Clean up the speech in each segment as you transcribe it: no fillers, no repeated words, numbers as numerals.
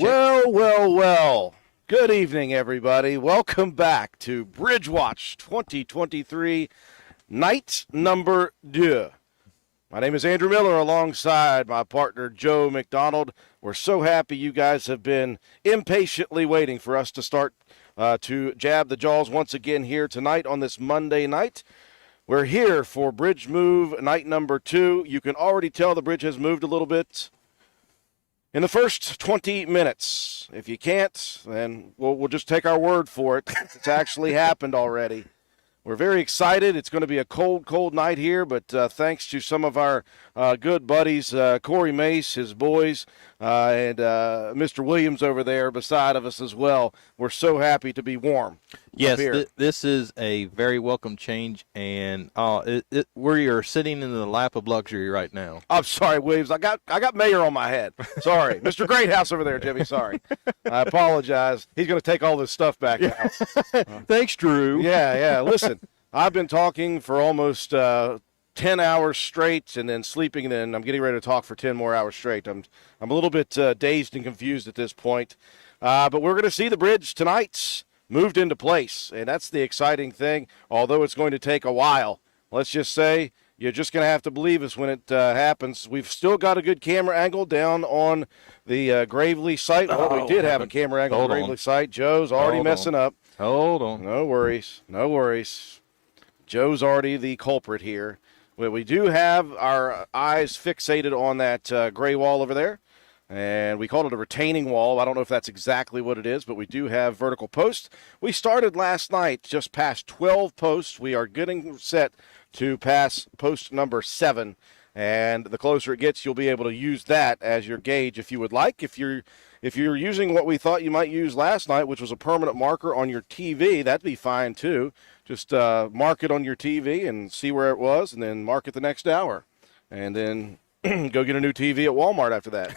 Well, well, well. Good evening, everybody. Welcome back to Bridgewatch 2023, night number 2. My name is Andrew Miller alongside my partner Joe McDonald. We're so happy you guys have been impatiently waiting for us to start to jab the jaws once again here tonight on this Monday night. We're here for Bridge Move night number 2. You can already tell the bridge has moved a little bit in the first 20 minutes. If you can't, then we'll just take our word for it. It's actually happened already. We're very excited. It's going to be a cold, cold night here, but thanks to some of our good buddies, Corey Mace, his boys, and Mr. Williams over there beside of us as well, we're so happy to be warm. Yes, this is a very welcome change, and we are sitting in the lap of luxury right now. I'm sorry, Williams. I got Mayor on my head. Sorry. Mr. Greathouse over there, Jimmy. Sorry. I apologize. He's going to take all this stuff back now. Thanks, Drew. Yeah. Listen, I've been talking for almost 10 hours straight and then sleeping, and then I'm getting ready to talk for 10 more hours straight. I'm a little bit dazed and confused at this point. But we're going to see the bridge tonight moved into place, and that's the exciting thing, although it's going to take a while. Let's just say you're just going to have to believe us when it happens. We've still got a good camera angle down on the Gravely site. Well, we did have a camera angle on the Gravely site. Joe's already messing up. Hold on. No worries. Joe's already the culprit here. We do have our eyes fixated on that gray wall over there. And we called it a retaining wall. I don't know if that's exactly what it is, but we do have vertical posts. We started last night just past 12 posts. We are getting set to pass post number 7. And the closer it gets, you'll be able to use that as your gauge if you would like. If you're using what we thought you might use last night, which was a permanent marker on your TV, that'd be fine too. Just mark it on your TV and see where it was, and then mark it the next hour. And then go get a new TV at Walmart after that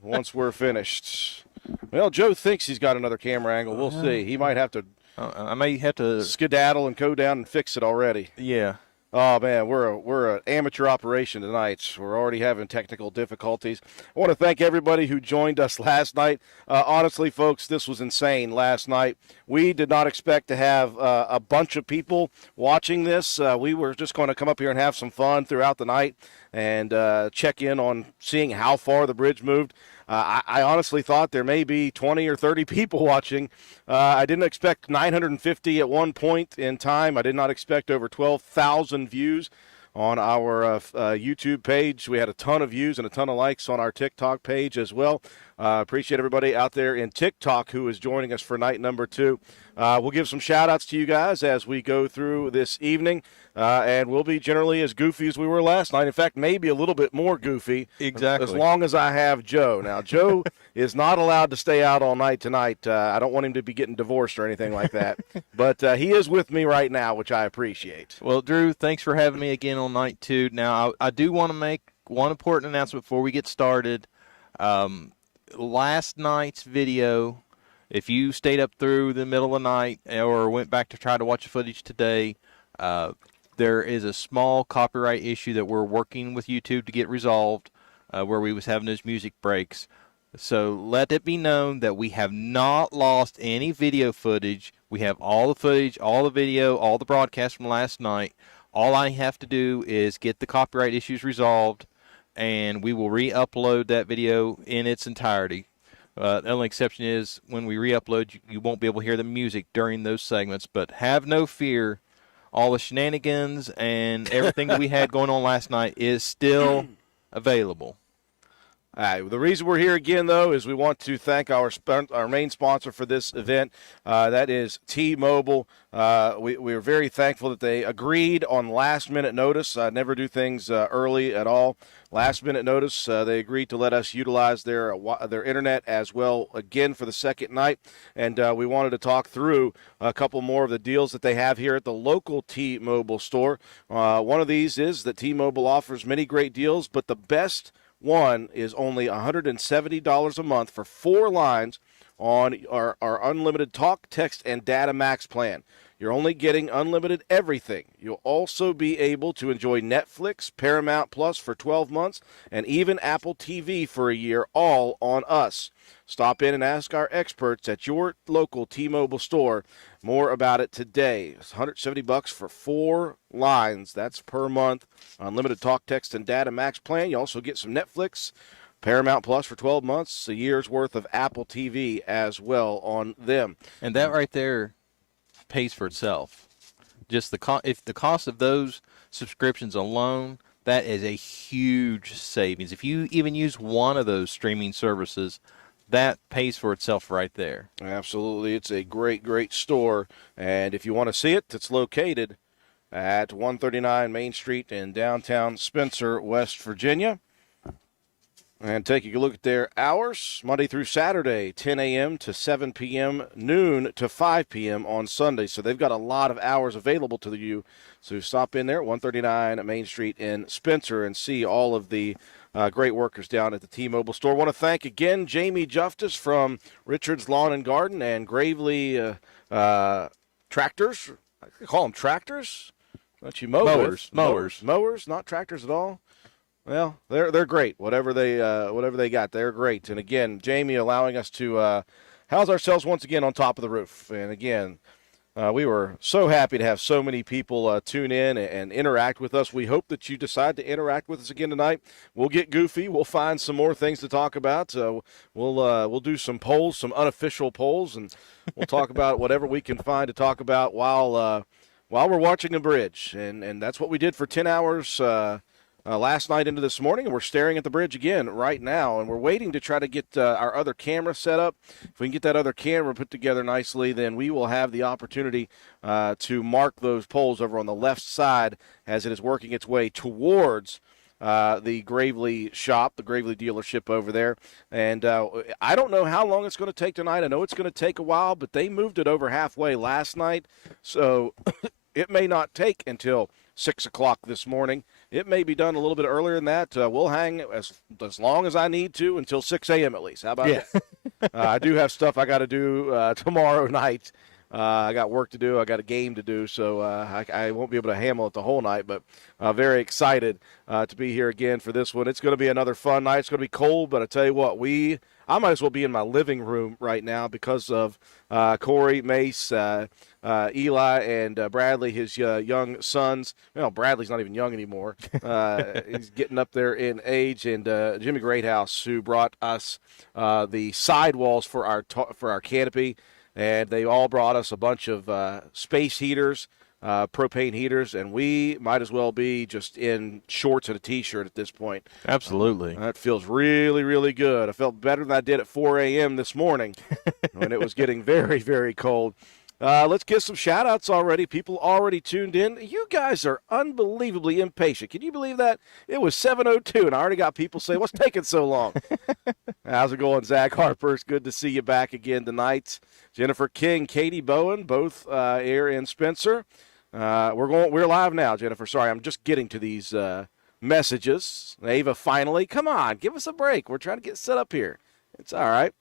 once we're finished. Well, Joe thinks he's got another camera angle. We'll see. He might have to I may have to skedaddle and go down and fix it already. Yeah. Oh, man, we're an amateur operation tonight. We're already having technical difficulties. I want to thank everybody who joined us last night. Honestly, folks, this was insane last night. We did not expect to have a bunch of people watching this. We were just going to come up here and have some fun throughout the night and check in on seeing how far the bridge moved. I honestly thought there may be 20 or 30 people watching. I didn't expect 950 at one point in time. I did not expect over 12,000 views on our YouTube page. We had a ton of views and a ton of likes on our TikTok page as well. Appreciate everybody out there in TikTok who is joining us for night number 2. We'll give some shout-outs to you guys as we go through this evening, and we'll be generally as goofy as we were last night. In fact, maybe a little bit more goofy. Exactly. As long as I have Joe. Now, Joe is not allowed to stay out all night tonight. I don't want him to be getting divorced or anything like that. But he is with me right now, which I appreciate. Well, Drew, thanks for having me again on night 2. Now, I do want to make one important announcement before we get started. Last night's video, if you stayed up through the middle of the night or went back to try to watch the footage today, there is a small copyright issue that we're working with YouTube to get resolved, where we was having those music breaks. So let it be known that we have not lost any video footage. We have all the footage, all the video, all the broadcasts from last night. All I have to do is get the copyright issues resolved, and we will re-upload that video in its entirety. The only exception is when we re-upload, you won't be able to hear the music during those segments. But have no fear. All the shenanigans and everything that we had going on last night is still available. All right. The reason we're here again, though, is we want to thank our main sponsor for this event. That is T-Mobile. We're very thankful that they agreed on last-minute notice. I never do things early at all. Last-minute notice, they agreed to let us utilize their internet as well again for the second night. And we wanted to talk through a couple more of the deals that they have here at the local T-Mobile store. One of these is that T-Mobile offers many great deals, but the best one is only $170 a month for 4 lines on our unlimited talk, text, and data max plan. you're only getting unlimited everything. You'll also be able to enjoy Netflix, Paramount Plus for 12 months, and even Apple TV for a year, all on us. Stop in and ask our experts at your local T-Mobile store more about it today. It's $170 for 4 lines. That's per month. Unlimited talk, text, and data max plan. You also get some Netflix, Paramount Plus for 12 months, a year's worth of Apple TV as well on them. And that right there pays for itself. Just if the cost of those subscriptions alone, that is a huge savings. If you even use one of those streaming services, that pays for itself right there. Absolutely. It's a great, great store. And if you want to see it, it's located at 139 Main Street in downtown Spencer, West Virginia. And taking a look at their hours, Monday through Saturday, 10 a.m. to 7 p.m., noon to 5 p.m. on Sunday. So they've got a lot of hours available to you. So stop in there at 139 Main Street in Spencer and see all of the great workers down at the T-Mobile store. I want to thank again Jamie Justice from Richard's Lawn and Garden and Gravely Tractors. I call them tractors. Don't you mow with? Mowers, not tractors at all. Well, they're great. Whatever they got, they're great. And again, Jamie allowing us to house ourselves once again on top of the roof. And again, we were so happy to have so many people tune in and interact with us. We hope that you decide to interact with us again tonight. We'll get goofy. We'll find some more things to talk about. We'll do some polls, some unofficial polls, and we'll talk about whatever we can find to talk about while we're watching the bridge. And that's what we did for 10 hours. Last night into this morning, and we're staring at the bridge again right now, and we're waiting to try to get our other camera set up. If we can get that other camera put together nicely, then we will have the opportunity to mark those poles over on the left side as it is working its way towards the Gravely shop, the Gravely dealership over there. And I don't know how long it's going to take tonight. I know it's going to take a while, but they moved it over halfway last night, so it may not take until 6 o'clock this morning. It may be done a little bit earlier than that. We'll hang as long as I need to until 6 a.m. at least. How about that? I do have stuff I got to do tomorrow night. I got work to do. I got a game to do, so I won't be able to handle it the whole night. But very excited to be here again for this one. It's going to be another fun night. It's going to be cold, but I tell you what, I might as well be in my living room right now because of Corey, Mace, Eli, and Bradley, his young sons. Well, Bradley's not even young anymore. He's getting up there in age. And Jimmy Greathouse, who brought us the sidewalls for our canopy. And they all brought us a bunch of space heaters, propane heaters, and we might as well be just in shorts and a T-shirt at this point. Absolutely. That feels really, really good. I felt better than I did at 4 a.m. this morning when it was getting very, very cold. Let's get some shout-outs already. People already tuned in. You guys are unbelievably impatient. Can you believe that? It was 7:02, and I already got people saying, what's taking so long? How's it going, Zach Harper? It's good to see you back again tonight. Jennifer King, Katie Bowen, both here in Spencer. We're live now, Jennifer. Sorry, I'm just getting to these messages. Ava, finally. Come on, give us a break. We're trying to get set up here. It's all right.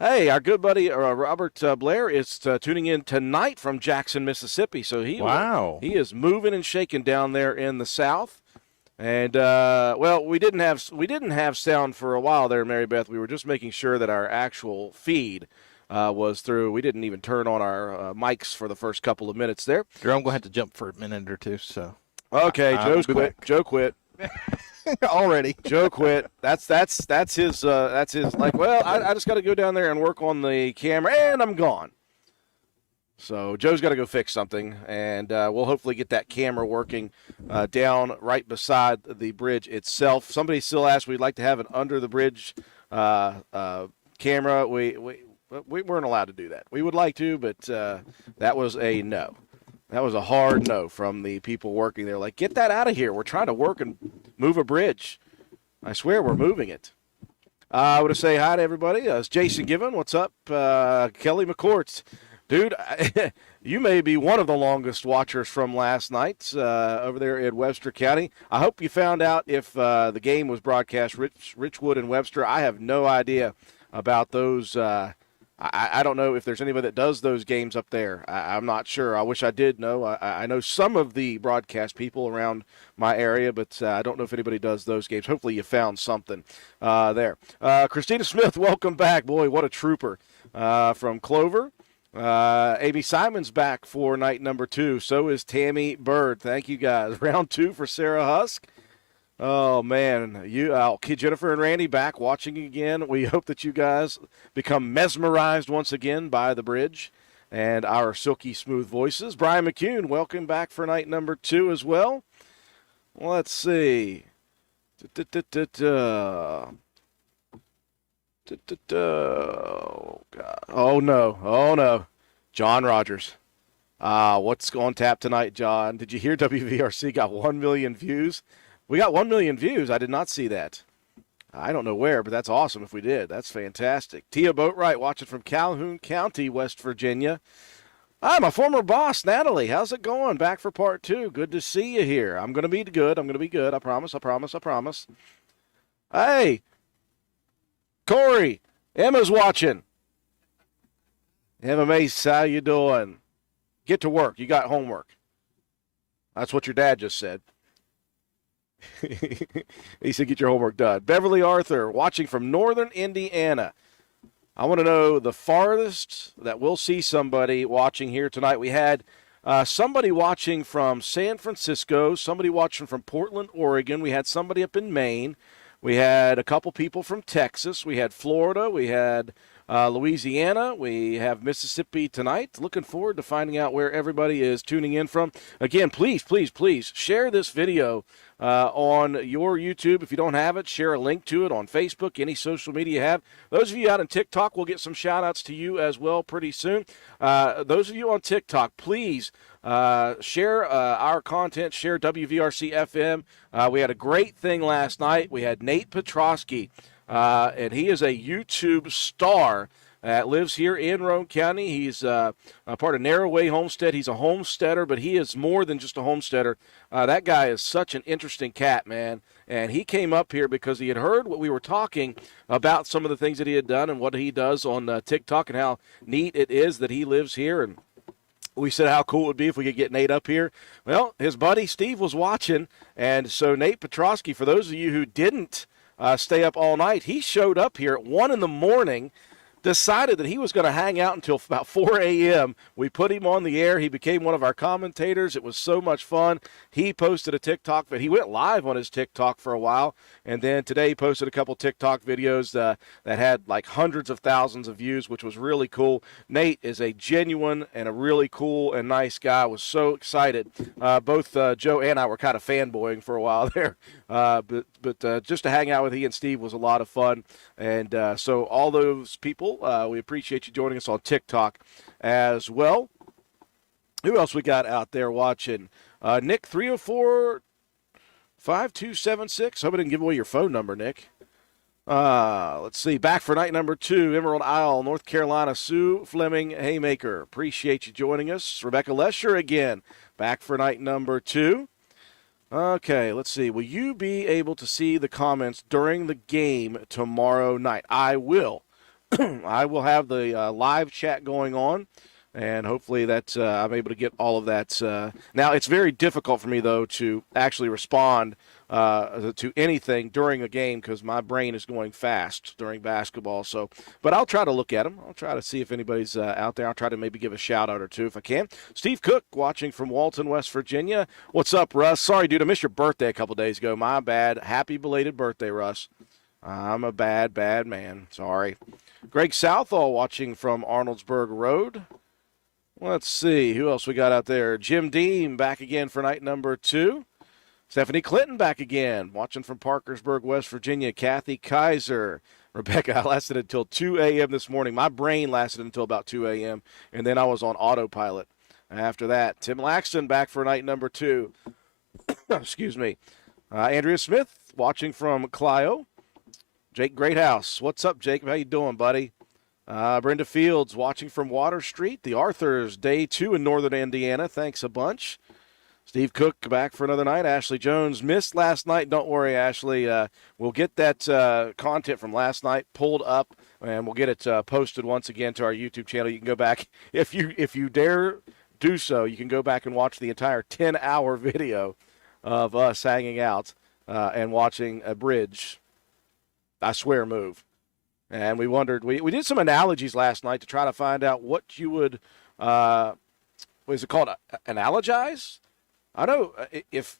Hey, our good buddy Robert Blair is tuning in tonight from Jackson, Mississippi. So he is moving and shaking down there in the South. And we didn't have sound for a while there, Mary Beth. We were just making sure that our actual feed was through. We didn't even turn on our mics for the first couple of minutes there. I'm going to have to jump for a minute or two. So okay, Joe quit. Already. Joe quit. That's his like, well, I just got to go down there and work on the camera, and I'm gone. So Joe's got to go fix something, and we'll hopefully get that camera working down right beside the bridge itself. Somebody still asked, we'd like to have an under the bridge camera. We weren't allowed to do that. We would like to, but that was a no. That was a hard no from the people working there. Like, get that out of here. We're trying to work and move a bridge. I swear we're moving it. I want to say hi to everybody. It's Jason Given. What's up? Kelly McCourt. Dude, you may be one of the longest watchers from last night over there in Webster County. I hope you found out if the game was broadcast Richwood and Webster. I have no idea about those I don't know if there's anybody that does those games up there. I'm not sure. I wish I did know. I know some of the broadcast people around my area, but I don't know if anybody does those games. Hopefully you found something there. Christina Smith, welcome back. Boy, what a trooper from Clover. Amy Simon's back for night number 2. So is Tammy Bird. Thank you, guys. Round 2 for Sarah Husk. Oh, man. Jennifer and Randy back watching again. We hope that you guys become mesmerized once again by the bridge and our silky smooth voices. Brian McCune, welcome back for night number 2 as well. Let's see. Oh, God. Oh, no. John Rogers. What's on tap tonight, John? Did you hear WVRC got 1 million views? We got 1 million views. I did not see that. I don't know where, but that's awesome if we did. That's fantastic. Tia Boatwright watching from Calhoun County, West Virginia. My former boss, Natalie. How's it going? Back for part 2. Good to see you here. I'm going to be good. I promise. Hey, Corey, Emma's watching. Emma Mace, how you doing? Get to work. You got homework. That's what your dad just said. He said, get your homework done. Beverly Arthur, watching from northern Indiana. I want to know the farthest that we'll see somebody watching here tonight. We had somebody watching from San Francisco, somebody watching from Portland, Oregon. We had somebody up in Maine. We had a couple people from Texas. We had Florida. We had Louisiana. We have Mississippi tonight. Looking forward to finding out where everybody is tuning in from. Again, please share this video on your YouTube. If you don't have it, share a link to it on Facebook, any social media you have. Those of you out on TikTok, we'll get some shout-outs to you as well pretty soon. Those of you on TikTok, please share our content, share WVRC FM. We had a great thing last night. We had Nate Petrosky, and he is a YouTube star that lives here in Roane County. He's a part of Narrowway Homestead. He's a homesteader, but he is more than just a homesteader. That guy is such an interesting cat, man. And he came up here because he had heard what we were talking about, some of the things that he had done and what he does on TikTok and how neat it is that he lives here. And we said how cool it would be if we could get Nate up here. Well, his buddy Steve was watching, and so Nate Petrosky, for those of you who didn't stay up all night, he showed up here at 1 in the morning, decided that he was going to hang out until about 4 a.m. We put him on the air. He became one of our commentators. It was so much fun. He posted a TikTok, but he went live on his TikTok for a while, and then today he posted a couple TikTok videos that had like hundreds of thousands of views, which was really cool. Nate is a genuine and a really cool and nice guy. I was so excited. Both Joe and I were kind of fanboying for a while there, but just to hang out with he and Steve was a lot of fun. And so all those people, we appreciate you joining us on TikTok as well. Who else we got out there watching? Nick, 304-5276. Hope I didn't give away your phone number, Nick. Let's see. Back for night number 2, Emerald Isle, North Carolina. Sue Fleming Haymaker. Appreciate you joining us. Rebecca Lesher again. Back for night number 2. Okay, let's see. Will you be able to see the comments during the game tomorrow night? I will. I will have the live chat going on, and hopefully that I'm able to get all of that. Now, it's very difficult for me, though, to actually respond to anything during a game because my brain is going fast during basketball. So, but I'll try to look at them. I'll try to see if anybody's out there. I'll try to maybe give a shout-out or two if I can. Steve Cook watching from Walton, West Virginia. What's up, Russ? Sorry, dude, I missed your birthday a couple days ago. My bad. Happy belated birthday, Russ. I'm a bad man. Sorry. Greg Southall watching from Arnoldsburg Road. Let's see. Who else we got out there? Jim Dean back again for night number 2. Stephanie Clinton back again, watching from Parkersburg, West Virginia. Kathy Kaiser. Rebecca, I lasted until 2 a.m. this morning. My brain lasted until about 2 a.m., and then I was on autopilot after that. Tim Laxton back for night number 2. Excuse me. Andrea Smith watching from Clio. Jake Greathouse. What's up, Jacob? How you doing, buddy? Brenda Fields watching from Water Street. The Arthurs, day 2 in northern Indiana. Thanks a bunch. Steve Cook back for another night. Ashley Jones missed last night. Don't worry, Ashley. We'll get that content from last night pulled up and we'll get it posted once again to our YouTube channel. You can go back if you dare do so. You can go back and watch the entire 10-hour video of us hanging out and watching a bridge, I swear, move. And we wondered, we did some analogies last night to try to find out what you would, what is it called, analogize? I know if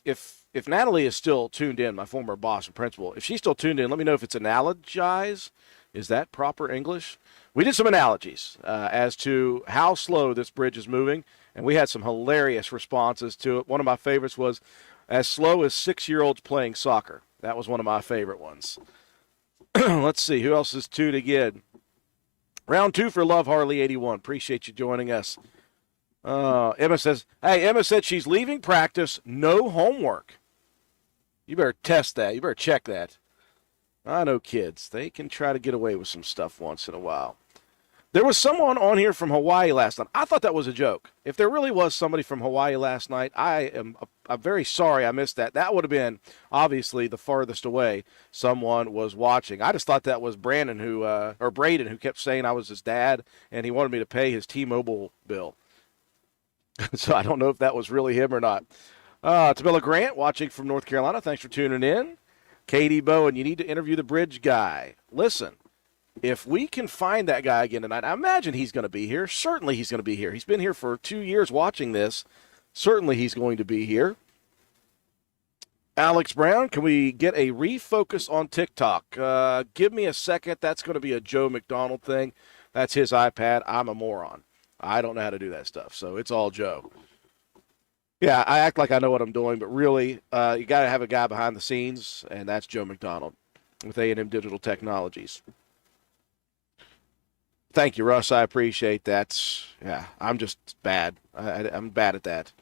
Natalie is still tuned in, my former boss and principal, if she's still tuned in, let me know if it's analogize. Is that proper English? We did some analogies as to how slow this bridge is moving, and we had some hilarious responses to it. One of my favorites was, as slow as 6-year-olds playing soccer. That was one of my favorite ones. Let's see, who else is tuned again? Round 2 for Love Harley 81. Appreciate you joining us. Emma says, hey, Emma said she's leaving practice, no homework. You better test that. You better check that. I know kids. They can try to get away with some stuff once in a while. There was someone on here from Hawaii last night. I thought that was a joke. If there really was somebody from Hawaii last night, I'm very sorry I missed that. That would have been, obviously, the farthest away someone was watching. I just thought that was Braden, who kept saying I was his dad, and he wanted me to pay his T-Mobile bill. So I don't know if that was really him or not. Tamila Grant, watching from North Carolina. Thanks for tuning in. Katie Bowen, you need to interview the bridge guy. Listen, if we can find that guy again tonight, I imagine he's going to be here. Certainly he's going to be here. He's been here for 2 years watching this. Certainly he's going to be here. Alex Brown, can we get a refocus on TikTok? Give me a second. That's going to be a Joe McDonald thing. That's his iPad. I'm a moron. I don't know how to do that stuff, so it's all Joe. Yeah, I act like I know what I'm doing, but really, you got to have a guy behind the scenes, and that's Joe McDonald with A&M Digital Technologies. Thank you, Russ. I appreciate that. Yeah, I'm just bad. I'm bad at that.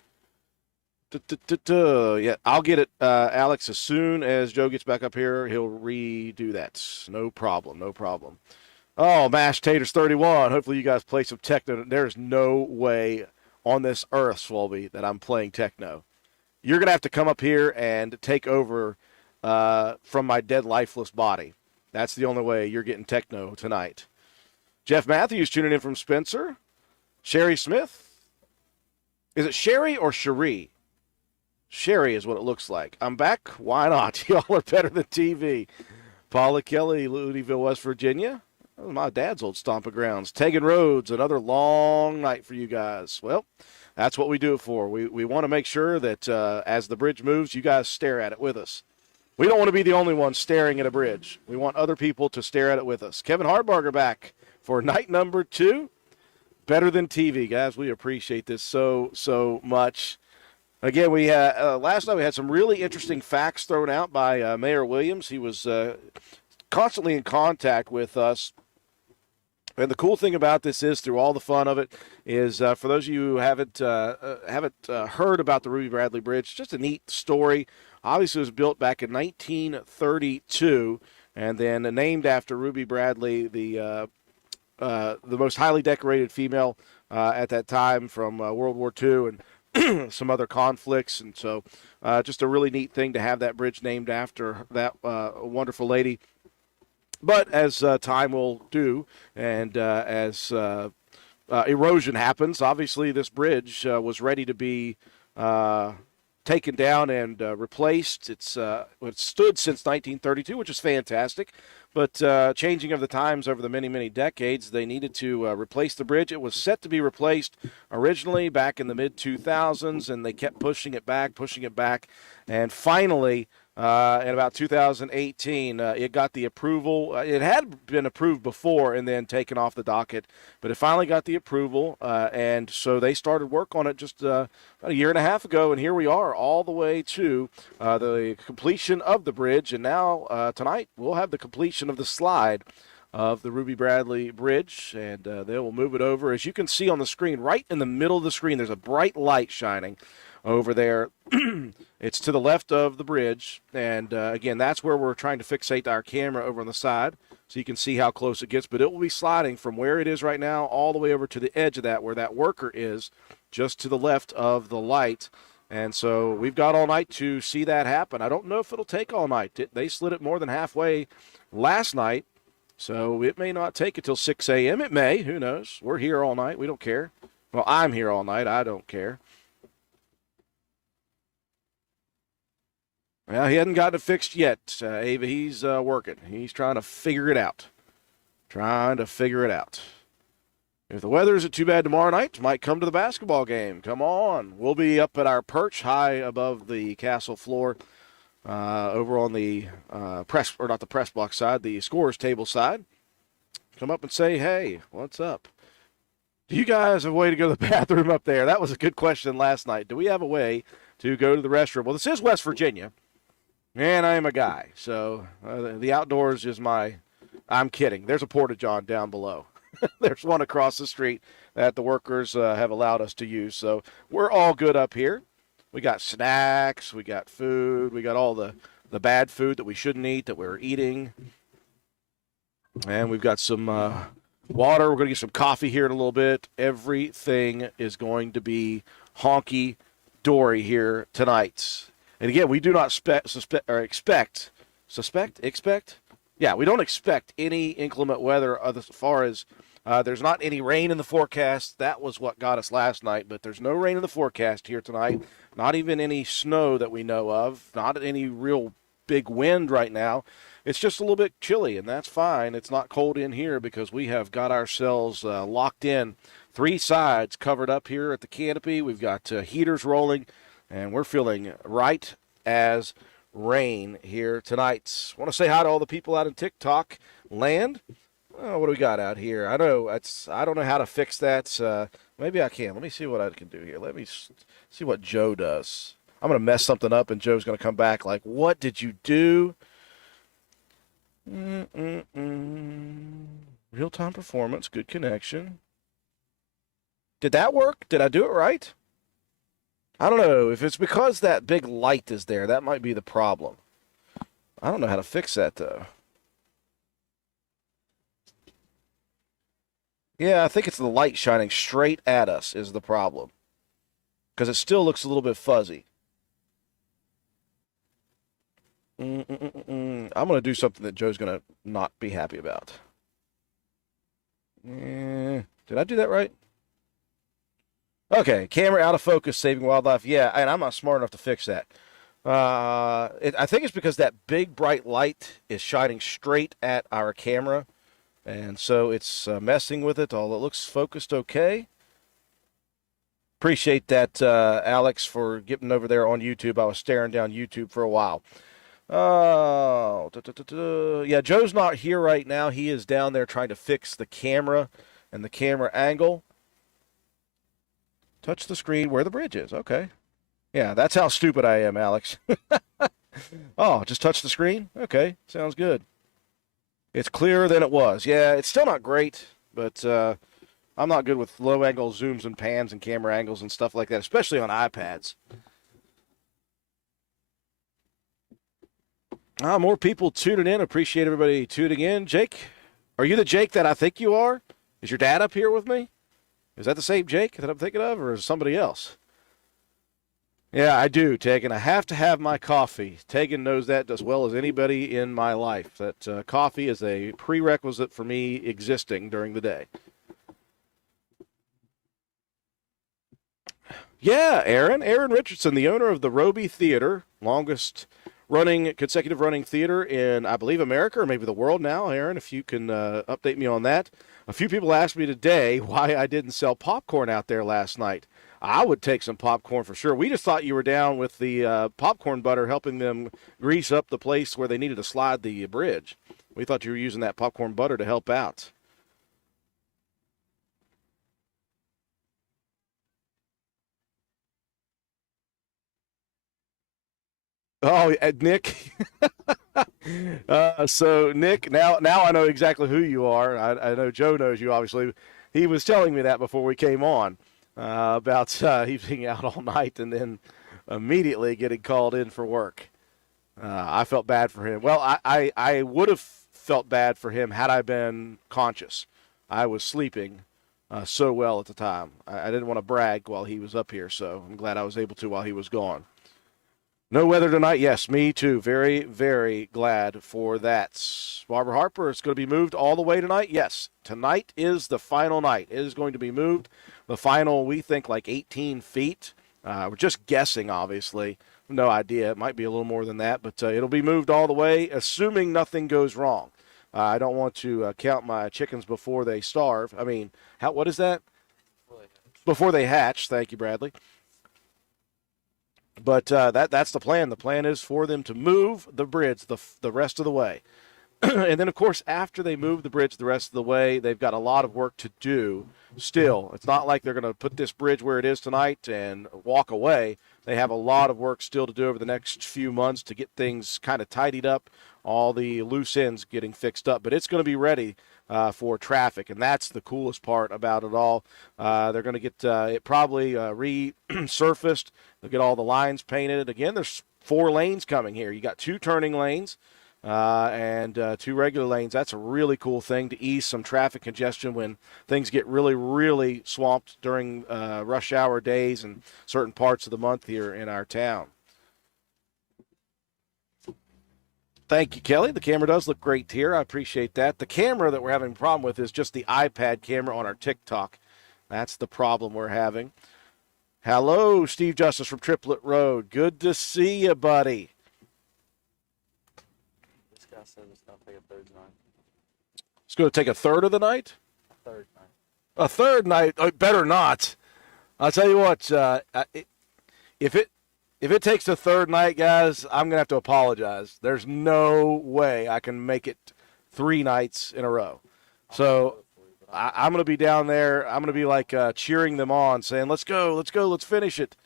Yeah, I'll get it, Alex, as soon as Joe gets back up here. He'll redo that. No problem. No problem. Oh, Mashed Taters 31. Hopefully you guys play some techno. There's no way on this earth, Swalby, that I'm playing techno. You're going to have to come up here and take over from my dead, lifeless body. That's the only way you're getting techno tonight. Jeff Matthews tuning in from Spencer. Sherry Smith. Is it Sherry or Cherie? Sherry is what it looks like. I'm back. Why not? Y'all are better than TV. Paula Kelly, Louisville, West Virginia. Oh, my dad's old stomping grounds. Tegan Rhodes, another long night for you guys. Well, that's what we do it for. We want to make sure that as the bridge moves, you guys stare at it with us. We don't want to be the only ones staring at a bridge. We want other people to stare at it with us. Kevin Hardbarger back for night number 2. Better than TV, guys. We appreciate this so much. Again, we last night we had some really interesting facts thrown out by Mayor Williams. He was constantly in contact with us. And the cool thing about this is, through all the fun of it, is for those of you who haven't heard about the Ruby Bradley Bridge, just a neat story. Obviously, it was built back in 1932, and then named after Ruby Bradley, the most highly decorated female at that time from World War II and some other conflicts. And so just a really neat thing to have that bridge named after that wonderful lady. But as time will do, and as erosion happens, obviously this bridge was ready to be taken down and replaced. It's stood since 1932, which is fantastic. But changing of the times over the many decades, they needed to replace the bridge. It was set to be replaced originally back in the mid-2000s, and they kept pushing it back. And finally, in about 2018, it got the approval. It had been approved before and then taken off the docket, but it finally got the approval, and so they started work on it just about a year and a half ago, and here we are all the way to the completion of the bridge, and now tonight we'll have the completion of the slide of the Ruby Bradley Bridge, and they will move it over. As you can see on the screen, right in the middle of the screen, there's a bright light shining over there. It's to the left of the bridge, and again, that's where we're trying to fixate our camera over on the side so you can see how close it gets, but it will be sliding from where it is right now all the way over to the edge of that, where that worker is, just to the left of the light. And so we've got all night to see that happen. I don't know if it'll take all night. They slid it more than halfway last night, So it may not take until 6 a.m. It may. Who knows? We're here all night. We don't care. Well, I'm here all night. I don't care. Well, he hadn't gotten it fixed yet, Ava. He's working. He's trying to figure it out. If the weather isn't too bad tomorrow night, might come to the basketball game. Come on. We'll be up at our perch high above the castle floor over on the press, or not the press box side, the scorer's table side. Come up and say, hey, what's up? Do you guys have a way to go to the bathroom up there? That was a good question last night. Do we have a way to go to the restroom? Well, this is West Virginia, and I am a guy. So the outdoors is I'm kidding. There's a porta-john down below. There's one across the street that the workers have allowed us to use. So we're all good up here. We got snacks. We got food. We got all the bad food that we shouldn't eat that we're eating. And we've got some water. We're going to get some coffee here in a little bit. Everything is going to be honky-dory here tonight. And again, we do not expect. Yeah, we don't expect any inclement weather as far as there's not any rain in the forecast. That was what got us last night, but there's no rain in the forecast here tonight. Not even any snow that we know of. Not any real big wind right now. It's just a little bit chilly, and that's fine. It's not cold in here because we have got ourselves locked in. 3 sides covered up here at the canopy. We've got heaters rolling, and we're feeling right as rain here tonight. Want to say hi to all the people out in TikTok land. Oh, what do we got out here? I don't know how to fix that. Maybe I can. Let me see what I can do here. Let me see what Joe does. I'm going to mess something up, and Joe's going to come back like, what did you do? Real-time performance, good connection. Did that work? Did I do it right? I don't know. If it's because that big light is there, that might be the problem. I don't know how to fix that, though. Yeah, I think it's the light shining straight at us is the problem. Because it still looks a little bit fuzzy. I'm going to do something that Joe's going to not be happy about. Did I do that right? Okay, camera out of focus, saving wildlife. Yeah, and I'm not smart enough to fix that. I think it's because that big bright light is shining straight at our camera, and so it's messing with it. All it looks focused okay. Appreciate that, Alex, for getting over there on YouTube. I was staring down YouTube for a while. Oh, yeah, Joe's not here right now. He is down there trying to fix the camera and the camera angle. Touch the screen where the bridge is. Okay. Yeah, that's how stupid I am, Alex. Oh, just touch the screen? Okay, sounds good. It's clearer than it was. Yeah, it's still not great, but I'm not good with low-angle zooms and pans and camera angles and stuff like that, especially on iPads. More people tuning in. Appreciate everybody tuning in. Jake, are you the Jake that I think you are? Is your dad up here with me? Is that the same Jake that I'm thinking of, or is it somebody else? Yeah, I do, Tegan. I have to have my coffee. Tegan knows that as well as anybody in my life, that coffee is a prerequisite for me existing during the day. Yeah, Aaron Richardson, the owner of the Roby Theater, longest consecutive running theater in, I believe, America or maybe the world now. Aaron, if you can update me on that. A few people asked me today why I didn't sell popcorn out there last night. I would take some popcorn for sure. We just thought you were down with the popcorn butter helping them grease up the place where they needed to slide the bridge. We thought you were using that popcorn butter to help out. Oh, Nick. So Nick, now I know exactly who you are. I know Joe knows you, obviously. He was telling me that before we came on about he being out all night and then immediately getting called in for work. I felt bad for him. Well, I would have felt bad for him had I been conscious. I was sleeping so well at the time. I didn't want to brag while he was up here, so I'm glad I was able to while he was gone. No weather tonight. Yes, me too. Very, very glad for that. Barbara Harper, it's going to be moved all the way tonight. Yes, tonight is the final night. It is going to be moved. The final, we think, like 18 feet. We're just guessing, obviously. No idea. It might be a little more than that, but it'll be moved all the way, assuming nothing goes wrong. I don't want to count my chickens before they starve. I mean, what is that? Before they hatch. Thank you, Bradley. But that's the plan. The plan is for them to move the bridge the rest of the way. And then, of course, after they move the bridge the rest of the way, they've got a lot of work to do still. It's not like they're going to put this bridge where it is tonight and walk away. They have a lot of work still to do over the next few months to get things kind of tidied up, all the loose ends getting fixed up. But it's going to be ready for traffic, and that's the coolest part about it all. They're going to get it probably resurfaced. They'll get all the lines painted. Again, there's 4 lanes coming here. You got 2 turning lanes and 2 regular lanes. That's a really cool thing to ease some traffic congestion when things get really, really swamped during rush hour days and certain parts of the month here in our town. Thank you, Kelly. The camera does look great here. I appreciate that. The camera that we're having a problem with is just the iPad camera on our TikTok. That's the problem we're having. Hello, Steve Justice from Triplet Road. Good to see you, buddy. This guy said it's going to take a third night. It's going to take a third of the night? A third night. A third night? Oh, better not. I'll tell you what, if it takes a third night, guys, I'm going to have to apologize. There's no way I can make it 3 nights in a row. So I'm going to be down there. I'm going to be like cheering them on, saying, let's go, let's finish it.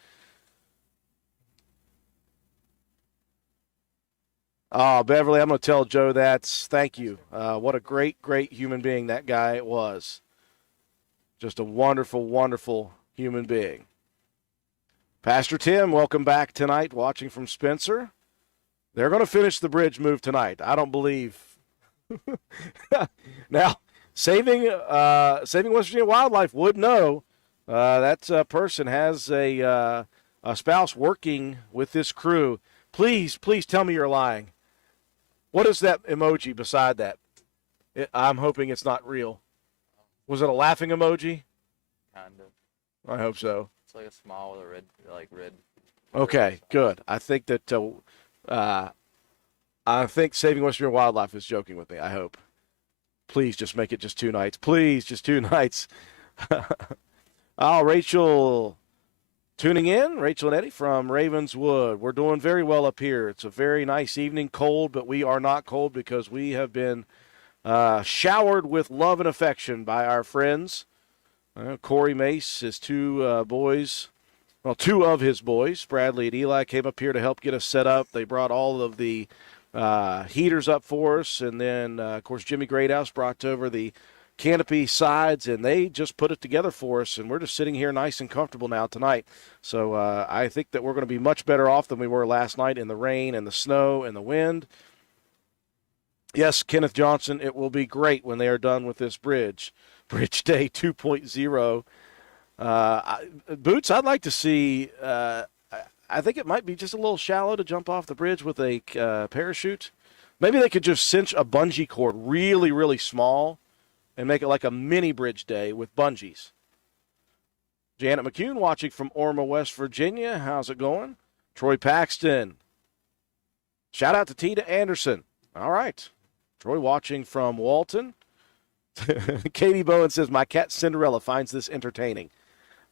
Oh, Beverly, I'm going to tell Joe thank you. What a great, great human being that guy was. Just a wonderful, wonderful human being. Pastor Tim, welcome back tonight, watching from Spencer. They're going to finish the bridge move tonight. I don't believe. Now, Saving West Virginia Wildlife would know that person has a spouse working with this crew. Please tell me you're lying. What is that emoji beside that? I'm hoping it's not real. Was it a laughing emoji? Kind of. I hope so. It's like a smile with a red. Okay, good. I think that I think Saving West Virginia Wildlife is joking with me. I hope. Please just make it just 2 nights. Please, just 2 nights. Oh, Rachel tuning in. Rachel and Eddie from Ravenswood. We're doing very well up here. It's a very nice evening. Cold, but we are not cold because we have been showered with love and affection by our friends. Corey Mace, his 2 boys, well, 2 of his boys, Bradley and Eli, came up here to help get us set up. They brought all of the heaters up for us, and then, of course, Jimmy Greathouse brought over the canopy sides, and they just put it together for us, and we're just sitting here nice and comfortable now tonight. So I think that we're going to be much better off than we were last night in the rain and the snow and the wind. Yes, Kenneth Johnson, it will be great when they are done with this bridge. Bridge Day 2.0. Boots, I'd like to see I think it might be just a little shallow to jump off the bridge with a parachute. Maybe they could just cinch a bungee cord really, really small and make it like a mini Bridge Day with bungees. Janet McCune watching from Orma, West Virginia. How's it going? Troy Paxton. Shout out to Tina Anderson. All right. Troy watching from Walton. Katie Bowen says, my cat Cinderella finds this entertaining.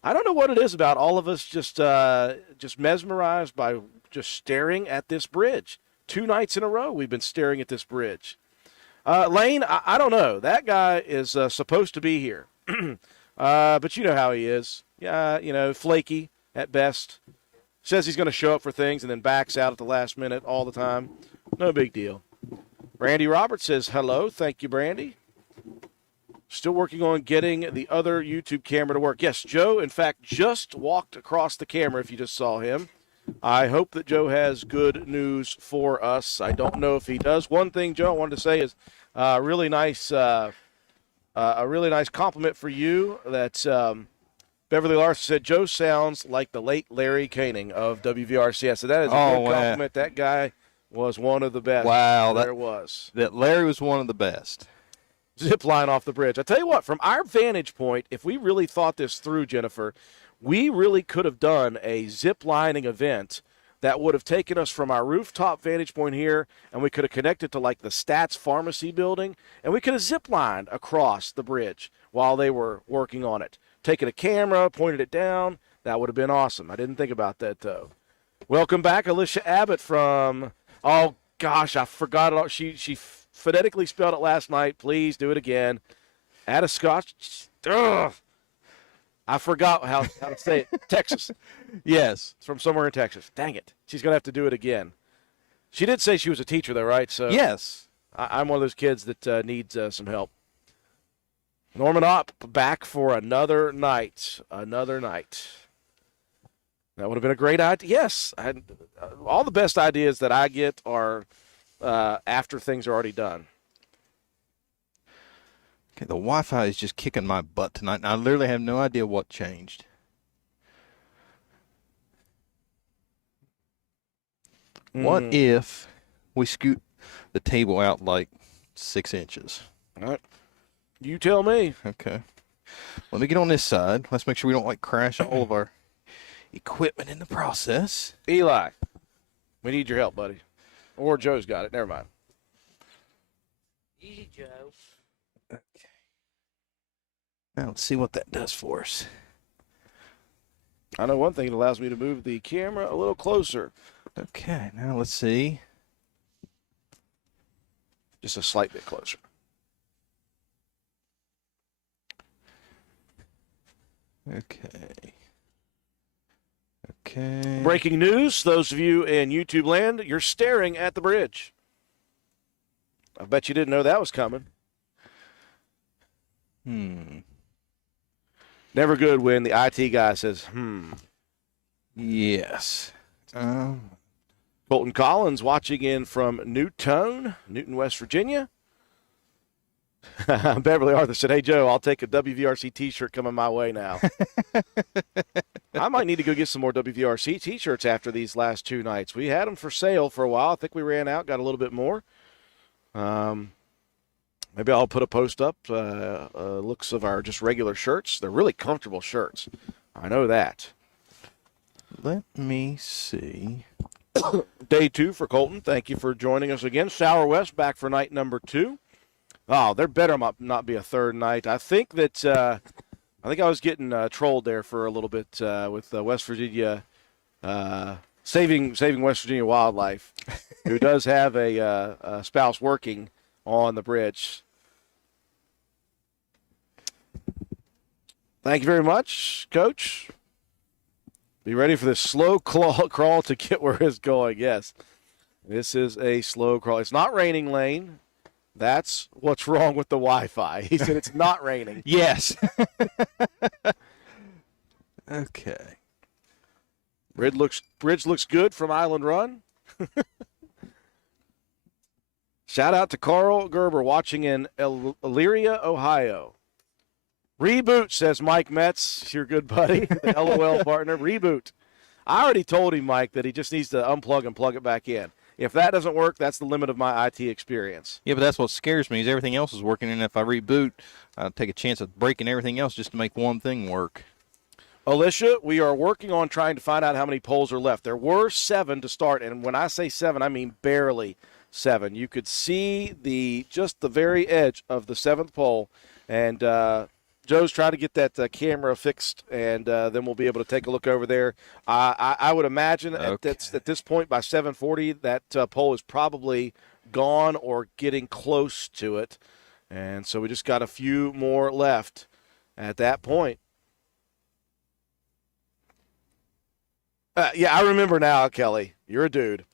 I don't know what it is about all of us just mesmerized by just staring at this bridge. 2 nights in a row we've been staring at this bridge. Lane, I don't know. That guy is supposed to be here. But you know how he is. Yeah, flaky at best. Says he's going to show up for things and then backs out at the last minute all the time. No big deal. Brandy Roberts says, hello. Thank you, Brandy. Still working on getting the other YouTube camera to work. Yes, Joe, in fact, just walked across the camera if you just saw him. I hope that Joe has good news for us. I don't know if he does. One thing, Joe, I wanted to say is a really nice compliment for you that Beverly Larson said, Joe sounds like the late Larry Koenig of WVRC. I said, that is a Oh, good man. compliment. That guy was one of the best Wow, there was. That Larry was one of the best. Zip line off the bridge. I tell you what, from our vantage point, if we really thought this through, Jennifer, we really could have done a zip lining event that would have taken us from our rooftop vantage point here, and we could have connected to like the Stats Pharmacy building, and we could have zip lined across the bridge while they were working on it. Taken a camera, pointed it down. That would have been awesome. I didn't think about that, though. Welcome back, Alicia Abbott from, oh, gosh, I forgot it all. She phonetically spelled it last night. Please do it again. Attascotch. Ugh. I forgot how to say it. Texas. Yes. It's from somewhere in Texas. Dang it. She's going to have to do it again. She did say she was a teacher, though, right? So Yes. I'm one of those kids that needs some help. Norman Opp back for another night. Another night. That would have been a great idea. Yes. All the best ideas that I get are after things are already done. Okay, the Wi-Fi is just kicking my butt tonight, and I literally have no idea what changed. What if we scoot the table out like 6 inches? All right. You tell me. Okay. Let me get on this side. Let's make sure we don't like crash all of our equipment in the process. Eli, we need your help, buddy. Or Joe's got it. Never mind. Easy, Joe. Okay. Now let's see what that does for us. I know one thing. It allows me to move the camera a little closer. Okay, now let's see. Just a slight bit closer. Okay. Okay. Breaking news. Those of you in YouTube land, you're staring at the bridge. I bet you didn't know that was coming. Never good when the IT guy says, Yes. Colton Collins watching in from Newton, West Virginia. Beverly Arthur said, hey, Joe, I'll take a WVRC T-shirt coming my way now. I might need to go get some more WVRC T-shirts after these last 2 nights. We had them for sale for a while. I think we ran out, got a little bit more. Maybe I'll put a post up, looks of our just regular shirts. They're really comfortable shirts. I know that. Let me see. Day 2 for Colton. Thank you for joining us again. Sour West back for night number 2. Oh, there better not be a third night. I think that I was getting trolled there for a little bit with West Virginia, saving West Virginia Wildlife, who does have a spouse working on the bridge. Thank you very much, Coach. Be ready for this slow crawl to get where it's going. Yes, this is a slow crawl. It's not raining, Lane. That's what's wrong with the Wi-Fi. He said it's not raining. Yes. Okay. Bridge looks good from Island Run. Shout out to Carl Gerber watching in Elyria, Ohio. Reboot, says Mike Metz, your good buddy, the LOL partner. Reboot. I already told him, Mike, that he just needs to unplug and plug it back in. If that doesn't work, that's the limit of my IT experience. Yeah, but that's what scares me is everything else is working, and if I reboot, I'll take a chance of breaking everything else just to make one thing work. Alicia, we are working on trying to find out how many poles are left. There were 7 to start, and when I say 7, I mean barely 7. You could see just the very edge of the 7th pole, and Joe's trying to get that camera fixed, and then we'll be able to take a look over there. I would imagine at this point by 7:40 that pole is probably gone or getting close to it, and so we just got a few more left at that point. Yeah, I remember now, Kelly. You're a dude.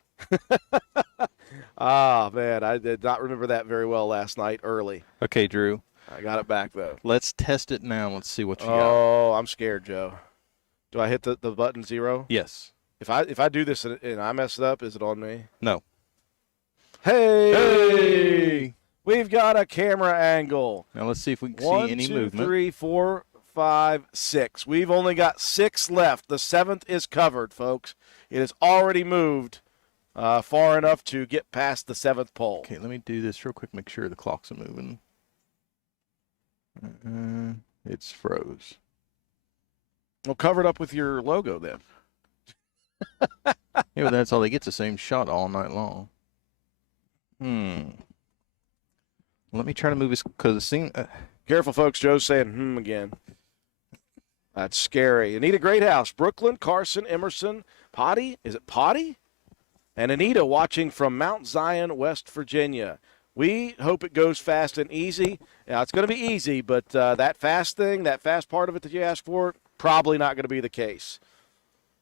Ah, man, I did not remember that very well last night early. Okay, Drew. I got it back, though. Let's test it now. Let's see what you got. Oh, I'm scared, Joe. Do I hit the button 0? Yes. If I do this and I mess it up, is it on me? No. Hey! We've got a camera angle. Now let's see if we can 1, see any 2, movement. 3, 4, 5, 6. We've only got 6 left. The 7th is covered, folks. It has already moved far enough to get past the 7th pole. Okay, let me do this real quick. Make sure the clocks are moving. It's froze. Well, cover it up with your logo then. Yeah, but that's all they get, the same shot all night long. Let me try to move this because it seems. Careful, folks. Joe's saying again. That's scary. Anita Greathouse, Brooklyn, Carson, Emerson, Potty. Is it Potty? And Anita watching from Mount Zion, West Virginia. We hope it goes fast and easy. Now, it's going to be easy, but that fast thing, that fast part of it that you asked for, probably not going to be the case.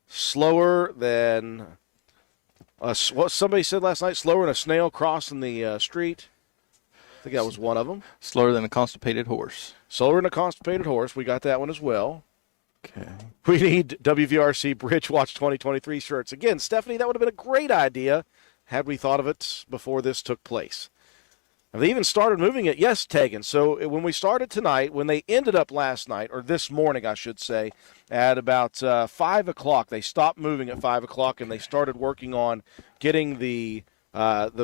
Slower than what somebody said last night, slower than a snail crossing the street. I think that was one of them. Slower than a constipated horse. Slower than a constipated horse. We got that one as well. Okay. We need WVRC Bridge Watch 2023 shirts. Again, Stephanie, that would have been a great idea had we thought of it before this took place. And they even started moving it. Yes, Tegan. So when we started tonight, when they ended up last night, or this morning, I should say, at about 5 o'clock, they stopped moving at 5 o'clock, and they started working on getting the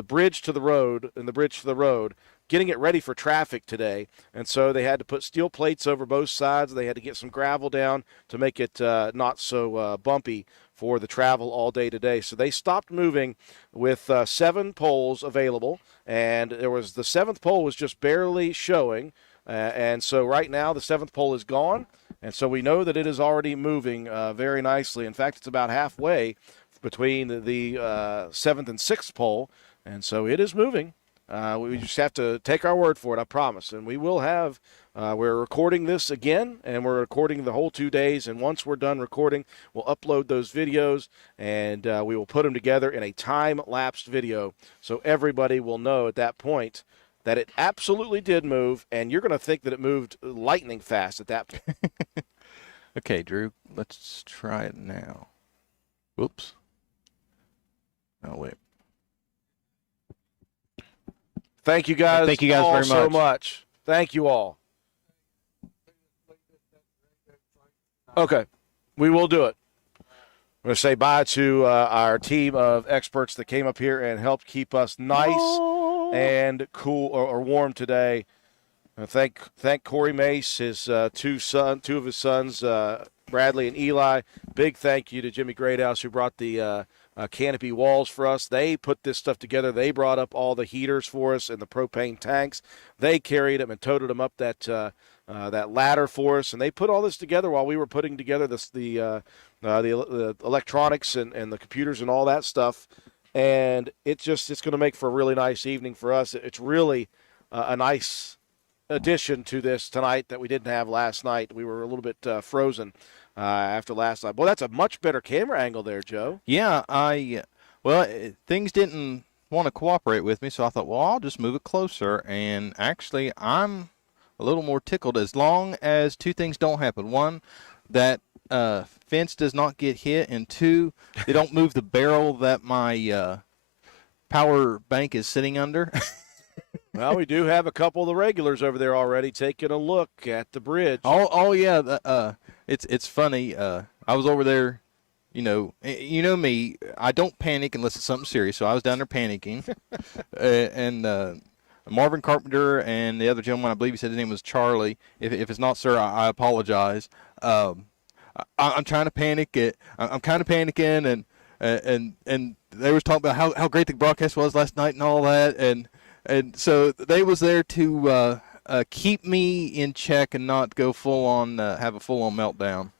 bridge to the road and the bridge to the road, getting it ready for traffic today. And so they had to put steel plates over both sides. They had to get some gravel down to make it not so bumpy for the travel all day today. So they stopped moving with 7 poles available, and there was the 7th pole was just barely showing. And so right now the 7th pole is gone, and so we know that it is already moving very nicely. In fact, it's about halfway between the 7th and 6th pole, and so it is moving. We just have to take our word for it, I promise. And we will have, we're recording this again, and we're recording the whole 2 days. And once we're done recording, we'll upload those videos, and we will put them together in a time-lapsed video. So everybody will know at that point that it absolutely did move, and you're going to think that it moved lightning fast at that point. Okay, Drew, let's try it now. Whoops. Oh, wait. Thank you guys. Thank you guys all very so much. much. Thank you all. Okay, we will do it. I'm going to say bye to our team of experts that came up here and helped keep us nice and cool or warm today. Thank Corey Mace, his two of his sons, Bradley and Eli. Big thank you to Jimmy Greathouse, who brought the canopy walls for us. They put this stuff together. They brought up all the heaters for us and the propane tanks. They carried them and toted them up that ladder for us, and they put all this together while we were putting together the electronics and the computers and all that stuff. And it's going to make for a really nice evening for us. It's really a nice addition to this tonight that we didn't have last night. We were a little bit frozen after last night. Boy, that's a much better camera angle there, Joe. Yeah, things didn't want to cooperate with me, so I thought, well, I'll just move it closer. And actually, I'm a little more tickled as long as 2 things don't happen. 1, that fence does not get hit, and 2, they don't move the barrel that my power bank is sitting under. Well, we do have a couple of the regulars over there already taking a look at the bridge. Oh yeah. It's funny. I was over there. You know me. I don't panic unless it's something serious. So I was down there panicking, and Marvin Carpenter and the other gentleman, I believe he said his name was Charlie. If it's not, sir, I apologize. I'm trying to panic. I'm kind of panicking, and they was talking about how great the broadcast was last night and all that, and so they was there to keep me in check and not go full on have a full on meltdown.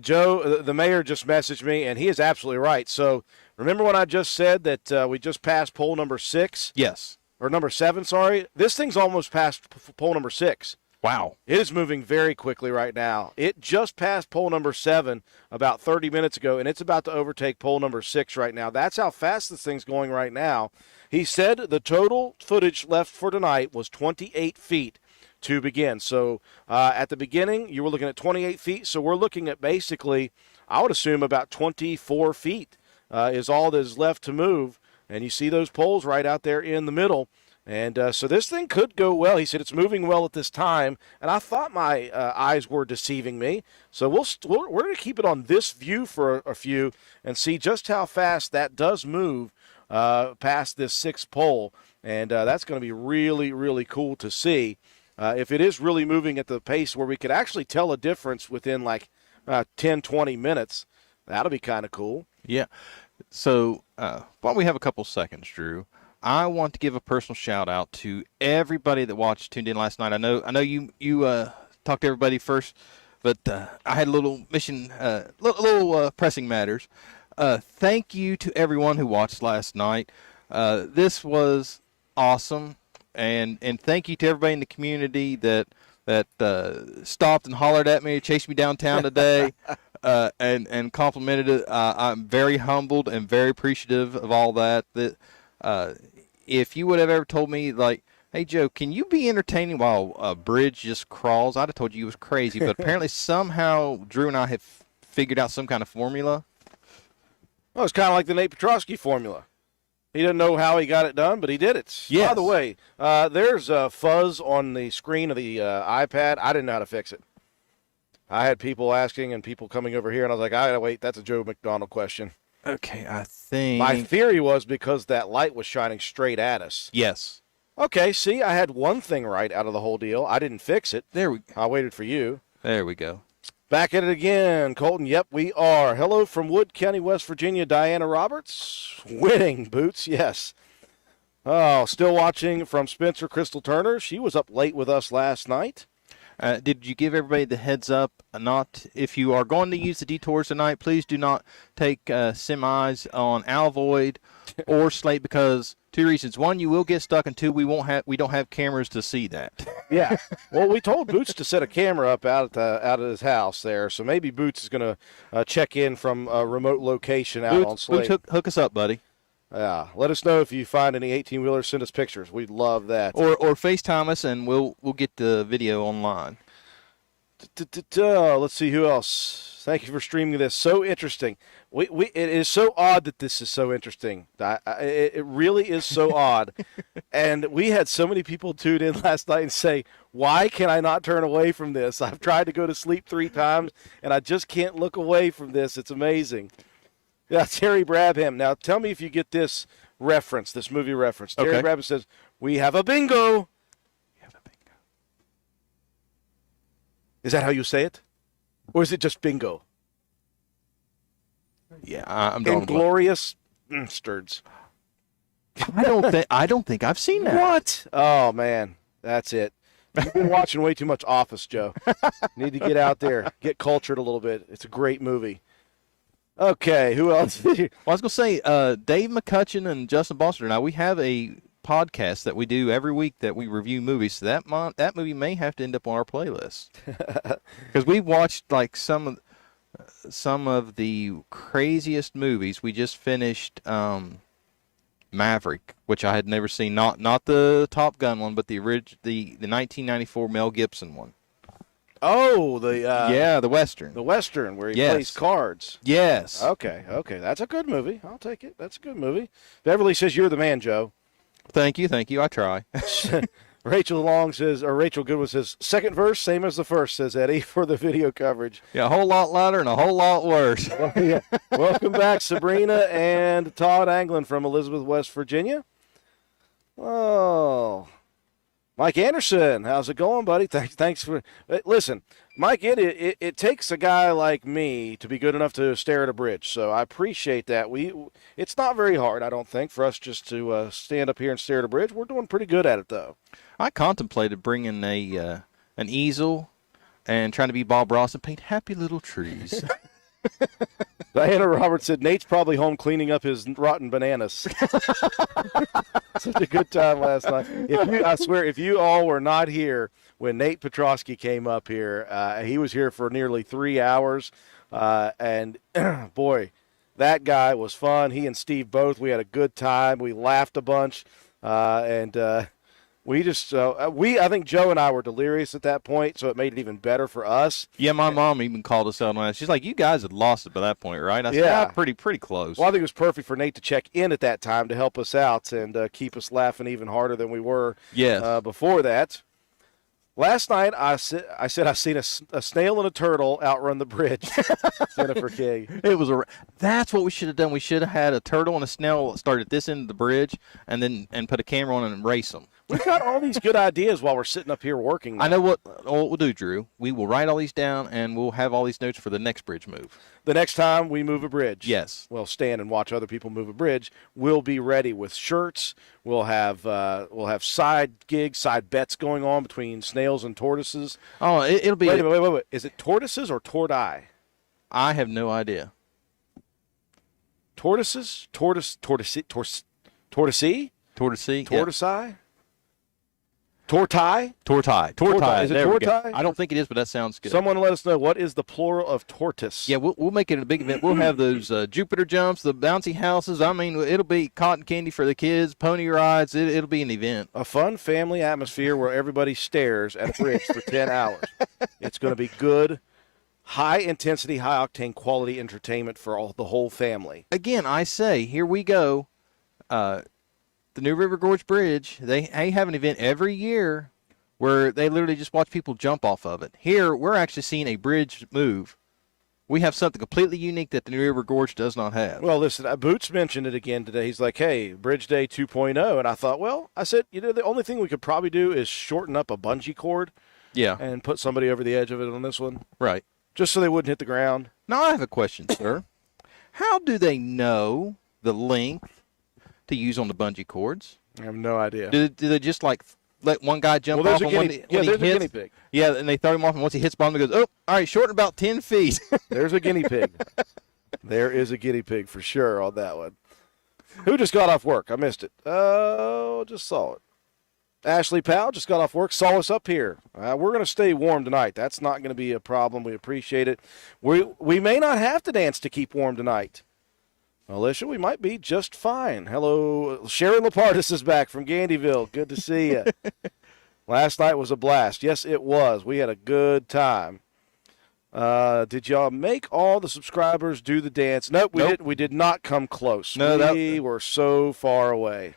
Joe, the mayor just messaged me, and he is absolutely right. So remember when I just said that we just passed pole number 6? Yes. Or number 7, sorry. This thing's almost past pole number 6. Wow. It is moving very quickly right now. It just passed pole number 7 about 30 minutes ago, and it's about to overtake pole number 6 right now. That's how fast this thing's going right now. He said the total footage left for tonight was 28 feet to begin. So at the beginning, you were looking at 28 feet. So we're looking at basically, I would assume, about 24 feet is all that is left to move. And you see those poles right out there in the middle. And so this thing could go well. He said it's moving well at this time, and I thought my eyes were deceiving me. So we're going to keep it on this view for a few and see just how fast that does move past this 6th pole, and that's going to be really, really cool to see. If it is really moving at the pace where we could actually tell a difference within like 10, 20 minutes, that'll be kind of cool. Yeah. So while we have a couple seconds, Drew, I want to give a personal shout out to everybody that tuned in last night. I know you talked to everybody first, but I had a little mission, little pressing matters. Thank you to everyone who watched last night. This was awesome, and thank you to everybody in the community that stopped and hollered at me, chased me downtown today. And complimented it. I'm very humbled and very appreciative of all that. If you would have ever told me, like, hey, Joe, can you be entertaining while a bridge just crawls? I'd have told you was crazy. But apparently somehow Drew and I have figured out some kind of formula. Well, it's kind of like the Nate Petrosky formula. He didn't know how he got it done, but he did it. Yes. By the way, there's a fuzz on the screen of the iPad. I didn't know how to fix it. I had people asking and people coming over here, and I was like, I gotta wait. That's a Joe McDonald question. Okay, I think. My theory was because that light was shining straight at us. Yes. Okay, see, I had one thing right out of the whole deal. I didn't fix it. I waited for you. There we go. Back at it again, Colton. Yep, we are. Hello from Wood County, West Virginia, Diana Roberts. Winning, Boots, yes. Oh, still watching from Spencer Crystal Turner. She was up late with us last night. Did you give everybody the heads up? Not if you are going to use the detours tonight, please do not take semis on Alvoid or Slate because 2 reasons. 1, you will get stuck, and 2, we don't have cameras to see that. Yeah. Well, we told Boots to set a camera up out of his house there, so maybe Boots is going to check in from a remote location out on Slate. Boots, hook us up, buddy. Yeah. Let us know if you find any 18-wheelers. Send us pictures. We'd love that. Or FaceTime us, and we'll get the video online. Let's see who else. Thank you for streaming this. So interesting. It is so odd that this is so interesting. It really is so odd. And we had so many people tune in last night and say, why can I not turn away from this? I've tried to go to sleep 3 times, and I just can't look away from this. It's amazing. Yeah, Terry Brabham. Now, tell me if you get this reference, this movie reference. Terry Okay. Brabham says, we have a bingo. Is that how you say it? Or is it just bingo? Yeah, I'm drawing a blank. Inglorious Sturds. I don't think I've seen that. What? Oh, man. That's it. You've been watching way too much Office, Joe. Need to get out there, get cultured a little bit. It's a great movie. Okay, who else? Well, I was going to say, Dave McCutcheon and Justin Boster and I, we have a podcast that we do every week that we review movies. So that movie may have to end up on our playlist because we've watched like some of the craziest movies. We just finished Maverick, which I had never seen. Not the Top Gun one, but the 1994 Mel Gibson one. Oh, the Western. The Western where he Yes. plays cards. Yes. Okay, that's a good movie. I'll take it. That's a good movie. Beverly says you're the man, Joe. Thank you. I try. Rachel Goodwin says, second verse, same as the first, says Eddie, for the video coverage. Yeah, a whole lot louder and a whole lot worse. Well, yeah. Welcome back, Sabrina and Todd Anglin from Elizabeth, West Virginia. Oh, Mike Anderson, how's it going, buddy? Thanks for listen, Mike. It takes a guy like me to be good enough to stare at a bridge, so I appreciate that. It's not very hard, I don't think, for us just to stand up here and stare at a bridge. We're doing pretty good at it, though. I contemplated bringing an easel and trying to be Bob Ross and paint happy little trees. Diana Roberts said Nate's probably home cleaning up his rotten bananas. Such a good time last night. I swear, if you all were not here when Nate Petrosky came up here, he was here for nearly 3 hours. And, boy, that guy was fun. He and Steve both. We had a good time. We laughed a bunch. And I think Joe and I were delirious at that point, so it made it even better for us. Yeah, my mom even called us out on that. She's like, "You guys had lost it by that point, right?" I said, Yeah. pretty close." Well, I think it was perfect for Nate to check in at that time to help us out and keep us laughing even harder than we were Yes. before that. Last night, I said I seen a snail and a turtle outrun the bridge. Jennifer King. It was That's what we should have done. We should have had a turtle and a snail start at this end of the bridge, and put a camera on and race them. We've got all these good ideas while we're sitting up here working. Now. I know what we'll do, Drew. We will write all these down, and we'll have all these notes for the next bridge move. The next time we move a bridge. Yes. Well, stand and watch other people move a bridge. We'll be ready with shirts. We'll have side gigs, side bets going on between snails and tortoises. Oh, it'll be. Wait. Is it tortoises or tortoise? I have no idea. Tortoises? Tortoisey? Tortoise. Tortoisei? Tortai? Tortai. Is it There we go. tortai? I don't think it is, but that sounds good. Someone let us know, what is the plural of tortoise? Yeah, we'll make it a big event. We'll have those Jupiter jumps, the bouncy houses. I mean, it'll be cotton candy for the kids, pony rides. It'll be an event. A fun family atmosphere where everybody stares at a bridge for 10 hours. It's going to be good, high-intensity, high-octane quality entertainment for the whole family. Again, I say, here we go. The New River Gorge Bridge, they have an event every year where they literally just watch people jump off of it. Here, we're actually seeing a bridge move. We have something completely unique that the New River Gorge does not have. Well, listen, Boots mentioned it again today. He's like, hey, Bridge Day 2.0. And I thought, I said, the only thing we could probably do is shorten up a bungee cord. Yeah. And put somebody over the edge of it on this one. Right. Just so they wouldn't hit the ground. Now, I have a question, sir. How do they know the length to use on the bungee cords? I have no idea. Do they just let one guy jump off? There's a guinea pig. Yeah, and they throw him off, and once he hits bottom, he goes, "Oh, all right, shorten about 10 feet." There's a guinea pig. There is a guinea pig for sure on that one. Who just got off work? I missed it. Oh, just saw it. Ashley Powell just got off work, saw us up here. We're going to stay warm tonight. That's not going to be a problem. We appreciate it. We may not have to dance to keep warm tonight. Alicia, we might be just fine. Hello. Sharon Lapardis is back from Gandyville. Good to see you. Last night was a blast. Yes, it was. We had a good time. Did y'all make all the subscribers do the dance? Nope, we didn't. We did not come close. No, we were so far away.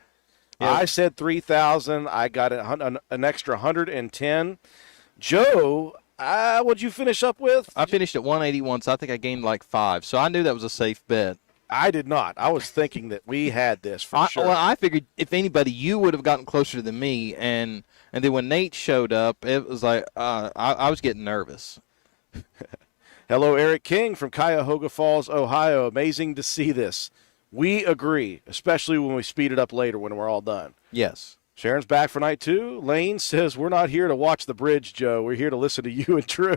Yeah. I said 3,000. I got an extra 110. Joe, what'd you finish up with? I finished at 181, so I think I gained like 5. So I knew that was a safe bet. I did not. I was thinking that we had this for sure. Well, I figured if anybody, you would have gotten closer than me. And then when Nate showed up, it was like I was getting nervous. Hello, Eric King from Cuyahoga Falls, Ohio. Amazing to see this. We agree, especially when we speed it up later when we're all done. Yes. Sharon's back for night 2. Lane says, we're not here to watch the bridge, Joe. We're here to listen to you and Drew.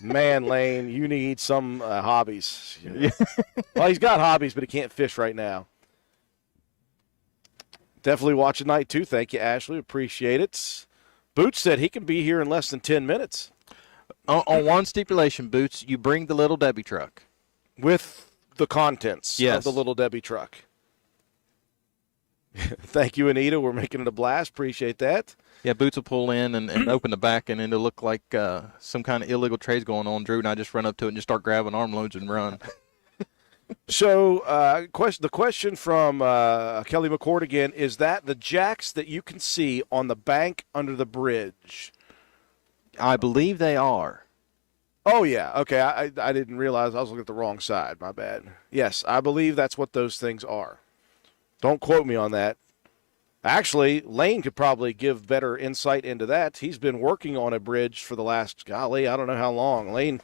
Man, Lane, you need some hobbies. Yeah. Well, he's got hobbies, but he can't fish right now. Definitely watching night 2. Thank you, Ashley. Appreciate it. Boots said he can be here in less than 10 minutes. On one stipulation, Boots, you bring the Little Debbie truck. With the contents of the Little Debbie truck. Thank you, Anita. We're making it a blast. Appreciate that. Yeah, Boots will pull in and open the back, and it'll look like some kind of illegal trades going on. Drew and I just run up to it and just start grabbing arm loads and run. So the question from Kelly McCord again, is that the jacks that you can see on the bank under the bridge? I believe they are. Oh, yeah. Okay, I didn't realize I was looking at the wrong side. My bad. Yes, I believe that's what those things are. Don't quote me on that. Actually, Lane could probably give better insight into that. He's been working on a bridge for the last, golly, I don't know how long. Lane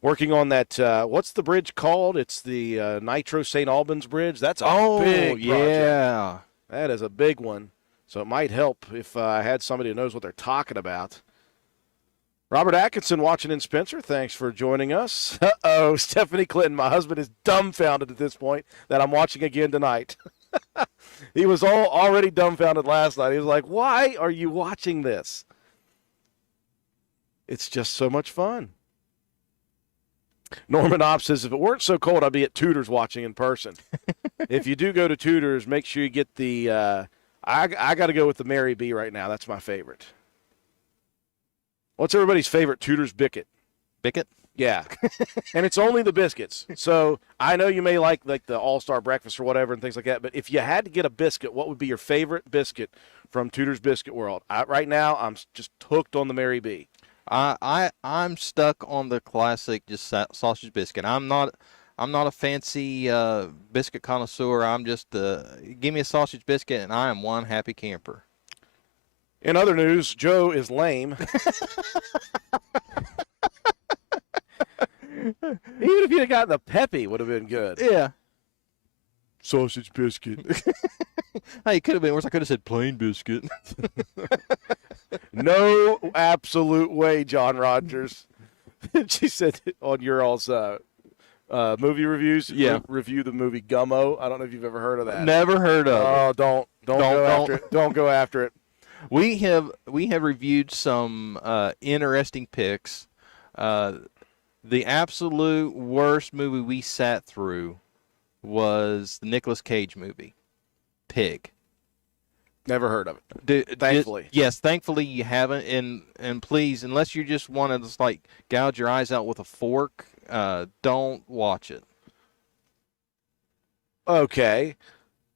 working on that, what's the bridge called? It's the Nitro St. Albans Bridge. That's a big project. Yeah. That is a big one. So it might help if I had somebody who knows what they're talking about. Robert Atkinson watching in Spencer. Thanks for joining us. Uh-oh, Stephanie Clinton. My husband is dumbfounded at this point that I'm watching again tonight. He was already dumbfounded last night. He was like, why are you watching this? It's just so much fun. Norman Opp says, if it weren't so cold, I'd be at Tudor's watching in person. If you do go to Tudor's, make sure you get the I got to go with the Mary B right now. That's my favorite. What's everybody's favorite Tudor's Biscuit? Bickett? Yeah, and it's only the biscuits. So I know you may like the All-Star breakfast or whatever and things like that, but if you had to get a biscuit, what would be your favorite biscuit from Tudor's Biscuit World? Right now, I'm just hooked on the Mary B. I'm stuck on the classic just sausage biscuit. I'm not a fancy biscuit connoisseur. I'm just give me a sausage biscuit and I am one happy camper. In other news, Joe is lame. Even if you'd have gotten the Peppy, would have been good. Yeah. Sausage biscuit. Hey, it could have been worse. I could have said plain biscuit. No absolute way, John Rogers. She said on your all's movie reviews. Yeah. Review the movie Gummo. I don't know if you've ever heard of that. Never heard of it. Oh, don't go after it. Don't go after it. We have reviewed some interesting picks. The absolute worst movie we sat through was the Nicolas Cage movie, Pig. Never heard of it. Thankfully. Yes, thankfully you haven't. And please, unless you just want to just like gouge your eyes out with a fork, don't watch it. Okay.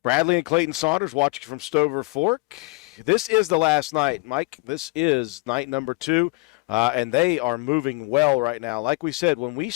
Bradley and Clayton Saunders watching from Stover Fork. This is the last night, Mike. This is night number 2, and they are moving well right now. Like we said, when they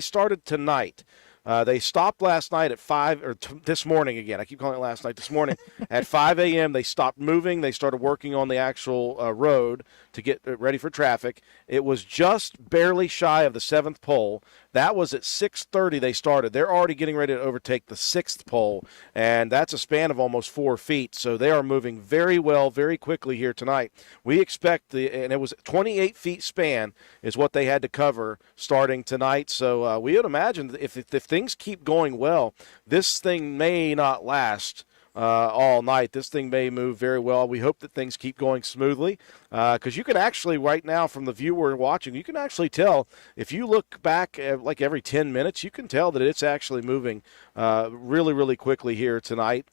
started tonight, they stopped last night at 5, or this morning again. I keep calling it last night. This morning at 5 a.m., they stopped moving. They started working on the actual road to get ready for traffic. It was just barely shy of the 7th pole. That was at 6:30 they started. They're already getting ready to overtake the 6th pole, and that's a span of almost 4 feet. So they are moving very well, very quickly here tonight. We expect and it was 28 feet span is what they had to cover starting tonight. So we would imagine if things keep going well, this thing may not last all night. This thing may move very well. We hope that things keep going smoothly because you can actually, right now, from the view we're watching, you can actually tell if you look back like every 10 minutes, you can tell that it's actually moving really, really quickly here tonight.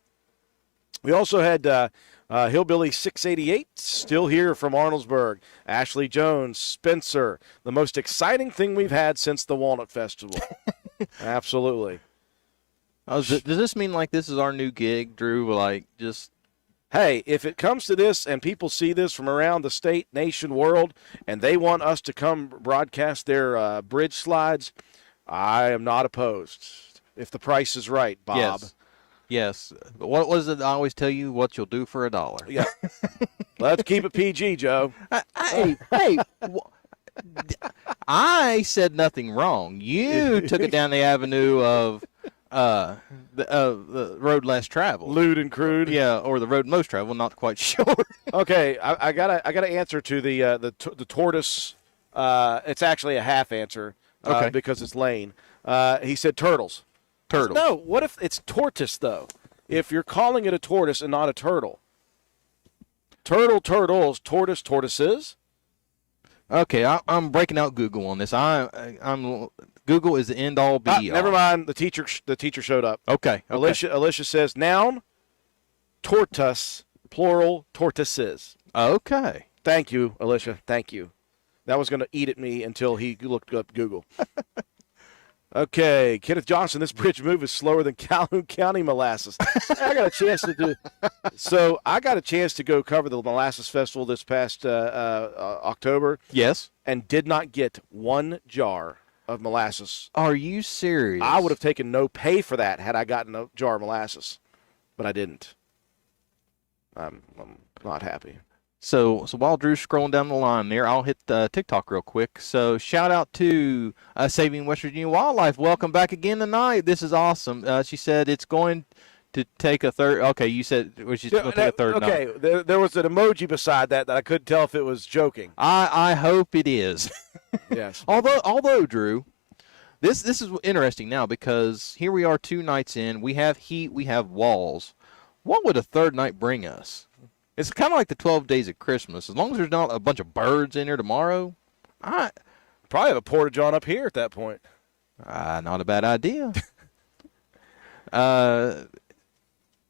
We also had Hillbilly 688 still here from Arnold'sburg. Ashley Jones, Spencer, the most exciting thing we've had since the Walnut Festival. Absolutely. Does this mean like this is our new gig, Drew? Like just hey, if it comes to this and people see this from around the state, nation, world, and they want us to come broadcast their bridge slides, I am not opposed. If the price is right, Bob. Yes. But what was it I always tell you? What you'll do for $1. Yeah. Let's keep it PG, Joe. Hey. I said nothing wrong. You took it down the avenue of the road less traveled. Lewd and crude. Yeah, or the road most traveled. Not quite sure. Okay, I gotta answer to the tortoise. It's actually a half answer Okay. because it's Lane. He said turtles. Turtles. No, what if it's tortoise though? If you're calling it a tortoise and not a turtle. Turtle, turtles, tortoise, tortoises. Okay, I'm breaking out Google on this. I'm Google is the end all be all. Never mind. The teacher showed up. Okay. Alicia says noun, tortoise, plural, tortoises. Okay. Thank you, Alicia. Thank you. That was going to eat at me until he looked up Google. Okay, Kenneth Johnson, this bridge move is slower than Calhoun County molasses. I got a chance to do. So I got a chance to go cover the Molasses Festival this past October. Yes. And did not get one jar of molasses. Are you serious? I would have taken no pay for that had I gotten a jar of molasses, but I didn't. I'm not happy. So while Drew's scrolling down the line there, I'll hit TikTok real quick. So shout out to Saving West Virginia Wildlife. Welcome back again tonight. This is awesome. She said it's going to take a third. Okay, you said she's going to take a third. Okay, there was an emoji beside that I couldn't tell if it was joking. I hope it is. Yes. Although Drew, this is interesting now because here we are 2 nights in. We have heat. We have walls. What would a third night bring us? It's kind of like the 12 days of Christmas. As long as there's not a bunch of birds in here tomorrow, probably have a porta-john up here at that point. Not a bad idea.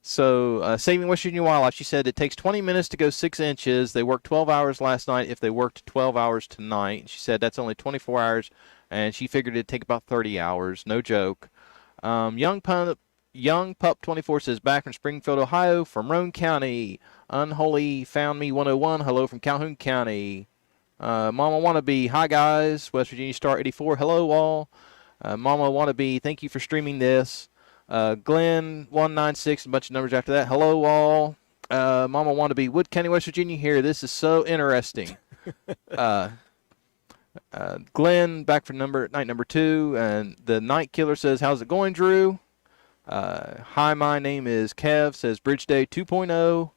So, Saving West Virginia Wildlife, she said it takes 20 minutes to go 6 inches. They worked 12 hours last night if they worked 12 hours tonight. She said that's only 24 hours, and she figured it'd take about 30 hours. No joke. Young Pup 24 says, back from Springfield, Ohio, from Roane County. Unholy Found Me 101, hello from Calhoun County. Mama Wannabe, hi guys. West Virginia Star 84, hello all. Mama Wannabe, thank you for streaming this. Glenn 196, a bunch of numbers after that. Hello all. Mama Wannabe, Wood County, West Virginia here. This is so interesting. Glenn back for night number 2, and the Night Killer says, how's it going, Drew? Hi, my name is Kev, says Bridge Day 2.0.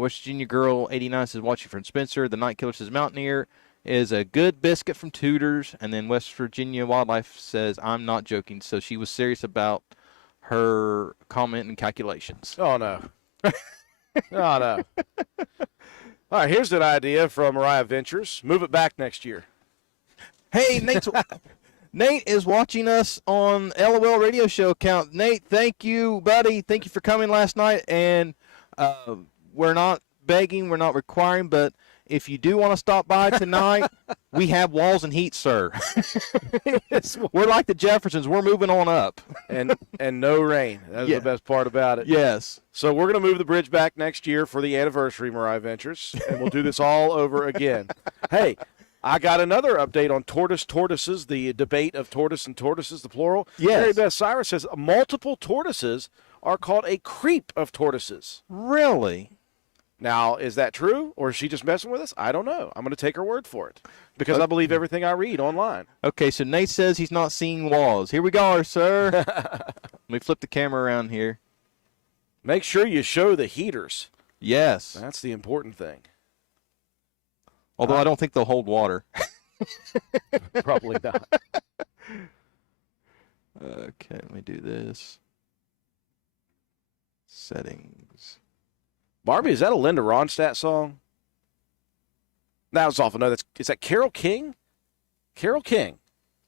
West Virginia Girl 89 says, watching from Spencer. The Night Killer says, Mountaineer is a good biscuit from Tudors. And then West Virginia Wildlife says, I'm not joking. So she was serious about her comment and calculations. Oh, no. Oh, no. All right, here's an idea from Mariah Ventures. Move it back next year. Hey, Nate is watching us on LOL Radio Show account. Nate, thank you, buddy. Thank you for coming last night. And we're not begging, we're not requiring, but if you do want to stop by tonight, we have walls and heat, sir. We're like the Jeffersons. We're moving on up. And no rain. That's the best part about it. Yes. So we're going to move the bridge back next year for the anniversary, Mariah Ventures, and we'll do this all over again. Hey, I got another update on tortoises, the debate of tortoise and tortoises, the plural. Yes. Mary Beth Cyrus says multiple tortoises are called a creep of tortoises. Really? Now, is that true, or is she just messing with us? I don't know. I'm going to take her word for it because I believe everything I read online. Okay, so Nate says he's not seeing walls. Here we go, sir. Let me flip the camera around here. Make sure you show the heaters. Yes. That's the important thing. Although I don't think they'll hold water. Probably not. Okay, let me do this. Settings. Barbie, is that a Linda Ronstadt song? That was awful. No, is that Carole King? Carole King.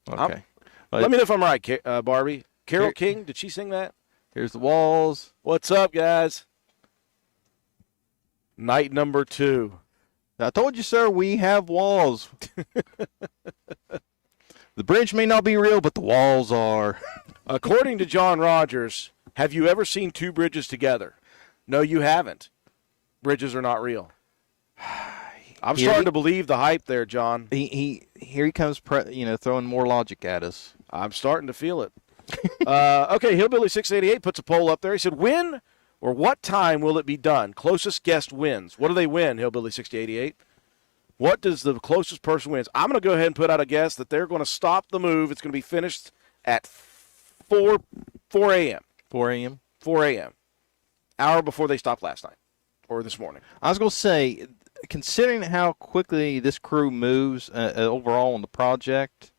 Okay. Let me know if I'm right, Barbie. Carole King, did she sing that? Here's the walls. What's up, guys? Night number 2. I told you, sir, we have walls. The bridge may not be real, but the walls are. According to John Rogers, have you ever seen two bridges together? No, you haven't. Bridges are not real. I'm starting to believe the hype there, John. Here he comes, throwing more logic at us. I'm starting to feel it. Okay, Hillbilly 688 puts a poll up there. He said, when or what time will it be done? Closest guest wins. What do they win, Hillbilly 688? What does the closest person wins? I'm going to go ahead and put out a guess that they're going to stop the move. It's going to be finished at 4 a.m. 4 a.m.? 4 a.m. Hour before they stopped last night or this morning. I was going to say, considering how quickly this crew moves overall on the project,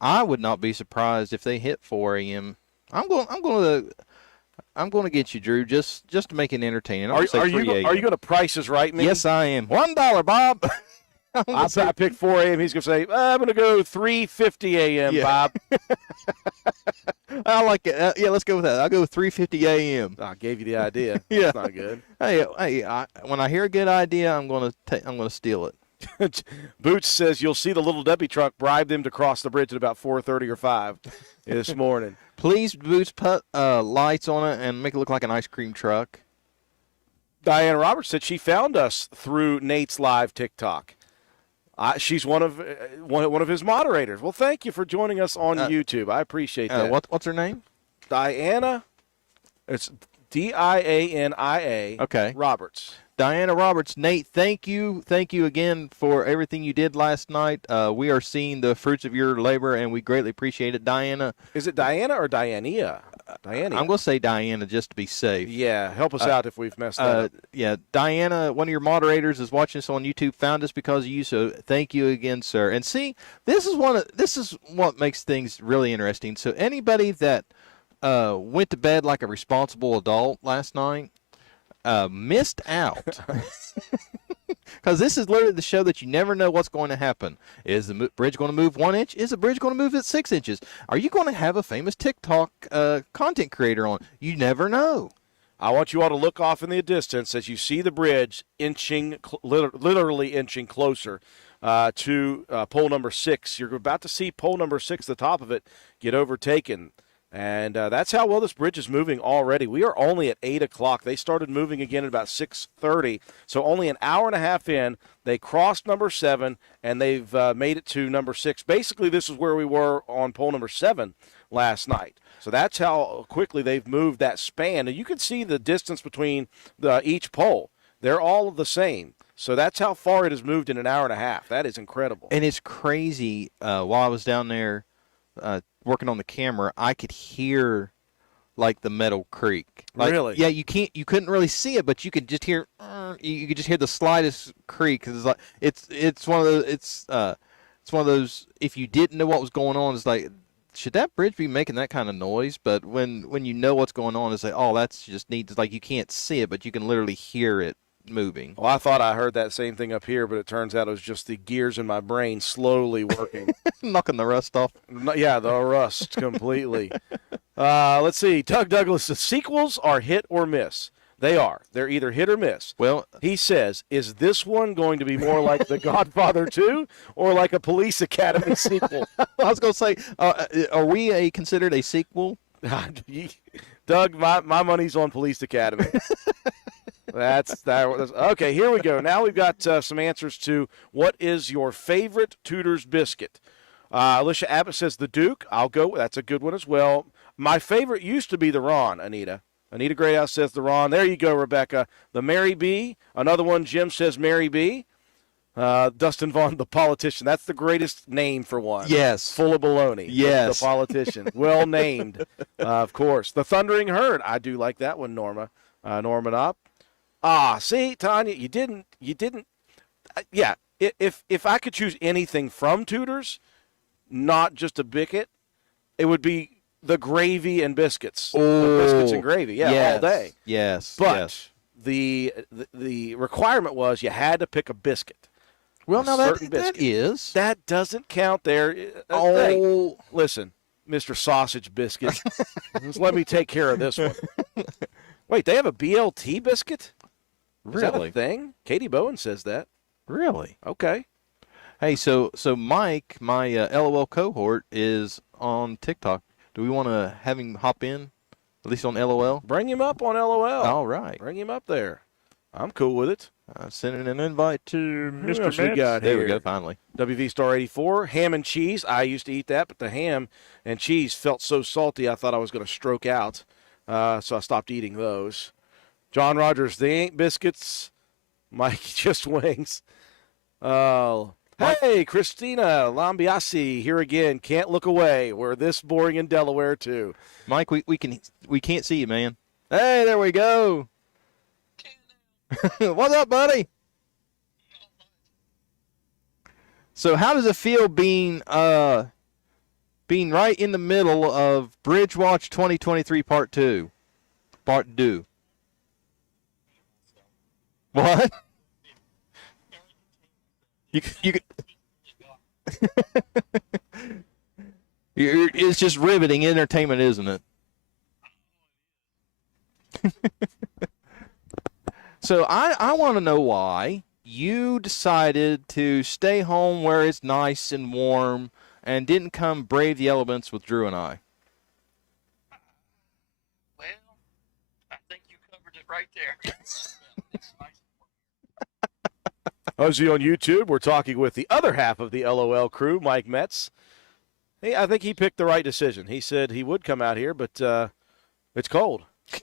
I would not be surprised if they hit 4 a.m. I'm going to get you, Drew, just to make it entertaining. Are you going to Price is Right me? Yes, I am. $1, Bob. I picked 4 a.m. He's going to say, I'm going to go 3:50 a.m., Bob. I like it. Yeah, let's go with that. I'll go 3:50 a.m. I gave you the idea. Yeah. That's not good. Hey, when I hear a good idea, I'm going to steal it. Boots says you'll see the Little Debbie truck bribe them to cross the bridge at about 4:30 or 5 this morning. Please, Boots, put lights on it and make it look like an ice cream truck. Diana Roberts said she found us through Nate's live TikTok. She's one of his moderators. Well, thank you for joining us on YouTube. I appreciate that. What's her name? Diana. It's Diania. Okay. Roberts. Diana Roberts. Nate, thank you again for everything you did last night. We are seeing the fruits of your labor, and we greatly appreciate it. Diana. Is it Diana or Diania? Diana. I'm going to say Diana just to be safe. Yeah, help us out if we've messed up. Yeah, Diana, one of your moderators, is watching us on YouTube, found us because of you, so thank you again, sir. And see, this is what makes things really interesting. So anybody that went to bed like a responsible adult last night, missed out. Because this is literally the show that you never know what's going to happen. Is the bridge going to move 1 inch? Is the bridge going to move at 6 inches? Are you going to have a famous TikTok content creator on? You never know. I want you all to look off in the distance as you see the bridge literally inching closer to pole number 6. You're about to see pole number 6, the top of it, get overtaken. And that's how well this bridge is moving already. We are only at 8 o'clock. They started moving again at about 6:30. So only an hour and a half in, they crossed number 7, and they've made it to number 6. Basically, this is where we were on pole number 7 last night. So that's how quickly they've moved that span. And you can see the distance between each pole. They're all the same. So that's how far it has moved in an hour and a half. That is incredible. And it's crazy. While I was down there working on the camera, I could hear like the metal creak. Like, really? Yeah, you couldn't really see it, but you could just hear. You could just hear the slightest creak. Cause it's one of those. It's one of those. If you didn't know what was going on, it's like, should that bridge be making that kind of noise? But when you know what's going on, it's like, oh, that's just neat. It's like you can't see it, but you can literally hear it moving. Well, I thought I heard that same thing up here, but it turns out it was just the gears in my brain slowly working. Knocking the rust off. Yeah, the rust completely. Let's see. Doug Douglas, the sequels are hit or miss. They are. They're either hit or miss. Well, he says, is this one going to be more like The Godfather 2 or like a Police Academy sequel? I was going to say, are we considered a sequel? Doug, my money's on Police Academy. That's okay. Here we go. Now we've got some answers to what is your favorite Tudor's biscuit. Alicia Abbott says the Duke. I'll go. That's a good one as well. My favorite used to be the Ron. Anita Greathouse says the Ron. There you go, Rebecca. The Mary B. Another one. Jim says Mary B. Dustin Vaughn, the politician. That's the greatest name for one. Yes. Full of baloney. Yes. The politician. Well named, of course. The Thundering Herd. I do like that one, Norma. Norman Up. See, Tanya, you didn't. Yeah, if I could choose anything from Tudor's, not just a biscuit, it would be the gravy and biscuits. The biscuits and gravy, yes, all day. Yes, but yes. the requirement was you had to pick a biscuit. Well, now that doesn't count there. Hey, listen, Mr. Sausage Biscuit, just let me take care of this one. Wait, they have a BLT biscuit? Really? Is that a thing? Katie Bowen says that. Really? Okay. Hey, so Mike, my LOL cohort, is on TikTok. Do we want to have him hop in, at least on LOL? Bring him up on LOL. All right. Bring him up there. I'm cool with it. Sending an invite to Mr. Metz. We got there here? we go, finally. WV Star 84, ham and cheese. I used to eat that, but the ham and cheese felt so salty I thought I was going to stroke out, so I stopped eating those. John Rogers, they ain't biscuits. Mike, just wings. Hey, Christina Lambiasi here again. Can't look away. We're this boring in Delaware too. Mike, we can't see you, man. Hey, there we go. What's up, buddy? So, how does it feel being right in the middle of Bridge Watch 2023 Part 2? Part 2. What? You could. It's just riveting entertainment, isn't it? So I want to know why you decided to stay home where it's nice and warm and didn't come brave the elements with Drew and I. Well, I think you covered it right there. Ozzy on YouTube, we're talking with the other half of the LOL crew, Mike Metz. Hey, I think he picked the right decision. He said he would come out here, but it's cold. It's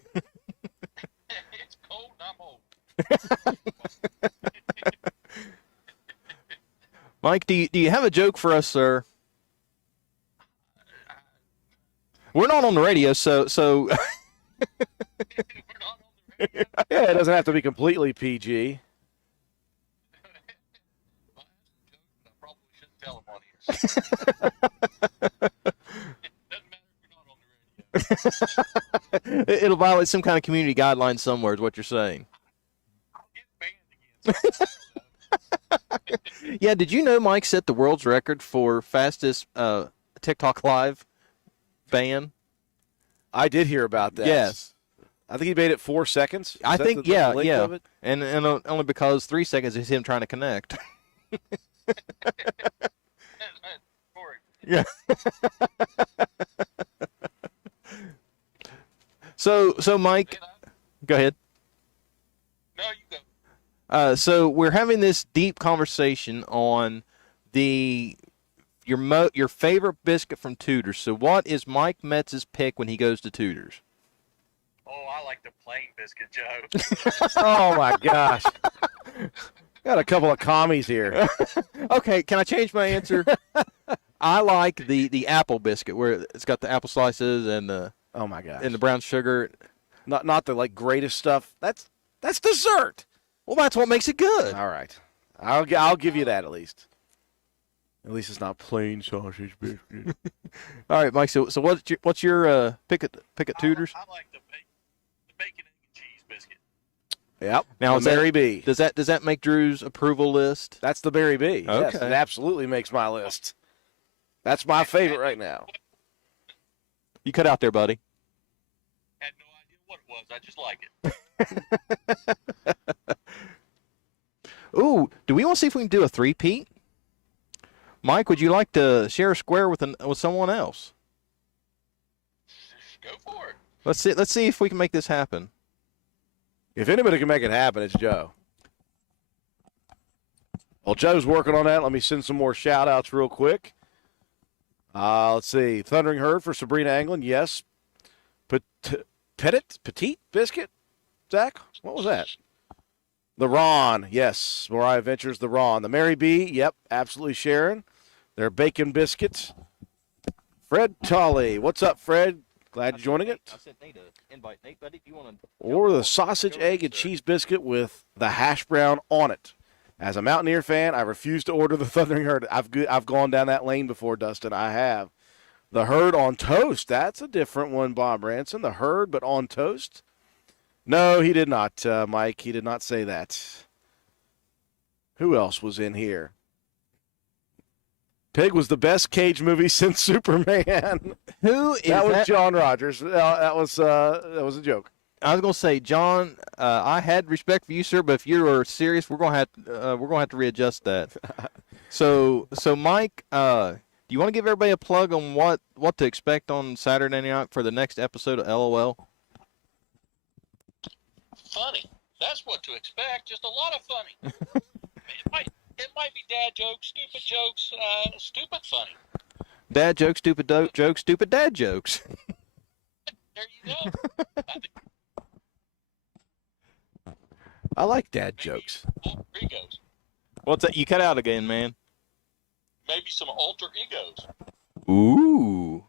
cold and I'm old. Mike, do you have a joke for us, sir? We're not on the radio, so We're not on the radio. Yeah, it doesn't have to be completely PG. I probably shouldn't tell him on here. Doesn't matter if you're not on the radio. it'll violate some kind of community guideline somewhere is what you're saying. I'll get banned again. Yeah, did you know Mike set the world's record for fastest TikTok live ban? I did hear about that. Yes. I think he made it 4 seconds. Is I that think, the yeah, length yeah. of it? And only because 3 seconds is him trying to connect. Corey. Yeah. So Mike, Then go ahead. no, you go. So we're having this deep conversation on your favorite biscuit from Tudor's. So what is Mike Metz's pick when he goes to Tudor's? Oh, I like the plain biscuit, Joe. Oh my gosh. Got a couple of commies here. Okay, can I change my answer? I like the apple biscuit where it's got the apple slices and the Oh my gosh. brown sugar. Not the like greatest stuff. That's dessert. Well, that's what makes it good. All right. I'll give you that at least. At least it's not plain sausage biscuit. All right, Mike. So what's your pick at Tudor's? I like the bacon, egg, and cheese biscuit. Yep. Now, the is that- Mary B. Does that make Drew's approval list? That's the Mary B. Yes, Okay. it absolutely makes my list. That's my favorite right now. You cut out there, buddy. Had no idea what it was. I just like it. Ooh, do we want to see if we can do a three-peat? Mike, would you like to share a square with someone else? Go for it. Let's see if we can make this happen. If anybody can make it happen, it's Joe. Well, Joe's working on that. Let me send some more shout-outs real quick. Let's see. Thundering Herd for Sabrina Anglin. Yes. Petite Biscuit? Zach? What was that? The Ron. Yes. Mariah Ventures, the Ron. The Mary B. Yep. Absolutely Sharon. Their bacon biscuits. Fred Tolley. What's up, Fred? Glad you're joining it. I sent Nate an invite. Nate, buddy, if you want to. Or the sausage, egg, and cheese biscuit with the hash brown on it. As a Mountaineer fan, I refuse to order the Thundering Herd. I've gone down that lane before, Dustin. I have. The Herd on toast. That's a different one, Bob Ranson. The Herd, but on toast? No, he did not, Mike. He did not say that. Who else was in here? Pig was the best Cage movie since Superman. Who is That was John Rogers. That was a joke. I was gonna say, John. I had respect for you, sir, but if you are serious, we're gonna have to readjust that. So Mike, do you want to give everybody a plug on what to expect on Saturday night for the next episode of LOL? Funny. That's what to expect. Just a lot of funny. it might be dad jokes, stupid jokes, stupid funny. Dad jokes, stupid jokes, stupid dad jokes. There you go. I like dad jokes. Alter egos. What's that? You cut out again, man. Maybe some alter egos. Ooh.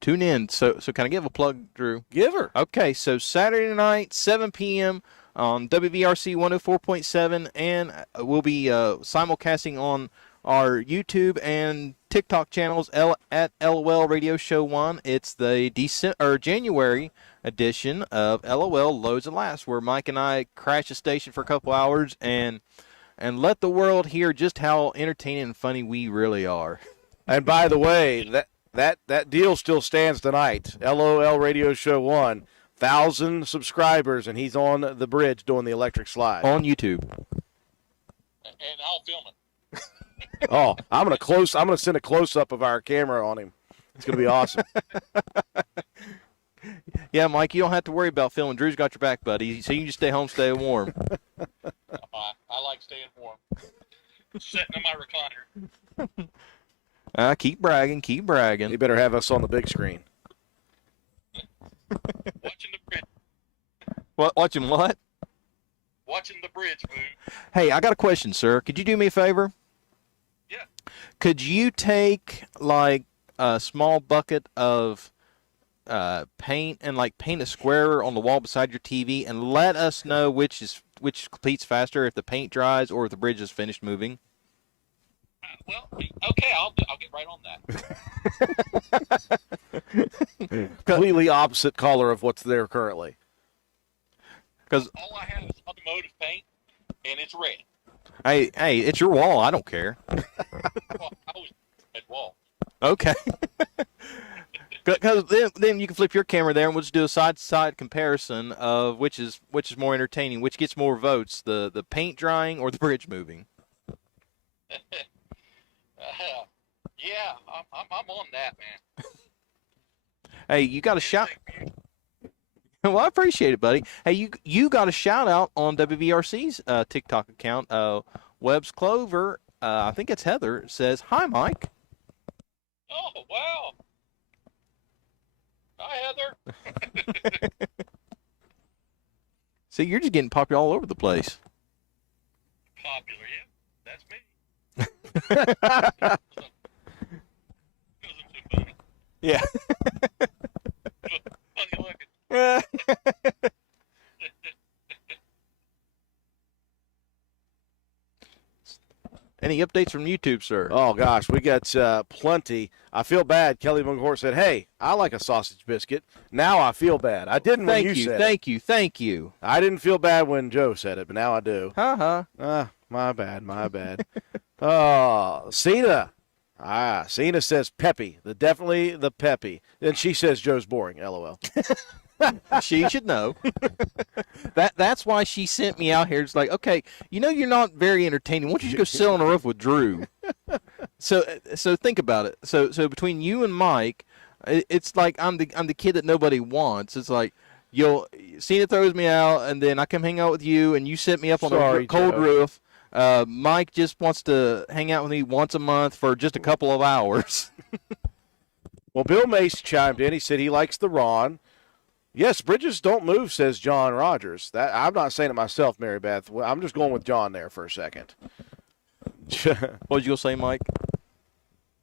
Tune in. So can I give a plug, Drew? Give her. Okay, so Saturday night, 7 p.m. on WVRC 104.7, and we'll be simulcasting on our YouTube and TikTok channels at LOL Radio Show 1. It's the January edition of LOL Loads of Laughs, where Mike and I crash the station for a couple hours and let the world hear just how entertaining and funny we really are. And by the way, that deal still stands tonight. LOL Radio Show 1, 1,000 subscribers, and he's on the bridge doing the electric slide. On YouTube. And I'll film it. Oh, I'm gonna send a close up of our camera on him. It's gonna be awesome. Yeah, Mike, you don't have to worry about filming. Drew's got your back, buddy. So you can just stay home, stay warm. I like staying warm. Sitting in my recliner. Keep bragging, keep bragging. You better have us on the big screen. Watching the bridge. What? Watching what? Watching the bridge move. Hey, I got a question, sir. Could you do me a favor? Yeah. Could you take like a small bucket of paint and like paint a square on the wall beside your TV and let us know which completes faster, if the paint dries or if the bridge is finished moving? Well, okay, I'll get right on that. Completely opposite color of what's there currently. Because All I have is automotive paint, and it's red. hey, it's your wall. I don't care. Well, I was red wall. Okay. Because then you can flip your camera there, and we'll just do a side-to-side comparison of which is more entertaining, which gets more votes, the paint drying or the bridge moving. Yeah, I'm on that, man. Hey, you got a shout. Well, I appreciate it, buddy. Hey, you got a shout out on WVRC's TikTok account. Webb's Clover, I think it's Heather, says, "Hi, Mike." Oh, wow. Hi, Heather. See, you're just getting popular all over the place. Popular, yeah. That's me. Because I'm too funny. Yeah. Funny looking. Any updates from YouTube, sir? Oh gosh, we got plenty. I feel bad. Kelly McCourt said, "Hey, I like a sausage biscuit." Now I feel bad. I didn't when you said it. Thank you. I didn't feel bad when Joe said it, but now I do. Ha. My bad. Oh, Cena. Cena says Peppy. Definitely the Peppy. And she says Joe's boring. LOL. She should know. That's why she sent me out here. It's like, okay, you're not very entertaining. Why don't you just go sit on the roof with Drew? So think about it. So between you and Mike, it's like I'm the kid that nobody wants. It's like Cena throws me out, and then I come hang out with you, and you set me up on the cold roof. Mike just wants to hang out with me once a month for just a couple of hours. Well, Bill Mace chimed in. He said he likes the Ron. Yes, bridges don't move, says John Rogers. That I'm not saying it myself, Mary Beth. I'm just going with John there for a second. What did you say, Mike?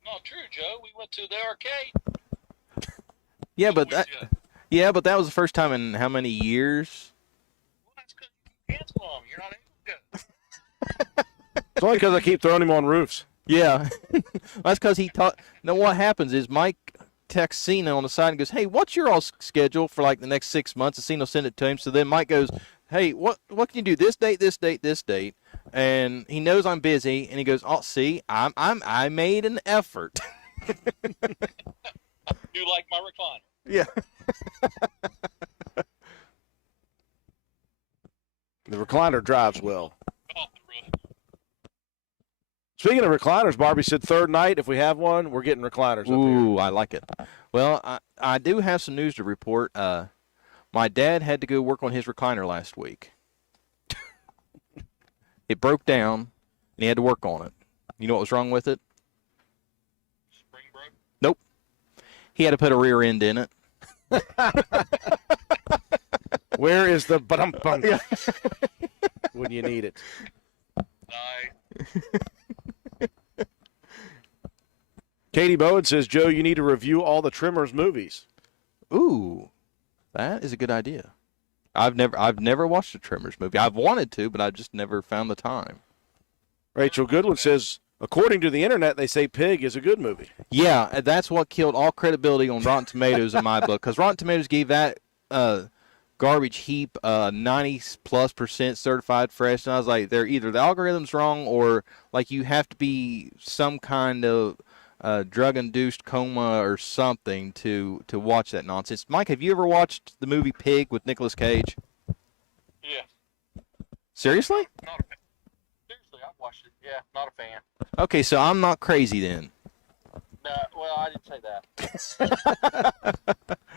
Not true, Joe. We went to the arcade. Yeah, but that was the first time in how many years? Well, that's because you cancel them. You're not able to go. It's only because I keep throwing him on roofs. Yeah, that's because he taught. Now what happens is Mike texts Cena on the side and goes, "Hey, what's your all schedule for like the next 6 months?" And Cena will send it to him. So then Mike goes, "Hey, what can you do this date, this date, this date?" And he knows I'm busy, and he goes, "Oh, see, I made an effort." Do you like my recliner? Yeah. The recliner drives well. Off the roof. Speaking of recliners, Barbie said third night, if we have one, we're getting recliners up here. Ooh, I like it. Well, I do have some news to report. My dad had to go work on his recliner last week. It broke down, and he had to work on it. You know what was wrong with it? Spring broke? Nope. He had to put a rear end in it. Where is the bum when you need it? Nice. Katie Bowen says, Joe, you need to review all the Tremors movies. Ooh, that is a good idea. I've never watched a Tremors movie. I've wanted to, but I've just never found the time. Rachel Goodwin says, according to the internet, they say Pig is a good movie. Yeah, and that's what killed all credibility on Rotten Tomatoes in my book, because Rotten Tomatoes gave that garbage heap 90+% certified fresh, and I was like, they're either the algorithm's wrong or like you have to be some kind of drug-induced coma or something to watch that nonsense. Mike, have you ever watched the movie Pig with Nicolas Cage? Yeah. Seriously? Not a fan. Seriously, I've watched it. Yeah, not a fan. Okay, so I'm not crazy then. No, well, I didn't say that.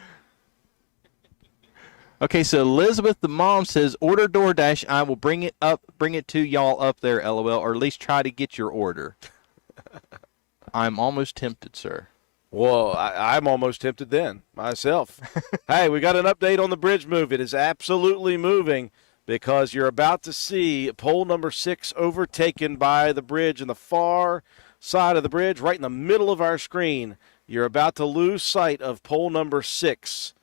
Okay, so Elizabeth, the mom, says, order DoorDash. I will bring it to y'all up there, LOL, or at least try to get your order. I'm almost tempted, sir. Well, I'm almost tempted then, myself. Hey, we got an update on the bridge move. It is absolutely moving because you're about to see pole number 6 overtaken by the bridge in the far side of the bridge, right in the middle of our screen. You're about to lose sight of pole number 6.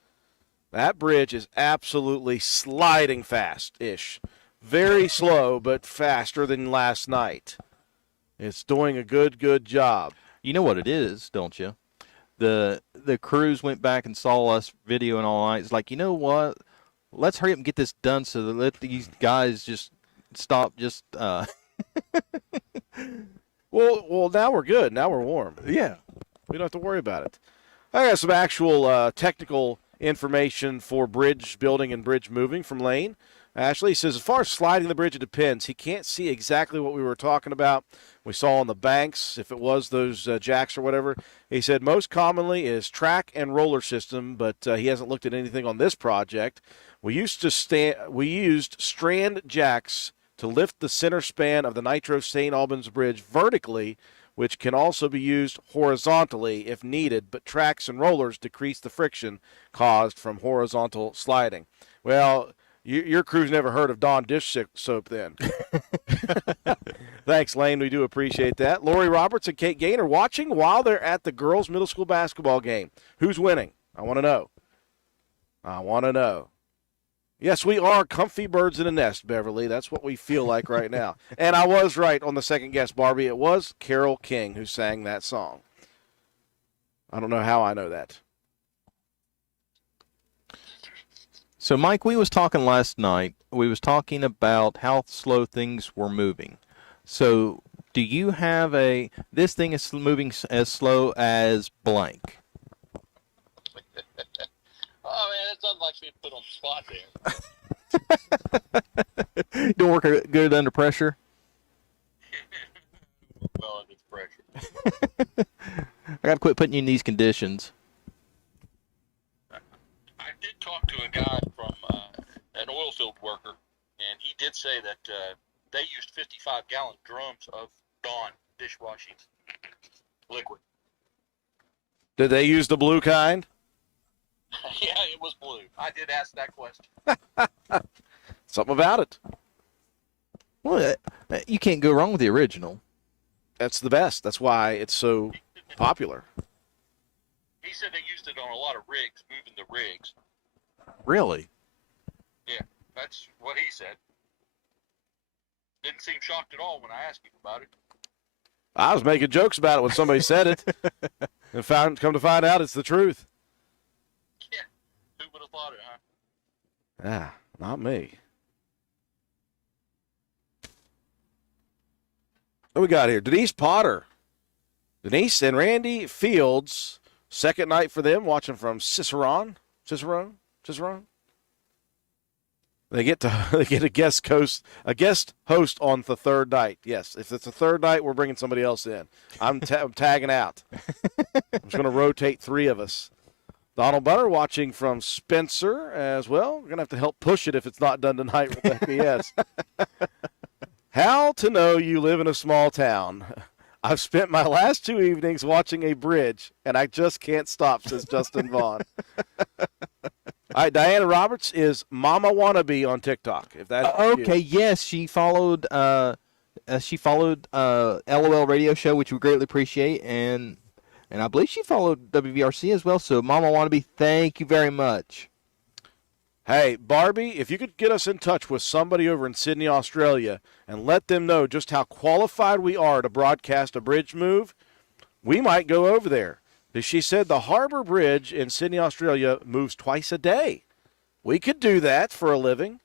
That bridge is absolutely sliding fast-ish. Very slow, but faster than last night. It's doing a good job. You know what it is, don't you? The crews went back and saw us video and all night. It's like, you know what? Let's hurry up and get this done so that let these guys just stop just Well, now we're good. Now we're warm. Yeah. We don't have to worry about it. I got some actual technical information for bridge building and bridge moving from Lane. Ashley says, as far as sliding the bridge, it depends. He can't see exactly what we were talking about. We saw on the banks, if it was those jacks or whatever. He said most commonly is track and roller system, but he hasn't looked at anything on this project. We used strand jacks to lift the center span of the Nitro St. Albans Bridge vertically, which can also be used horizontally if needed, but tracks and rollers decrease the friction caused from horizontal sliding. Well, your crew's never heard of Dawn dish soap then. Thanks, Lane. We do appreciate that. Lori Roberts and Kate Gaynor watching while they're at the girls' middle school basketball game. Who's winning? I want to know. Yes, we are comfy birds in a nest, Beverly. That's what we feel like right now. And I was right on the second guess, Barbie. It was Carole King who sang that song. I don't know how I know that. So, Mike, we was talking last night. We was talking about how slow things were moving. So, do you have this thing is moving as slow as blank? Oh, man, it's nothing like being put on the spot there. Don't work good under pressure? Well, under pressure. I got to quit putting you in these conditions. I did talk to a guy from an oil field worker, and he did say that they used 55-gallon drums of Dawn dishwashing liquid. Did they use the blue kind? Yeah, it was blue. I did ask that question. Something about it. Well, you can't go wrong with the original. That's the best. That's why it's so popular. He said they used it on a lot of rigs, moving the rigs. Really? Yeah, that's what he said. Didn't seem shocked at all when I asked him about it. I was making jokes about it when somebody said it, and come to find out it's the truth. Yeah, who would have thought it, huh? Ah, not me. What we got here? Denise Potter. Denise and Randy Fields, second night for them, watching from Cicerone. They get a guest host on the third night. Yes, if it's the third night, we're bringing somebody else in. I'm tagging out. I'm just going to rotate three of us. Donald Bunner watching from Spencer as well. We're going to have to help push it if it's not done tonight, Rebecca. Yes. How to know you live in a small town. I've spent my last 2 evenings watching a bridge, and I just can't stop, says Justin Vaughn. All right, Diana Roberts is Mama Wannabe on TikTok. If that's okay, you. yes, she followed LOL Radio Show, which we greatly appreciate, and I believe she followed WVRC as well. So, Mama Wannabe, thank you very much. Hey, Barbie, if you could get us in touch with somebody over in Sydney, Australia, and let them know just how qualified we are to broadcast a bridge move, we might go over there. She said the Harbor Bridge in Sydney, Australia moves twice a day. We could do that for a living.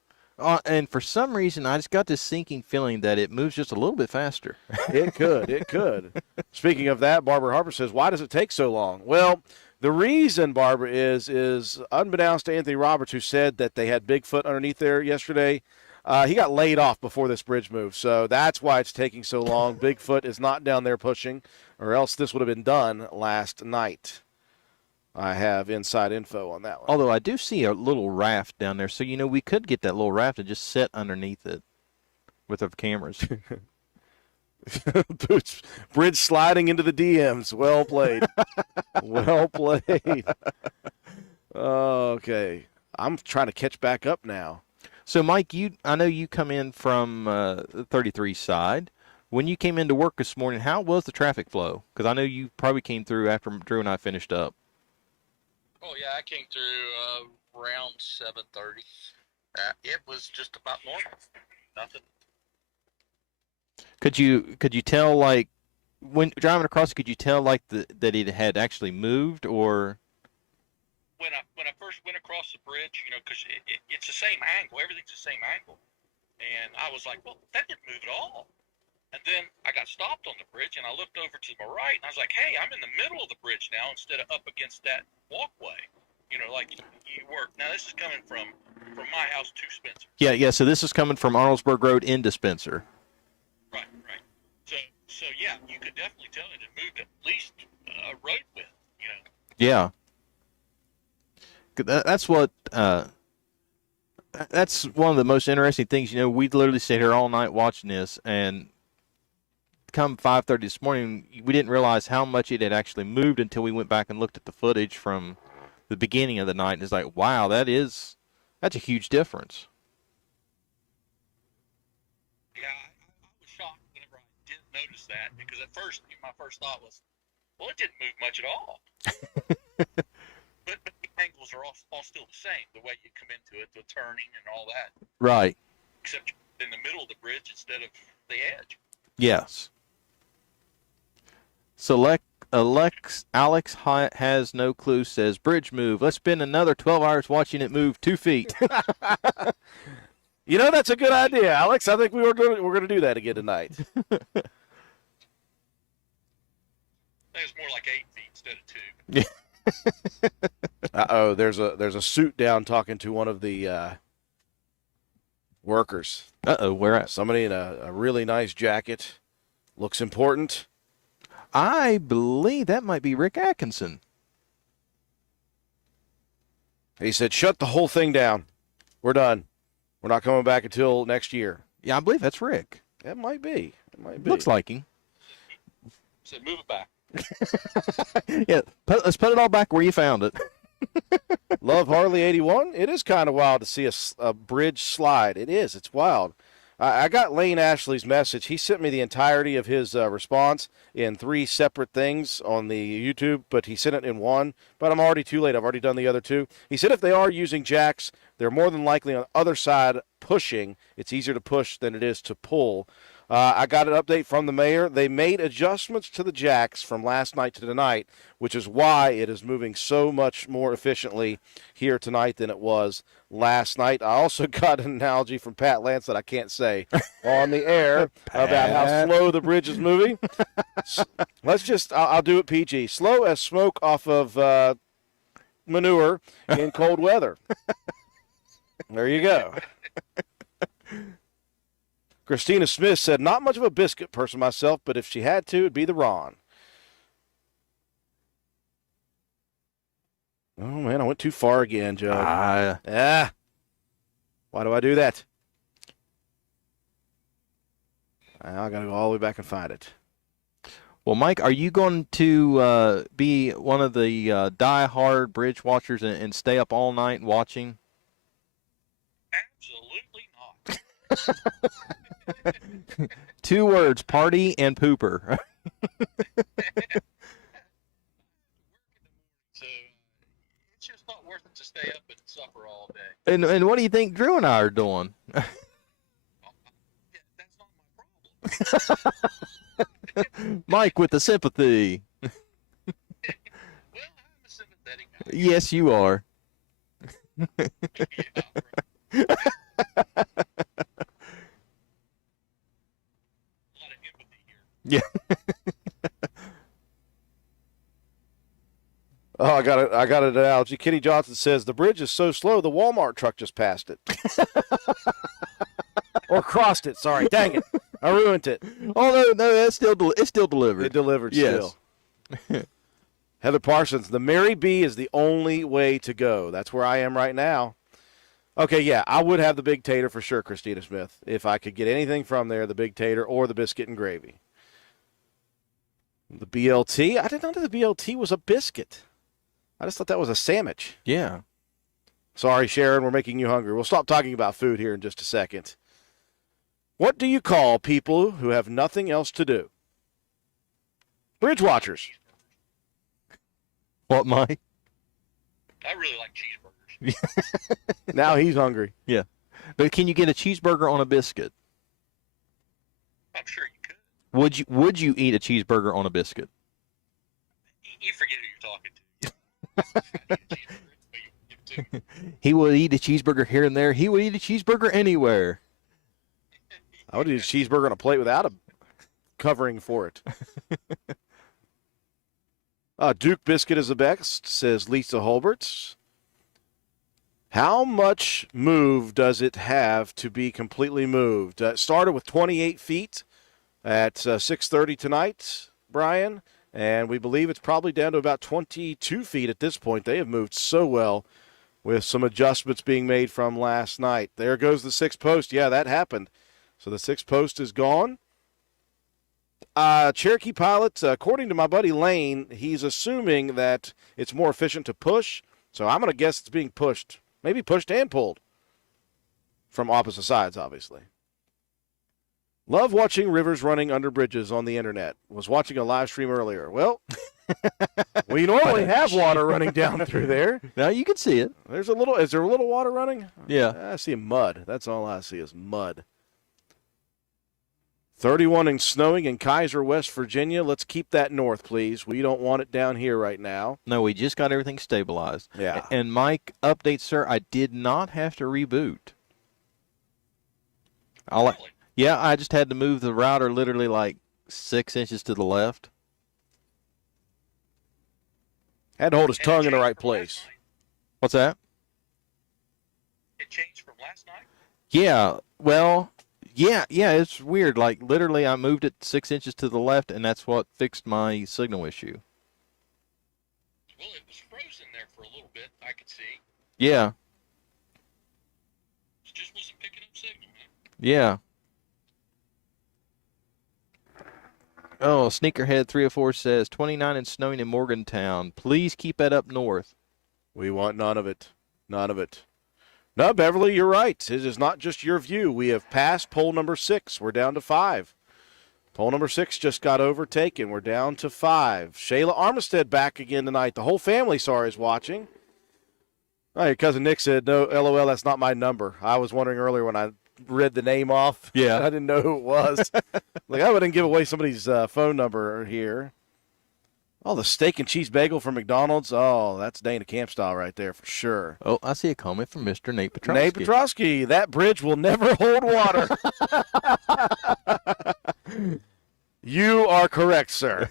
And for some reason, I just got this sinking feeling that it moves just a little bit faster. It could. Speaking of that, Barbara Harper says, why does it take so long? Well, the reason, Barbara, is unbeknownst to Anthony Roberts, who said that they had Bigfoot underneath there yesterday, he got laid off before this bridge move. So that's why it's taking so long. Bigfoot is not down there pushing, or else this would have been done last night. I have inside info on that one. Although I do see a little raft down there, so we could get that little raft and just sit underneath it with our cameras. Bridge sliding into the DMs. Well played. Well played. Okay. I'm trying to catch back up now. So, Mike, I know you come in from the 33 side. When you came into work this morning, how was the traffic flow? Because I know you probably came through after Drew and I finished up. Oh, yeah, I came through around 7:30. It was just about normal. Nothing. Could you tell, like, when driving across, could you tell, like, that it had actually moved, or? When I first went across the bridge, because it's the same angle. Everything's the same angle. And I was like, well, that didn't move at all. And then I got stopped on the bridge, and I looked over to my right, and I was like, "Hey, I'm in the middle of the bridge now instead of up against that walkway." You know, like you were. Now this is coming from my house to Spencer. Yeah, yeah. So this is coming from Arnoldsburg Road into Spencer. Right, right. So yeah, you could definitely tell it had moved at least a road width. You know. Yeah. That's what. That's one of the most interesting things. You know, we literally stayed here all night watching this, and come 5:30 this morning, we didn't realize how much it had actually moved until we went back and looked at the footage from the beginning of the night. And it's like, wow, that's a huge difference. Yeah, I was shocked whenever I didn't notice that, because at first my first thought was, well, it didn't move much at all. but the angles are all still the same, the way you come into it, the turning and all that, Right. except in the middle of the bridge instead of the edge. Yes. So Alex has no clue says bridge move. Let's spend another 12 hours watching it move 2 feet. You know, that's a good idea, Alex. I think we're going to do that again tonight. I think it's more like 8 feet instead of 2. Uh-oh, there's a suit down talking to one of the workers. Uh-oh, where at? Somebody in a really nice jacket. Looks important. I believe that might be Rick Atkinson. He said, "Shut the whole thing down. We're done. We're not coming back until next year." Yeah, I believe that's Rick. It might be. It might be. Looks like him. Said move it back. Yeah, let's put it all back where you found it. Love Harley 81. It is kind of wild to see a bridge slide. It is. It's wild. I got Lane Ashley's message. He sent me the entirety of his response in 3 separate things on the YouTube, but he sent it in one. But I'm already too late. I've already done the other 2. He said if they are using jacks, they're more than likely on the other side pushing. It's easier to push than it is to pull. I got an update from the mayor. They made adjustments to the jacks from last night to tonight, which is why it is moving so much more efficiently here tonight than it was last night. I also got an analogy from Pat Lance that I can't say on the air about how slow the bridge is moving. I'll do it PG. Slow as smoke off of manure in cold weather. There you go. Christina Smith said, "Not much of a biscuit person myself, but if she had to, it'd be the Ron." Oh, man, I went too far again, Joe. Why do I do that? I got to go all the way back and find it. Well, Mike, are you going to be one of the die-hard bridge watchers and stay up all night watching? Absolutely not. 2 words, party and pooper. So it's just not worth it to stay up and suffer all day. And what do you think Drew and I are doing? Yeah, that's not my problem. Mike with the sympathy. Well, I'm a sympathetic guy. Yes, you are. Yeah, right. A lot of empathy here. Yeah. Oh, I got an analogy. Kenny Johnson says, "The bridge is so slow, the Walmart truck just passed it." Or crossed it. Sorry. Dang it. I ruined it. Oh, no, it's still delivered. It delivered Yes. still. Heather Parsons, the Mary B is the only way to go. That's where I am right now. Okay, yeah, I would have the big tater for sure, Christina Smith. If I could get anything from there, the big tater or the biscuit and gravy. The BLT, I didn't know the BLT was a biscuit. I just thought that was a sandwich. Yeah. Sorry, Sharon, we're making you hungry. We'll stop talking about food here in just a second. What do you call people who have nothing else to do? Bridge watchers. What, Mike? I really like cheeseburgers. Now he's hungry. Yeah. But can you get a cheeseburger on a biscuit? I'm sure you could. Would you eat a cheeseburger on a biscuit? You forget who you're talking to. I need a cheeseburger. So you give it to me. He would eat a cheeseburger here and there. He would eat a cheeseburger anywhere. I would eat a cheeseburger on a plate without a covering for it. Duke Biscuit is the best, says Lisa Holberts. How much move does it have to be completely moved? It started with 28 feet at 6:30 tonight, Brian, and we believe it's probably down to about 22 feet at this point. They have moved so well with some adjustments being made from last night. There goes the 6 post. Yeah, that happened. So the 6 post is gone. Cherokee Pilot, according to my buddy Lane, he's assuming that it's more efficient to push. So I'm going to guess it's being pushed. Maybe pushed and pulled from opposite sides, obviously. Love watching rivers running under bridges on the internet. Was watching a live stream earlier. Well, we normally have water running down through there. Now you can see it. Is there a little water running? Yeah. I see mud. That's all I see is mud. 31 and snowing in Kaiser, West Virginia. Let's keep that north, please. We don't want it down here right now. No, we just got everything stabilized. Yeah. And Mike, update, sir, I did not have to reboot. Really? Yeah, I just had to move the router literally like 6 inches to the left. Had to hold his And it tongue in the changed right from last place. night? What's that? It changed from last night? Yeah, well, yeah, it's weird. Like, literally, I moved it 6 inches to the left, and that's what fixed my signal issue. Well, it was frozen there for a little bit, I could see. Yeah, It just wasn't picking up signal, man. yeah. Oh, Sneakerhead 304 says 29 and snowing in Morgantown. Please keep that up north. We want none of it. None of it. No, Beverly, you're right. It is not just your view. We have passed poll number 6. We're down to 5. Poll number 6 just got overtaken. We're down to 5. Shayla Armistead back again tonight. The whole family, sorry, is watching. Oh, your cousin Nick said, no, LOL, that's not my number. I was wondering earlier when I read the name off. Yeah. I didn't know who it was. Like, I wouldn't give away somebody's phone number here. Oh, the steak and cheese bagel from McDonald's. Oh, that's Dana Camp style right there for sure. Oh, I see a comment from Mr. Nate Petrosky. Nate Petrosky, that bridge will never hold water. You are correct, sir.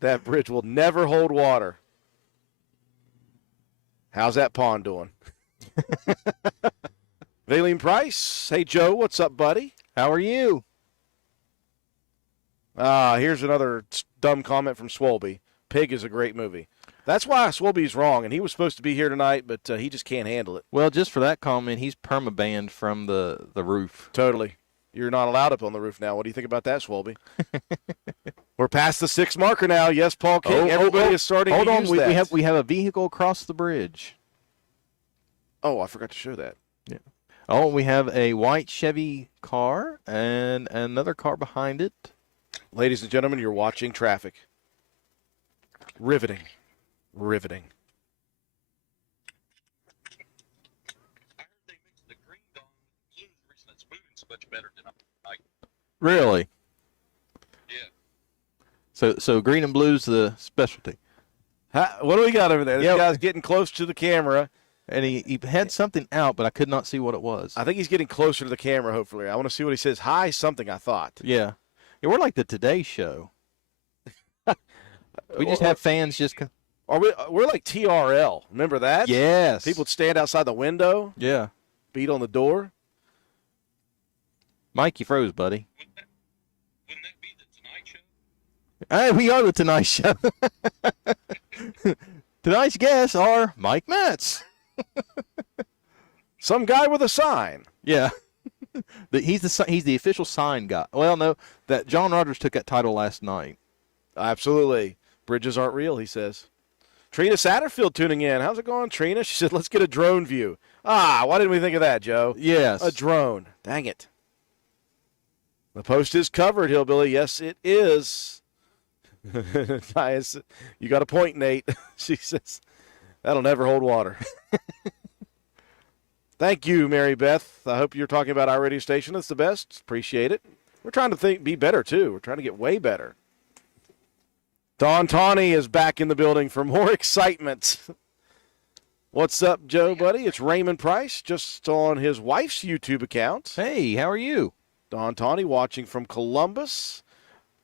That bridge will never hold water. How's that pond doing? Valine Price. Hey, Joe, what's up, buddy? How are you? Here's another dumb comment from Swolby. Pig is a great movie. That's why Swolby's wrong, and he was supposed to be here tonight, but he just can't handle it. Well, just for that comment, he's permabanned from the roof. Totally. You're not allowed up on the roof now. What do you think about that, Swolby? We're past the 6 marker now. Yes, Paul King. Everybody is starting Hold to on, use we that. we have a vehicle across the bridge. Oh, I forgot to show that. Yeah. Oh, we have a white Chevy car and another car behind it. Ladies and gentlemen, you're watching traffic. Riveting. Riveting. I heard they mixed the green dawn with the blue. The reason it's moving so much better tonight. Really? Yeah. So green and blue's the specialty. What do we got over there? This Yep. guy's getting close to the camera. And he had something out, but I could not see what it was. I think he's getting closer to the camera, hopefully. I want to see what he says. Hi, something, I thought. Yeah. Yeah, we're like the Today Show. We just have fans just. We're like TRL. Remember that? Yes. People would stand outside the window, Yeah. beat on the door. Mike, you froze, buddy. Wouldn't that be the Tonight Show? Hey, we are the Tonight Show. Tonight's guests are Mike Metz. Some guy with a sign. Yeah. He's the official sign guy. Well, no, that John Rogers took that title last night. Absolutely. Bridges aren't real, he says. Trina Satterfield tuning in. How's it going, Trina? She said, let's get a drone view. Why didn't we think of that, Joe? Yes. A drone. Dang it. The post is covered, Hillbilly. Yes, it is. Nice. You got a point, Nate. She says, that'll never hold water. Thank you, Mary Beth. I hope you're talking about our radio station. It's the best. Appreciate it. We're trying to be better, too. We're trying to get way better. Don Tawney is back in the building for more excitement. What's up, Joe, buddy? It's Raymond Price, just on his wife's YouTube account. Hey, how are you? Don Tawney watching from Columbus.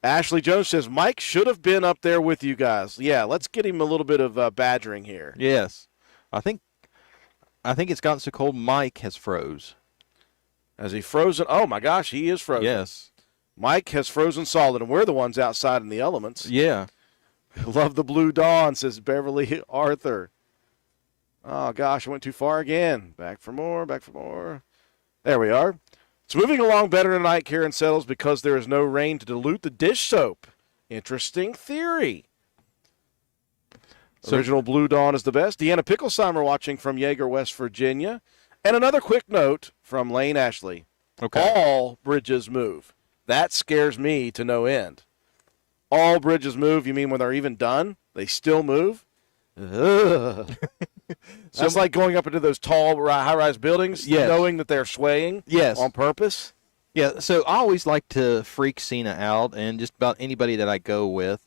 Ashley Jones says Mike should have been up there with you guys. Yeah, let's get him a little bit of badgering here. Yes. I think it's gotten so cold Mike has froze. Has he frozen? Oh, my gosh, he is frozen. Yes. Mike has frozen solid, and we're the ones outside in the elements. Yeah. Love the blue dawn, says Beverly Arthur. Oh, gosh, I went too far again. Back for more, back for more. There we are. It's moving along better tonight, Karen settles, because there is no rain to dilute the dish soap. Interesting theory. So, Original Blue Dawn is the best. Deanna Picklesheimer watching from Yeager, West Virginia. And another quick note from Lane Ashley. okay. All bridges move. That scares me to no end. All bridges move, you mean when they're even done? They still move? Ugh. That's like going up into those tall, high-rise buildings, Yes. knowing that they're swaying Yes. on purpose. Yeah, so I always like to freak Cena out, and just about anybody that I go with.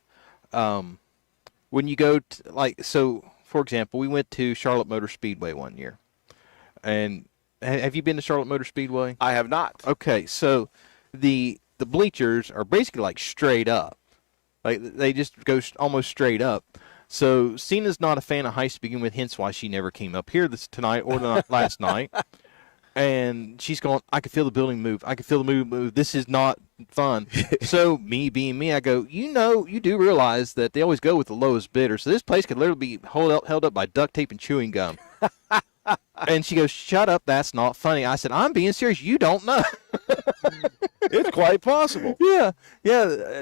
When you go to, for example, we went to Charlotte Motor Speedway one year. And have you been to Charlotte Motor Speedway? I have not. Okay, so the bleachers are basically like straight up. Like they just go almost straight up. So Cena's not a fan of heights to begin with, hence why she never came up here tonight or last night. And she's going, I can feel the building move. I can feel the move. This is not fun. So me being me, I go, you do realize that they always go with the lowest bidder. So this place could literally be held up by duct tape and chewing gum. And she goes, shut up. That's not funny. I said, I'm being serious. You don't know. It's quite possible. Yeah.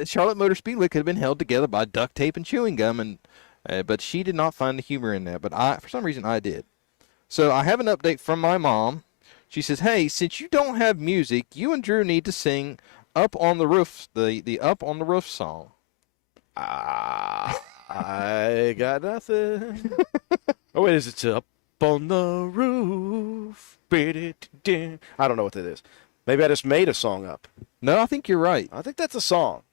Charlotte Motor Speedway could have been held together by duct tape and chewing gum, and but she did not find the humor in that. But for some reason, I did. So I have an update from my mom. She says, hey, since you don't have music, you and Drew need to sing Up on the Roof, the Up on the Roof song. I got nothing. Oh, wait, is it Up on the Roof? I don't know what that is. Maybe I just made a song up. No, I think you're right. I think that's a song.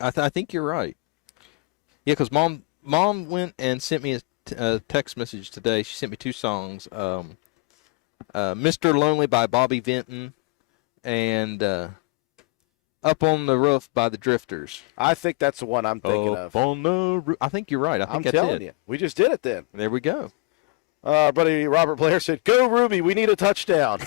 I think you're right. Yeah, because mom went and sent me a text message today. She sent me 2 songs. Mr. Lonely by Bobby Vinton and Up on the Roof by the Drifters. I think that's the one I'm thinking Up of. on the roof. I think you're right. I think I'm that's telling it. you. We just did it then. There we go. Our buddy Robert Blair said, go, Ruby. We need a touchdown.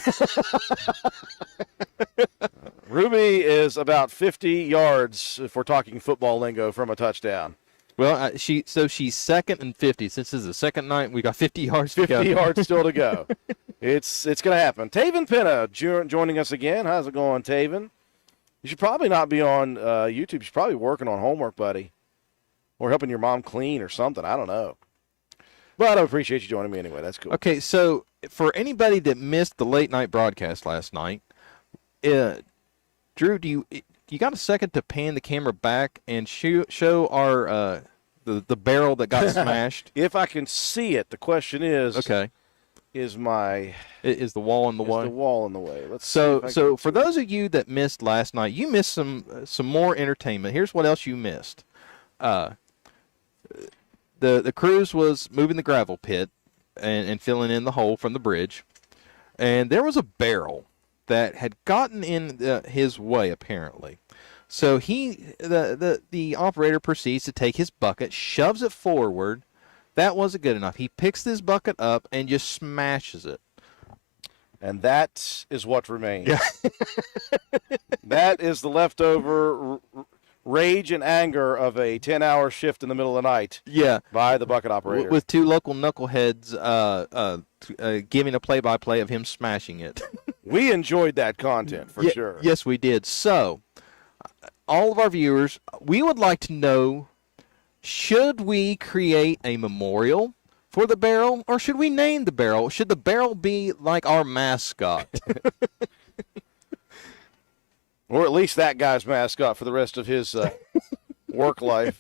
Ruby is about 50 yards, if we're talking football lingo, from a touchdown. Well, she's 2nd and 50. Since this is the second night, we got 50 yards to go. 50 yards still to go. It's going to happen. Taven Penna joining us again. How's it going, Taven? You should probably not be on YouTube. You should probably be working on homework, buddy, or helping your mom clean or something. I don't know. But I appreciate you joining me anyway. That's cool. Okay, so for anybody that missed the late night broadcast last night, Drew, do you got a second to pan the camera back and show our the barrel that got smashed? If I can see it, the question is, Okay, is is the wall in the way? the wall in the way? Let's So see if I can for those of you that missed last night, you missed some more entertainment. Here's what else you missed. The crews was moving the gravel pit and filling in the hole from the bridge, and there was a barrel that had gotten in his way apparently. So the operator proceeds to take his bucket, shoves it forward. That wasn't good enough. He picks this bucket up and just smashes it. And that is what remains. Yeah. That is the leftover rage and anger of a 10-hour shift in the middle of the night Yeah. by the bucket operator. With 2 local knuckleheads giving a play-by-play of him smashing it. We enjoyed that content for sure. Yes, we did. So, all of our viewers, we would like to know, should we create a memorial for the barrel, or should we name the barrel? Should the barrel be like our mascot? Or at least that guy's mascot for the rest of his work life.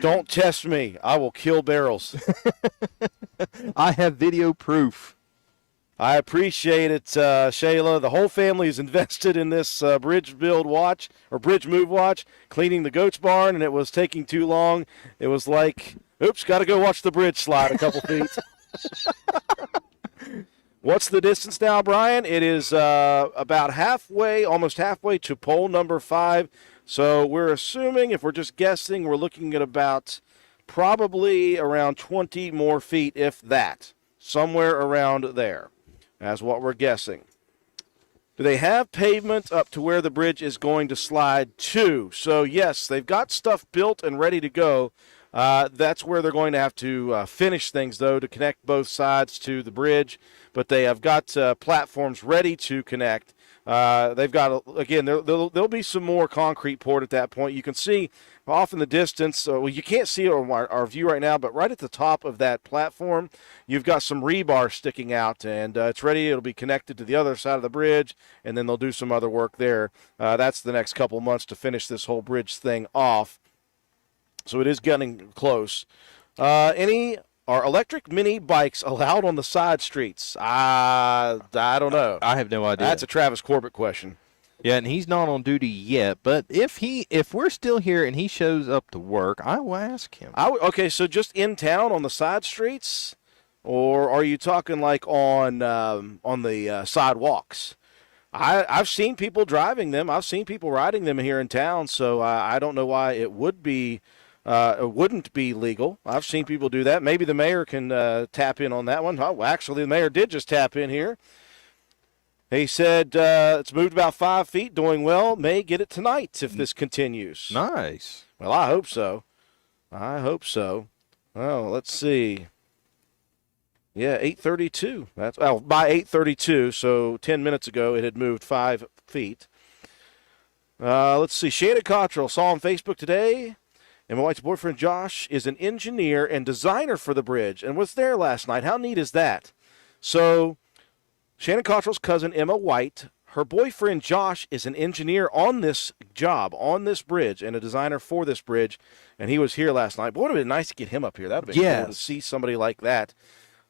Don't test me. I will kill barrels. I have video proof. I appreciate it, Shayla. The whole family is invested in this bridge build watch or bridge move watch, cleaning the goat's barn, and it was taking too long. It was like, oops, got to go watch the bridge slide a couple feet. What's the distance now, Brian? It is about halfway, almost halfway to pole number 5. So we're assuming, if we're just guessing, we're looking at about probably around 20 more feet, if that. Somewhere around there. That's what we're guessing. Do they have pavement up to where the bridge is going to slide to? So, yes, they've got stuff built and ready to go. That's where they're going to have to finish things, though, to connect both sides to the bridge. But they have got platforms ready to connect. They've got, again, there'll be some more concrete poured at that point. You can see off in the distance, well, you can't see it on our view right now, but right at the top of that platform, you've got some rebar sticking out, and it's ready. It'll be connected to the other side of the bridge, and then they'll do some other work there. That's the next couple months to finish this whole bridge thing off. So it is getting close. Are electric mini bikes allowed on the side streets? I don't know. I have no idea. That's a Travis Corbett question. Yeah, and he's not on duty yet. But if we're still here and he shows up to work, I will ask him. Okay, so just in town on the side streets, or are you talking like on the sidewalks? I've seen people driving them. I've seen people riding them here in town. So I don't know why it wouldn't be legal. I've seen people do that. Maybe the mayor can tap in on that one. Oh, actually, the mayor did just tap in here. He said it's moved about 5 feet, doing well. May get it tonight if this continues. Nice. Well, I hope so. Well, let's see. Yeah, 8:32. By 8:32, so 10 minutes ago it had moved 5 feet. Let's see. Shannon Cottrell saw on Facebook today. And my wife's boyfriend, Josh, is an engineer and designer for the bridge and was there last night. How neat is that? So Shannon Cottrell's cousin, Emma White, her boyfriend, Josh, is an engineer on this job, on this bridge, and a designer for this bridge. And he was here last night. Boy, it would have been nice to get him up here. That would have been cool to see somebody like that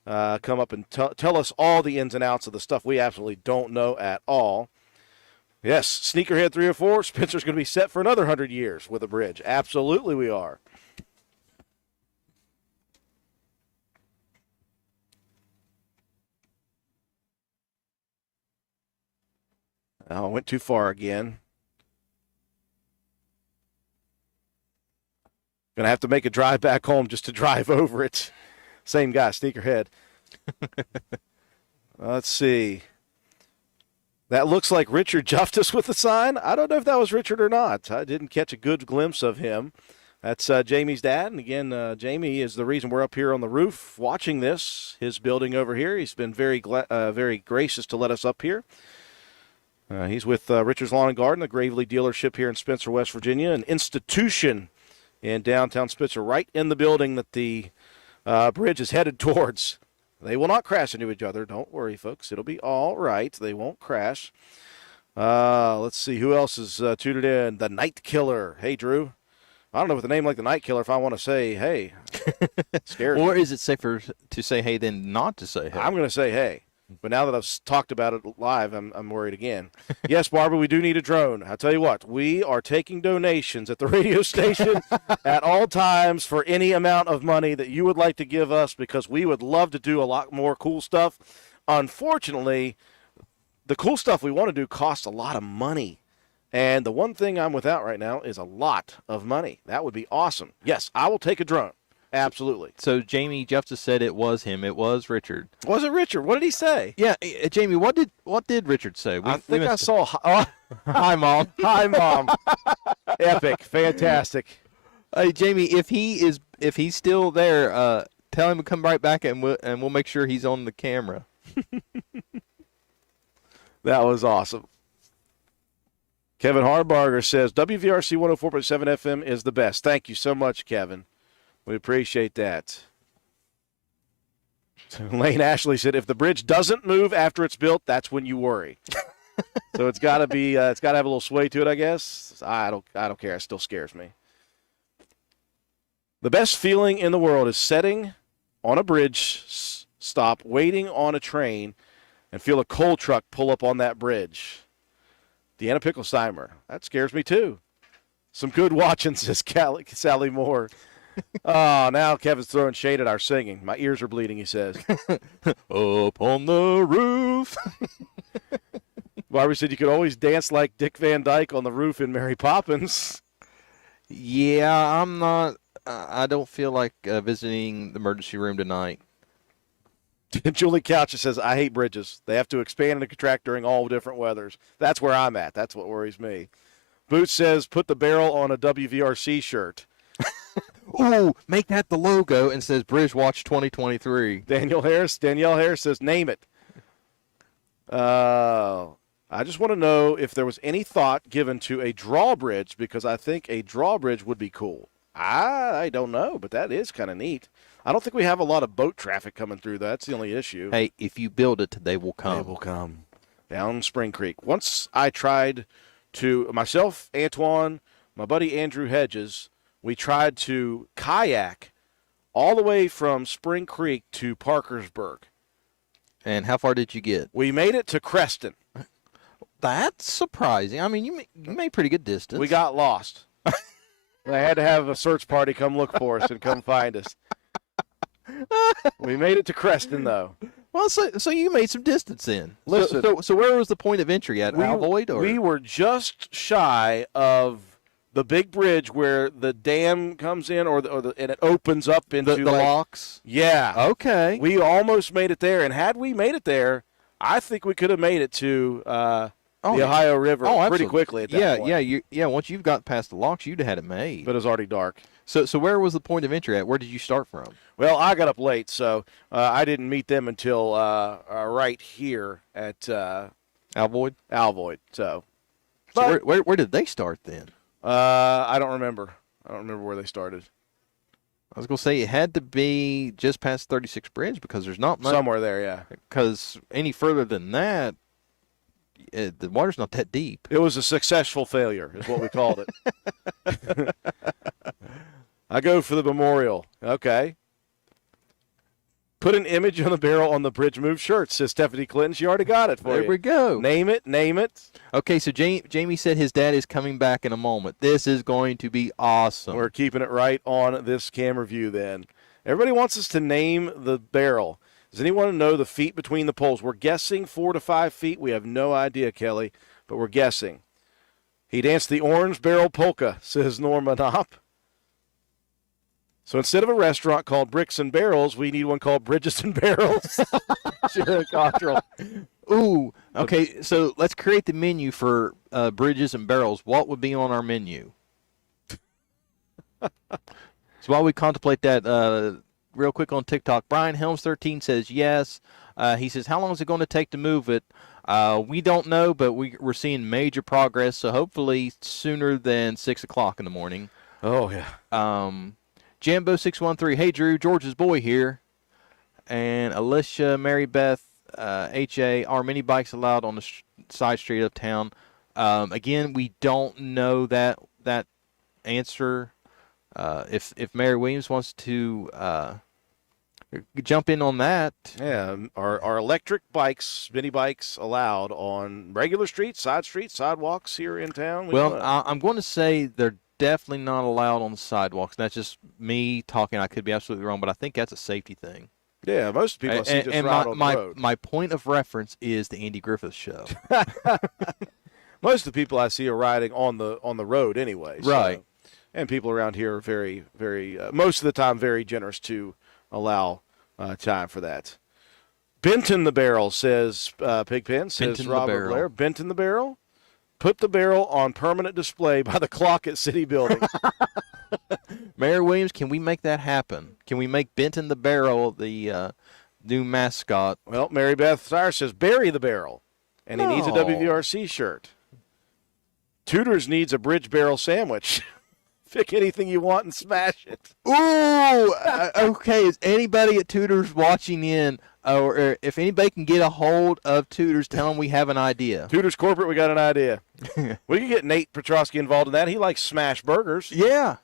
come up and tell us all the ins and outs of the stuff we absolutely don't know at all. Yes, Sneakerhead 304, Spencer's going to be set for another 100 years with a bridge. Absolutely we are. Oh, I went too far again. Going to have to make a drive back home just to drive over it. Same guy, Sneakerhead. Let's see. That looks like Richard Justice with the sign. I don't know if that was Richard or not. I didn't catch a good glimpse of him. That's Jamie's dad. And again, Jamie is the reason we're up here on the roof watching this, his building over here. He's been very gracious to let us up here. He's with Richard's Lawn and Garden, the Gravely dealership here in Spencer, West Virginia, an institution in downtown Spencer, right in the building that the bridge is headed towards. They will not crash into each other. Don't worry, folks. It'll be all right. They won't crash. Let's see. Who else is tuned in? The Night Killer. Hey, Drew. I don't know with a name like the Night Killer if I want to say hey. Scares Or me. is it safer to say hey than not to say hey? I'm going to say hey. But now that I've talked about it live, I'm worried again. Yes, Barbara, we do need a drone. I'll tell you what, we are taking donations at the radio station at all times for any amount of money that you would like to give us because we would love to do a lot more cool stuff. Unfortunately, the cool stuff we want to do costs a lot of money. And the one thing I'm without right now is a lot of money. That would be awesome. Yes, I will take a drone. Absolutely. So Jamie Justice said it was him. It was Richard. Was it Richard? What did he say? Yeah, Jamie, what did Richard say? I think I saw. Oh, Hi, Mom. hi, Mom. Epic, fantastic. Hey, Jamie, if he's still there, tell him to come right back and we'll make sure he's on the camera. That was awesome. Kevin Harbarger says WVRC 104.7 FM is the best. Thank you so much, Kevin. We appreciate that. Lane Ashley said, if the bridge doesn't move after it's built, that's when you worry. So it's got to be, it's got to have a little sway to it, I guess. I don't care. It still scares me. The best feeling in the world is sitting on a bridge stop, waiting on a train, and feel a coal truck pull up on that bridge. Deanna Picklesheimer. That scares me too. Some good watching, says Sally Moore. Oh, now Kevin's throwing shade at our singing. My ears are bleeding, he says. Up on the roof. Barbara said you could always dance like Dick Van Dyke on the roof in Mary Poppins. Yeah, I'm not. I don't feel like visiting the emergency room tonight. Julie Couch says, I hate bridges. They have to expand and contract during all different weathers. That's where I'm at. That's what worries me. Boots says, put the barrel on a WVRC shirt. Ooh, make that the logo and says Bridge Watch 2023. Danielle Harris says, name it. I just want to know if there was any thought given to a drawbridge, because I think a drawbridge would be cool. I don't know, but that is kind of neat. I don't think we have a lot of boat traffic coming through. That's the only issue. Hey, if you build it, they will come. They will come. Down Spring Creek. Once I tried to, myself, Antoine, my buddy Andrew Hedges, we tried to kayak all the way from Spring Creek to Parkersburg. And how far did you get? We made it to Creston. That's surprising. I mean, you made pretty good distance. We got lost. I had to have a search party come look for us and come find us. We made it to Creston, though. Well, so you made some distance then. Listen. So where was the point of entry at? Alvoid? Or? We were just shy of the big bridge where the dam comes in, and it opens up into the locks. Yeah. Okay. We almost made it there, and had we made it there, I think we could have made it to the Ohio River pretty quickly at that point. Yeah. Once you've got past the locks, you'd have had it made. But it was already dark. So where was the point of entry at? Where did you start from? Well, I got up late, so I didn't meet them until right here at Alvoid. So Where did they start then? I don't remember. I don't remember where they started. I was going to say it had to be just past 36 Bridge because there's not much. Somewhere there, yeah. Because any further than that, the water's not that deep. It was a successful failure is what we called it. I go for the memorial. Okay. Put an image on the barrel on the Bridge Move shirt, says Stephanie Clinton. She already got it for you. There we go. Name it. Okay, so Jamie said his dad is coming back in a moment. This is going to be awesome. We're keeping it right on this camera view then. Everybody wants us to name the barrel. Does anyone know the feet between the poles? We're guessing 4 to 5 feet. We have no idea, Kelly, but we're guessing. He danced the orange barrel polka, says Norma Knopp. So instead of a restaurant called Bricks and Barrels, we need one called Bridges and Barrels. Sharon Cottrell. Ooh, okay, so let's create the menu for Bridges and Barrels. What would be on our menu? So while we contemplate that, real quick on TikTok, Brian Helms 13 says yes. He says, how long is it going to take to move it? We don't know, but we're seeing major progress, so hopefully sooner than 6 o'clock in the morning. Oh, yeah. Jambo613, hey, Drew, George's boy here. And Alicia, Mary Beth, HA, are mini bikes allowed on the side street of town? Again, we don't know that answer. If Mary Williams wants to jump in on that. Yeah, are electric bikes, mini bikes allowed on regular streets, side streets, sidewalks here in town? I'm going to say they're definitely not allowed on the sidewalks. That's just me talking. I could be absolutely wrong, but I think that's a safety thing. Yeah, most people I see just ride on the road. My point of reference is the Andy Griffith Show. Most of the people I see are riding on the road anyway. Right. So, and people around here are very, very, most of the time, very generous to allow time for that. Benton the Barrel, says Pigpen, says Benton Robert Blair. Benton the Barrel. Put the barrel on permanent display by the clock at City Building. Mayor Williams, can we make that happen? Can we make Benton the Barrel the new mascot? Well, Mary Beth Sire says bury the barrel, and he needs a WVRC shirt. Tudors needs a bridge barrel sandwich. Pick anything you want and smash it. Ooh, okay. Is anybody at Tudors watching in? Or if anybody can get a hold of Tudors, tell them we have an idea. Tudors Corporate, we got an idea. We could get Nate Petrosky involved in that. He likes smash burgers. Yeah.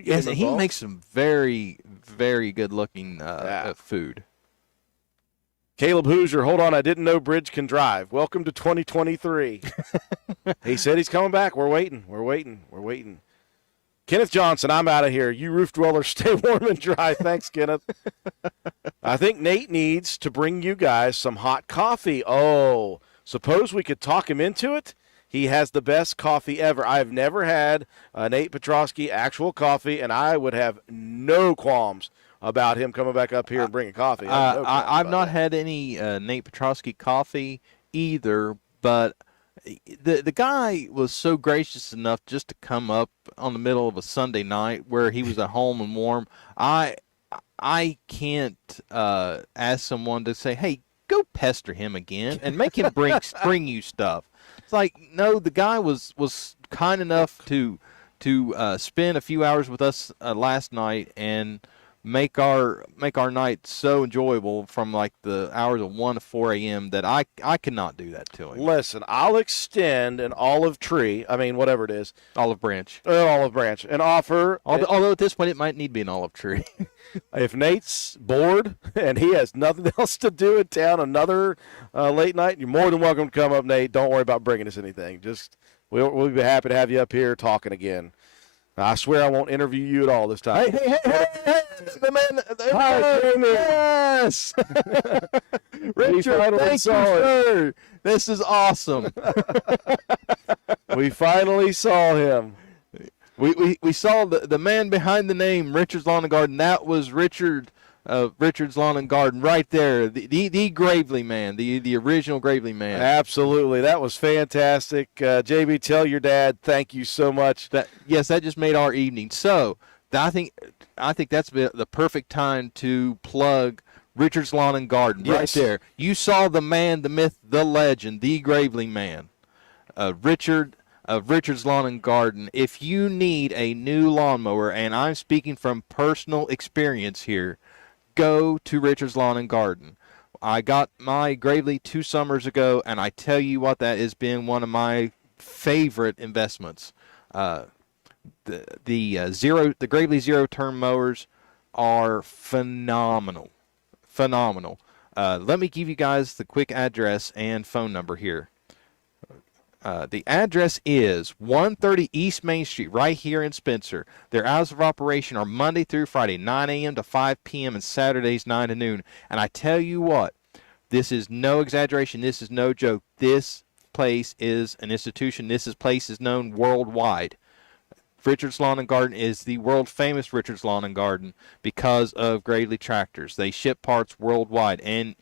Yes, and he makes some very, very good-looking food. Caleb Hoosier, hold on, I didn't know Bridge can drive. Welcome to 2023. He said he's coming back. We're waiting. Kenneth Johnson, I'm out of here. You roof dwellers, stay warm and dry. Thanks, Kenneth. I think Nate needs to bring you guys some hot coffee. Oh, Suppose we could talk him into it. He has the best coffee ever. I've never had Nate Petrosky actual coffee, and I would have no qualms about him coming back up here and bringing coffee. I've not had any Nate Petrosky coffee either, but the guy was so gracious enough just to come up on the middle of a Sunday night where he was at home and warm. I can't ask someone to say, "Hey, go pester him again and make him bring you stuff." It's like, no, the guy was kind enough to spend a few hours with us last night and make our night so enjoyable from like the hours of 1 to 4 a.m. that I cannot do that to him. Listen, I'll extend an olive tree. I mean, whatever it is, Olive branch. olive branch, and offer. Although at this point it might need to be an olive tree. If Nate's bored and he has nothing else to do in town, another late night, you're more than welcome to come up, Nate. Don't worry about bringing us anything. Just we'll be happy to have you up here talking again. I swear I won't interview you at all this time. Hey, the man. Hi, Jamie. Yes. Richard, finally thank you, saw it. sir. This is awesome. We finally saw him. We saw the man behind the name, Richard's Lawn and Garden. That was Richard's Lawn and Garden right there. The Gravely man, the original Gravely man. Absolutely. That was fantastic. JB, tell your dad thank you so much. That just made our evening. So I think that's the perfect time to plug Richard's Lawn and Garden right Yes. there. You saw the man, the myth, the legend, the Gravely man, Richard of Richard's Lawn and Garden. If you need a new lawnmower, and I'm speaking from personal experience here, go to Richard's Lawn and Garden. I got my Gravely 2 summers ago, and I tell you what, that has been one of my favorite investments. The Gravely zero turn mowers are phenomenal. Let me give you guys the quick address and phone number here. The address is 130 East Main Street, right here in Spencer. Their hours of operation are Monday through Friday, 9 a.m. to 5 p.m., and Saturdays, 9 to noon. And I tell you what, this is no exaggeration. This is no joke. This place is an institution. This place is known worldwide. Richard's Lawn and Garden is the world famous Richard's Lawn and Garden because of Gravely tractors. They ship parts worldwide, and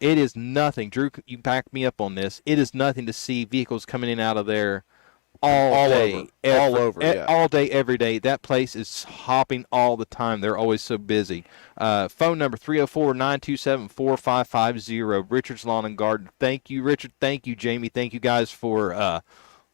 it is nothing. Drew, you back me up on this. It is nothing to see vehicles coming in and out of there all day, all day, every day. That place is hopping all the time. They're always so busy. Phone number 304-927-4550. Richard's Lawn and Garden. Thank you, Richard. Thank you, Jamie. Thank you guys for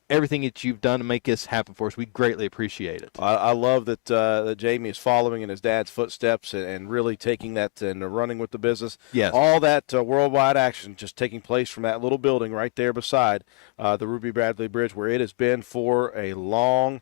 everything that you've done to make this happen for us. We greatly appreciate it. I love that Jamie is following in his dad's footsteps and really taking that and running with the business. Yes. All that worldwide action just taking place from that little building right there beside the Ruby Bradley Bridge, where it has been for a long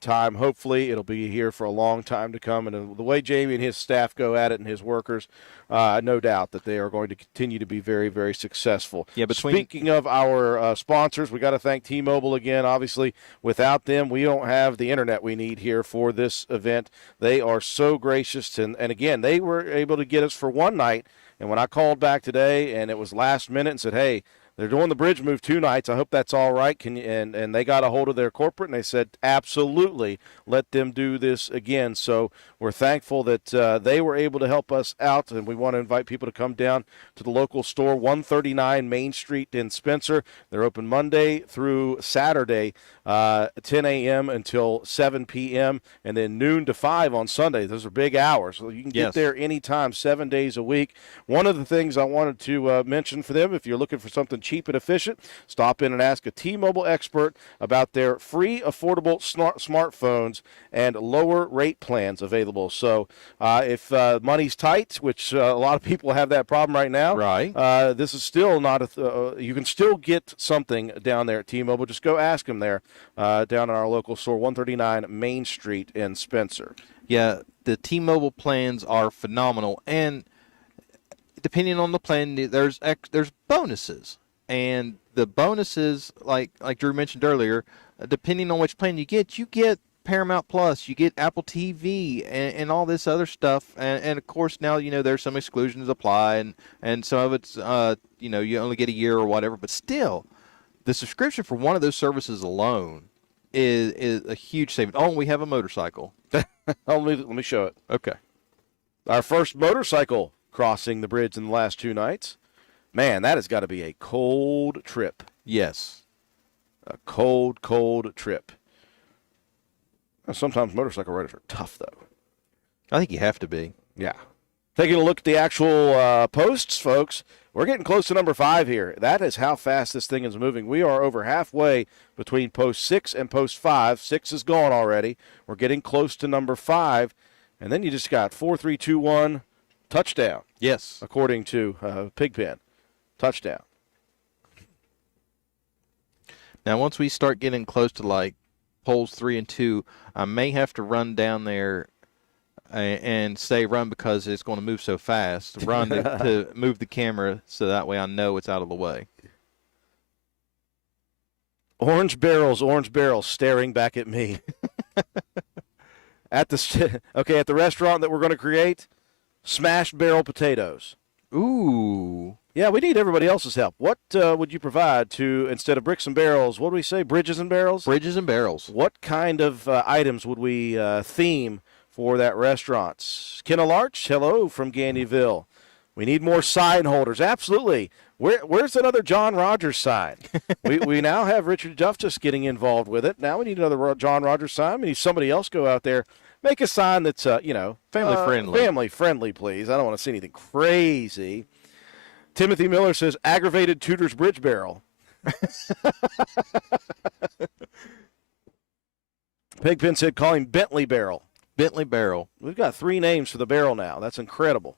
time. Hopefully it'll be here for a long time to come. And the way Jamie and his staff go at it and his workers, no doubt that they are going to continue to be very, very successful. Yeah, Speaking of our sponsors, we got to thank T-Mobile again. Obviously, without them, we don't have the internet we need here for this event. They are so gracious. And again, they were able to get us for one night. And when I called back today and it was last minute and said, hey, they're doing the bridge move 2 nights. I hope that's all right. And they got a hold of their corporate, and they said, absolutely, let them do this again. So we're thankful that they were able to help us out, and we want to invite people to come down to the local store, 139 Main Street in Spencer. They're open Monday through Saturday, 10 a.m. until 7 p.m., and then noon to 5 on Sunday. Those are big hours. So you can get there anytime, 7 days a week. One of the things I wanted to mention for them, if you're looking for something cheap and efficient, stop in and ask a T-Mobile expert about their free, affordable smartphones and lower rate plans available. So if money's tight, which a lot of people have that problem right now, right? This is still not you can still get something down there at T-Mobile. Just go ask them there down at our local store, 139 Main Street in Spencer. Yeah, the T-Mobile plans are phenomenal, and depending on the plan, there's bonuses. And the bonuses, like Drew mentioned earlier, depending on which plan you get Paramount Plus, you get Apple TV, and all this other stuff. And of course, now, there's some exclusions apply, and some of it's, you only get a year or whatever. But still, the subscription for one of those services alone is a huge saving. Oh, and we have a motorcycle. Let me show it. Okay. Our first motorcycle crossing the bridge in the last 2 nights. Man, that has got to be a cold trip. Yes. A cold, cold trip. Sometimes motorcycle riders are tough, though. I think you have to be. Yeah. Taking a look at the actual posts, folks, we're getting close to number 5 here. That is how fast this thing is moving. We are over halfway between post 6 and post 5. 6 is gone already. We're getting close to number 5. And then you just got 4, 3, 2, 1, touchdown, Yes. according to Pigpen. Touchdown. Now, once we start getting close to like poles 3 and 2, I may have to run down there and say run because it's going to move so fast. Run to move the camera so that way I know it's out of the way. Orange barrels, staring back at me. At the restaurant that we're going to create, smashed barrel potatoes. Ooh. Yeah, we need everybody else's help. What would you provide to, instead of bricks and barrels, what do we say, bridges and barrels? Bridges and barrels. What kind of items would we theme for that restaurant? Kennel Arch, hello from Gandyville. We need more sign holders. Absolutely. Where's another John Rogers sign? we now have Richard Justice getting involved with it. Now we need another John Rogers sign. We need somebody else go out there. Make a sign that's, Family friendly. Family friendly, please. I don't want to see anything crazy. Timothy Miller says, aggravated Tudor's bridge barrel. Pigpen said, call him Bentley barrel. Bentley barrel. We've got 3 names for the barrel now. That's incredible.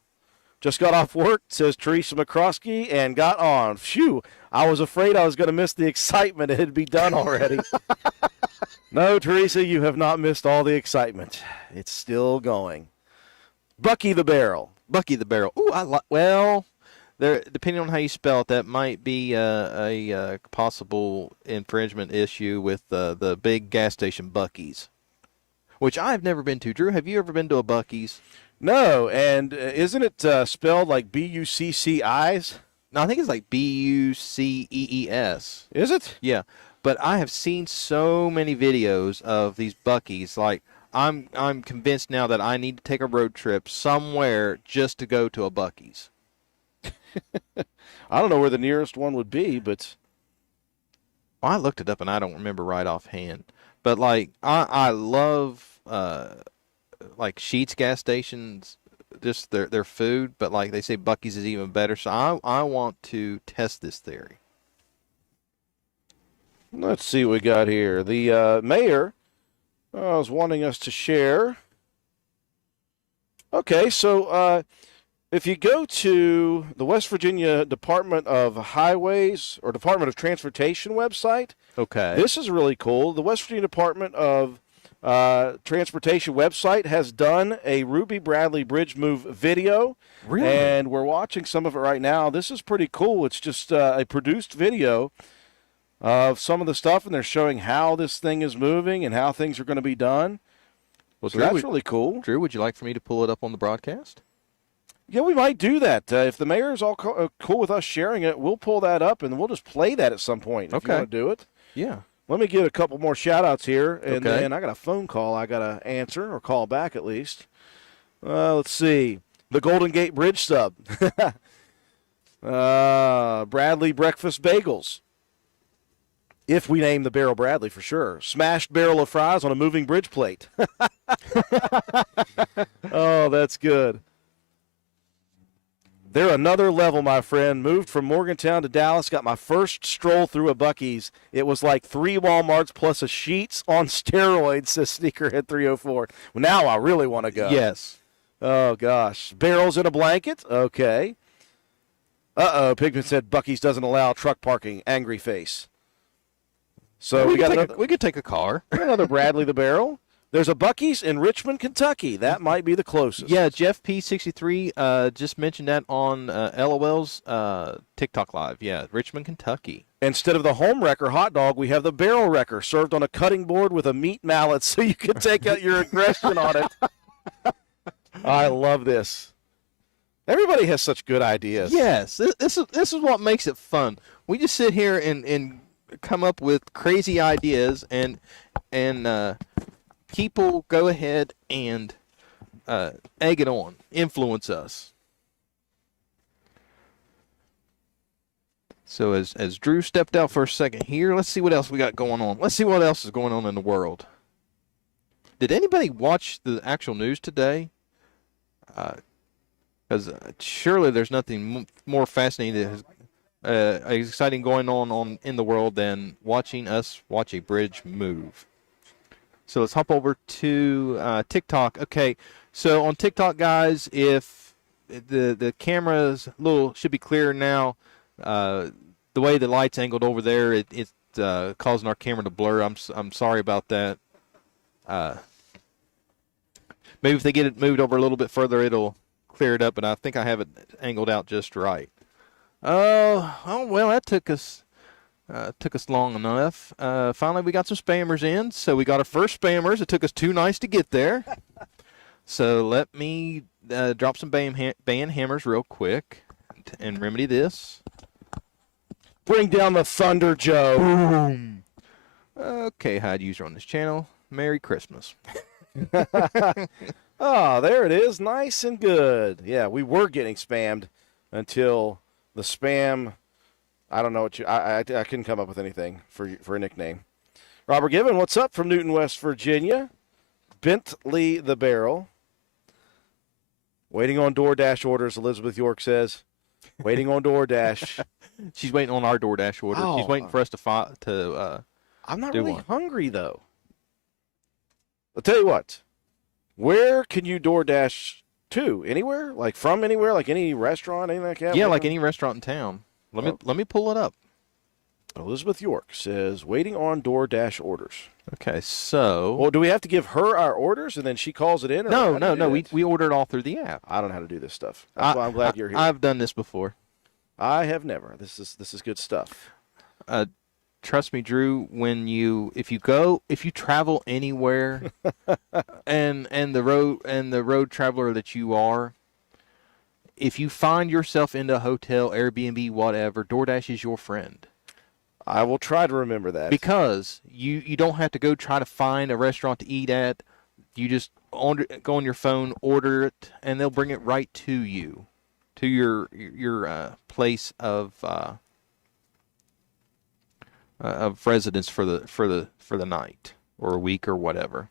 Just got off work, says Teresa McCroskey, and got on. Phew, I was afraid I was going to miss the excitement. It had be done already. No, Teresa, you have not missed all the excitement. It's still going. Bucky the barrel. Bucky the barrel. Ooh, well, there, depending on how you spell it, that might be a possible infringement issue with the big gas station Buc-ee's, which I've never been to. Drew, have you ever been to a Buc-ee's? No, and isn't it spelled like B-U-C-C-I's? No, I think it's like Buccees. Is it? Yeah, but I have seen so many videos of these Buc-ee's. Like, I'm convinced now that I need to take a road trip somewhere just to go to a Buc-ee's. I don't know where the nearest one would be, but Well, I looked it up and I don't remember right offhand. But like, I love like Sheetz gas stations, just their food. But like they say, Buc-ee's is even better. So I want to test this theory. let's see what we got here. The mayor was wanting us to share. Okay, so if you go to the West Virginia Department of Highways or Department of Transportation website, Okay. this is really cool. The West Virginia Department of Transportation website has done a Ruby Bradley Bridge Move video, Really? and we're watching some of it right now. This is pretty cool. It's just a produced video of some of the stuff, and they're showing how this thing is moving and how things are going to be done. Well, So that's really cool. Drew, would you like for me to pull it up on the broadcast? Yeah, we might do that. If the mayor is all cool with us sharing it, we'll pull that up, and we'll just play that at some point if you Okay. want to do it. Yeah. Let me get a couple more shout-outs here, and Okay. then I got a phone call I got to answer or call back at least. Let's see. The Golden Gate Bridge sub. Bradley Breakfast Bagels. If we name the barrel Bradley, for sure. Smashed barrel of fries on a moving bridge plate. Oh, that's good. They're another level, my friend. Moved from Morgantown to Dallas. Got my first stroll through a Buc-ee's. It was like 3 Walmarts plus a Sheetz on steroids, says Sneakerhead 304. Well, now I really want to go. Yes. Oh, gosh. Barrels in a blanket? Okay. Uh-oh. Pigman said Buc-ee's doesn't allow truck parking. Angry face. So we got another, we could take a car. another Bradley the Barrel. There's a Buc-ee's in Richmond, Kentucky. That might be the closest. Yeah, Jeff P63 just mentioned that on LOL's TikTok Live. Yeah, Richmond, Kentucky. Instead of the home wrecker hot dog, we have the barrel wrecker served on a cutting board with a meat mallet so you can take out your aggression on it. I love this. Everybody has such good ideas. Yes, this is what makes it fun. We just sit here and come up with crazy ideas, and people go ahead and egg it on, influence us. So as Drew stepped out for a second here, let's see what else we got going on. Let's see what else is going on in the world. Did anybody watch the actual news today? Because surely there's nothing more fascinating, exciting going on in the world than watching us watch a bridge move. So let's hop over to TikTok. Okay, so on TikTok, guys, if the camera's should be clear now. The way the light's angled over there, it's causing our camera to blur. I'm sorry about that. Maybe if they get it moved over a little bit further, it'll clear it up. But I think I have it angled out just right. Oh well, that took us long enough. Finally, we got some spammers in. So we got our first spammers. It took us 2 nights to get there. So let me drop some band hammers real quick and remedy this. Bring down the thunder, Joe. Boom. Okay, hide user on this channel. Merry Christmas. Oh, there it is. Nice and good. Yeah, we were getting spammed until the spam. I don't know what I couldn't come up with anything for a nickname. Robert Given, what's up from Newton, West Virginia? Bentley the Barrel. Waiting on DoorDash orders, Elizabeth York says. Waiting on DoorDash. She's waiting on our DoorDash order. Oh. She's waiting for us to I'm not do really one. hungry, though. I'll tell you what. Where can you DoorDash to? Anywhere? Like from anywhere? Like any restaurant? Anything like that? yeah, like any restaurant in town. Let me pull it up. Elizabeth York says, waiting on DoorDash orders. Okay, so Well, do we have to give her our orders and then she calls it in? Or how do no. you do that? We ordered all through the app. I don't know how to do this stuff. That's why I'm glad you're here. I've done this before. I have never. This is good stuff. Trust me, Drew, if you travel anywhere and the road traveler that you are, if you find yourself in a hotel, Airbnb, whatever, DoorDash is your friend. I will try to remember that. Because you don't have to go try to find a restaurant to eat at. You just go on your phone, order it, and they'll bring it right to you, to your place of residence for the night or a week or whatever.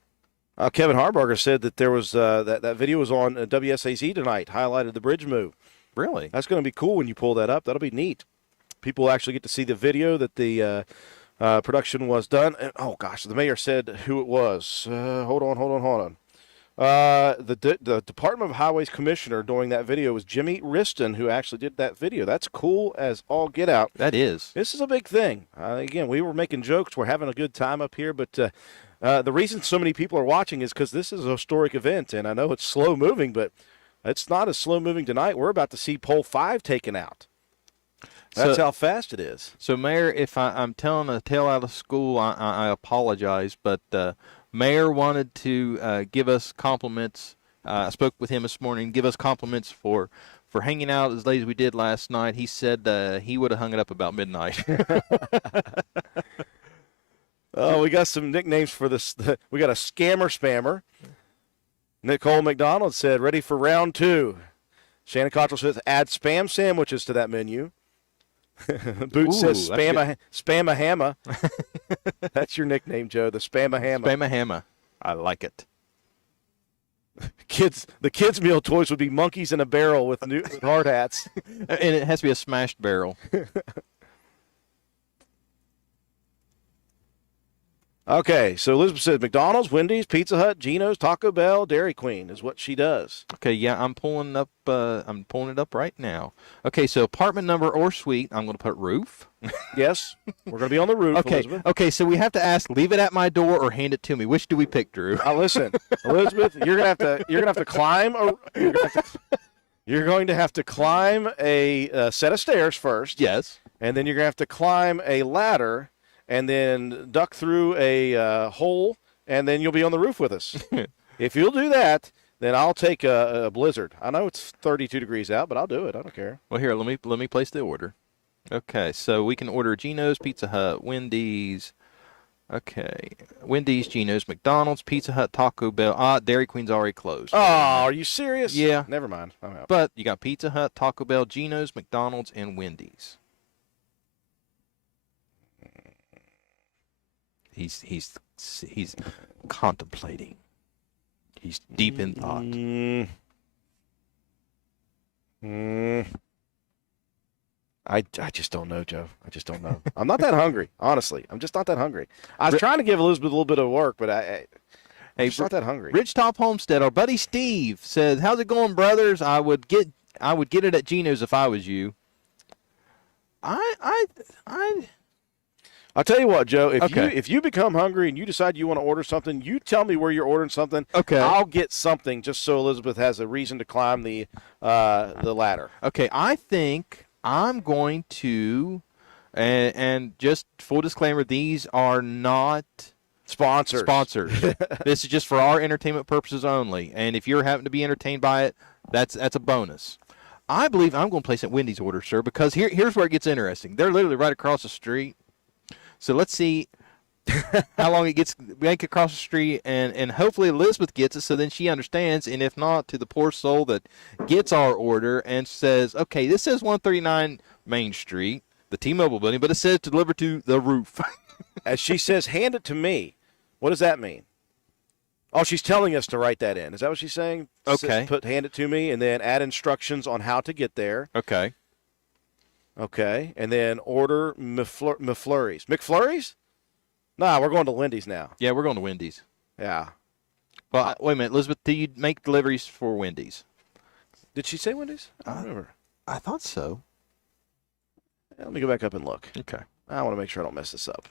Kevin Harbarger said that there was that video was on WSAZ tonight, highlighted the bridge move. Really? That's going to be cool when you pull that up. That'll be neat. People actually get to see the video that the production was done. And, oh, gosh, the mayor said who it was. Hold on. The Department of Highways commissioner during that video was Jimmy Riston, who actually did that video. That's cool as all get out. That is. This is a big thing. Again, we were making jokes. We're having a good time up here, but the reason so many people are watching is because this is a historic event, and I know it's slow-moving, but it's not as slow-moving tonight. We're about to see Pole 5 taken out. That's how fast it is. So, Mayor, if I'm telling a tale out of school, I apologize, but Mayor wanted to give us compliments. I spoke with him this morning, give us compliments for hanging out as late as we did last night. He said he would have hung it up about midnight. Oh, we got some nicknames for this. We got a scammer spammer. Nicole McDonald said, ready for round 2. Shannon Cottrell says, add spam sandwiches to that menu. Boots says, spam a hammer. That's your nickname, Joe, the spam a hammer. Spam a hammer. I like it. The kids' meal toys would be monkeys in a barrel with hard hats. And it has to be a smashed barrel. Okay, so Elizabeth says McDonald's, Wendy's, Pizza Hut, Geno's, Taco Bell, Dairy Queen is what she does. Okay, yeah, I'm pulling it up right now. Okay, so apartment number or suite, I'm going to put roof. Yes, we're going to be on the roof, Okay, Elizabeth. okay, so we have to ask, leave it at my door or hand it to me. Which do we pick, Drew? Now listen, Elizabeth, you're going to have to climb you're going to have to climb a set of stairs first. Yes. and then you're going to have to climb a ladder and then duck through a hole, and then you'll be on the roof with us. If you'll do that, then I'll take a blizzard. I know it's 32 degrees out, but I'll do it. I don't care. Well, here, let me place the order. Okay, so we can order Geno's, Pizza Hut, Wendy's. Okay, Wendy's, Geno's, McDonald's, Pizza Hut, Taco Bell. Dairy Queen's already closed. Oh, are you serious? Yeah. Never mind. I'm out. But you got Pizza Hut, Taco Bell, Geno's, McDonald's, and Wendy's. He's contemplating. He's deep in thought. I just don't know, Joe. I just don't know. I'm not that hungry, honestly. I'm just not that hungry. I was trying to give Elizabeth a little bit of work, but I'm just not that hungry. Rich Top Homestead, our buddy Steve says, "How's it going, brothers? I would get it at Geno's if I was you." I'll tell you what, Joe. Okay. If you become hungry and you decide you want to order something, you tell me where you're ordering something. Okay. I'll get something just so Elizabeth has a reason to climb the ladder. Okay, I think I'm going to, and just full disclaimer, these are not Sponsors. This is just for our entertainment purposes only. And if you're having to be entertained by it, that's a bonus. I believe I'm going to place a Wendy's order, sir, because here's where it gets interesting. They're literally right across the street. So let's see how long it gets make across the street, and hopefully Elizabeth gets it so then she understands, and if not, to the poor soul that gets our order and says, okay, this says 139 Main Street, the T-Mobile building, but it says to deliver to the roof. As she says, hand it to me. What does that mean? Oh, she's telling us to write that in. Is that what she's saying? Okay. Hand it to me and then add instructions on how to get there. Okay. Okay. And then order McFlurries. McFlurries? Nah, we're going to Wendy's now. Yeah, we're going to Wendy's. Yeah. Well, wait a minute, Elizabeth, do you make deliveries for Wendy's? Did she say Wendy's? I don't remember. I thought so. Yeah, let me go back up and look. Okay. I want to make sure I don't mess this up.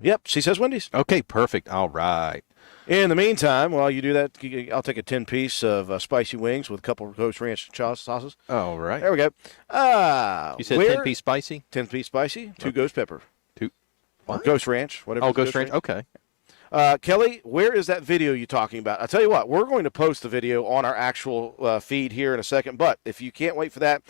Yep, she says Wendy's. Okay, perfect. All right. In the meantime, while you do that, I'll take a 10-piece of spicy wings with a couple of Ghost Ranch sauces. All right. There we go. You said 10-piece spicy? 10-piece spicy, 2 ghost pepper. What? Ghost Ranch, whatever. Oh, Ghost Ranch. Okay. Kelly, where is that video you're talking about? I'll tell you what, we're going to post the video on our actual feed here in a second, but if you can't wait for that,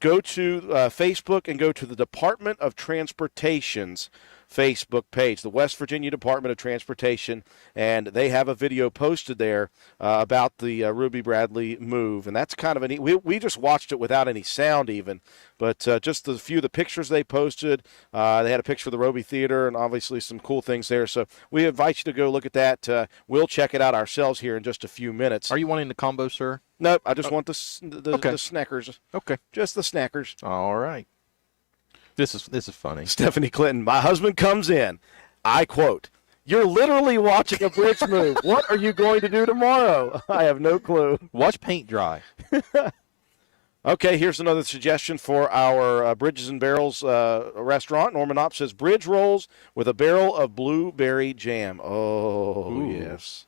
go to Facebook and go to the Department of Transportation's Facebook page, the West Virginia Department of Transportation, and they have a video posted there about the Ruby Bradley move, and that's kind of a neat. We just watched it without any sound even, but just a few of the pictures they posted. They had a picture of the Roby Theater and obviously some cool things there, so we invite you to go look at that. We'll check it out ourselves here in just a few minutes. Are you wanting the combo, sir? Nope, I just want the Okay. snackers. Okay. Just the snackers. All right. This is funny. Stephanie Clinton, my husband comes in. I quote, "You're literally watching a bridge move. What are you going to do tomorrow?" I have no clue. Watch paint dry. Okay, here's another suggestion for our Bridges and Barrels restaurant. Norman Opp says, bridge rolls with a barrel of blueberry jam. Oh, Ooh. yes.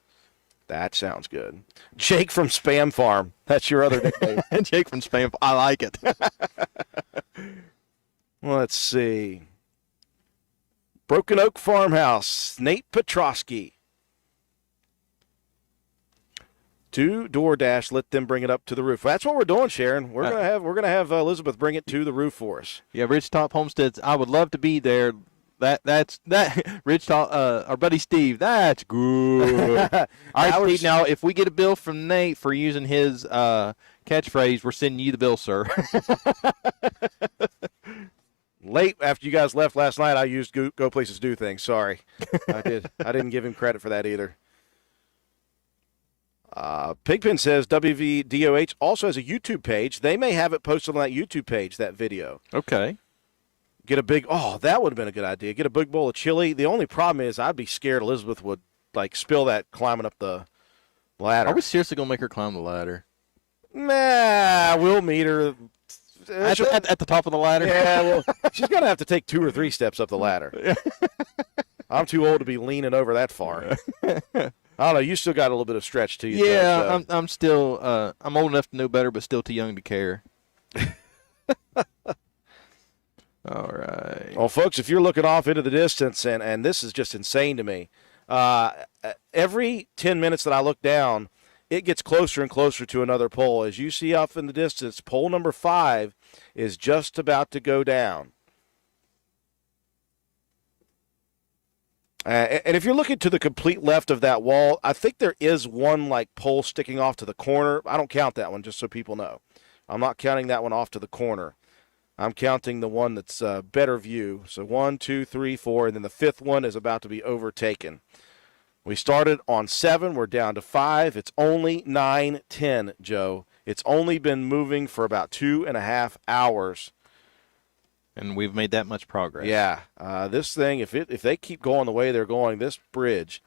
That sounds good. Jake from Spam Farm. That's your other nickname. Jake from Spam. I like it. Let's see. Broken Oak Farmhouse, Nate Petrosky. To DoorDash, let them bring it up to the roof. That's what we're doing, Sharon. We're gonna have Elizabeth bring it to the roof for us. Yeah, Rich Top Homesteads. I would love to be there. That's Rich Top. Our buddy Steve. That's good. All right, Steve. Now, if we get a bill from Nate for using his catchphrase, we're sending you the bill, sir. Late after you guys left last night, I used Go Places Do Things. Sorry, I did. I didn't give him credit for that either. Pigpen says WVDOH also has a YouTube page. They may have it posted on that YouTube page, that video. Okay. Get a big, that would have been a good idea. Get a big bowl of chili. The only problem is I'd be scared Elizabeth would, spill that climbing up the ladder. Are we seriously going to make her climb the ladder? Nah, we'll meet her. At the top of the ladder? Yeah, well, she's going to have to take 2 or 3 steps up the ladder. I'm too old to be leaning over that far. I don't know. You still got a little bit of stretch to you. Yeah, I'm still I'm old enough to know better, but still too young to care. All right. Well, folks, if you're looking off into the distance, and this is just insane to me, every 10 minutes that I look down, it gets closer and closer to another pole. As you see off in the distance, pole number 5 is just about to go down. And if you're looking to the complete left of that wall, I think there is one like pole sticking off to the corner. I don't count that one, just so people know. I'm not counting that one off to the corner. I'm counting the one that's better view. So 1, 2, 3, 4, and then the 5th one is about to be overtaken. We started on 7. We're down to 5. It's only 9:10, Joe. It's only been moving for about 2.5 hours. And we've made that much progress. Yeah, this thing, if they keep going the way they're going, this bridge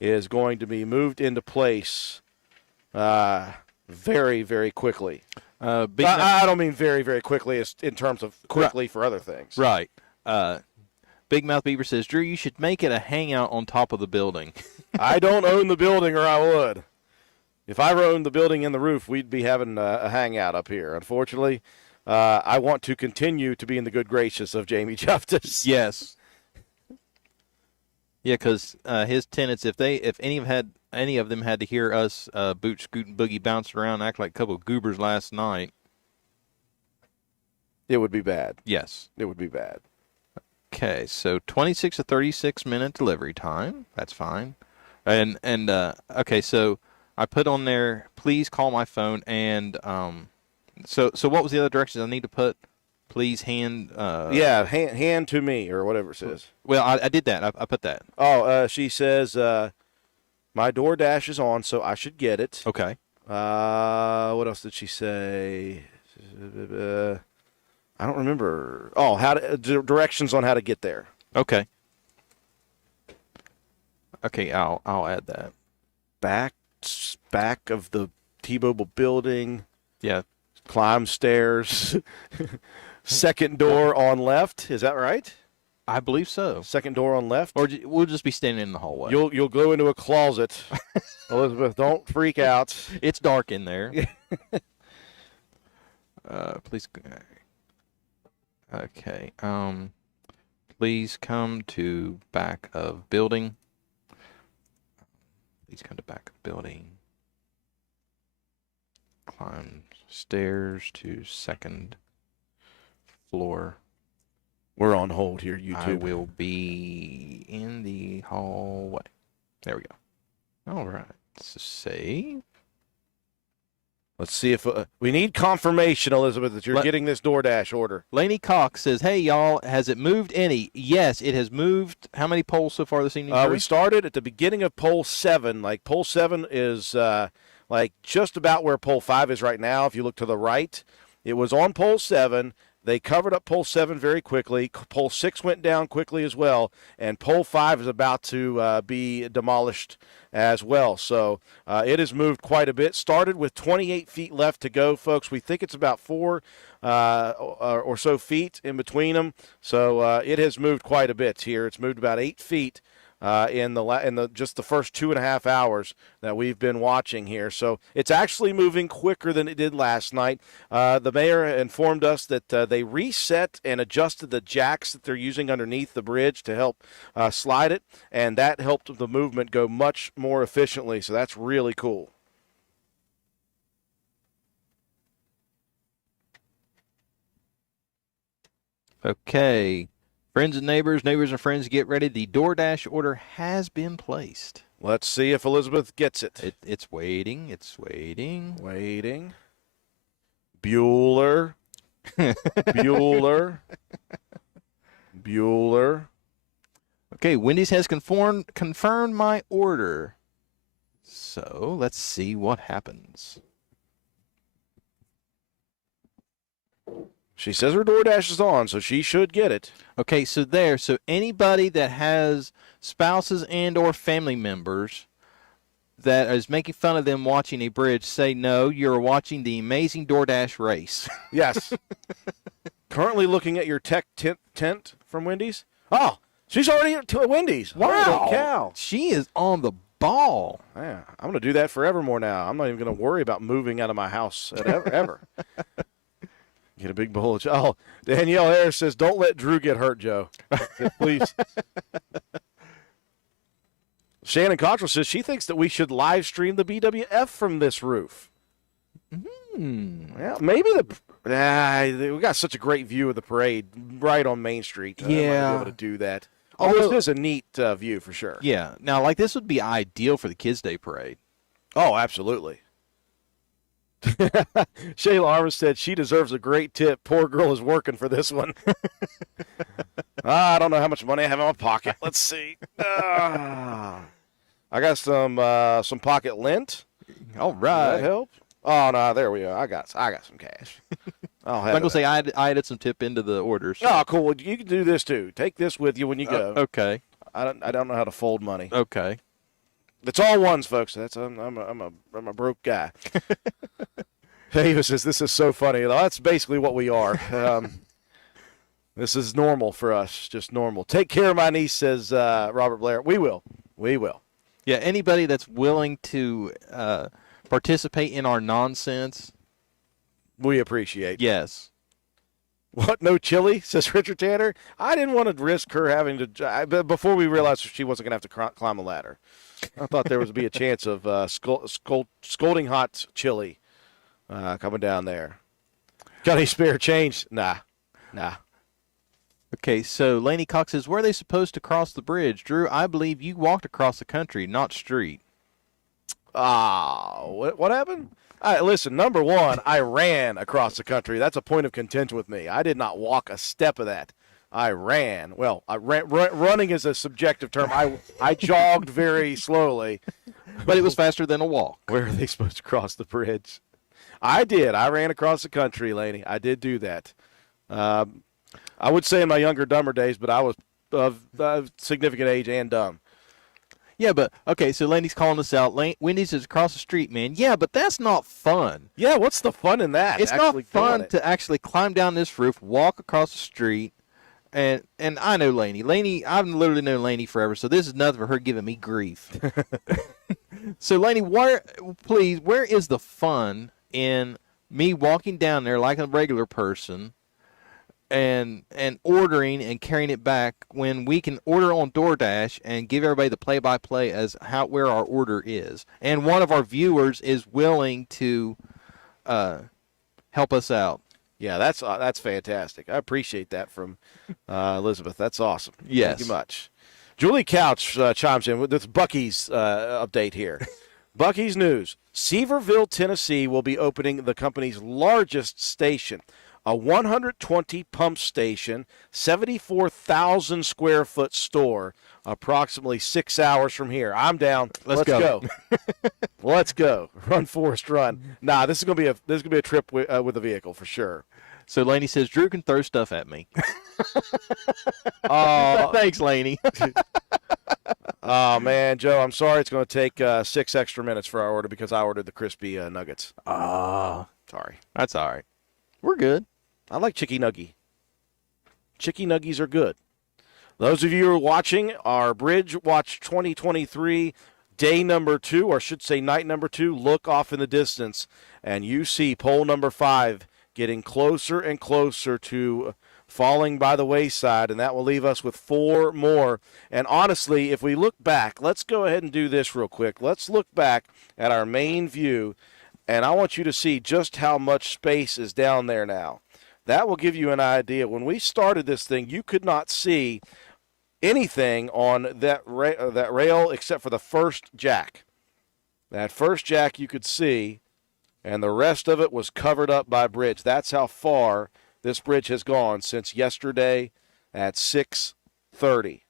is going to be moved into place very, very quickly. I don't mean very, very quickly as in terms of quickly for other things. Right. Big Mouth Beaver says, Drew, you should make it a hangout on top of the building. I don't own the building, or I would. If I owned the building and the roof, we'd be having a hangout up here. Unfortunately, I want to continue to be in the good graces of Jamie Justice. Yes. Yeah, because his tenants, if any of them had to hear us boot, scoot, and boogie bouncing around, act like a couple of goobers last night, it would be bad. yes. It would be bad. Okay, so 26 to 36 minute delivery time. That's fine. And okay, so I put on there, please call my phone, and so what was the other directions I need to put? Please hand. Hand to me or whatever it says. Well, I did that. I put that. Oh, she says my DoorDash is on, so I should get it. Okay. What else did she say? I don't remember. Oh, directions on how to get there. Okay. Okay, I'll add that. Back of the T-Mobile building. Yeah. Climb stairs. Second door on left. Is that right? I believe so. Second door on left. Or we'll just be standing in the hallway. You'll go into a closet. Elizabeth, don't freak out. It's dark in there. Please. Okay. Please come to back of building. Please come to back of building. Climb stairs to second floor. We're on hold here, YouTube. I will be in the hallway. There we go. All right. Save. Let's see if we need confirmation, Elizabeth, that you're getting this DoorDash order. Laney Cox says, hey, y'all, has it moved any? Yes, it has moved. How many polls so far this evening? We started at the beginning of pole 7. Like, pole 7 is like just about where pole 5 is right now. If you look to the right, it was on pole 7. They covered up pole 7 very quickly. Pole 6 went down quickly as well, and pole 5 is about to be demolished as well. So it has moved quite a bit. Started with 28 feet left to go, folks. We think it's about 4 or so feet in between them. So it has moved quite a bit here. It's moved about 8 feet in just the first 2.5 hours that we've been watching here. So it's actually moving quicker than it did last night. The mayor informed us that they reset and adjusted the jacks that they're using underneath the bridge to help slide it, and that helped the movement go much more efficiently. So that's really cool. Okay. Friends and neighbors and friends, get ready. The DoorDash order has been placed. Let's see if Elizabeth gets it. It's waiting. It's waiting. Waiting. Bueller. Bueller. Bueller. Okay, Wendy's has confirmed my order. So let's see what happens. She says her DoorDash is on, so she should get it. Okay, so anybody that has spouses and or family members that is making fun of them watching a bridge, say no, you're watching the amazing DoorDash race. Yes. Currently looking at your tech tent from Wendy's. Oh, she's already at Wendy's. Wow. Holy cow. She is on the ball. Yeah, I'm going to do that forevermore now. I'm not even going to worry about moving out of my house ever. Get a big bowl of Oh, Danielle Harris says, don't let Drew get hurt, Joe. Please. Shannon Cottrell says she thinks that we should live stream the BWF from this roof. Well, maybe we got such a great view of the parade right on Main Street. Might be able to do that. Although this is a neat view for sure. Yeah. Now, like, this would be ideal for the Kids Day Parade. Oh, absolutely. Shayla Armistead, she deserves a great tip. Poor girl is working for this one. I don't know how much money I have in my pocket. Let's see. I got some pocket lint. All Does right. that help? Oh no, there we go. I got some cash. I'll have I'm going to it. say I added some tip into the orders. Oh, cool. Well, you can do this too. Take this with you when you go. Okay. I don't know how to fold money. Okay. It's all ones, folks. I'm a broke guy. Ava says this is so funny. Well, that's basically what we are. This is normal for us, just normal. Take care of my niece, says Robert Blair. We will. Yeah, anybody that's willing to participate in our nonsense, We appreciate. yes. What? No chili? Says Richard Tanner. I didn't want to risk her having to. Before we realized she wasn't going to have to climb a ladder, I thought there would be a chance of scalding hot chili coming down there. Got any spare change? Nah. Okay, so Laney Cox says, where are they supposed to cross the bridge? Drew, I believe you walked across the country, not street. What happened? Listen, number one, I ran across the country. That's a point of contention with me. I did not walk a step of that. I ran. Well, running is a subjective term. I jogged very slowly. But it was faster than a walk. Where are they supposed to cross the bridge? I did. I ran across the country, Laney. I did do that. I would say in my younger, dumber days, but I was of significant age and dumb. Yeah, but, okay, so Laney's calling us out. Wendy's is across the street, man. Yeah, but that's not fun. Yeah, what's the fun in that? It's not actually fun doing it? to actually climb down this roof, walk across the street, and I know Laney. Laney, I've literally known Laney forever, so this is nothing for her giving me grief. So, Laney, where is the fun in me walking down there like a regular person and ordering and carrying it back when we can order on DoorDash and give everybody the play-by-play as where our order is, and one of our viewers is willing to help us out? Yeah, that's fantastic. I appreciate that from Elizabeth. That's awesome. Yes. Thank you much. Julie Couch chimes in with this Buc-ee's update here. Buc-ee's news. Seaverville, Tennessee will be opening the company's largest station, a 120 pump station, 74,000 square foot store, approximately 6 hours from here. I'm down. Let's go. Let's go. Run, Forrest, run. Nah, this is gonna be a trip with a vehicle for sure. So Laney says, Drew can throw stuff at me. Oh, Thanks, Laney. oh man, Joe, I'm sorry it's going to take 6 extra minutes for our order because I ordered the crispy nuggets. Sorry. That's all right. We're good. I like Chicky Nuggy. Chicky Nuggies are good. Those of you who are watching our Bridge Watch 2023 day number 2, or I should say night number 2, look off in the distance, and you see pole number 5 getting closer and closer to falling by the wayside, and that will leave us with 4 more. And honestly, if we look back, let's go ahead and do this real quick. Let's look back at our main view, and I want you to see just how much space is down there now. That will give you an idea. When we started this thing, you could not see anything on that rail except for the first jack. That first jack you could see, and the rest of it was covered up by bridge. That's how far this bridge has gone since yesterday at 6:30.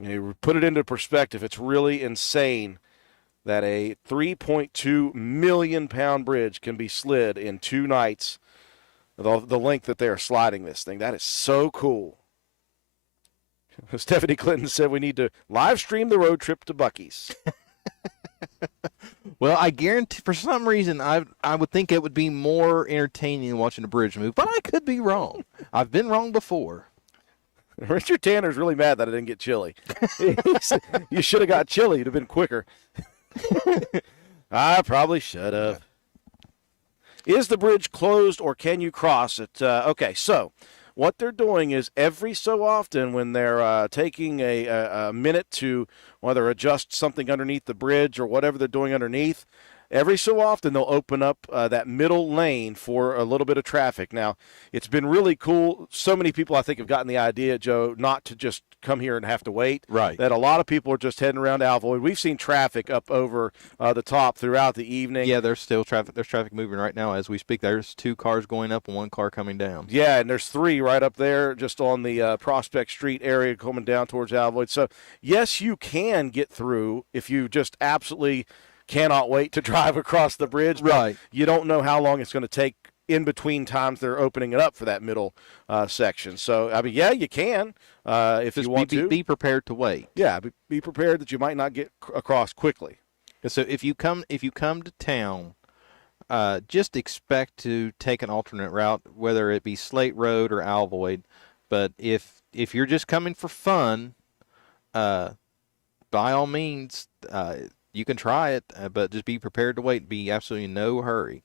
You put it into perspective, it's really insane that a 3.2 million pound bridge can be slid in 2 nights, the length that they're sliding this thing. That is so cool. Stephanie Clinton said we need to live stream the road trip to Buc-ee's. Well, I guarantee, for some reason, I would think it would be more entertaining than watching a bridge move, but I could be wrong. I've been wrong before. Richard Tanner's really mad that I didn't get chili. You should have got chili. You'd have been quicker. I probably should have. Is the bridge closed or can you cross it? Okay, so what they're doing is every so often when they're taking a minute to whether adjust something underneath the bridge or whatever they're doing underneath, every so often they'll open up that middle lane for a little bit of traffic. Now, it's been really cool. So many people, I think, have gotten the idea, Joe, not to just come here and have to wait. Right. That a lot of people are just heading around Alvoy. We've seen traffic up over the top throughout the evening. Yeah, there's still traffic. There's traffic moving right now as we speak. There's 2 cars going up and 1 car coming down. Yeah, and there's 3 right up there just on the Prospect Street area coming down towards Alvoy. So, yes, you can get through if you just absolutely cannot wait to drive across the bridge. But Right. you don't know how long it's going to take in between times they're opening it up for that middle section. So, I mean, yeah, you can if Just you want to. be prepared to wait. Yeah, be prepared that you might not get across quickly. So if you come to town, just expect to take an alternate route, whether it be Slate Road or Alvoyd. But if you're just coming for fun, by all means, you can try it, but just be prepared to wait. Be absolutely in no hurry.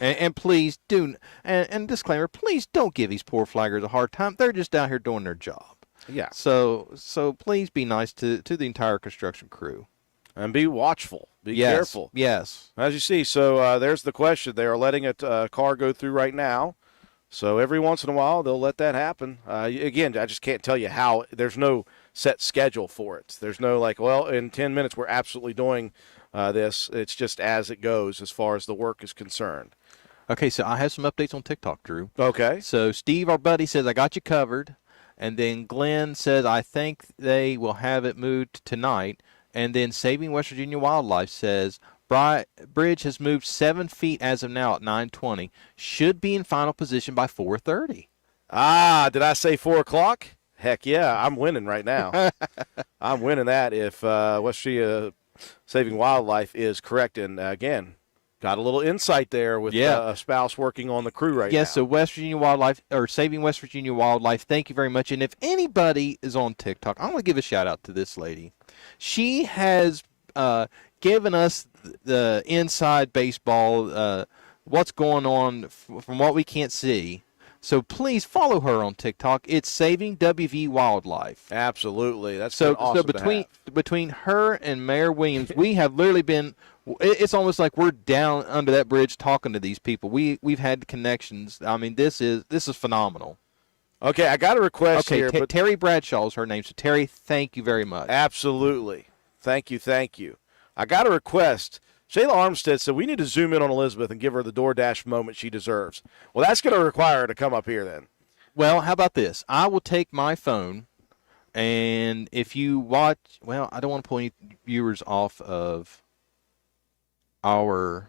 and please do, and disclaimer, please don't give these poor flaggers a hard time. They're just out here doing their job. Yeah. So please be nice to the entire construction crew. And be watchful. Be Yes, careful. Yes. As you see, so there's the question. They are letting a car go through right now. So every once in a while, they'll let that happen. Again, I just can't tell you how. There's no set schedule for it. There's no like, well, in 10 minutes, we're absolutely doing this. It's just as it goes as far as the work is concerned. Okay, so I have some updates on TikTok, Drew. Okay. So Steve, our buddy, says, I got you covered. And then Glenn says, I think they will have it moved tonight. And then Saving West Virginia Wildlife says, bridge has moved 7 feet as of now at 9:20. Should be in final position by 4:30. Ah, did I say 4 o'clock? Heck yeah, I'm winning right now. I'm winning that if West Virginia Saving Wildlife is correct. And again, got a little insight there with a spouse working on the crew right now. Yes, so West Virginia Wildlife, or Saving West Virginia Wildlife, thank you very much. And if anybody is on TikTok, I want to give a shout out to this lady. She has given us the inside baseball, what's going on from what we can't see. So please follow her on TikTok. It's Saving WV Wildlife. Absolutely. That's So awesome between her and Mayor Williams, we have literally been. It's almost like we're down under that bridge talking to these people. We've had connections. I mean, this is phenomenal. Okay, I got a request Okay, here. But Terry Bradshaw is her name. So Terry, thank you very much. absolutely. Thank you. I got a request. Shayla Armstead said we need to zoom in on Elizabeth and give her the DoorDash moment she deserves. Well, that's going to require her to come up here then. Well, how about this? I will take my phone, and if you watch, well, I don't want to pull any viewers off of our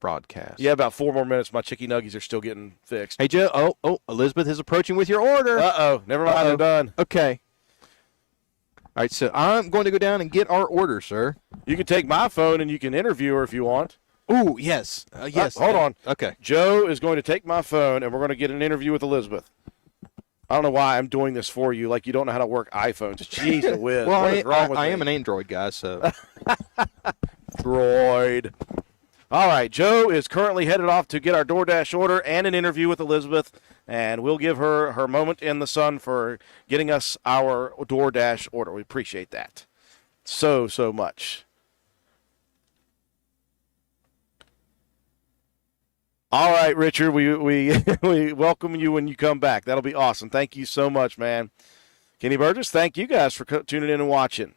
broadcast. Yeah, about 4 more minutes. My chicky nuggies are still getting fixed. Hey, Joe. Oh, Elizabeth is approaching with your order. Uh-oh. Never mind. They're done. Okay. All right, so I'm going to go down and get our order, sir. You can take my phone and you can interview her if you want. Ooh, yes. Yes. Hold on. Okay. Joe is going to take my phone and we're going to get an interview with Elizabeth. I don't know why I'm doing this for you. Like you don't know how to work iPhones. Jeez, whiz. Well, What is wrong with I me? am an Android guy, so. Droid. All right, Joe is currently headed off to get our DoorDash order and an interview with Elizabeth, and we'll give her her moment in the sun for getting us our DoorDash order. We appreciate that so much. All right, Richard, we we welcome you when you come back. That'll be awesome. Thank you so much, man. Kenny Burgess, thank you guys for tuning in and watching.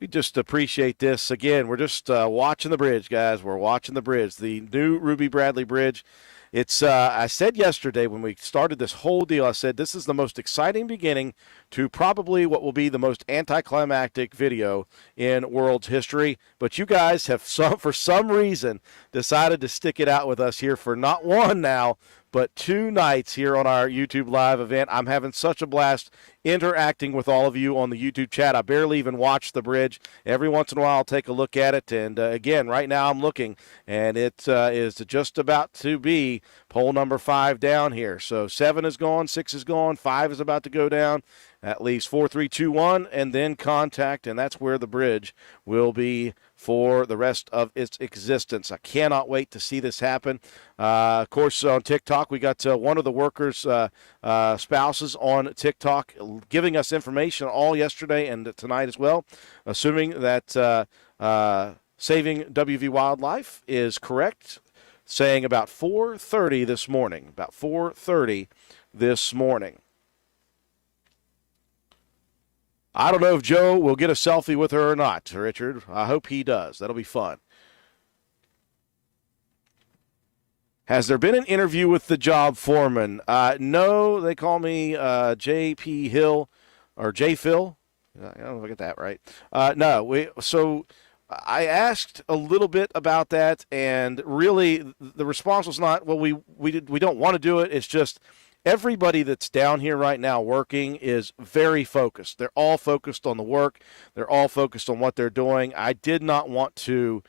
We just appreciate this. Again, we're just watching the bridge, guys. We're watching the bridge, the new Ruby Bradley Bridge. It's I said yesterday when we started this whole deal, I said this is the most exciting beginning to probably what will be the most anticlimactic video in world's history. But you guys have, for some reason, decided to stick it out with us here for not one now, but 2 nights here on our YouTube Live event. I'm having such a blast interacting with all of you on the YouTube chat. I barely even watch the bridge. Every once in a while, I'll take a look at it. And, again, right now I'm looking, and it is just about to be pole number 5 down here. So 7 is gone, 6 is gone, 5 is about to go down. At least 4, 3, 2, 1, and then contact, and that's where the bridge will be for the rest of its existence. I cannot wait to see this happen. Of course, on TikTok, we got one of the workers' spouses on TikTok giving us information all yesterday and tonight as well, assuming that Saving WV Wildlife is correct, saying about 4:30 this morning. About 4:30 this morning. I don't know if Joe will get a selfie with her or not, Richard. I hope he does. That'll be fun. Has there been an interview with the job foreman? No, they call me J.P. Hill or J. Phil. I don't know if I get that right. No, so I asked a little bit about that, and really the response was not, well, we don't want to do it. It's just everybody that's down here right now working is very focused. They're all focused on the work. They're all focused on what they're doing. I did not want to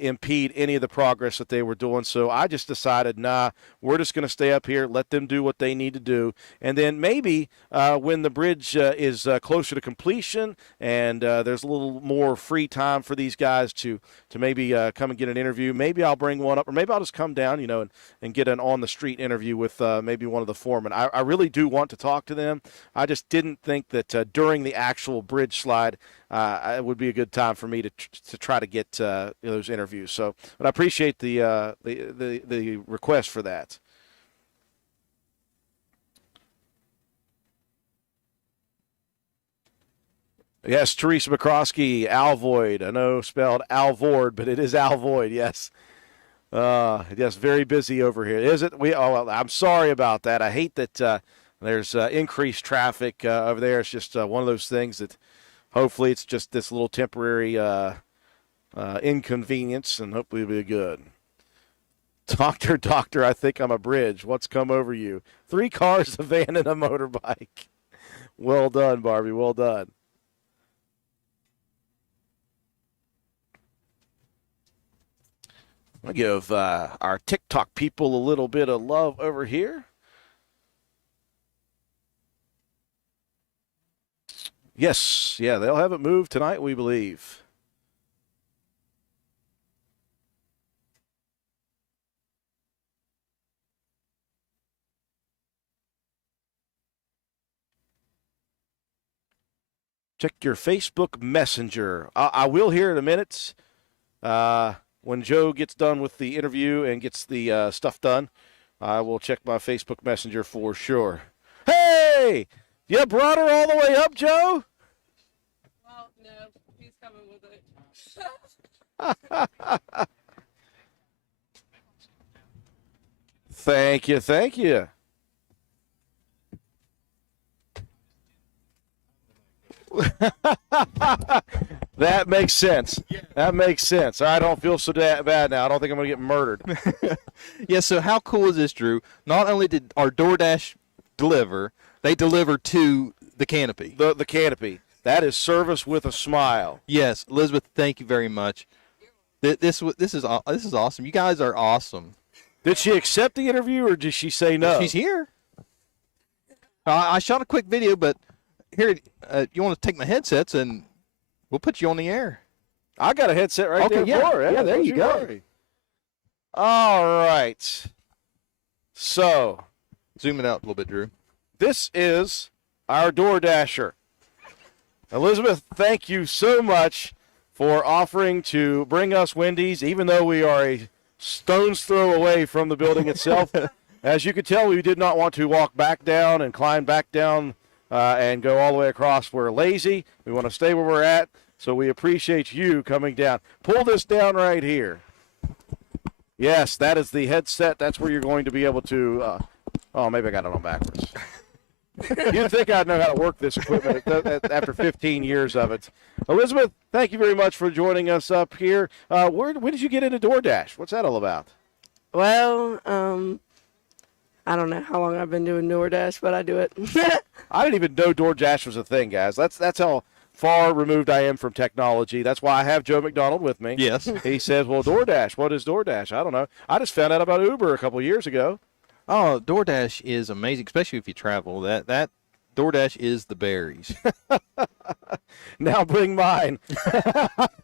impede any of the progress that they were doing. So I just decided, we're just going to stay up here, let them do what they need to do. And then maybe when the bridge is closer to completion and there's a little more free time for these guys to maybe come and get an interview, maybe I'll bring one up, or maybe I'll just come down, and get an on-the-street interview with maybe one of the foremen. I really do want to talk to them. I just didn't think that during the actual bridge slide, it would be a good time for me to try to get those interviews. So, but I appreciate the request for that. Yes, Teresa McCroskey, Alvoid. I know spelled Alvord, but it is Alvoid. Yes. Yes, very busy over here. Is it? I'm sorry about that. I hate that there's increased traffic over there. It's just one of those things that. Hopefully it's just this little temporary inconvenience, and hopefully it'll be good. Doctor, I think I'm a bridge. What's come over you? 3 cars, a van, and a motorbike. Well done, Barbie. Well done. I'll give our TikTok people a little bit of love over here. Yes, yeah, they'll have it moved tonight, we believe. Check your Facebook Messenger. I will here in a minute when Joe gets done with the interview and gets the stuff done. I will check my Facebook Messenger for sure. Hey! You brought her all the way up, Joe? Well, no, he's coming with it. Thank you. That makes sense. That makes sense. I don't feel so bad now. I don't think I'm going to get murdered. Yeah, so how cool is this, Drew? Not only did our DoorDash deliver, they deliver to the canopy. The canopy. That is service with a smile. Yes, Elizabeth, thank you very much. This is awesome. You guys are awesome. Did she accept the interview or did she say no? She's here. I shot a quick video, but here, you want to take my headsets and we'll put you on the air. I got a headset right there for her. Yeah, there you go. Worry. All right. So, zoom it out a little bit, Drew. This is our DoorDasher. Elizabeth, thank you so much for offering to bring us Wendy's, even though we are a stone's throw away from the building itself. As you can tell, we did not want to walk back down and climb back down and go all the way across. We're lazy. We want to stay where we're at, so we appreciate you coming down. Pull this down right here. Yes, that is the headset. That's where you're going to be able to maybe I got it on backwards. You'd think I'd know how to work this equipment after 15 years of it. Elizabeth, thank you very much for joining us up here. When did you get into DoorDash? What's that all about? Well, I don't know how long I've been doing DoorDash, but I do it. I didn't even know DoorDash was a thing, guys. That's how far removed I am from technology. That's why I have Joe McDonald with me. Yes. He says, well, DoorDash, what is DoorDash? I don't know. I just found out about Uber a couple of years ago. Oh, DoorDash is amazing, especially if you travel. That DoorDash is the berries. Now bring mine.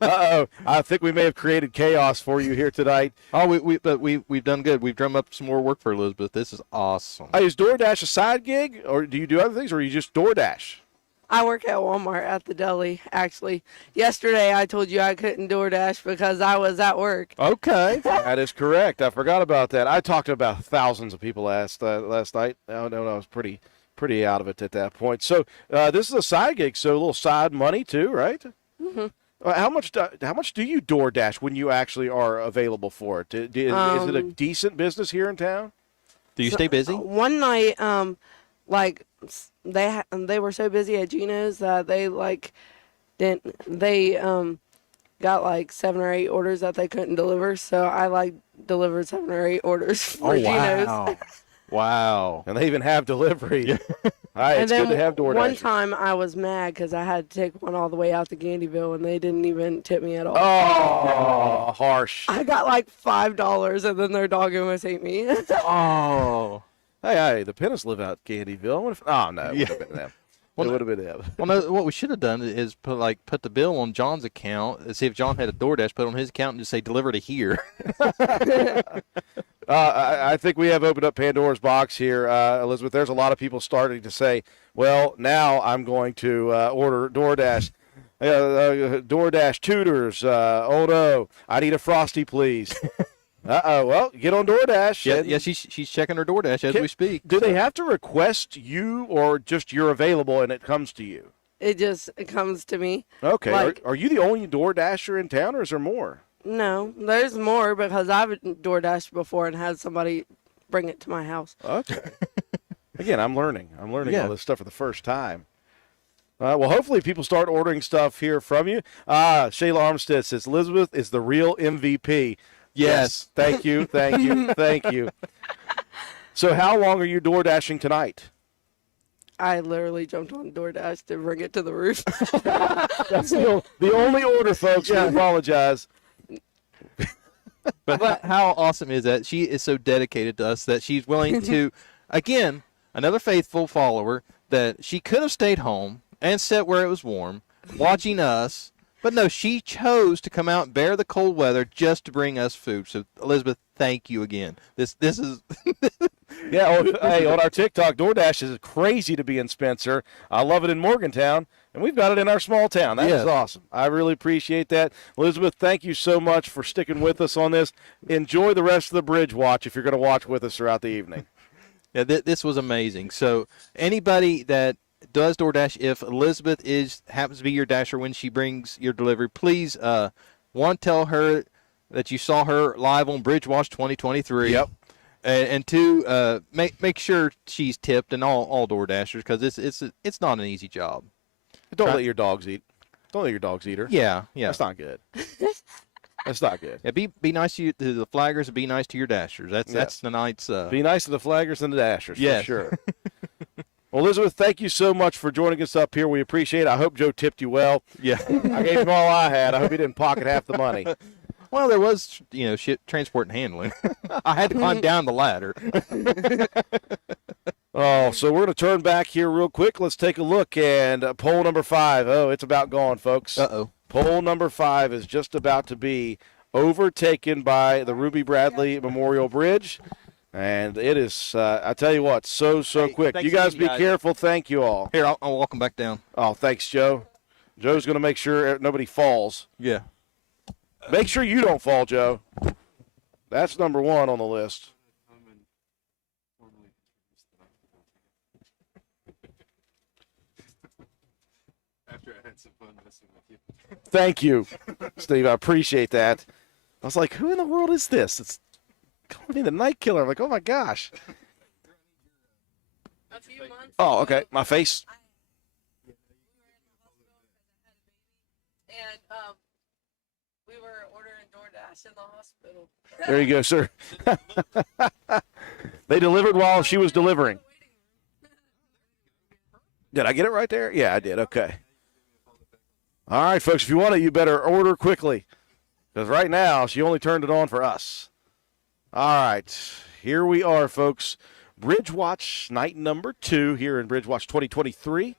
Uh-oh. I think we may have created chaos for you here tonight. Oh, we've done good. We've drummed up some more work for Elizabeth. This is awesome. Is DoorDash a side gig, or do you do other things, or are you just DoorDash? I work at Walmart at the deli, actually. Yesterday, I told you I couldn't DoorDash because I was at work. Okay. That is correct. I forgot about that. I talked to about thousands of people last night. I was pretty out of it at that point. So this is a side gig, so a little side money too, right? Mhm. How much do you DoorDash when you actually are available for it? Is it a decent business here in town? Do you stay busy? One night, like they were so busy at Gino's that they got like 7 or 8 orders that they couldn't deliver. So I delivered 7 or 8 orders for Gino's. Wow. Wow. And they even have delivery. All right, it's good to have DoorDash. One time I was mad because I had to take one all the way out to Gandyville and they didn't even tip me at all. Oh, harsh. I got like $5 and then their dog almost ate me. Oh. Hey, the Pennis live out Gandyville. Oh, no, it would have been them. It would have been them. Well, no, what we should have done is put the bill on John's account and see if John had a DoorDash, put it on his account and just say deliver to here. I think we have opened up Pandora's box here, Elizabeth. There's a lot of people starting to say, well, now I'm going to order DoorDash. DoorDash tutors. Oh, no, I need a Frosty, please. Uh-oh. Well, get on DoorDash. Yeah, she's checking her DoorDash as we speak. Do they have to request you or just you're available and it comes to you? It comes to me. Okay. Are you the only DoorDasher in town or is there more? No, there's more because I've DoorDashed before and had somebody bring it to my house. Okay. Again, I'm learning. Yeah. All this stuff for the first time. Well, hopefully people start ordering stuff here from you. Shayla Armstead says, Elizabeth is the real MVP. Yes. Thank you. Thank you. Thank you. So how long are you door dashing tonight? I literally jumped on DoorDash to bring it to the roof. That's the only order, folks. I apologize. But how awesome is that? She is so dedicated to us that she's willing to, again, another faithful follower, that she could have stayed home and sat where it was warm, watching us. But no, she chose to come out and bear the cold weather just to bring us food. So, Elizabeth, thank you again. This is Yeah, hey, on our TikTok, DoorDash is crazy to be in Spencer. I love it in Morgantown, and we've got it in our small town. That is awesome. I really appreciate that. Elizabeth, thank you so much for sticking with us on this. Enjoy the rest of the Bridge Watch if you're going to watch with us throughout the evening. Yeah, this was amazing. So anybody that does DoorDash, if Elizabeth happens to be your dasher when she brings your delivery, please, tell her that you saw her live on Bridge Watch 2023. Yep. And two, make sure she's tipped, and all DoorDashers, because it's not an easy job. Don't let your dogs eat. Don't let your dogs eat her. Yeah. That's not good. That's not good. Yeah, be nice to the flaggers and be nice to your dashers. That's the night's. Be nice to the flaggers and the dashers. Yes. For sure. Well, Elizabeth, thank you so much for joining us up here. We appreciate it. I hope Joe tipped you well. Yeah. I gave him all I had. I hope he didn't pocket half the money. Well, there was, transport and handling. I had to climb down the ladder. Oh, so we're going to turn back here real quick. Let's take a look. And poll number 5. Oh, it's about gone, folks. Uh-oh. Poll number 5 is just about to be overtaken by the Ruby Bradley Memorial Bridge. And it is, I tell you what, so quick. You guys be careful. Thank you all. Here, I'll walk them back down. Oh, thanks, Joe. Joe's going to make sure nobody falls. Yeah. Make sure you don't fall, Joe. That's number 1 on the list. After I had some fun messing with you. Thank you, Steve. I appreciate that. I was like, who in the world is this? It's calling me the Night Killer. I'm like, oh, my gosh. A few months Oh, ago, okay. My face. and we were ordering DoorDash in the hospital. There you go, sir. They delivered while she was delivering. Did I get it right there? Yeah, I did. Okay. All right, folks, if you want it, you better order quickly. Because right now, she only turned it on for us. All right. Here we are, folks. Bridge Watch night number 2 here in Bridge Watch 2023.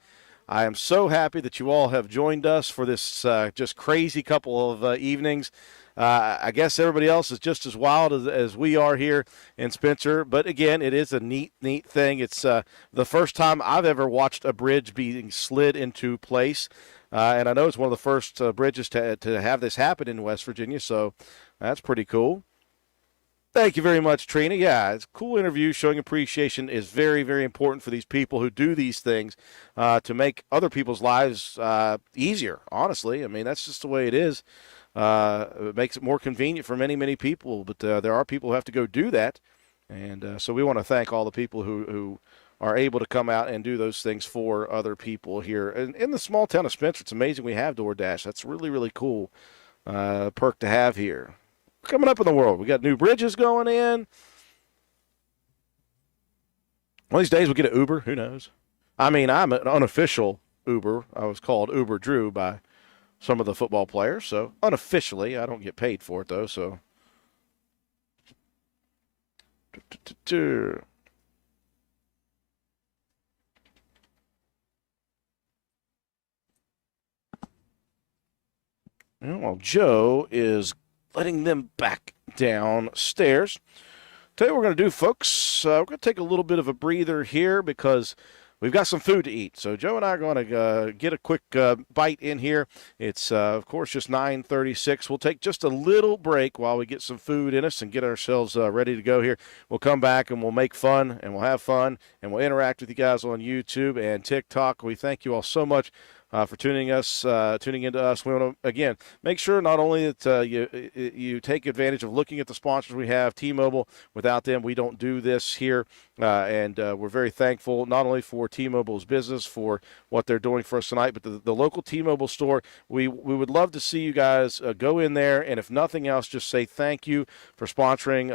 I am so happy that you all have joined us for this just crazy couple of evenings. I guess everybody else is just as wild as we are here in Spencer. But again, it is a neat thing. It's the first time I've ever watched a bridge being slid into place. And I know it's one of the first bridges to have this happen in West Virginia. So that's pretty cool. Thank you very much, Trina. Yeah, it's a cool interview. Showing appreciation is very, very important for these people who do these things to make other people's lives easier, honestly. I mean, that's just the way it is. It makes it more convenient for many, many people, but there are people who have to go do that. And so we want to thank all the people who are able to come out and do those things for other people here. And in the small town of Spencer, it's amazing we have DoorDash. That's really, really cool perk to have here. Coming up in the world, we got new bridges going in. One of these days we'll get an Uber. Who knows? I mean, I'm an unofficial Uber. I was called Uber Drew by some of the football players. So unofficially, I don't get paid for it, though. So. Well, Joe is letting them back downstairs. Tell you what we're going to do, folks. We're going to take a little bit of a breather here because we've got some food to eat. So Joe and I are going to get a quick bite in here. It's, of course, just 9:36. We'll take just a little break while we get some food in us and get ourselves ready to go here. We'll come back and we'll make fun and we'll have fun and we'll interact with you guys on YouTube and TikTok. We thank you all so much for tuning into us. We want to, again, make sure not only that you take advantage of looking at the sponsors we have, T-Mobile. Without them, we don't do this here. And we're very thankful not only for T-Mobile's business, for what they're doing for us tonight, but the local T-Mobile store. We would love to see you guys go in there, and if nothing else, just say thank you for sponsoring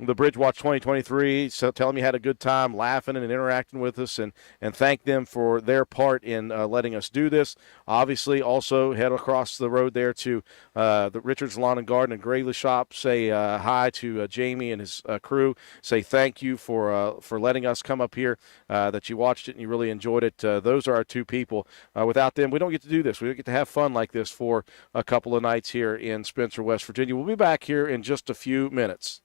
the Bridge Watch 2023, so tell them you had a good time laughing and interacting with us, and thank them for their part in letting us do this. Obviously, also head across the road there to the Richards Lawn and Garden and Gravely Shop. Say hi to Jamie and his crew. Say thank you for letting us come up here, that you watched it and you really enjoyed it. Those are our two people. Without them, we don't get to do this. We don't get to have fun like this for a couple of nights here in Spencer, West Virginia. We'll be back here in just a few minutes.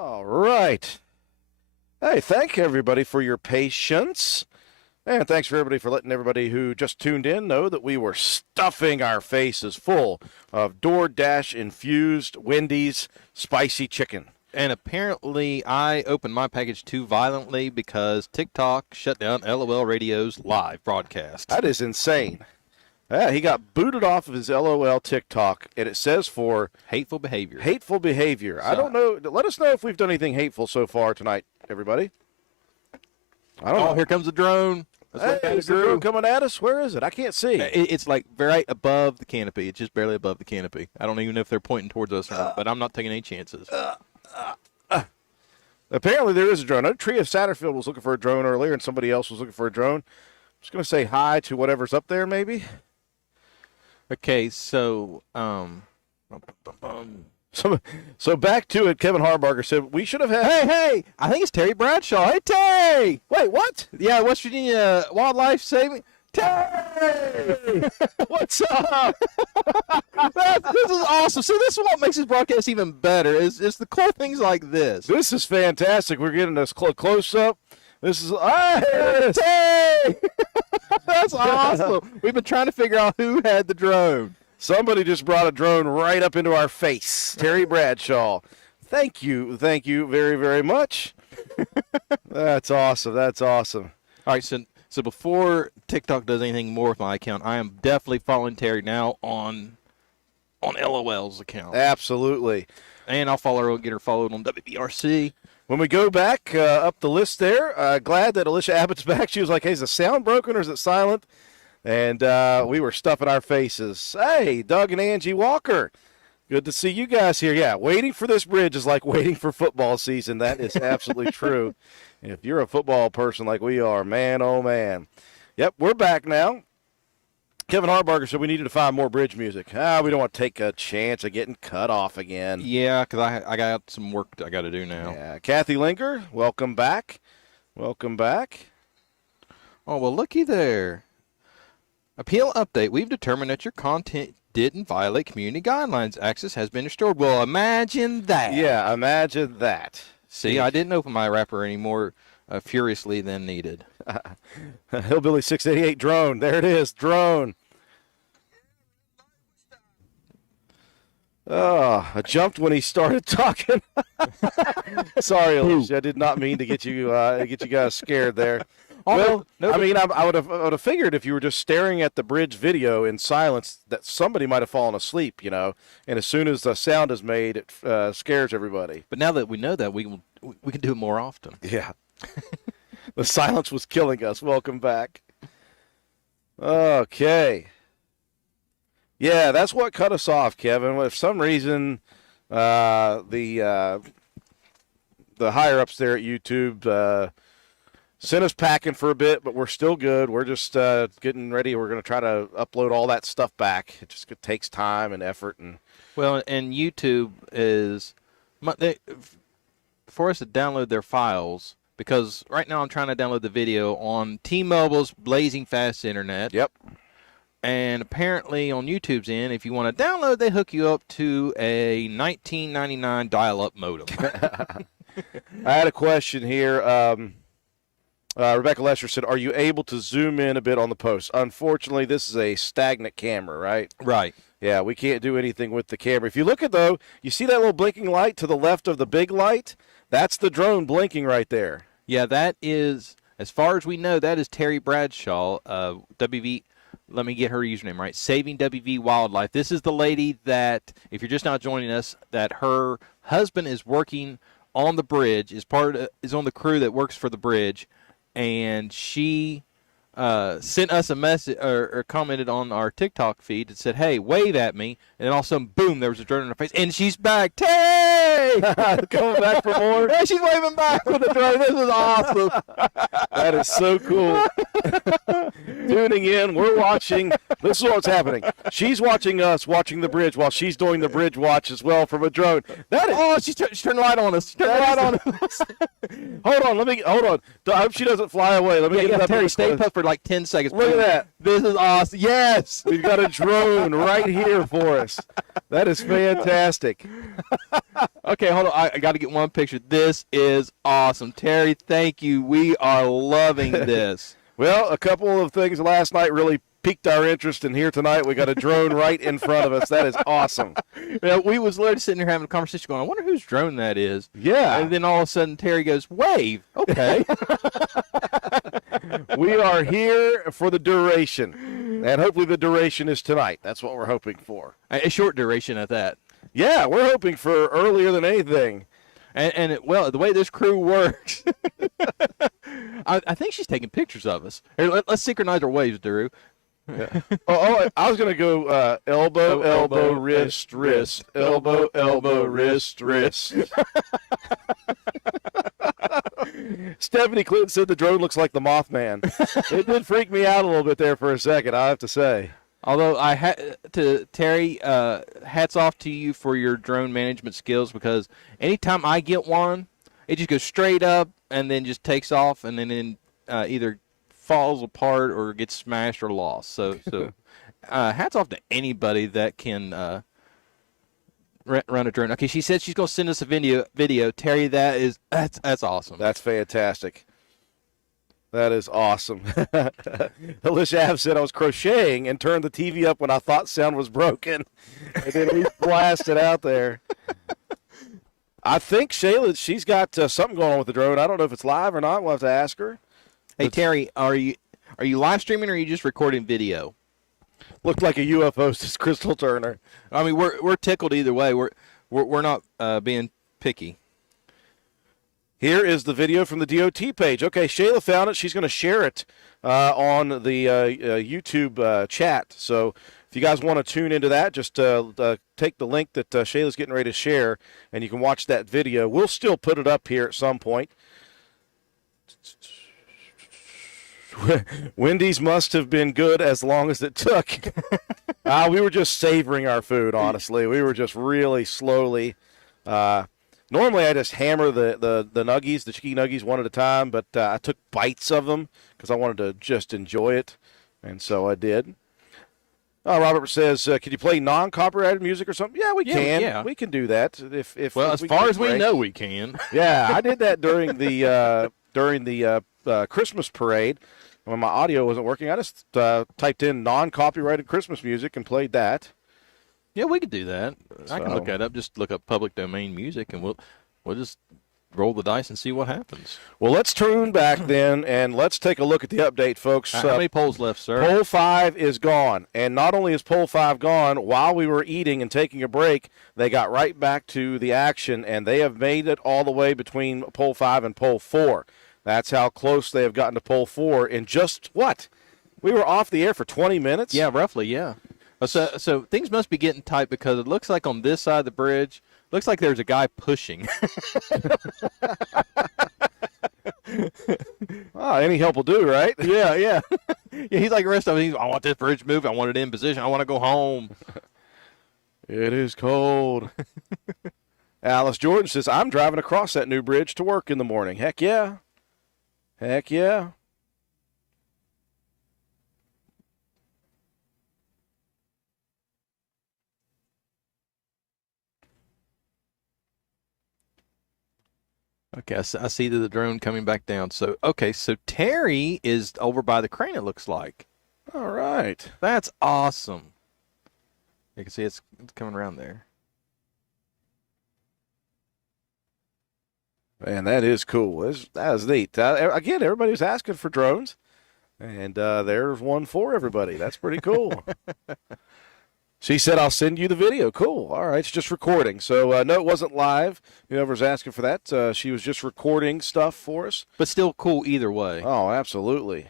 All right. Hey, thank everybody for your patience. And thanks for everybody for letting everybody who just tuned in know that we were stuffing our faces full of DoorDash infused Wendy's spicy chicken. And apparently, I opened my package too violently because TikTok shut down LOL Radio's live broadcast. That is insane. Yeah, he got booted off of his LOL TikTok, and it says for Hateful behavior. hateful behavior. I don't know. Let us know if we've done anything hateful so far tonight, everybody. I don't know. Here comes the drone. Let's look at Hey, it, is the Drew. drone coming at us? Where is it? I can't see. It's like right above the canopy. It's just barely above the canopy. I don't even know if they're pointing towards us or not, but I'm not taking any chances. Apparently there is a drone. I know Tree of Satterfield was looking for a drone earlier, and somebody else was looking for a drone. I'm just going to say hi to whatever's up there, maybe. Okay, so So back to it. Kevin Harbarger said we should have had. hey, I think it's Terry Bradshaw. Hey, Terry! Wait, what? Yeah, West Virginia Wildlife Saving. Terry! What's up? This is awesome. See, this is what makes this broadcast even better. Is the cool things like this. This is fantastic. We're getting this close up. This is. Hey! Terry! That's awesome. We've been trying to figure out who had the drone. Somebody just brought a drone right up into our face. Terry Bradshaw. Thank you very, very much. That's awesome. That's awesome. All right, so before TikTok does anything more with my account, I am definitely following Terry now on LOL's account. Absolutely. And I'll follow her and get her followed on WBRC. When we go back up the list there, glad that Alicia Abbott's back. She was like, hey, is the sound broken or is it silent? And we were stuffing our faces. Hey, Doug and Angie Walker. Good to see you guys here. Yeah, waiting for this bridge is like waiting for football season. That is absolutely true. If you're a football person like we are, man, oh, man. Yep, we're back now. Kevin Harbarger said we needed to find more bridge music. We don't want to take a chance of getting cut off again. Yeah, because I got some work I got to do now. Yeah, Kathy Linker, welcome back. Welcome back. Oh, well, looky there. Appeal update. We've determined that your content didn't violate community guidelines. Access has been restored. Well, imagine that. Yeah, imagine that. See, I didn't open my wrapper any more furiously than needed. Hillbilly 688 drone. There it is, drone. Oh, I jumped when he started talking. Sorry, Alicia. I did not mean to get you guys scared there. Well, I mean, I would have figured if you were just staring at the bridge video in silence that somebody might have fallen asleep, you know. And as soon as the sound is made, it scares everybody. But now that we know that, we can do it more often. Yeah. The silence was killing us. Welcome back. Okay. Yeah, that's what cut us off, Kevin. For some reason, the higher ups there at YouTube sent us packing for a bit, but we're still good. We're just getting ready. We're going to try to upload all that stuff back. It just takes time and effort. Well, and YouTube is for us to download their files, because right now I'm trying to download the video on T-Mobile's blazing fast internet. Yep. And apparently on YouTube's end, if you want to download, they hook you up to a $19.99 dial-up modem. I had a question here. Rebecca Lester said, are you able to zoom in a bit on the post? Unfortunately, this is a stagnant camera, right? Right. Yeah, we can't do anything with the camera. If you look at, though, you see that little blinking light to the left of the big light? That's the drone blinking right there. Yeah, that is, as far as we know, that is Terry Bradshaw, WV. Let me get her username right. Saving WV Wildlife. This is the lady that, if you're just now joining us, that her husband is working on the bridge, is on the crew that works for the bridge, and she sent us a message or commented on our TikTok feed and said, "Hey, wave at me," and then all of a sudden, boom, there was a drone in her face, and she's back. Terry, coming back for more. Yeah, she's waving back with the drone. This is awesome. That is so cool. Tuning in, we're watching. This is what's happening. She's watching us, watching the bridge, while she's doing the bridge watch as well from a drone. That is. She turned the light on us. She turned the light on us. Hold on. I hope she doesn't fly away. Let me get it up. Terry, stay put for like 10 seconds. Look at that. This is awesome. Yes. We've got a drone right here for us. That is fantastic. Okay, hold on. I got to get one picture. This is awesome. Terry, thank you. We are loving this. Well, a couple of things last night really piqued our interest, and here tonight we got a drone right in front of us. That is awesome. We was literally sitting here having a conversation going, I wonder whose drone that is. Yeah. And then all of a sudden Terry goes, wave. Okay. We are here for the duration, and hopefully the duration is tonight. That's what we're hoping for. A short duration at that. Yeah, we're hoping for earlier than anything. Well, the way this crew works, I think she's taking pictures of us. Here, let's synchronize our waves, Drew. I was going to go elbow, elbow, wrist, wrist. Elbow, elbow, wrist, wrist. Stephanie Clinton said the drone looks like the Mothman. It did freak me out a little bit there for a second, I have to say. Although I had to Terry, hats off to you for your drone management skills, because anytime I get one, it just goes straight up and then just takes off and then either falls apart or gets smashed or lost. So hats off to anybody that can run a drone. Okay, she said she's gonna send us a video. Terry, that's awesome. That's fantastic. That is awesome. Alicia Ave said I was crocheting and turned the TV up when I thought sound was broken. And then we blasted out there. I think Shayla, she's got something going on with the drone. I don't know if it's live or not. We'll have to ask her. Hey, Terry, are you live streaming or are you just recording video? Looked like a UFO, says Crystal Turner. I mean, we're tickled either way. We're not being picky. Here is the video from the DOT page. Okay, Shayla found it. She's going to share it on the YouTube chat. So if you guys want to tune into that, just take the link that Shayla's getting ready to share, and you can watch that video. We'll still put it up here at some point. Wendy's must have been good as long as it took. We were just savoring our food, honestly. We were just really slowly. Normally, I just hammer the nuggies, the chicken nuggies, one at a time, but I took bites of them because I wanted to just enjoy it, and so I did. Robert says, "Can you play non-copyrighted music or something?" Yeah, we can. Yeah. We can do that. If as far as we know, we can. Yeah, I did that during the Christmas parade. When my audio wasn't working, I just typed in non-copyrighted Christmas music and played that. Yeah, we could do that. I can look that up. Just look up public domain music, and we'll just roll the dice and see what happens. Well, let's tune back then, and let's take a look at the update, folks. How many polls left, sir? Poll 5 is gone, and not only is Poll 5 gone, while we were eating and taking a break, they got right back to the action, and they have made it all the way between Poll 5 and Poll 4. That's how close they have gotten to Poll 4 in just what? We were off the air for 20 minutes? Yeah, roughly, yeah. So things must be getting tight because it looks like on this side of the bridge, looks like there's a guy pushing. Any help will do, right? Yeah. Yeah, he's like the rest of them. I want this bridge moved. I want it in position. I want to go home. It is cold. Alice Jordan says, I'm driving across that new bridge to work in the morning. Heck yeah. Heck yeah. Okay, I see the drone coming back down. So Terry is over by the crane, it looks like. All right. That's awesome. You can see it's coming around there. Man, that is cool. That is neat. Again, everybody's asking for drones, and there's one for everybody. That's pretty cool. She said, I'll send you the video. Cool. All right, it's just recording. So, no, it wasn't live. Whoever's asking for that, she was just recording stuff for us. But still cool either way. Oh, absolutely.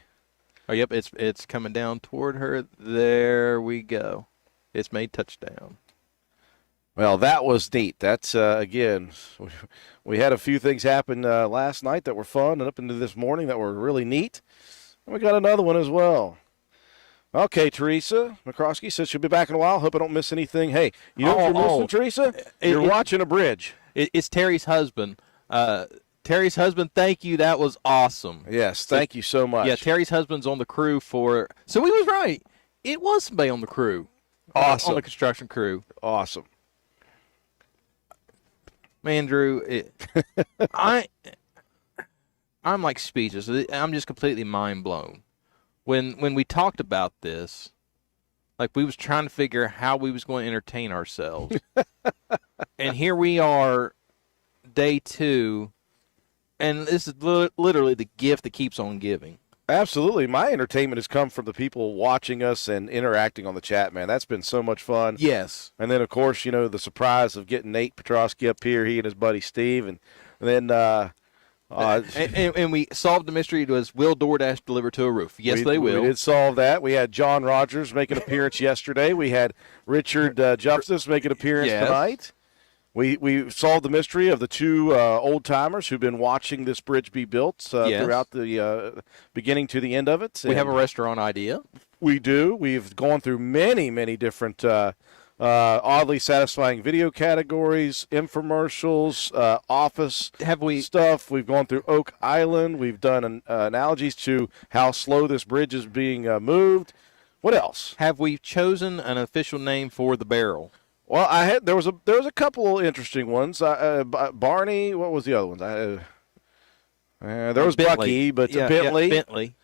Oh, yep, it's coming down toward her. There we go. It's made touchdown. Well, that was neat. That's, again, we had a few things happen last night that were fun and up into this morning that were really neat. And we got another one as well. Okay, Teresa McCroskey says she'll be back in a while. Hope I don't miss anything. Hey, you know what you're missing, Teresa? You're watching a bridge. It's Terry's husband. Terry's husband, thank you. That was awesome. Yes, thank you so much. Yeah, Terry's husband's on the crew for. So he was right. It was somebody on the crew. Awesome. On the construction crew. Awesome. Man, Drew, I'm like speechless. I'm just completely mind blown. When we talked about this, like we was trying to figure out how we was going to entertain ourselves, and here we are, day 2, and this is literally the gift that keeps on giving. Absolutely. My entertainment has come from the people watching us and interacting on the chat, man. That's been so much fun. Yes. And then, of course, you know, the surprise of getting Nate Petrosky up here, he and his buddy Steve. And then and we solved the mystery. It was, will DoorDash deliver to a roof? Yes, they will. We did solve that. We had John Rogers make an appearance yesterday. We had Richard Justice make an appearance tonight. We solved the mystery of the 2 old-timers who've been watching this bridge be built throughout the beginning to the end of it. We have a restaurant idea. We do. We've gone through many, many different oddly satisfying video categories, infomercials, office stuff. We've gone through Oak Island. We've done analogies to how slow this bridge is being moved. What else? Have we chosen an official name for the barrel? Well, there was a couple interesting ones. Barney, what was the other one? There was Bentley. Bucky, but Yeah, Bentley. Bentley.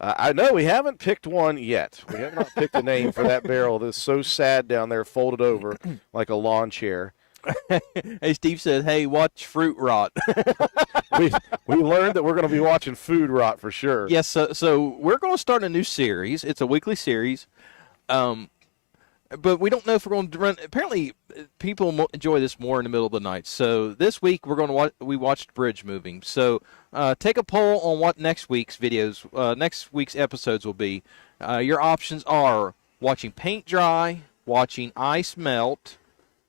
I know we haven't picked one yet. We have not picked a name for that barrel that's so sad down there, folded over like a lawn chair. Hey, Steve said, "Hey, watch Fruit Rot." we learned that we're going to be watching Food Rot for sure. Yes, so we're going to start a new series. It's a weekly series. But we don't know if we're going to run. Apparently, people enjoy this more in the middle of the night. So this week we're going to we watched Bridge Moving. So take a poll on what next week's episodes will be. Your options are watching paint dry, watching ice melt.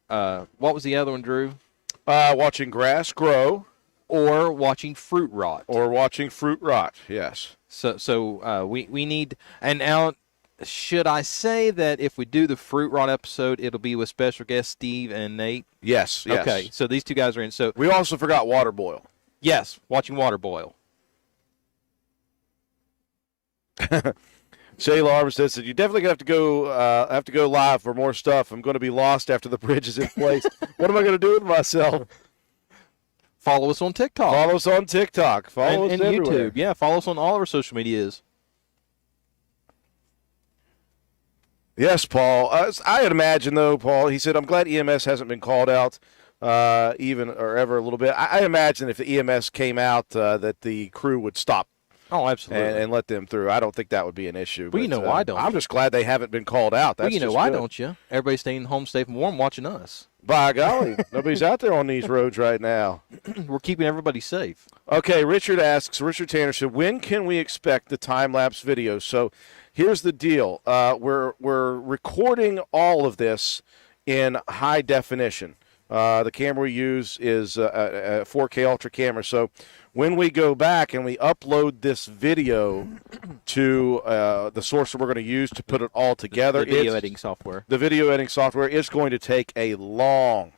What was the other one, Drew? Watching grass grow, or watching fruit rot. Yes. So we need, and now. Should I say that if we do the Fruit Rot episode, it'll be with special guests Steve and Nate? Yes. Okay, so these 2 guys are in. So we also forgot Water Boil. Yes, watching water boil. Shayla Armistead said, "You definitely have to go live for more stuff. I'm going to be lost after the bridge is in place. What am I going to do with myself?" Follow us on TikTok. Follow us on TikTok. Follow us and everywhere. YouTube. Yeah, follow us on all of our social medias. Yes, Paul. I would imagine, though, Paul, he said, I'm glad EMS hasn't been called out even or ever a little bit. I imagine if the EMS came out that the crew would stop. Oh, absolutely. And let them through. I don't think that would be an issue. Well, you know why don't I'm just glad they haven't been called out. That's well, you know just why good. don't you? Everybody's staying home safe and warm watching us. By golly, nobody's out there on these roads right now. We're keeping everybody safe. Okay, Richard Tanner said, when can we expect the time-lapse video? So here's the deal. We're recording all of this in high definition. The camera we use is a 4K Ultra camera. So when we go back and we upload this video to the source that we're going to use to put it all together, The video editing software. The video editing software is going to take a long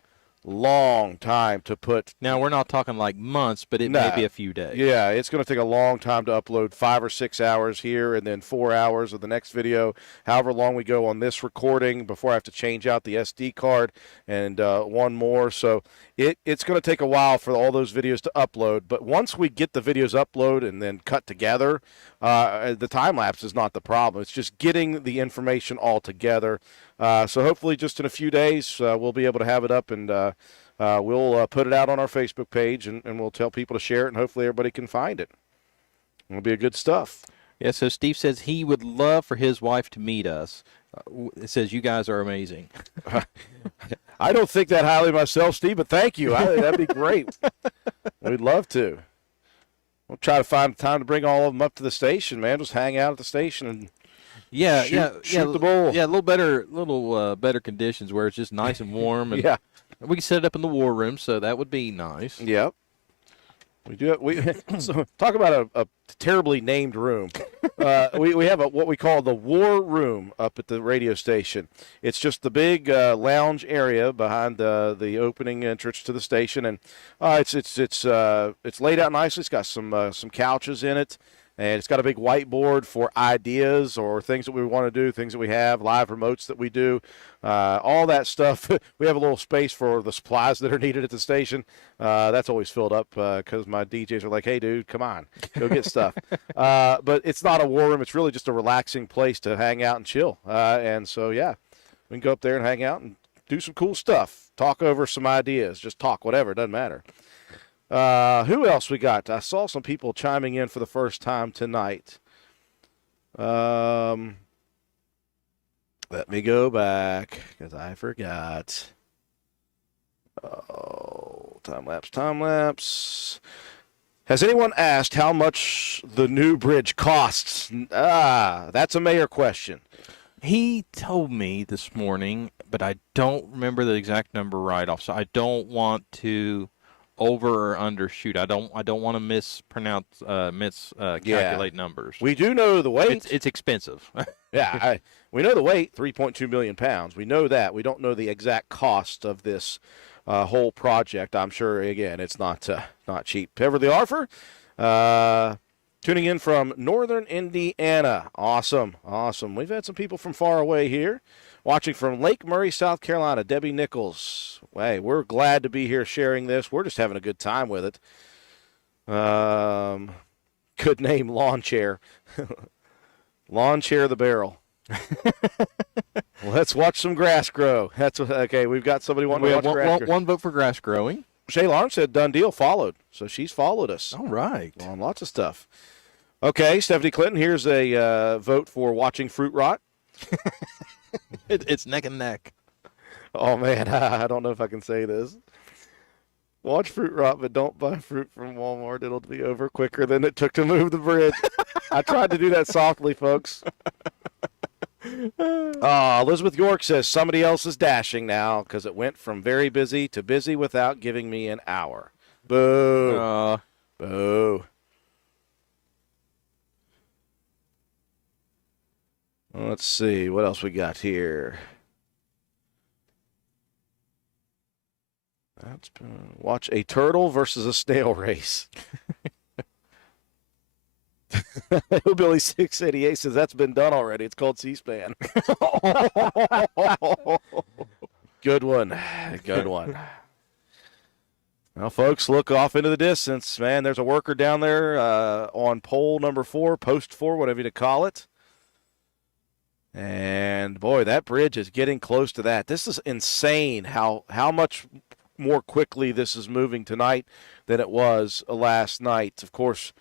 time to put. Now, we're not talking like months, but it may be a few days. Yeah, it's going to take a long time to upload, 5 or 6 hours here and then 4 hours of the next video, however long we go on this recording before I have to change out the SD card and one more. So it's going to take a while for all those videos to upload. But once we get the videos uploaded and then cut together, the time-lapse is not the problem. It's just getting the information all together. So hopefully just in a few days we'll be able to have it up and we'll put it out on our Facebook page and we'll tell people to share it and hopefully everybody can find it. It'll be a good stuff. Yeah, so Steve says he would love for his wife to meet us. It says you guys are amazing. I don't think that highly myself, Steve, but thank you. That'd be great. We'd love to. We'll try to find time to bring all of them up to the station, man. Just hang out at the station and shoot the bull. Yeah, a little better conditions where it's just nice and warm. And yeah. We can set it up in the war room, so that would be nice. Yep. We do have, we so talk about a terribly named room. We have what we call the War Room up at the radio station. It's just the big lounge area behind the opening entrance to the station, and it's laid out nicely. It's got some couches in it. And it's got a big whiteboard for ideas or things that we want to do, things that we have, live remotes that we do, all that stuff. We have a little space for the supplies that are needed at the station. That's always filled up because my DJs are like, hey, dude, come on, go get stuff. But it's not a war room. It's really just a relaxing place to hang out and chill. And so, yeah, we can go up there and hang out and do some cool stuff, talk over some ideas, just talk, whatever, it doesn't matter. Who else we got? I saw some people chiming in for the first time tonight. Let me go back because I forgot. Oh, time lapse. Has anyone asked how much the new bridge costs? That's a mayor question. He told me this morning, but I don't remember the exact number right off, so I don't want to over or undershoot. I don't want to mispronounce, calculate numbers. We do know the weight. It's expensive. Yeah, we know the weight, 3.2 million pounds. We know that. We don't know the exact cost of this whole project. I'm sure, again, it's not cheap. Beverly Arfer, tuning in from northern Indiana. Awesome. We've had some people from far away here. Watching from Lake Murray, South Carolina, Debbie Nichols. Hey, we're glad to be here sharing this. We're just having a good time with it. Good name, Lawn Chair. Lawn Chair the Barrel. Let's watch some grass grow. Okay, we've got somebody wanting to watch grass grow. One vote for grass growing. Shay Lawrence said done deal, followed. So she's followed us. All right. On lots of stuff. Okay, Stephanie Clinton, here's a vote for watching fruit rot. It's neck and neck. Oh, man, I don't know if I can say this. Watch fruit rot, but don't buy fruit from Walmart. It'll be over quicker than it took to move the bridge. I tried to do that softly, folks. Elizabeth York says somebody else is dashing now because it went from very busy to busy without giving me an hour. Boo. Boo. Let's see what else we got here. Watch a turtle versus a snail race. Hillbilly 688 says that's been done already. It's called C-SPAN. Good one. Well, folks, look off into the distance. Man, there's a worker down there on pole number 4, post 4, whatever you call it. And, boy, that bridge is getting close to that. This is insane how much more quickly this is moving tonight than it was last night. Of course,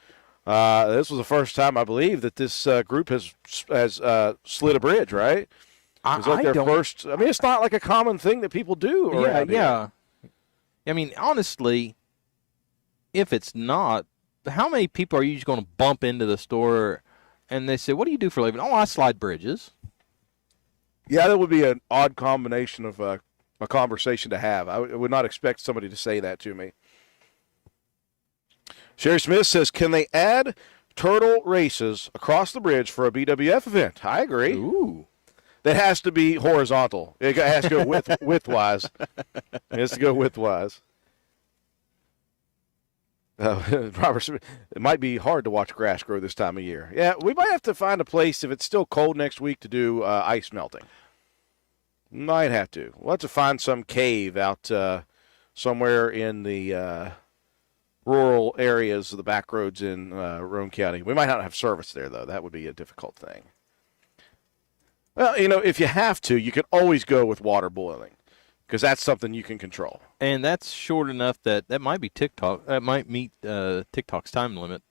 this was the first time, I believe, that this group has slid a bridge, right? It was like their first. I mean, it's not like a common thing that people do around here. I mean, honestly, if it's not, how many people are you just going to bump into the store and they say, what do you do for a living? Oh, I slide bridges. Yeah, that would be an odd combination of a conversation to have. I would not expect somebody to say that to me. Sherry Smith says, can they add turtle races across the bridge for a BWF event? I agree. Ooh. That has to be horizontal. It has to go widthwise. It has to go widthwise. Robert Smith, it might be hard to watch grass grow this time of year. Yeah, we might have to find a place if it's still cold next week to do ice melting. Might have to. We'll have to find some cave out somewhere in the rural areas of the back roads in Roane County. We might not have service there, though. That would be a difficult thing. Well, if you have to, you can always go with water boiling because that's something you can control. And that's short enough that might be TikTok. That might meet TikTok's time limit.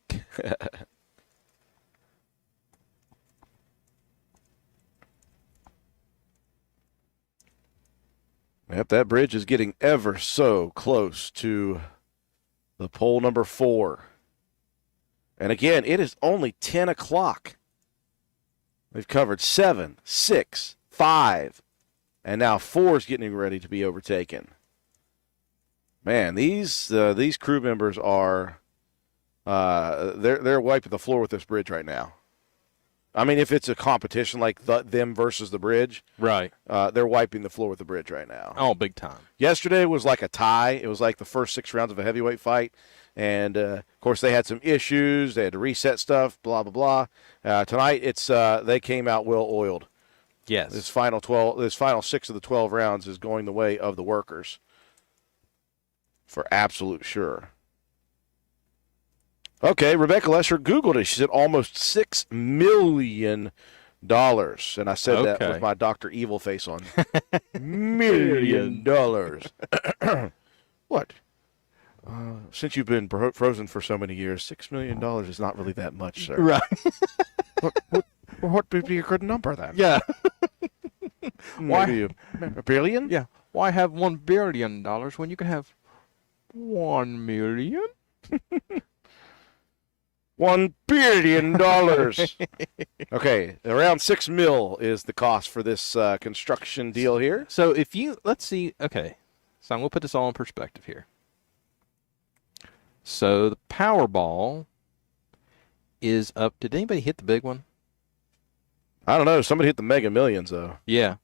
Yep, that bridge is getting ever so close to the pole number 4. And again, it is only 10 o'clock. We've covered 7, 6, 5, and now 4 is getting ready to be overtaken. Man, these crew members are They're wiping the floor with this bridge right now. I mean, if it's a competition like them versus the bridge, Right. they're wiping the floor with the bridge right now. Oh, big time. Yesterday was like a tie. It was like the first 6 rounds of a heavyweight fight. And, of course, they had some issues. They had to reset stuff, blah, blah, blah. Tonight, they came out well-oiled. Yes. This final 6 of the 12 rounds is going the way of the workers for absolute sure. Okay, Rebecca Lesher Googled it. She said almost $6 million. And I said that Okay. with my Dr. Evil face on. $1 million. What? Since you've been frozen for so many years, $6 million is not really that much, sir. Right. What would be a good number then? Yeah. Why- Maybe a billion? Yeah. Why have $1 billion when you can have 1 million? $1 billion. Okay, around $6 million is the cost for this construction deal here. So let's see. Okay. So I'm going to put this all in perspective here. So the Powerball is up. Did anybody hit the big one? I don't know. Somebody hit the Mega Millions, though. Yeah.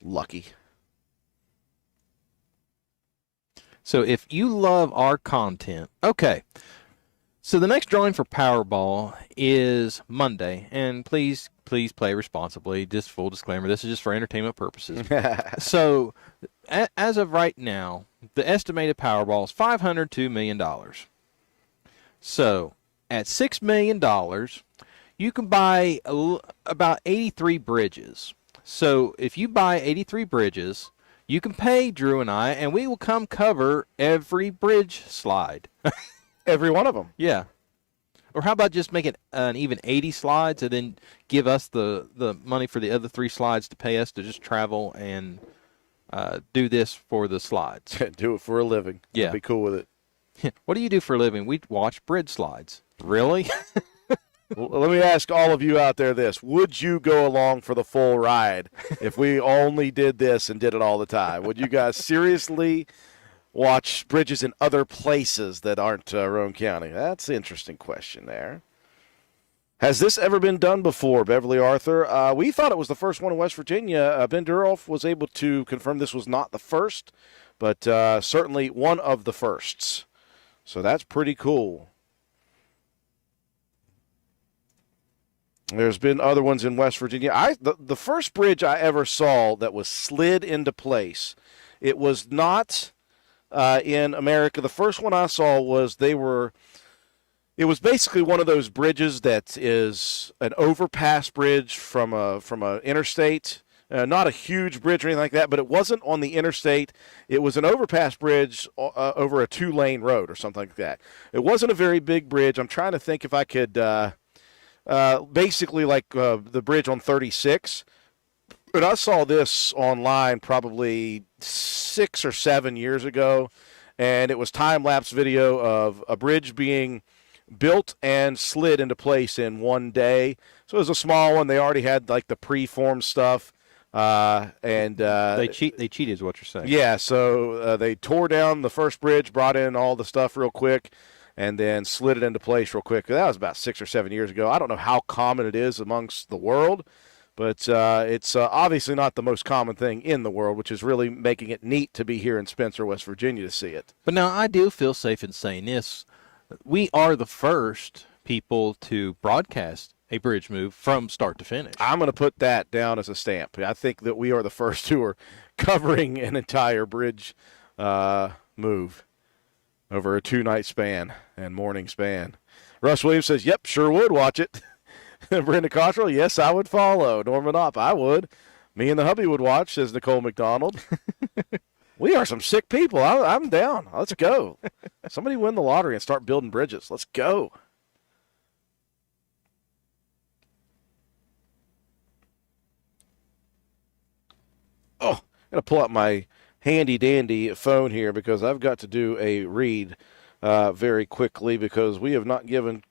Lucky. So if you love our content, okay. So the next drawing for Powerball is Monday, and please play responsibly. Just full disclaimer, this is just for entertainment purposes. So as of right now, the estimated Powerball is $502 million. So at $6 million, you can buy about 83 bridges. So if you buy 83 bridges, you can pay Drew and I, and we will come cover every bridge slide. Every one of them. Yeah. Or how about just make it an even 80 slides and then give us the money for the other 3 slides to pay us to just travel and do this for the slides. Do it for a living. Yeah. I'd be cool with it. What do you do for a living? We watch bridge slides. Really? Well, let me ask all of you out there this. Would you go along for the full ride if we only did this and did it all the time? Would you guys seriously watch bridges in other places that aren't Roane County? That's an interesting question there. Has this ever been done before, Beverly Arthur? We thought it was the first one in West Virginia. Ben Durolf was able to confirm this was not the first, but certainly one of the firsts. So that's pretty cool. There's been other ones in West Virginia. The first bridge I ever saw that was slid into place, it was not in America. The first one I saw was it was basically one of those bridges that is an overpass bridge from a interstate. Not a huge bridge or anything like that, but it wasn't on the interstate. It was an overpass bridge over a 2-lane road or something like that. It wasn't a very big bridge. I'm trying to think if I could basically like the bridge on 36. But I saw this online probably 6 or 7 years ago, and it was time-lapse video of a bridge being built and slid into place in one day. So it was a small one. They already had like the pre-formed stuff. They cheated is what you're saying. Yeah, so they tore down the first bridge, brought in all the stuff real quick, and then slid it into place real quick. That was about 6 or 7 years ago. I don't know how common it is amongst the world, but it's obviously not the most common thing in the world, which is really making it neat to be here in Spencer, West Virginia to see it. But now I do feel safe in saying this. We are the first people to broadcast a bridge move from start to finish. I'm going to put that down as a stamp. I think that we are the first who are covering an entire bridge move over a 2-night span and morning span. Russ Williams says, yep, sure would watch it. Brenda Cottrell, yes, I would follow. Norman Opp, I would. Me and the hubby would watch, says Nicole McDonald. We are some sick people. I'm down. Let's go. Somebody win the lottery and start building bridges. Let's go. Oh, I'm going to pull out my handy-dandy phone here because I've got to do a read very quickly because we have not given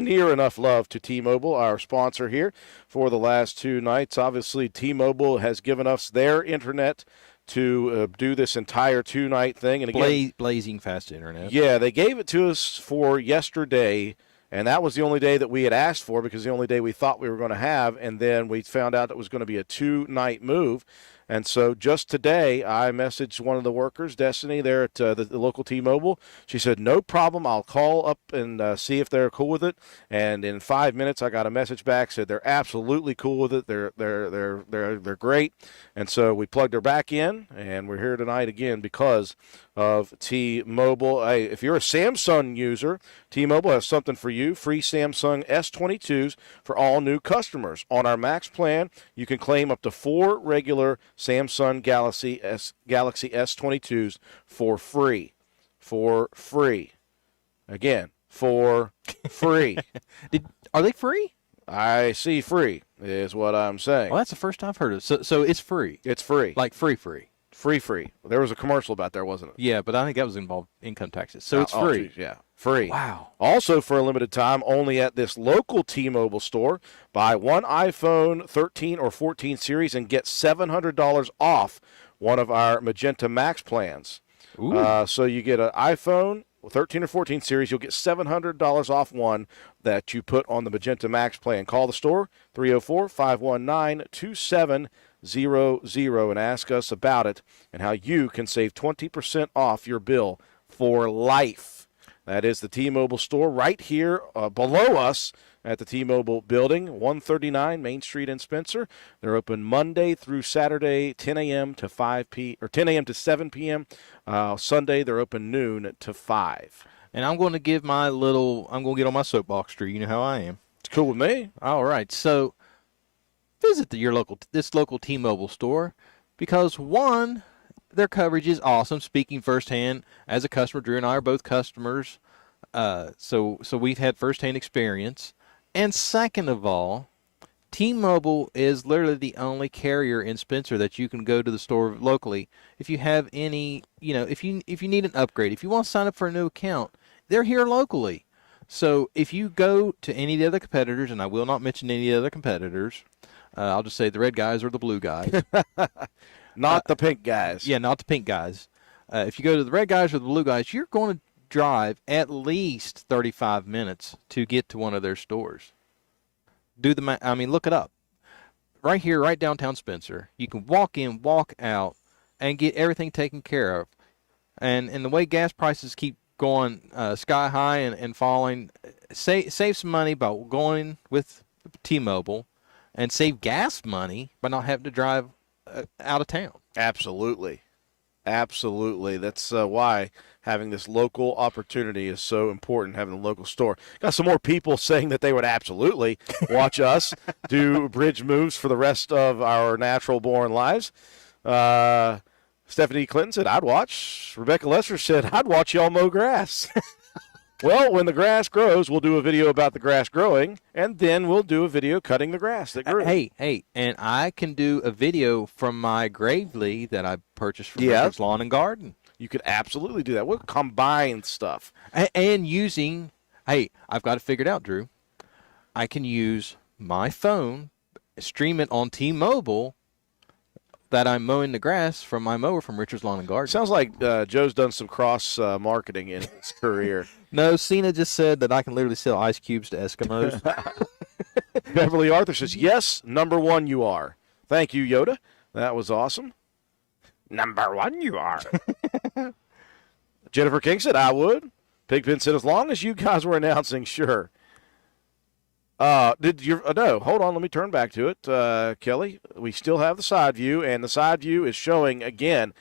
near enough love to T-Mobile, our sponsor here, for the last 2 nights. Obviously, T-Mobile has given us their internet to do this entire 2-night thing. And again, Blazing fast internet. yeah, they gave it to us for yesterday, and that was the only day that we had asked for because the only day we thought we were going to have, and then we found out it was going to be a 2-night move. And so just today, I messaged one of the workers, Destiny, there at the local T-Mobile. She said, no problem. I'll call up and see if they're cool with it. And in 5 minutes, I got a message back, said they're absolutely cool with it. They're great. And so we plugged her back in, and we're here tonight again because of T-Mobile. Hey, if you're a Samsung user, T-Mobile has something for you. Free Samsung S22s for all new customers. On our Max plan, you can claim up to 4 regular Samsung Galaxy S22s for free. For free. Again, for free. Are they free? I see free is what I'm saying. Well, that's the first I've heard of. So it's free. It's free. Like free. Free. There was a commercial about there, wasn't it? Yeah, but I think that was involved income taxes. So it's Oh, free. geez, yeah, free. Wow. Also, for a limited time, only at this local T-Mobile store, buy one iPhone 13 or 14 series and get $700 off one of our Magenta Max plans. Ooh. So you get an iPhone 13 or 14 series, you'll get $700 off one that you put on the Magenta Max plan. Call the store, 304-519-2700, and ask us about it and how you can save 20% off your bill for life. That is the T-Mobile store right here below us at the T-Mobile building, 139 Main Street in Spencer. They're open Monday through Saturday, 10 a.m. to 10 a.m. to 7 p.m. Sunday, they're open noon to 5. And I'm going to get on my soapbox, Drew. You know how I am. It's cool with me. All right. So visit this local T-Mobile store because, one, their coverage is awesome. Speaking firsthand as a customer, Drew and I are both customers, so we've had firsthand experience. And second of all, T-Mobile is literally the only carrier in Spencer that you can go to the store locally. If you have any, if you need an upgrade, if you want to sign up for a new account, they're here locally. So if you go to any of the other competitors, and I will not mention any of the other competitors, I'll just say the red guys or the blue guys. Not the pink guys. Yeah, not the pink guys. If you go to the red guys or the blue guys, you're going to drive at least 35 minutes to get to one of their stores. Look it up. Right here, right downtown Spencer, you can walk in, walk out, and get everything taken care of. And the way gas prices keep going sky high and falling, save some money by going with T-Mobile and save gas money by not having to drive out of town. Absolutely. That's why having this local opportunity is so important, having a local store. Got some more people saying that they would absolutely watch us do bridge moves for the rest of our natural-born lives. Stephanie Clinton said, I'd watch. Rebecca Lesser said, I'd watch y'all mow grass. Well, when the grass grows, we'll do a video about the grass growing, and then we'll do a video cutting the grass that grew. Hey, and I can do a video from my Gravely that I purchased from Yeah. Richard's Lawn and Garden. You could absolutely do that. We'll combine stuff. And using, I've got it figured out, Drew. I can use my phone, stream it on T-Mobile, that I'm mowing the grass from my mower from Richard's Lawn and Garden. Sounds like Joe's done some cross marketing in his career. No, Cena just said that I can literally sell ice cubes to Eskimos. Beverly Arthur says, yes, number one you are. Thank you, Yoda. That was awesome. Number one you are. Jennifer King said, I would. Pigpen said, as long as you guys were announcing, sure. No, hold on, let me turn back to it. Kelly, we still have the side view, and the side view is showing, again,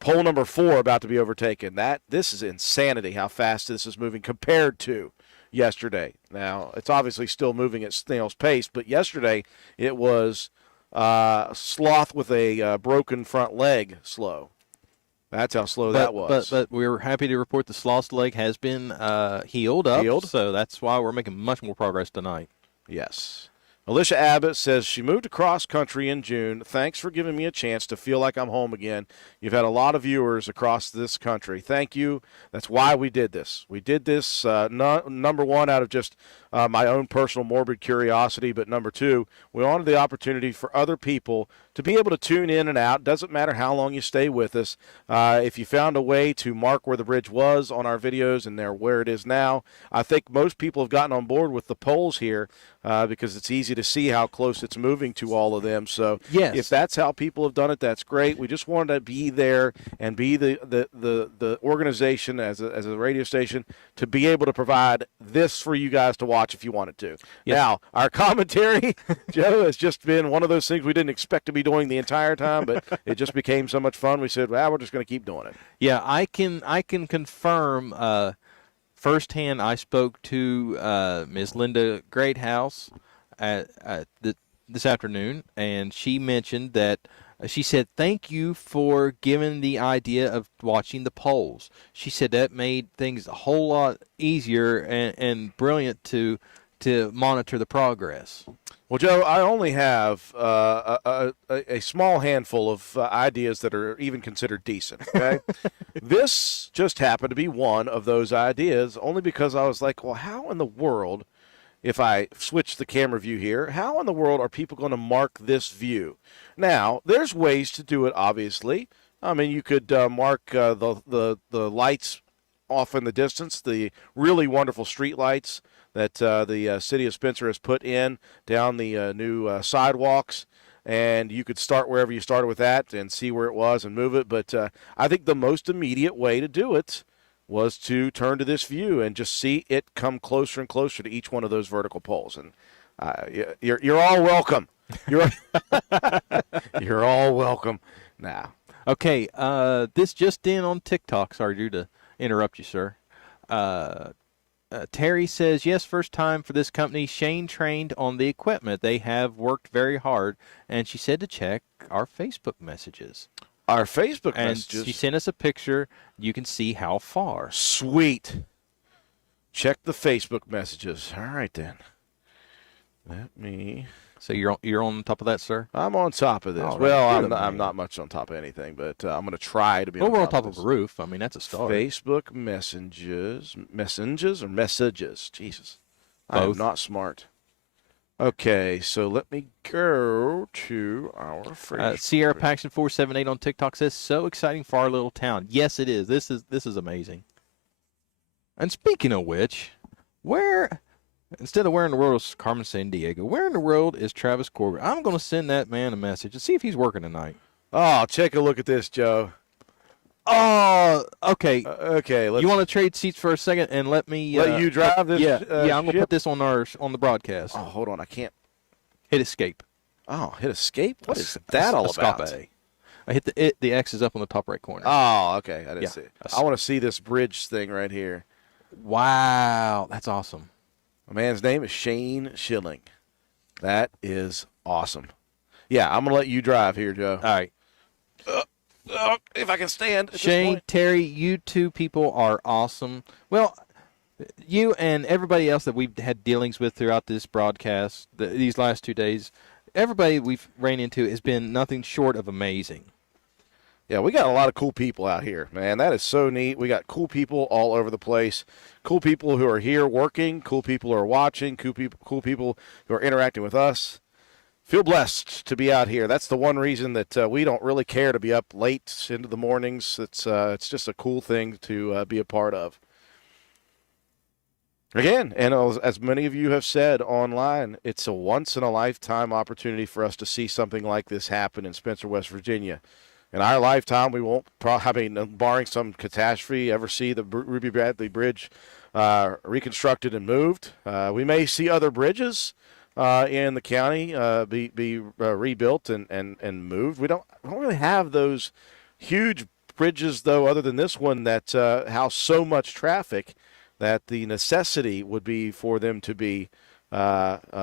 pole number 4 about to be overtaken. This is insanity how fast this is moving compared to yesterday. Now, it's obviously still moving at snail's pace, but yesterday it was sloth with a broken front leg slow. That's how slow that was. But we're happy to report the sloth's leg has been healed up. So that's why we're making much more progress tonight. Yes. Alicia Abbott says she moved across country in June. Thanks for giving me a chance to feel like I'm home again. You've had a lot of viewers across this country. Thank you. That's why we did this. We did this, number one, out of just my own personal morbid curiosity, but number two, we wanted the opportunity for other people to be able to tune in and out. Doesn't matter how long you stay with us. If you found a way to mark where the bridge was on our videos and where it is now, I think most people have gotten on board with the poles here because it's easy to see how close it's moving to all of them. So Yes. if that's how people have done it, that's great. We just wanted to be there and be the organization as a radio station to be able to provide this for you guys to watch if you wanted to. Yes. Now, our commentary, Joe, has just been one of those things we didn't expect to be doing the entire time, but it just became so much fun. We said, well, we're just going to keep doing it. Yeah, I can confirm firsthand. I spoke to Ms. Linda Greathouse this afternoon, and she mentioned that she said, thank you for giving the idea of watching the polls. She said that made things a whole lot easier and brilliant to monitor the progress. Well, Joe, I only have a small handful of ideas that are even considered decent, okay? This just happened to be one of those ideas, only because I was like, well, how in the world, if I switch the camera view here, how in the world are people going to mark this view? Now, there's ways to do it, obviously. I mean, you could mark the lights off in the distance, the really wonderful street lights that the city of Spencer has put in down the new sidewalks, and you could start wherever you started with that and see where it was and move it. But I think the most immediate way to do it was to turn to this view and just see it come closer and closer to each one of those vertical poles. And you're all welcome. You're all welcome. Now, Okay, this just in on TikTok. Sorry to interrupt you, sir. Terry says, yes, first time for this company. Shane trained on the equipment. They have worked very hard. And she said to check our Facebook messages. our Facebook And messages. she sent us a picture. You can see how far. Sweet. Check the Facebook messages. All right, then. Let me. So you're on top of that, sir? I'm on top of this. All right, Well, good I'm man. not much on top of anything, but I'm going to try to be Well, we're on on top top of a this. roof. I mean, that's a start. Facebook messages or messages. Jesus, I am Both. not smart. Okay, so let me go to our Facebook. Sierra Paxton 478 on TikTok says, so exciting for our little town. Yes, it is. This is amazing. And speaking of which, instead of where in the world is Carmen Sandiego, where in the world is Travis Corbett? I'm going to send that man a message and see if he's working tonight. Oh, take a look at this, Joe. Oh, okay. Okay, let's You want to trade seats for a second and let me let you drive this. Yeah, I'm going to ship? put this on the broadcast. Oh, hold on, I can't. Hit escape. Oh, hit escape. What is Es- that all escape. about? I hit the X is up on the top right corner. Oh, okay. I didn't Yeah. see it. I want to see this bridge thing right here. Wow, that's awesome. My man's name is Shane Schilling. That is awesome. Yeah, I'm going to let you drive here, Joe. All right. If I can stand. At this Shane, point. Terry, you two people are awesome. Well, you and everybody else that we've had dealings with throughout this broadcast, these last 2 days, everybody we've ran into has been nothing short of amazing. Yeah, we got a lot of cool people out here, man. That is so neat. We got cool people all over the place. Cool people who are here working. Cool people who are watching. Cool people who are interacting with us. Feel blessed to be out here. That's the one reason that we don't really care to be up late into the mornings. It's just a cool thing to be a part of. Again, and as many of you have said online, it's a once-in-a-lifetime opportunity for us to see something like this happen in Spencer, West Virginia. In our lifetime, we won't, barring some catastrophe, ever see the Ruby Bradley Bridge reconstructed and moved. We may see other bridges in the county be rebuilt and moved. We don't really have those huge bridges, though, other than this one that house so much traffic that the necessity would be for them to be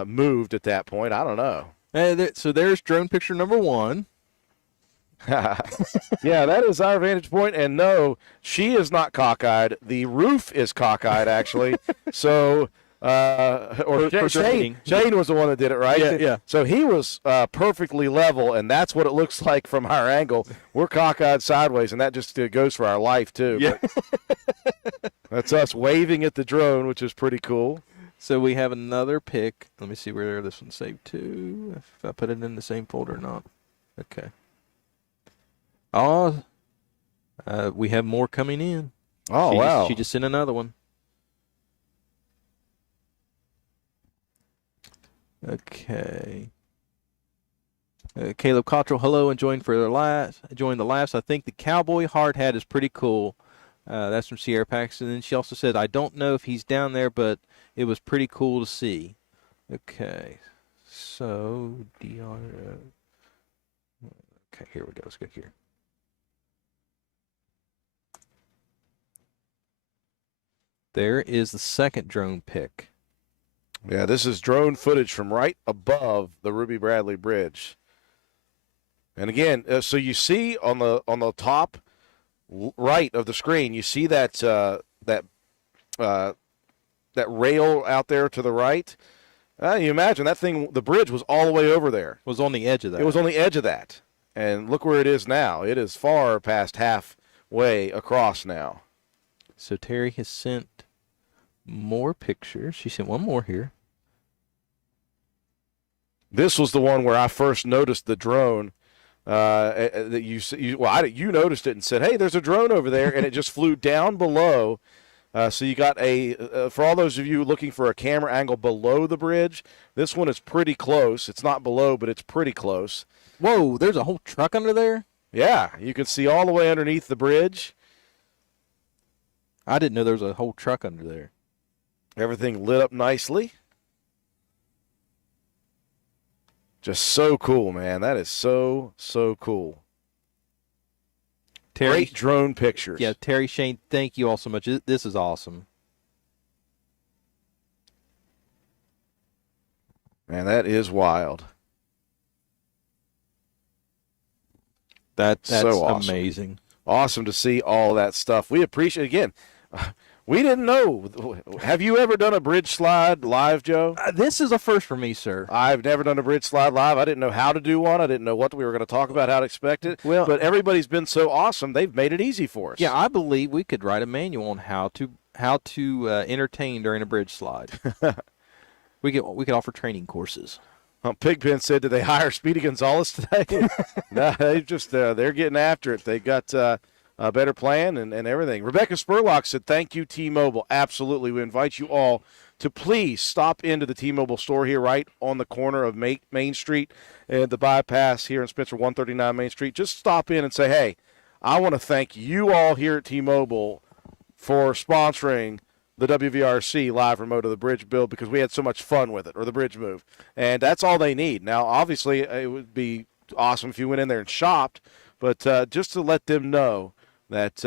moved at that point. I don't know. So there's drone picture number 1. Yeah, that is our vantage point. And no, she is not cockeyed. The roof is cockeyed, actually. So, For Shane drifting. was the one that did it, right? Yeah, yeah. So he was perfectly level, and that's what it looks like from our angle. We're cockeyed sideways, and that just goes for our life, too. Yeah. But that's us waving at the drone, which is pretty cool. So we have another pick. Let me see where this one's saved to. If I put it in the same folder or not. Okay. Oh, we have more coming in. Oh, She wow. Just, she just sent another one. Okay. Caleb Cottrell, hello, and joined the laughs. I think the cowboy hard hat is pretty cool. That's from Sierra Paxton. And then she also said, I don't know if he's down there, but it was pretty cool to see. Okay. So, DR. Okay, here we go. Let's go here. There is the second drone pick. Yeah, this is drone footage from right above the Ruby Bradley Bridge. And again, so you see on the top right of the screen, you see that that rail out there to the right. You imagine that thing, the bridge was all the way over there. Was on the edge of that. It was on the edge of that. And look where it is now. It is far past halfway across now. So Terry has sent more pictures. She sent one more here. This was the one where I first noticed the drone. That you noticed it and said, "Hey, there's a drone over there," and it just flew down below. So you got for all those of you looking for a camera angle below the bridge, this one is pretty close. It's not below, but it's pretty close. Whoa, there's a whole truck under there? Yeah, you can see all the way underneath the bridge. I didn't know there was a whole truck under there. Everything lit up nicely. Just so cool, man. That is so cool. Terry, Great drone pictures. Yeah, Terry Shane, thank you all so much. This is awesome. Man, that is wild. That's so awesome. amazing. Awesome to see all that stuff. We appreciate, again, we didn't know. Have you ever done a bridge slide live, Joe? This is a first for me, sir. I've never done a bridge slide live. I didn't know how to do one. I didn't know what we were going to talk about, how to expect it. Well, but everybody's been so awesome. They've made it easy for us. Yeah, I believe we could write a manual on how to entertain during a bridge slide. we could offer training courses. Pigpen said, did they hire Speedy Gonzalez today? No, they just they're getting after it. They got a better plan and everything. Rebecca Spurlock said, thank you, T-Mobile. Absolutely. We invite you all to please stop into the T-Mobile store here right on the corner of Main Street and the bypass here in Spencer, 139 Main Street. Just stop in and say, hey, I want to thank you all here at T-Mobile for sponsoring the WVRC live remote of the bridge build because we had so much fun with it, or the bridge move. And that's all they need. Now, obviously, it would be awesome if you went in there and shopped, but just to let them know that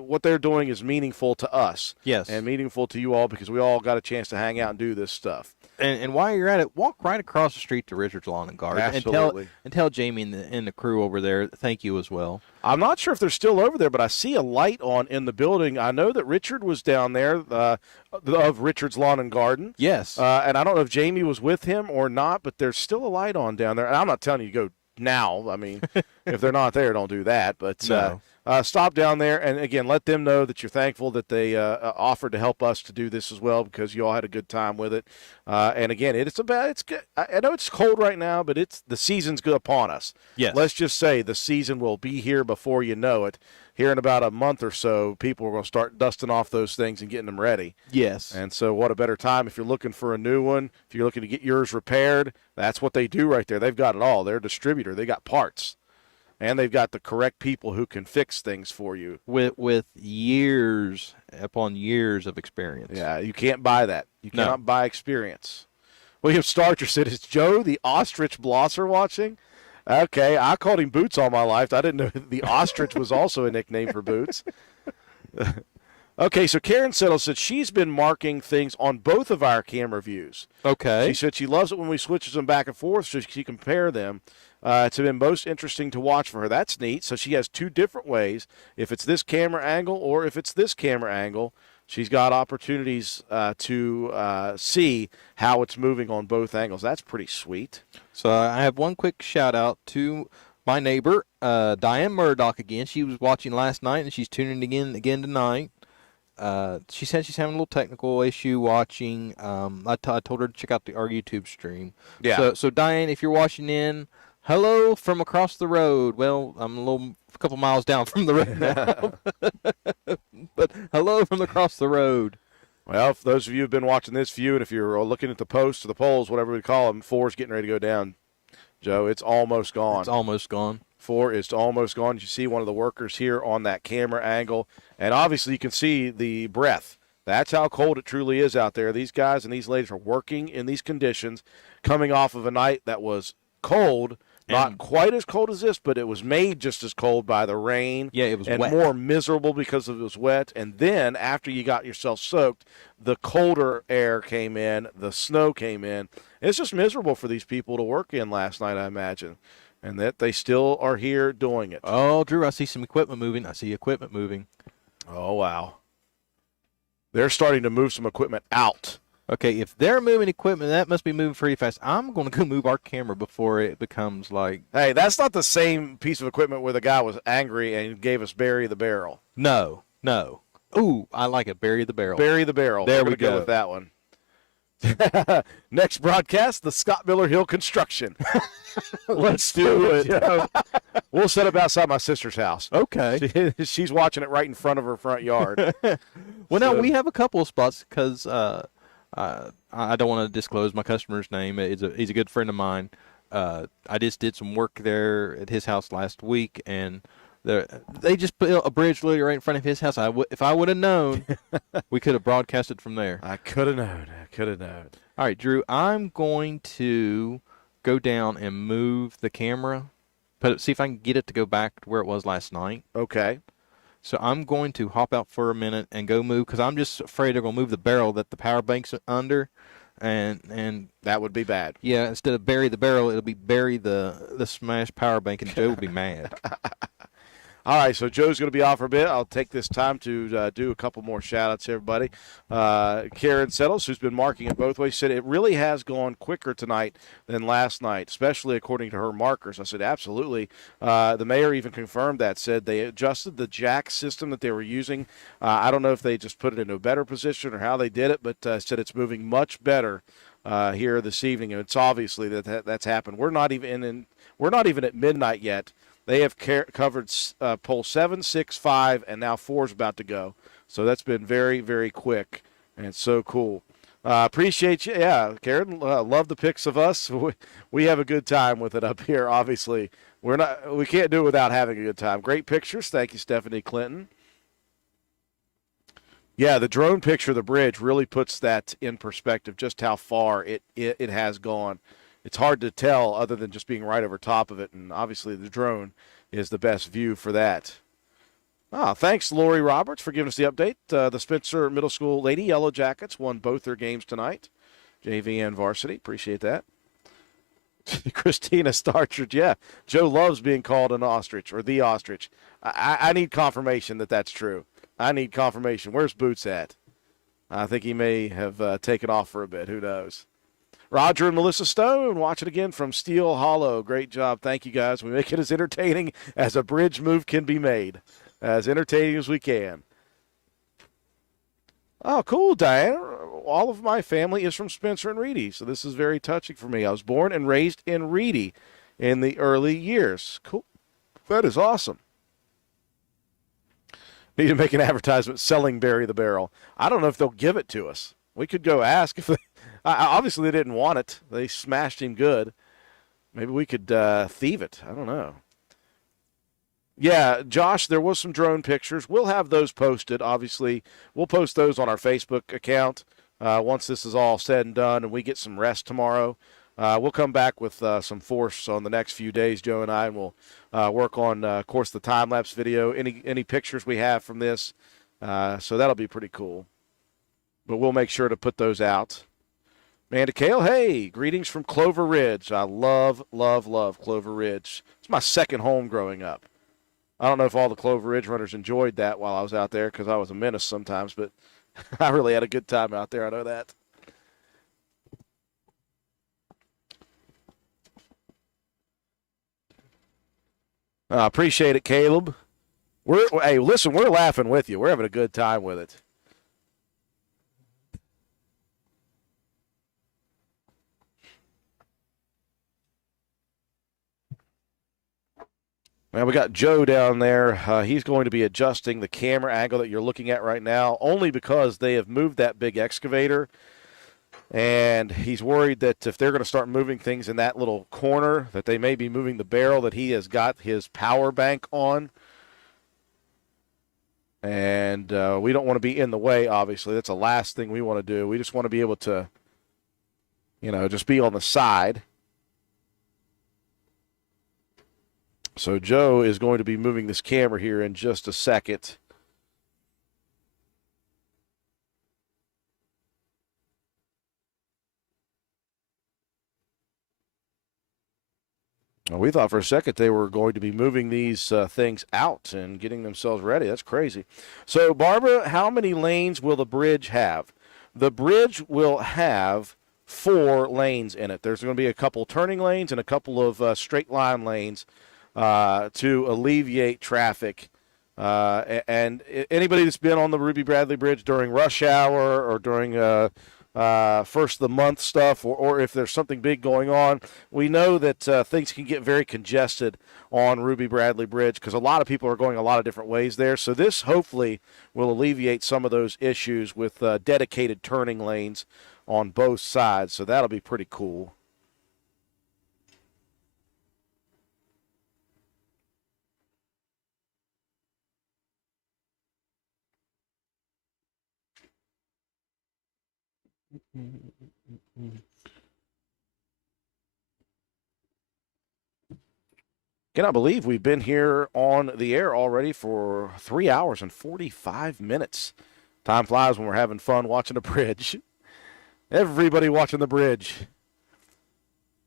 what they're doing is meaningful to us. Yes. And meaningful to you all because we all got a chance to hang out and do this stuff. And while you're at it, walk right across the street to Richard's Lawn and Garden. Absolutely. And tell Jamie and the crew over there thank you as well. I'm not sure if they're still over there, but I see a light on in the building. I know that Richard was down there of Richard's Lawn and Garden. Yes. And I don't know if Jamie was with him or not, but there's still a light on down there. And I'm not telling you to go now. I mean, if they're not there, don't do that. But No. Stop down there, and again, let them know that you're thankful that they offered to help us to do this as well because you all had a good time with it. And again, it's good. I know it's cold right now, but the season's good upon us. Yes. Let's just say the season will be here before you know it. Here in about a month or so, people are going to start dusting off those things and getting them ready. Yes. And so what a better time if you're looking for a new one, if you're looking to get yours repaired, that's what they do right there. They've got it all. They're a distributor. They got parts. And they've got the correct people who can fix things for you. With years upon years of experience. Yeah, you can't buy that. You No. cannot buy experience. William Starcher said, is Joe the ostrich blosser watching? Okay, I called him Boots all my life. I didn't know the ostrich was also a nickname for Boots. Okay, so Karen Settle said she's been marking things on both of our camera views. Okay. She said she loves it when we switch them back and forth so she can compare them. It's been most interesting to watch for her. That's neat. So she has two different ways. If it's this camera angle or if it's this camera angle, she's got opportunities to see how it's moving on both angles. That's pretty sweet. So I have one quick shout out to my neighbor, Diane Murdoch again. She was watching last night and she's tuning again tonight. She said she's having a little technical issue watching. I told her to check out our YouTube stream. Yeah. So Diane, if you're watching in, hello from across the road. Well, I'm a couple miles down from the road now, but hello from across the road. Well, for those of you who've been watching this view, and if you're looking at the posts or the polls, whatever we call them, 4's getting ready to go down. Joe, it's almost gone. It's almost gone. 4 is almost gone. You see one of the workers here on that camera angle, and obviously you can see the breath. That's how cold it truly is out there. These guys and these ladies are working in these conditions, coming off of a night that was cold, not quite as cold as this, but it was made just as cold by the rain. Yeah, it was and wet. more miserable because it was wet. And then after you got yourself soaked, the colder air came in, the snow came in. It's just miserable for these people to work in last night, I imagine, and that they still are here doing it. Oh, Drew, I see some equipment moving. I see equipment moving. Oh, wow. They're starting to move some equipment out. Okay, if they're moving equipment, that must be moving pretty fast. I'm going to go move our camera before it becomes like... Hey, that's not the same piece of equipment where the guy was angry and gave us bury the barrel. No. Ooh, I like it. Bury the barrel. Bury the barrel. There We're we gonna go with that one. Next broadcast, the Scott Miller Hill construction. Let's do it. We'll set up outside my sister's house. Okay. She's watching it right in front of her front yard. Well, now we have a couple of spots because I don't want to disclose my customer's name. He's a good friend of mine. I just did some work there at his house last week, and they just put a bridge literally right in front of his house. If I would have known, we could have broadcasted from there. I could have known. All right, Drew, I'm going to go down and move the camera, see if I can get it to go back to where it was last night. Okay. So I'm going to hop out for a minute and go move, because I'm just afraid they're going to move the barrel that the power bank's under, and that would be bad. Yeah, instead of bury the barrel, it'll be bury the smashed power bank, and Joe will be mad. All right, so Joe's going to be off for a bit. I'll take this time to do a couple more shout-outs to everybody. Karen Settles, who's been marking it both ways, said it really has gone quicker tonight than last night, especially according to her markers. I said, absolutely. The mayor even confirmed that, said they adjusted the jack system that they were using. I don't know if they just put it in a better position or how they did it, but said it's moving much better here this evening, and it's obviously that's happened. We're not even at midnight yet. They have covered pole 7, 6, 5, and now 4 is about to go. So that's been very, very quick, and it's so cool. Appreciate you. Yeah, Karen, love the pics of us. We have a good time with it up here, obviously. We can't do it without having a good time. Great pictures. Thank you, Stephanie Clinton. Yeah, the drone picture of the bridge really puts that in perspective, just how far it has gone. It's hard to tell other than just being right over top of it, and obviously the drone is the best view for that. Thanks, Lori Roberts, for giving us the update. The Spencer Middle School Lady Yellow Jackets won both their games tonight, JV and varsity. Appreciate that. Christina Starchard, yeah. Joe loves being called an ostrich or the ostrich. I need confirmation that that's true. I need confirmation. Where's Boots at? I think he may have taken off for a bit. Who knows? Roger and Melissa Stone, watch it again from Steel Hollow. Great job. Thank you, guys. We make it as entertaining as a bridge move can be made. As entertaining as we can. Oh, cool, Diana. All of my family is from Spencer and Reedy, so this is very touching for me. I was born and raised in Reedy in the early years. Cool. That is awesome. Need to make an advertisement selling Bury the Barrel. I don't know if they'll give it to us. We could go ask if they... Obviously, they didn't want it. They smashed him good. Maybe we could thieve it. I don't know. Yeah, Josh, there was some drone pictures. We'll have those posted. Obviously, we'll post those on our Facebook account once this is all said and done and we get some rest tomorrow. We'll come back with some force on the next few days, Joe and I, and we'll work on, of course, the time-lapse video, any pictures we have from this. So that'll be pretty cool. But we'll make sure to put those out. Amanda Kale, hey, greetings from Clover Ridge. I love, love, love Clover Ridge. It's my second home growing up. I don't know if all the Clover Ridge runners enjoyed that while I was out there because I was a menace sometimes, but I really had a good time out there. I know that. I appreciate it, Caleb. Hey, listen, we're laughing with you. We're having a good time with it. Now we got Joe down there. He's going to be adjusting the camera angle that you're looking at right now, only because they have moved that big excavator. And he's worried that if they're going to start moving things in that little corner, that they may be moving the barrel that he has got his power bank on. And we don't want to be in the way, obviously. That's the last thing we want to do. We just want to be able to, just be on the side. So Joe is going to be moving this camera here in just a second. We thought for a second they were going to be moving these things out and getting themselves ready. That's crazy. So, Barbara, how many lanes will the bridge have? The bridge will have 4 lanes in it. There's going to be a couple turning lanes and a couple of straight line lanes to alleviate traffic. And anybody that's been on the Ruby Bradley Bridge during rush hour or during first of the month stuff, or if there's something big going on, we know that things can get very congested on Ruby Bradley Bridge because a lot of people are going a lot of different ways there. So this hopefully will alleviate some of those issues with dedicated turning lanes on both sides. So that'll be pretty cool. Cannot believe we've been here on the air already for 3 hours and 45 minutes. Time flies when we're having fun watching a bridge. Everybody watching the bridge.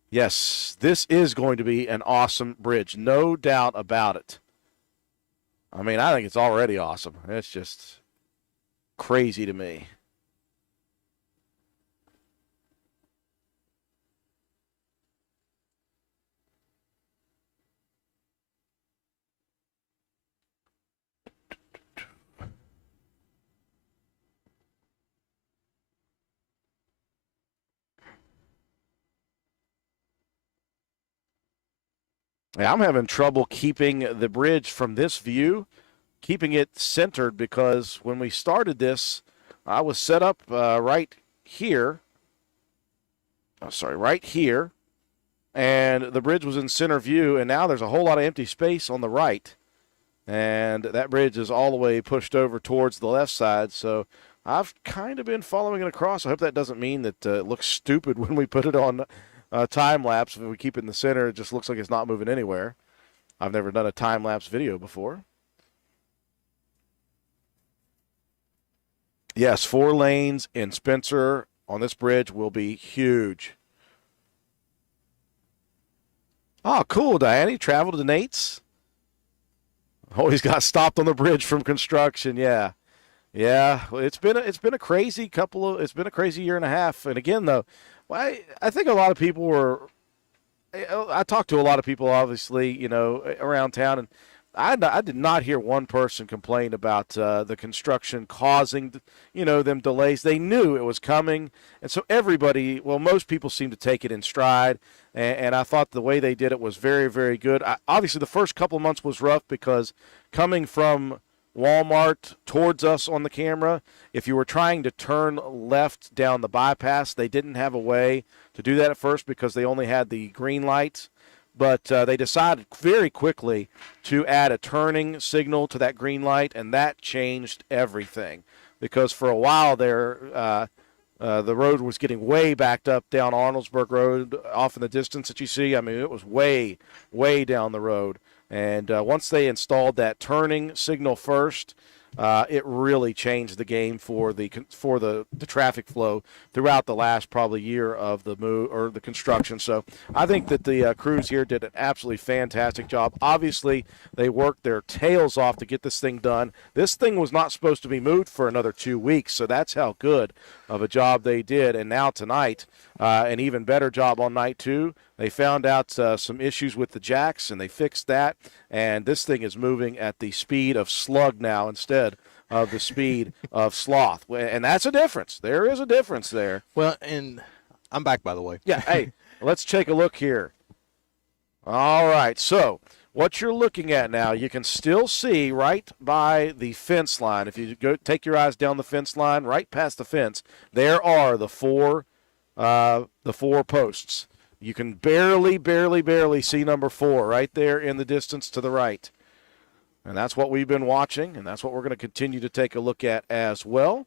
Yes, this is going to be an awesome bridge. No doubt about it. I mean, I think it's already awesome. It's just crazy to me. Yeah, I'm having trouble keeping the bridge from this view, keeping it centered, because when we started this, I was set up right here. Right here. And the bridge was in center view, and now there's a whole lot of empty space on the right. And that bridge is all the way pushed over towards the left side, so I've kind of been following it across. I hope that doesn't mean that it looks stupid when we put it on time lapse. If we keep it in the center, it just looks like it's not moving anywhere. I've never done a time lapse video before. Yes, 4 lanes in Spencer on this bridge will be huge. Oh, cool, Diane. You traveled to Nate's? Oh, he's got stopped on the bridge from construction. Yeah. It's been a crazy it's been a crazy year and a half. And again, though, I think a lot of people were. I talked to a lot of people, obviously, around town, and I did not hear one person complain about the construction causing, them delays. They knew it was coming, and so most people seemed to take it in stride. And I thought the way they did it was very, very good. Obviously, the first couple of months was rough because coming from Walmart towards us on the camera, if you were trying to turn left down the bypass, they didn't have a way to do that at first because they only had the green lights. But they decided very quickly to add a turning signal to that green light, and that changed everything. Because for a while there, the road was getting way backed up down Arnoldsburg Road off in the distance that you see. I mean, it was way, way down the road. And once they installed that turning signal first, it really changed the game for the traffic flow throughout the last probably year of the move or the construction. So I think that the crews here did an absolutely fantastic job. Obviously, they worked their tails off to get this thing done. This thing was not supposed to be moved for another 2 weeks, so that's how good of a job they did. And now tonight, an even better job on night 2. They found out some issues with the jacks, and they fixed that. And this thing is moving at the speed of slug now instead of the speed of sloth. And that's a difference. There is a difference there. Well, and I'm back, by the way. Yeah, hey, let's take a look here. All right, so what you're looking at now, you can still see right by the fence line. If you go take your eyes down the fence line, right past the fence, there are the four posts. You can barely see number 4 right there in the distance to the right. And that's what we've been watching, and that's what we're going to continue to take a look at as well.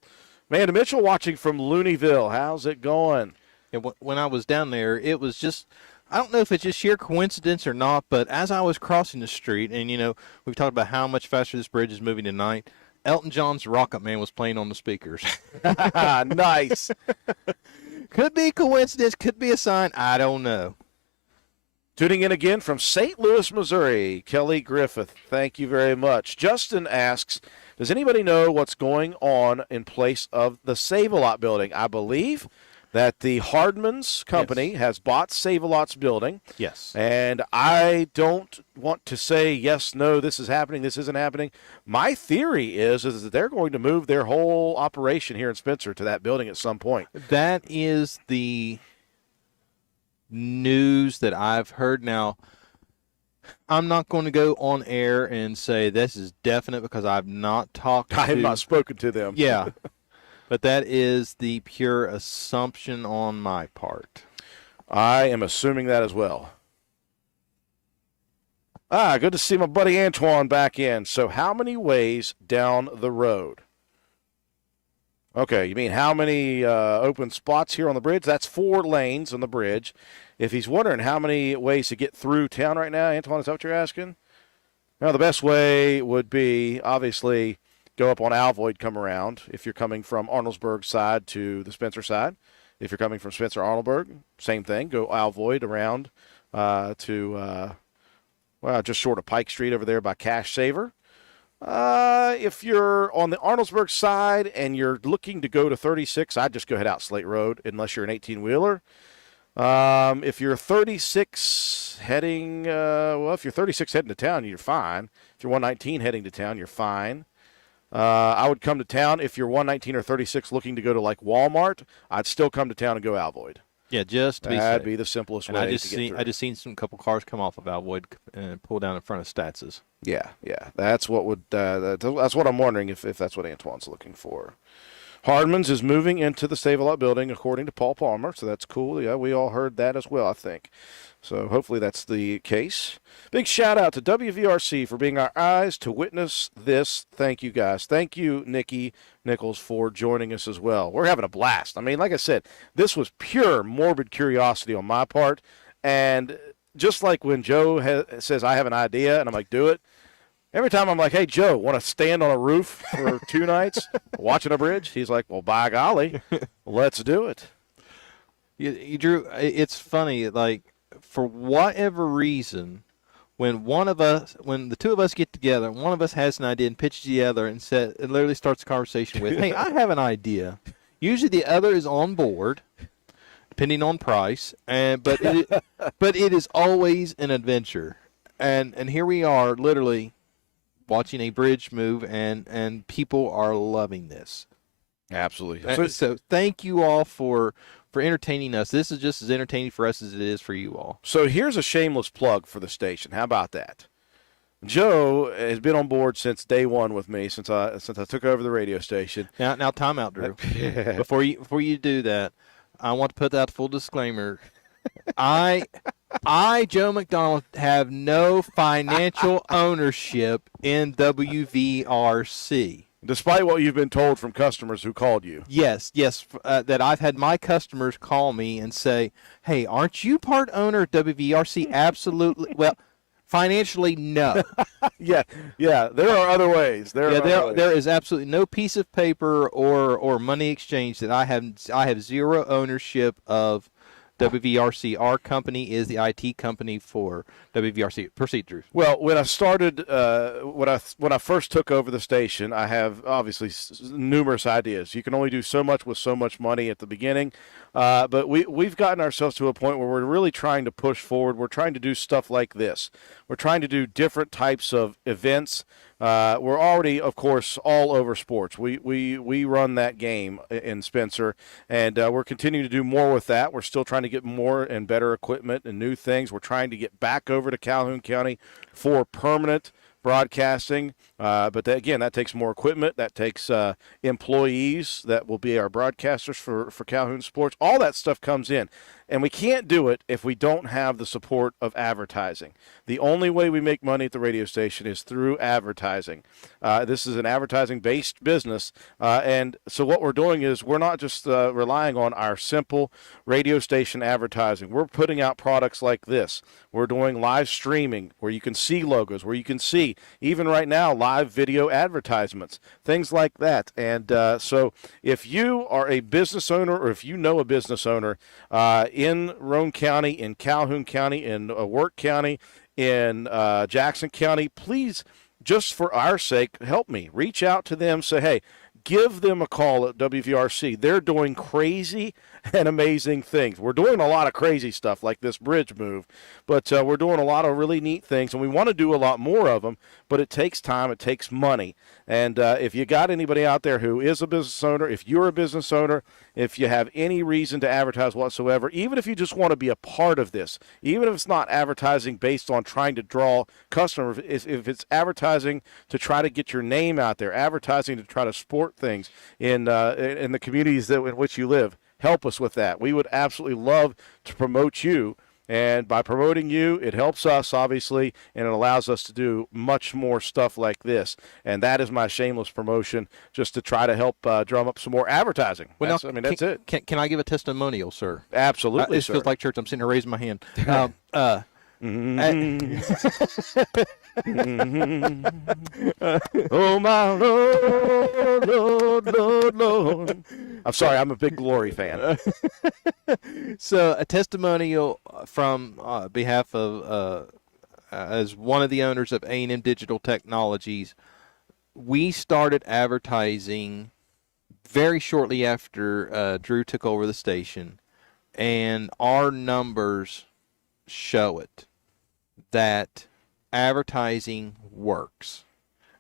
Amanda Mitchell watching from Looneyville. How's it going? And when I was down there, it was just, I don't know if it's just sheer coincidence or not, but as I was crossing the street, and, we've talked about how much faster this bridge is moving tonight, Elton John's Rocket Man was playing on the speakers. Nice. Could be coincidence, could be a sign, I don't know. Tuning in again from St. Louis, Missouri, Kelly Griffith. Thank you very much. Justin asks, does anybody know what's going on in place of the Save-A-Lot building? I believe that the Hardman's company has bought Save-A-Lot's building. Yes. And I don't want to say, yes, no, this is happening, this isn't happening. My theory is that they're going to move their whole operation here in Spencer to that building at some point. That is the news that I've heard. Now, I'm not going to go on air and say this is definite because I've not talked to... I have not spoken to them. Yeah. But that is the pure assumption on my part. I am assuming that as well. Good to see my buddy Antoine back in. So how many ways down the road? Okay, you mean how many open spots here on the bridge? That's 4 lanes on the bridge. If he's wondering how many ways to get through town right now, Antoine, is that what you're asking? Well, the best way would be, obviously, go up on Alvoid, come around. If you're coming from Arnold's side to the Spencer side. If you're coming from Spencer Arnoldburg, same thing. Go Alvoid around to just short of Pike Street over there by Cash Saver. If you're on the Arnold's side and you're looking to go to 36, I'd just go head out Slate Road unless you're an 18-wheeler. If you're 36 heading, if you're 36 heading to town, you're fine. If you're 119 heading to town, you're fine. I would come to town. If you're 119 or 36 looking to go to like Walmart, I'd still come to town and go Alvoid. Yeah, just to be That'd safe. be the simplest And way I just to get seen through. I just seen some couple cars come off of Alvoid and pull down in front of Statz's. Yeah. That's what would. That's what I'm wondering if that's what Antoine's looking for. Hardman's is moving into the Save-A-Lot building, according to Paul Palmer, so that's cool. Yeah, we all heard that as well, I think. So hopefully that's the case. Big shout-out to WVRC for being our eyes to witness this. Thank you, guys. Thank you, Nikki Nichols, for joining us as well. We're having a blast. I mean, like I said, this was pure morbid curiosity on my part. And just like when Joe says, I have an idea, and I'm like, do it. Every time I'm like, hey, Joe, want to stand on a roof for 2 nights watching a bridge? He's like, well, by golly, let's do it. You Drew, it's funny, like, for whatever reason, when the two of us get together, one of us has an idea and pitches the other and literally starts a conversation with, hey, I have an idea. Usually the other is on board, depending on price, but it is always an adventure. And here we are, literally watching a bridge move, and people are loving this. Absolutely. So thank you all for entertaining us. This is just as entertaining for us as it is for you all. So here's a shameless plug for the station. How about that? Joe has been on board since day one with me, since I took over the radio station. Now time out, Drew. Before you do that, I want to put out a full disclaimer. I, Joe McDonald, have no financial ownership in WVRC. Despite what you've been told from customers who called you. Yes, that I've had my customers call me and say, hey, aren't you part owner of WVRC? Absolutely. Well, financially, no. Yeah, there are other ways. There is absolutely no piece of paper or money exchange that I have zero ownership of WVRC. Our company is the IT company for WVRC. Proceed, Drew. Well, when I started, when I first took over the station, I have obviously numerous ideas. You can only do so much with so much money at the beginning, but we've gotten ourselves to a point where we're really trying to push forward. We're trying to do stuff like this. We're trying to do different types of events We're already, of course, all over sports. We run that game in Spencer, and we're continuing to do more with that. We're still trying to get more and better equipment and new things. We're trying to get back over to Calhoun County for permanent broadcasting. But that takes more equipment. That takes employees that will be our broadcasters for Calhoun Sports. All that stuff comes in. And we can't do it if we don't have the support of advertising. The only way we make money at the radio station is through advertising. This is an advertising-based business. And so what we're doing is we're not just relying on our simple radio station advertising. We're putting out products like this. We're doing live streaming where you can see logos, where you can see, even right now, live video advertisements, things like that. And so if you are a business owner or if you know a business owner in Roane County, in Calhoun County, in Wirt County, in Jackson County, please, just for our sake, help me. Reach out to them. Say, hey, give them a call at WVRC. They're doing crazy and amazing things. We're doing a lot of crazy stuff like this bridge move, but we're doing a lot of really neat things, and we want to do a lot more of them, but it takes time, it takes money. And if you got anybody out there who is a business owner, if you're a business owner, if you have any reason to advertise whatsoever, even if you just want to be a part of this, even if it's not advertising based on trying to draw customers, if it's advertising to try to get your name out there, advertising to try to support things in the communities in which you live, help us with that. We would absolutely love to promote you. And by promoting you, it helps us, obviously, and it allows us to do much more stuff like this. And that is my shameless promotion, just to try to help drum up some more advertising. Well, That's it. Can I give a testimonial, sir? Absolutely, It sir. feels like church. I'm sitting here raising my hand. Oh, my Lord, Lord, Lord, Lord. I'm sorry, I'm a big Glory fan. So a testimonial from behalf of, as one of the owners of A&M Digital Technologies, we started advertising very shortly after Drew took over the station, and our numbers show it, that advertising works.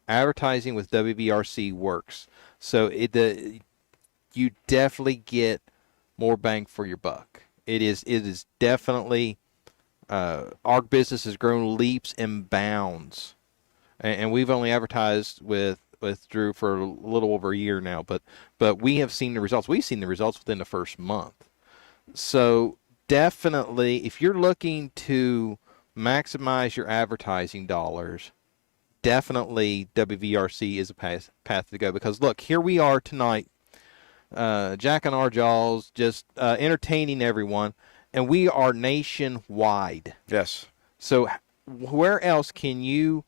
Advertising with WVRC works. So you definitely get more bang for your buck. It is definitely, our business has grown leaps and bounds. And we've only advertised with Drew for a little over a year now, but we have seen the results. We've seen the results within the first month. So definitely, if you're looking to maximize your advertising dollars, definitely WVRC is a path to go. Because look, here we are tonight, Jack and our jaws, just entertaining everyone, and we are nationwide. Yes. So where else can you,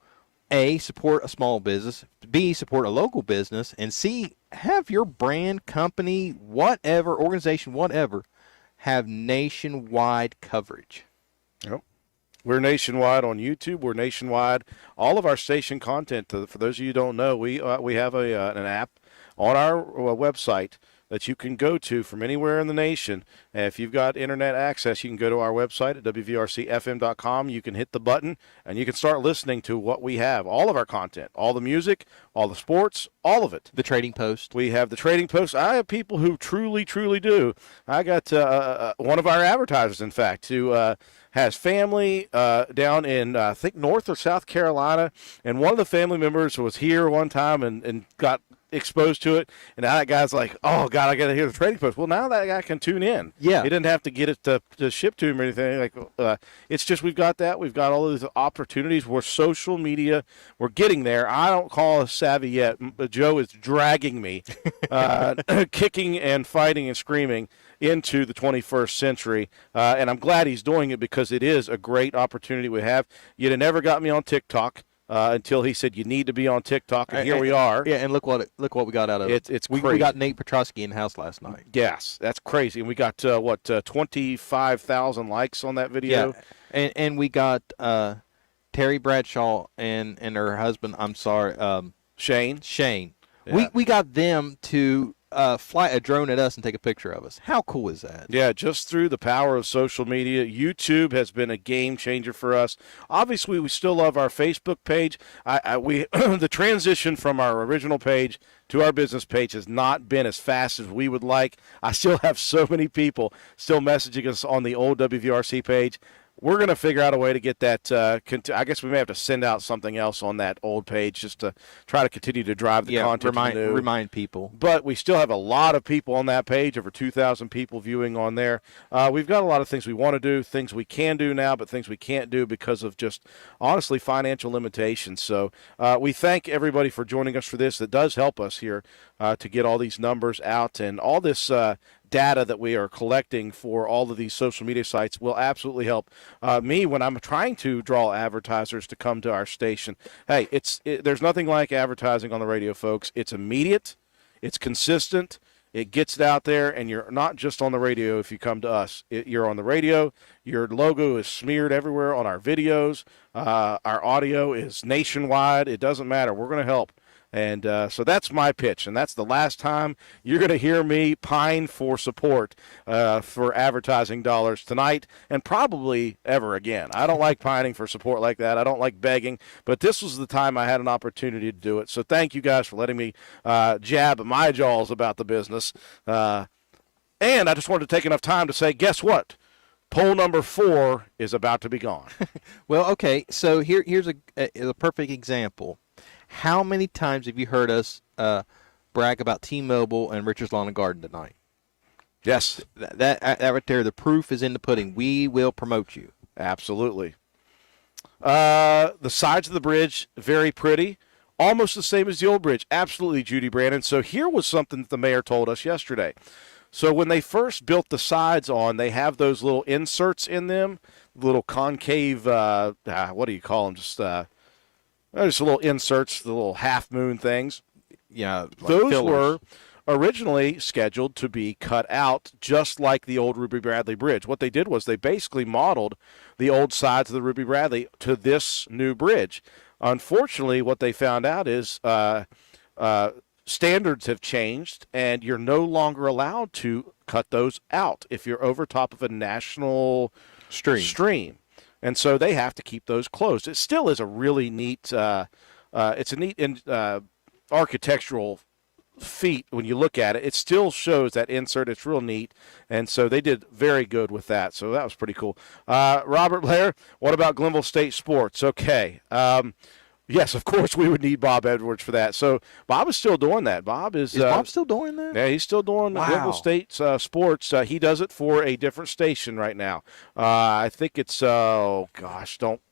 A, support a small business, B, support a local business, and C, have your brand, company, whatever, organization, whatever, have nationwide coverage? Yep. We're nationwide on YouTube. We're nationwide. All of our station content, for those of you who don't know, we have an app on our website that you can go to from anywhere in the nation. And if you've got internet access, you can go to our website at WVRCFM.com. You can hit the button, and you can start listening to what we have, all of our content, all the music, all the sports, all of it. The Trading Post. We have the Trading Post. I have people who truly, truly do. I got one of our advertisers, in fact, who has family down in, I think, North or South Carolina. And one of the family members was here one time and got exposed to it, and now that guy's like, oh God, I gotta hear the Trading Post. Well, now that guy can tune in. Yeah, he didn't have to get it to ship to him or anything. Like, it's just we've got all these opportunities. We're social media. We're getting there. I don't call us savvy yet, but Joe is dragging me, kicking and fighting and screaming into the 21st century, and I'm glad he's doing it because it is a great opportunity we have. You'd have never got me on TikTok. Until he said you need to be on TikTok, and here we are. Yeah, and look what we got out of it. It's we crazy. We got Nate Petrosky in house last night. Yes, that's crazy. And we got 25,000 likes on that video. Yeah, and we got Terry Bradshaw and her husband. I'm sorry, Shane. Shane. Yeah. We got them to fly a drone at us and take a picture of us. How cool is that? Yeah, just through the power of social media, YouTube has been a game changer for us. Obviously, we still love our Facebook page. We the transition from our original page to our business page has not been as fast as we would like. I still have so many people still messaging us on the old WVRC page. We're going to figure out a way to get that. I guess we may have to send out something else on that old page just to try to continue to drive the content. Remind people. But we still have a lot of people on that page, over 2,000 people viewing on there. We've got a lot of things we want to do, things we can do now, but things we can't do because of just, honestly, financial limitations. So we thank everybody for joining us for this. It does help us here to get all these numbers out, and all this data that we are collecting for all of these social media sites will absolutely help me when I'm trying to draw advertisers to come to our station. Hey, there's nothing like advertising on the radio, folks. It's immediate, it's consistent, it gets it out there, and you're not just on the radio if you come to us. You're on the radio, your logo is smeared everywhere on our videos, our audio is nationwide. It doesn't matter. We're going to help. And so that's my pitch, and that's the last time you're going to hear me pine for support for advertising dollars tonight and probably ever again. I don't like pining for support like that. I don't like begging, but this was the time I had an opportunity to do it. So thank you guys for letting me jab my jaws about the business. And I just wanted to take enough time to say, guess what? Poll number 4 is about to be gone. Well, okay, so here's a perfect example. How many times have you heard us brag about T-Mobile and Richards Lawn and Garden tonight? Yes. That right there, the proof is in the pudding. We will promote you. Absolutely. The sides of the bridge, very pretty. Almost the same as the old bridge. Absolutely, Judy Brandon. So here was something that the mayor told us yesterday. So when they first built the sides on, they have those little inserts in them, little concave, what do you call them? Just little inserts, the little half moon things. Yeah, like those fillers. were originally scheduled to be cut out just like the old Ruby Bradley Bridge. What they did was they basically modeled the old sides of the Ruby Bradley to this new bridge. Unfortunately, what they found out is standards have changed, and you're no longer allowed to cut those out if you're over top of a national stream. And so they have to keep those closed. It still is a really neat, it's a neat architectural feat when you look at it. It still shows that insert. It's real neat. And so they did very good with that. So that was pretty cool. Robert Blair, what about Glenville State Sports? Okay. Yes, of course we would need Bob Edwards for that. So Bob is still doing that. Bob is Bob still doing that? Yeah, he's still doing Glenville State Sports. He does it for a different station right now. I think it's don't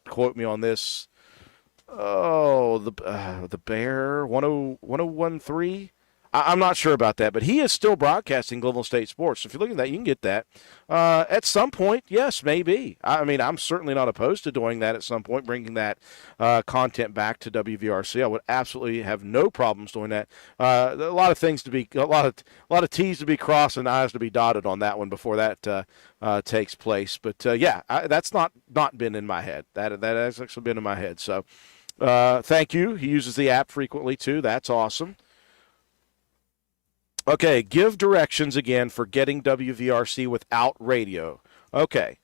quote me on this. Oh, the Bear 1013. I'm not sure about that, but he is still broadcasting Glenville State Sports. So if you're looking at that, you can get that. At some point, yes, maybe. I mean, I'm certainly not opposed to doing that at some point, bringing that content back to WVRC. I would absolutely have no problems doing that. A lot of things to be, a lot of T's to be crossed and I's to be dotted on that one before that takes place. But that's not been in my head. That has actually been in my head. So thank you. He uses the app frequently too. That's awesome. Okay, give directions again for getting WVRC without radio. Okay,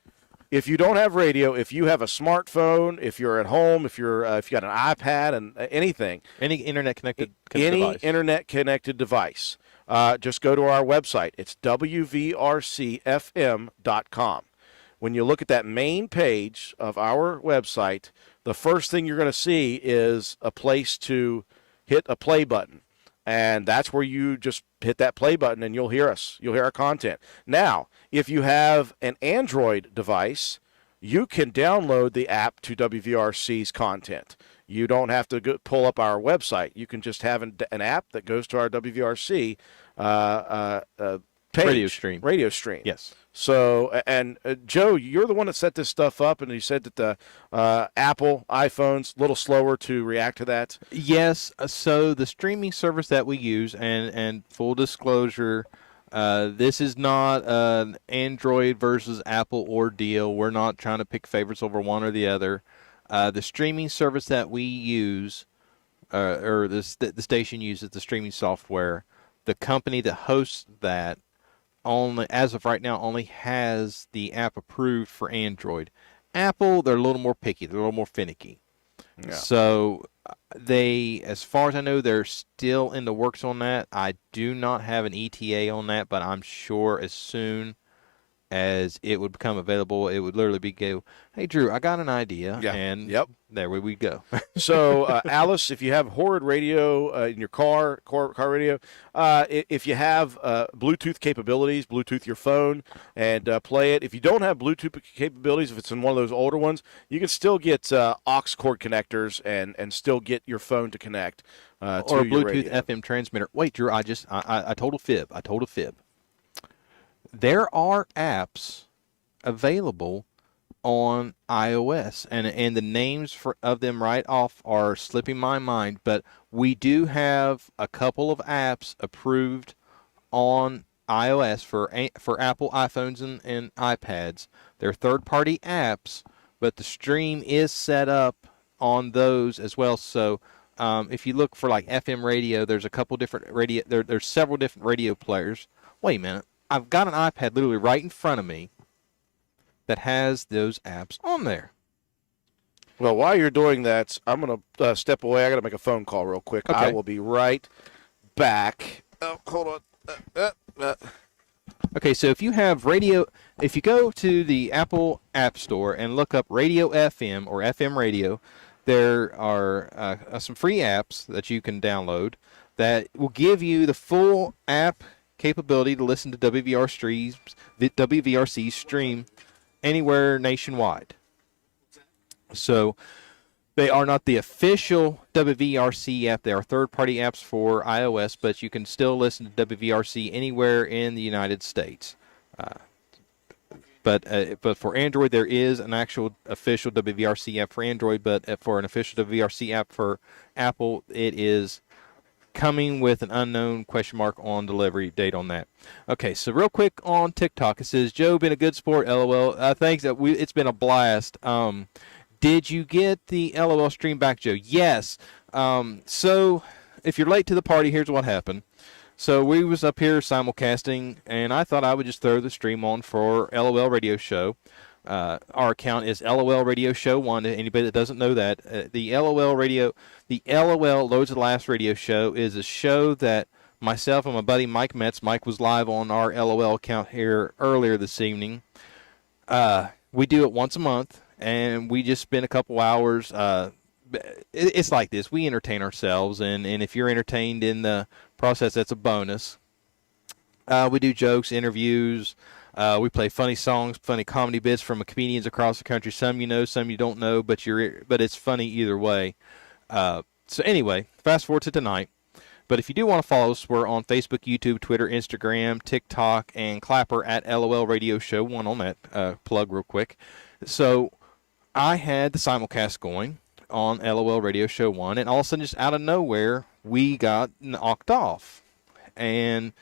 if you don't have radio, if you have a smartphone, if you're at home, if you got an iPad and anything, any internet connected device, just go to our website. It's WVRCFM.com. When you look at that main page of our website, the first thing you're going to see is a place to hit a play button. And that's where you just hit that play button and you'll hear us. You'll hear our content. Now, if you have an Android device, you can download the app to WVRC's content. You don't have to pull up our website. You can just have an app that goes to our WVRC page. Radio stream. Yes. So, and Joe, you're the one that set this stuff up, and you said that the Apple iPhone's a little slower to react to that. Yes. So the streaming service that we use, and full disclosure, this is not an Android versus Apple ordeal. We're not trying to pick favorites over one or the other. The streaming service that we use, or the station uses, the streaming software, the company that hosts that only, as of right now, only has the app approved for Android. Apple, they're a little more picky. They're a little more finicky. Yeah. So they, as far as I know, they're still in the works on that. I do not have an ETA on that, but I'm sure as soon as it would become available, it would literally be go, hey, Drew, I got an idea. Yeah. And Yep. there we go. So, Alice, if you have Horrid Radio in your car radio, if you have Bluetooth capabilities, Bluetooth your phone and play it. If you don't have Bluetooth capabilities, if it's in one of those older ones, you can still get aux cord connectors and still get your phone to connect to Or a your Bluetooth radio. FM transmitter. Wait, Drew, I told a fib. There are apps available on iOS, and the names of them right off are slipping my mind, but we do have a couple of apps approved on iOS for Apple iPhones and iPads. They're third-party apps, but the stream is set up on those as well. So if you look for like FM radio, there's a couple different radio. There's several different radio players. Wait a minute. I've got an iPad literally right in front of me that has those apps on there. Well, while you're doing that, I'm going to step away. I got to make a phone call real quick. Okay. I will be right back. Oh, hold on. Okay, so if you go to the Apple App Store and look up Radio FM or FM Radio, there are some free apps that you can download that will give you the full app capability to listen to WVRC stream anywhere nationwide. So they are not the official WVRC app. They are third-party apps for iOS, but you can still listen to WVRC anywhere in the United States. But for Android, there is an actual official WVRC app for Android, but for an official WVRC app for Apple, it is coming with an unknown question mark on delivery date on that. Okay, so real quick on TikTok, it says, Joe, been a good sport, LOL. Thanks. It's been a blast. Did you get the LOL stream back, Joe? Yes. So if you're late to the party, here's what happened. So we was up here simulcasting, and I thought I would just throw the stream on for LOL Radio Show. Our account is LOL Radio Show 1. Anybody that doesn't know that, the LOL Loads of Laughs Radio Show is a show that myself and my buddy Mike Metz, Mike was live on our LOL account here earlier this evening. We do it once a month, and we just spend a couple hours. It's like this. We entertain ourselves, and if you're entertained in the process, that's a bonus. We do jokes, interviews. We play funny songs, funny comedy bits from comedians across the country. Some you know, some you don't know, but it's funny either way. So anyway, fast forward to tonight. But if you do want to follow us, we're on Facebook, YouTube, Twitter, Instagram, TikTok, and Clapper at LOL Radio Show 1 on that plug real quick. So I had the simulcast going on LOL Radio Show 1, and all of a sudden, just out of nowhere, we got knocked off. And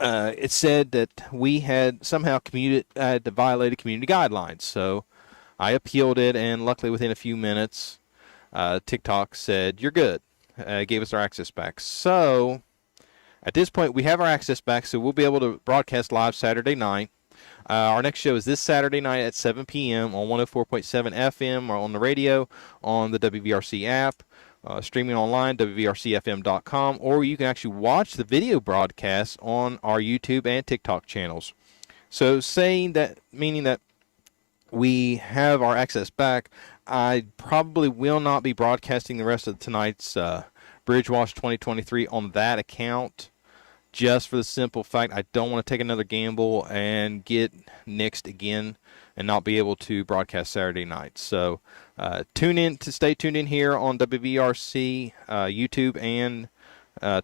it said that we had somehow violated community guidelines. So I appealed it, and luckily within a few minutes, TikTok said, you're good. Gave us our access back. So at this point, we have our access back, so we'll be able to broadcast live Saturday night. Our next show is this Saturday night at 7 p.m. on 104.7 FM or on the radio, on the WVRC app, streaming online, WVRCFM.com, or you can actually watch the video broadcast on our YouTube and TikTok channels. So meaning that we have our access back, I probably will not be broadcasting the rest of tonight's Bridgewash 2023 on that account, just for the simple fact I don't want to take another gamble and get nixed again and not be able to broadcast Saturday night. So stay tuned in here on WVRC, YouTube and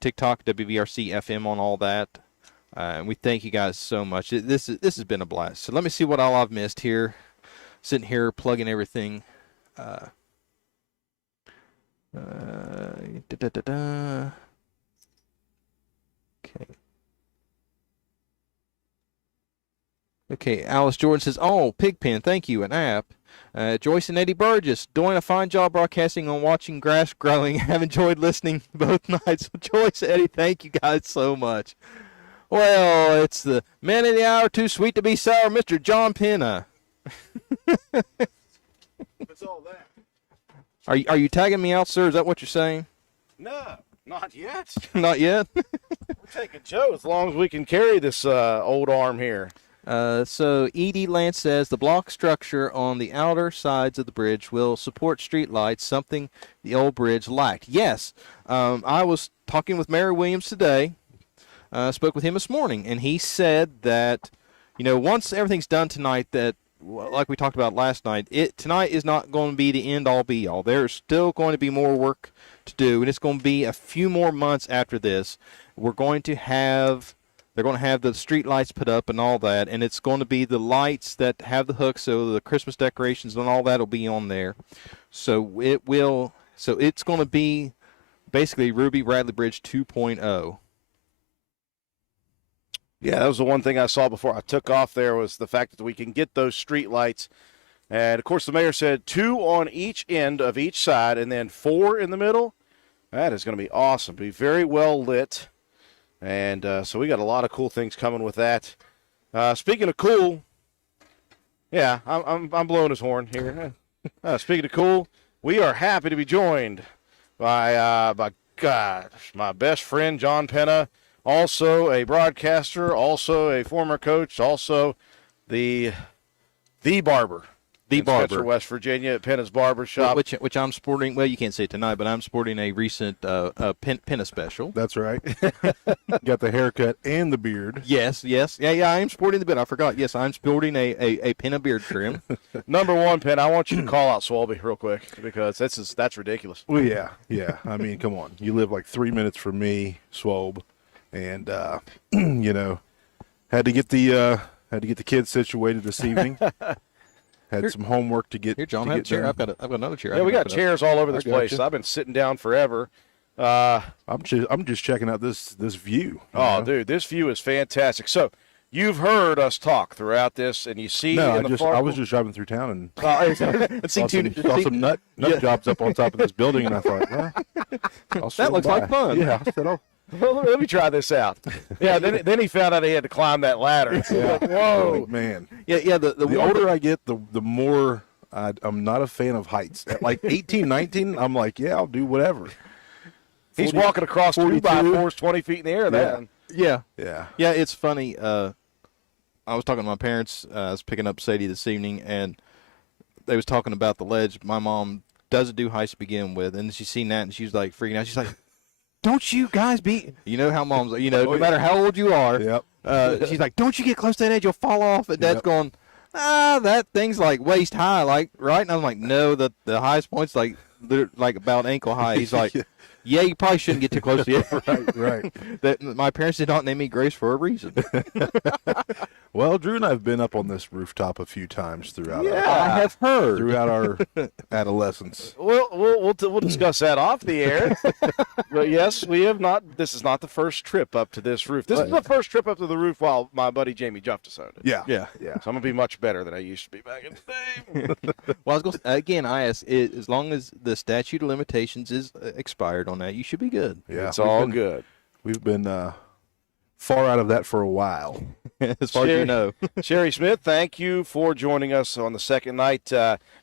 TikTok, WVRC FM on all that. And we thank you guys so much. This has been a blast. So let me see what all I've missed here. Sitting here plugging everything. Okay, Alice Jordan says, oh, Pigpen, thank you, an app. Joyce and Eddie Burgess doing a fine job broadcasting on watching grass growing. Have enjoyed listening both nights. Joyce, Eddie, thank you guys so much. Well, it's the man of the hour, too sweet to be sour, Mr. John Penna. What's all that? Are you tagging me out, sir? Is that what you're saying? No, not yet. Not yet. We're taking Joe as long as we can carry this old arm here. So E.D. Lance says the block structure on the outer sides of the bridge will support street lights, something the old bridge lacked. Yes, I was talking with Mary Williams today. Spoke with him this morning, and he said that, once everything's done tonight, that like we talked about last night, tonight is not going to be the end all be all. There's still going to be more work to do, and it's going to be a few more months after this. They're going to have the street lights put up and all that, and it's going to be the lights that have the hooks, so the Christmas decorations and all that will be on there. So it's going to be basically Ruby Bradley Bridge 2.0. Yeah, that was the one thing I saw before I took off there was the fact that we can get those street lights. And, of course, the mayor said 2 on each end of each side and then 4 in the middle. That is going to be awesome. Be very well lit. And so we got a lot of cool things coming with that. Speaking of cool, yeah, I'm blowing his horn here. Speaking of cool, we are happy to be joined by my best friend, John Penna. Also a broadcaster, also a former coach, also the barber. The in barber. Spencer, West Virginia at Penna's Barber Shop. Which I'm sporting. Well, you can't say it tonight, but I'm sporting a recent Penna special. That's right. Got the haircut and the beard. Yes. Yeah, I am sporting the beard. I forgot. Yes, I'm sporting a Penna beard trim. Number one, Penn, I want you to call out Swalby real quick because that's ridiculous. Well, yeah. I mean, come on. You live like 3 minutes from me, Swobe, and had to get the kids situated this evening. Had some homework to get. Here, John, have a chair. I've got another chair. Yeah, we got chairs all over this I got place. you. I've been sitting down forever. I'm just checking out this view. Dude, this view is fantastic. So you've heard us talk throughout this, and you see No, in the far I was just driving through town and Let's see saw some nut jobs up on top of this building, and I thought, well, I'll That looks like fun. Yeah, I said, Well, let me try this out. Yeah, then he found out he had to climb that ladder. yeah. Whoa. Oh, man. Yeah. The older I get, the more I'm not a fan of heights. At like 18, 19, I'm like, yeah, I'll do whatever. He's walking across 2x4s 20 feet in the air. Then. Yeah. Yeah. It's funny. I was talking to my parents. I was picking up Sadie this evening, and they was talking about the ledge. My mom doesn't do heights to begin with, and she seen that, and she was like freaking out. She's like, "Don't you guys be?" You know how moms, no matter how old you are. Yep. She's like, "Don't you get close to that edge, you'll fall off." And Dad's Yep. going, that thing's like waist high, like right. And I'm like, no, the highest point's like about ankle high. He's like, yeah, you probably shouldn't get too close to it. Right. That my parents did not name me Grace for a reason. Well, Drew and I have been up on this rooftop a few times throughout I have heard. our adolescence. We'll discuss that off the air. But yes, we have not. This is not the first trip up to this roof. This is the first trip up to the roof while my buddy Jamie Justice owned it. Yeah. Yeah. So I'm gonna be much better than I used to be back in the day. Well, I was going again. I asked, as long as the statute of limitations is expired on that, you should be good. Yeah. It's all good. We've been far out of that for a while. As far as you know. Sherry Smith, thank you for joining us on the second night.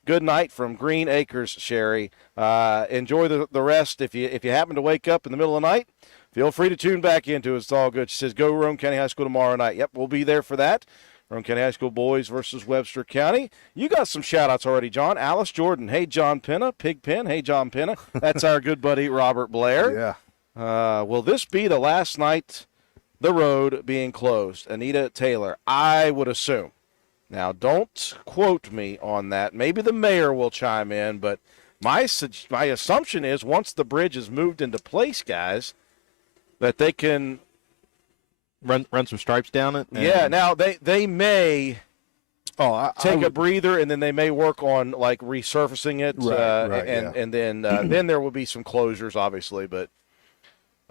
Good night from Green Acres, Sherry. Enjoy the rest. If you happen to wake up in the middle of the night, feel free to tune back into it. It's all good. She says, go Rome County High School tomorrow night. Yep, we'll be there for that. Rome County High School boys versus Webster County. You got some shout-outs already, John. Alice Jordan. Hey, John Penna. Pigpen. Hey, John Penna. That's our good buddy Robert Blair. Yeah. Will this be the last night the road being closed? Anita Taylor, I would assume. Now, don't quote me on that. Maybe the mayor will chime in, but my assumption is once the bridge is moved into place, guys, that they can Run some stripes down it. yeah. Now they may take a breather, and then they may work on like resurfacing it, Right, and then there will be some closures, obviously, but.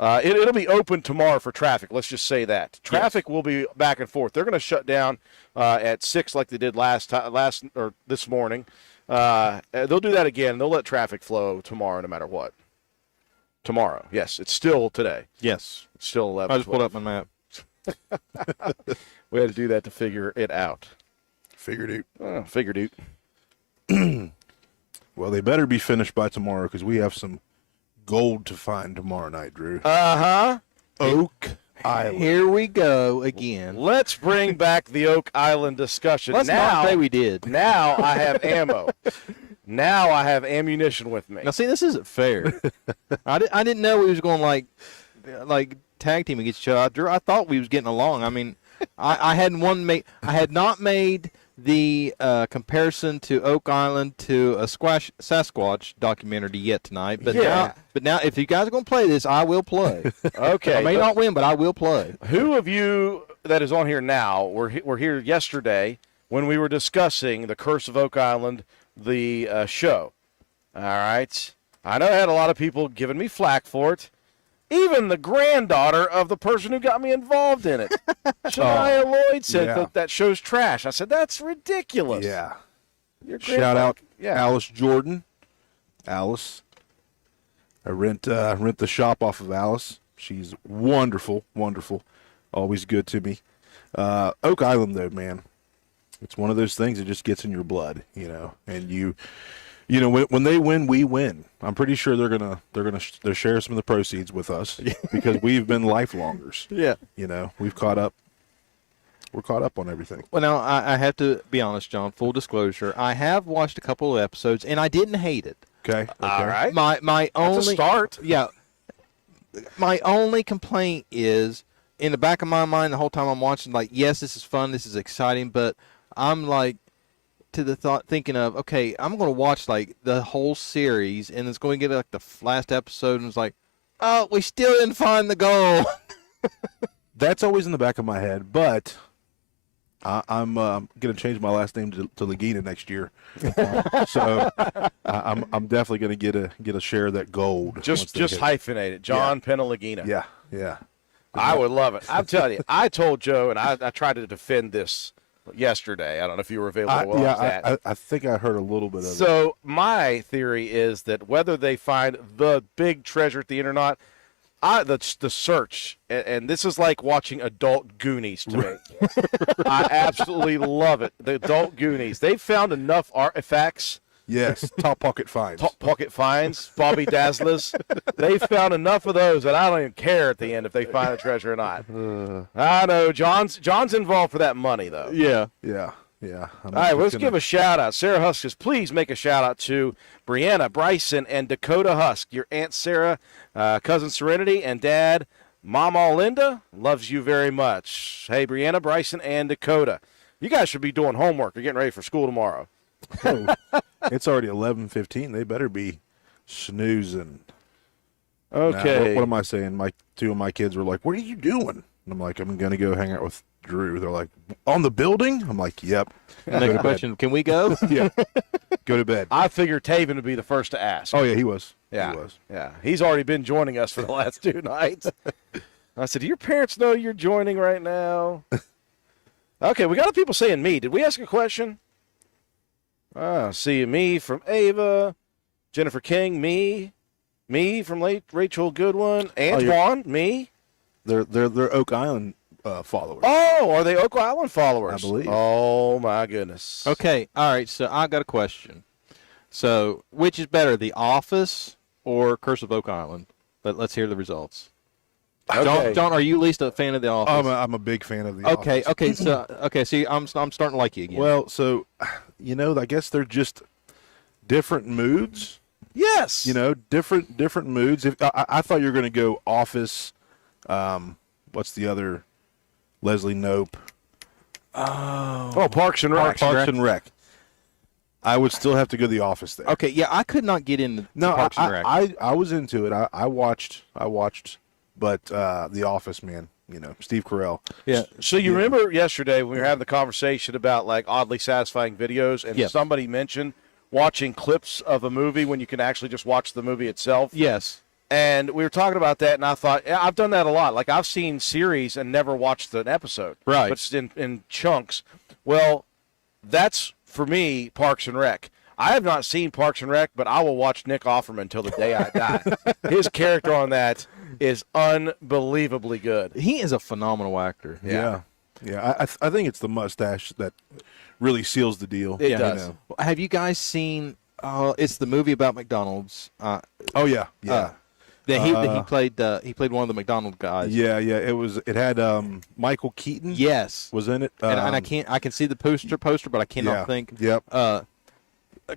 It'll be open tomorrow for traffic. Let's just say that traffic will be back and forth. They're going to shut down at 6 like they did this morning, They'll do that again. They'll let traffic flow tomorrow, no matter what. Tomorrow, yes, it's still today. Yes. It's still 11. I just pulled up my map. We had to do that to figure it out. Figured it. Figured it. Well, they better be finished by tomorrow because we have some gold to find tomorrow night, Drew. Oak Island. Here we go again. Let's bring back the Oak Island discussion. Let's now, not say we did. Now I have ammo. Now I have ammunition with me. Now, see, this isn't fair. I didn't know we was going like tag team against each other. I thought we was getting along. I mean, I had not made the comparison to Oak Island to a Sasquatch documentary yet tonight. But now, if you guys are going to play this, I will play. Okay. I may not win, but I will play. Who of you that is on here now were here yesterday when we were discussing The Curse of Oak Island, the show? All right. I know I had a lot of people giving me flack for it. Even the granddaughter of the person who got me involved in it, Shania Lloyd, said that show's trash. I said, that's ridiculous. Yeah. Your Shout out Yeah. Alice Jordan. Alice. I rent the shop off of Alice. She's wonderful, wonderful. Always good to me. Oak Island, though, man, it's one of those things that just gets in your blood, and when they win, we win. I'm pretty sure they're gonna share some of the proceeds with us because we've been lifelongers. Yeah. We've caught up. We're caught up on everything. Well, now, I have to be honest, John, full disclosure. I have watched a couple of episodes, and I didn't hate it. Okay. All right. My only That's a start. Yeah. My only complaint is, in the back of my mind, the whole time I'm watching, like, yes, this is fun, this is exciting, but I'm like, to the thought, thinking of, okay, I'm going to watch like the whole series, and it's going to get like the last episode, and it's like, oh, we still didn't find the goal. That's always in the back of my head, but I'm going to change my last name to Lagina next year, so I'm definitely going to get a share of that gold. Just hyphenate it, John Penalagina. Yeah. I would love it. I'm telling you, I told Joe, and I tried to defend this yesterday. I don't know if you were available. I think I heard a little bit of it. So my theory is that whether they find the big treasure at the end or not, the search, and this is like watching adult Goonies to me. I absolutely love it. The adult Goonies. They've found enough artifacts. Yes, top pocket finds. Top pocket finds, Bobby Dazzlers. They found enough of those that I don't even care at the end if they find the treasure or not. I know John's involved for that money though. Yeah. All right, let's give a shout out. Sarah Huskis, please make a shout out to Brianna, Bryson, and Dakota Husk. Your Aunt Sarah, cousin Serenity, and Dad, Mama Linda loves you very much. Hey, Brianna, Bryson, and Dakota, you guys should be doing homework. You're getting ready for school tomorrow. Oh, it's already 11:15. They better be snoozing. Okay. Now, what am I saying? Two of my kids were like, "What are you doing?" And I'm like, "I'm gonna go hang out with Drew." They're like, "On the building?" I'm like, "Yep." Next question: can we go? Yeah. Go to bed. I figured Taven would be the first to ask. Oh yeah, he was. Yeah. He was. Yeah. He's already been joining us for the last 2 nights. I said, do your parents know you're joining right now? Okay, we got a people saying me. Did we ask a question? See me from Ava, Jennifer King, me from Rachel Goodwin, Antoine, me. They're Oak Island followers. Oh, are they Oak Island followers? I believe. Oh my goodness. Okay, all right. So I got a question. So, which is better, The Office or Curse of Oak Island? Let's hear the results. Okay. John, are you at least a fan of The Office? I'm a big fan of the Okay, Office. okay. See, I'm starting to like you again. Well, so I guess they're just different moods. Yes. Different moods. If I thought you were going to go Office, what's the other? Leslie Knope. Oh, Parks and Rec. Parks and Rec. I would still have to go The Office there. okay, yeah, I could not get into Parks and Rec. I was into it. I watched, but The Office, man. Steve Carell. Yeah. So you remember yesterday when we were having the conversation about like oddly satisfying videos, and Yes. somebody mentioned watching clips of a movie when you can actually just watch the movie itself. Yes. And we were talking about that, and I thought, yeah, I've done that a lot. Like, I've seen series and never watched an episode. Right. But it's in chunks. Well, that's, for me, Parks and Rec. I have not seen Parks and Rec, but I will watch Nick Offerman until the day I die. His character on that is unbelievably good. He is a phenomenal actor. Yeah. I think it's the mustache that really seals the deal. It you does. know. Have you guys seen? It's the movie about McDonald's. Oh yeah, yeah, He played one of the McDonald guys. yeah. It had Michael Keaton. Yes. was in it. And I can see the poster, but I cannot yeah. think. Yep.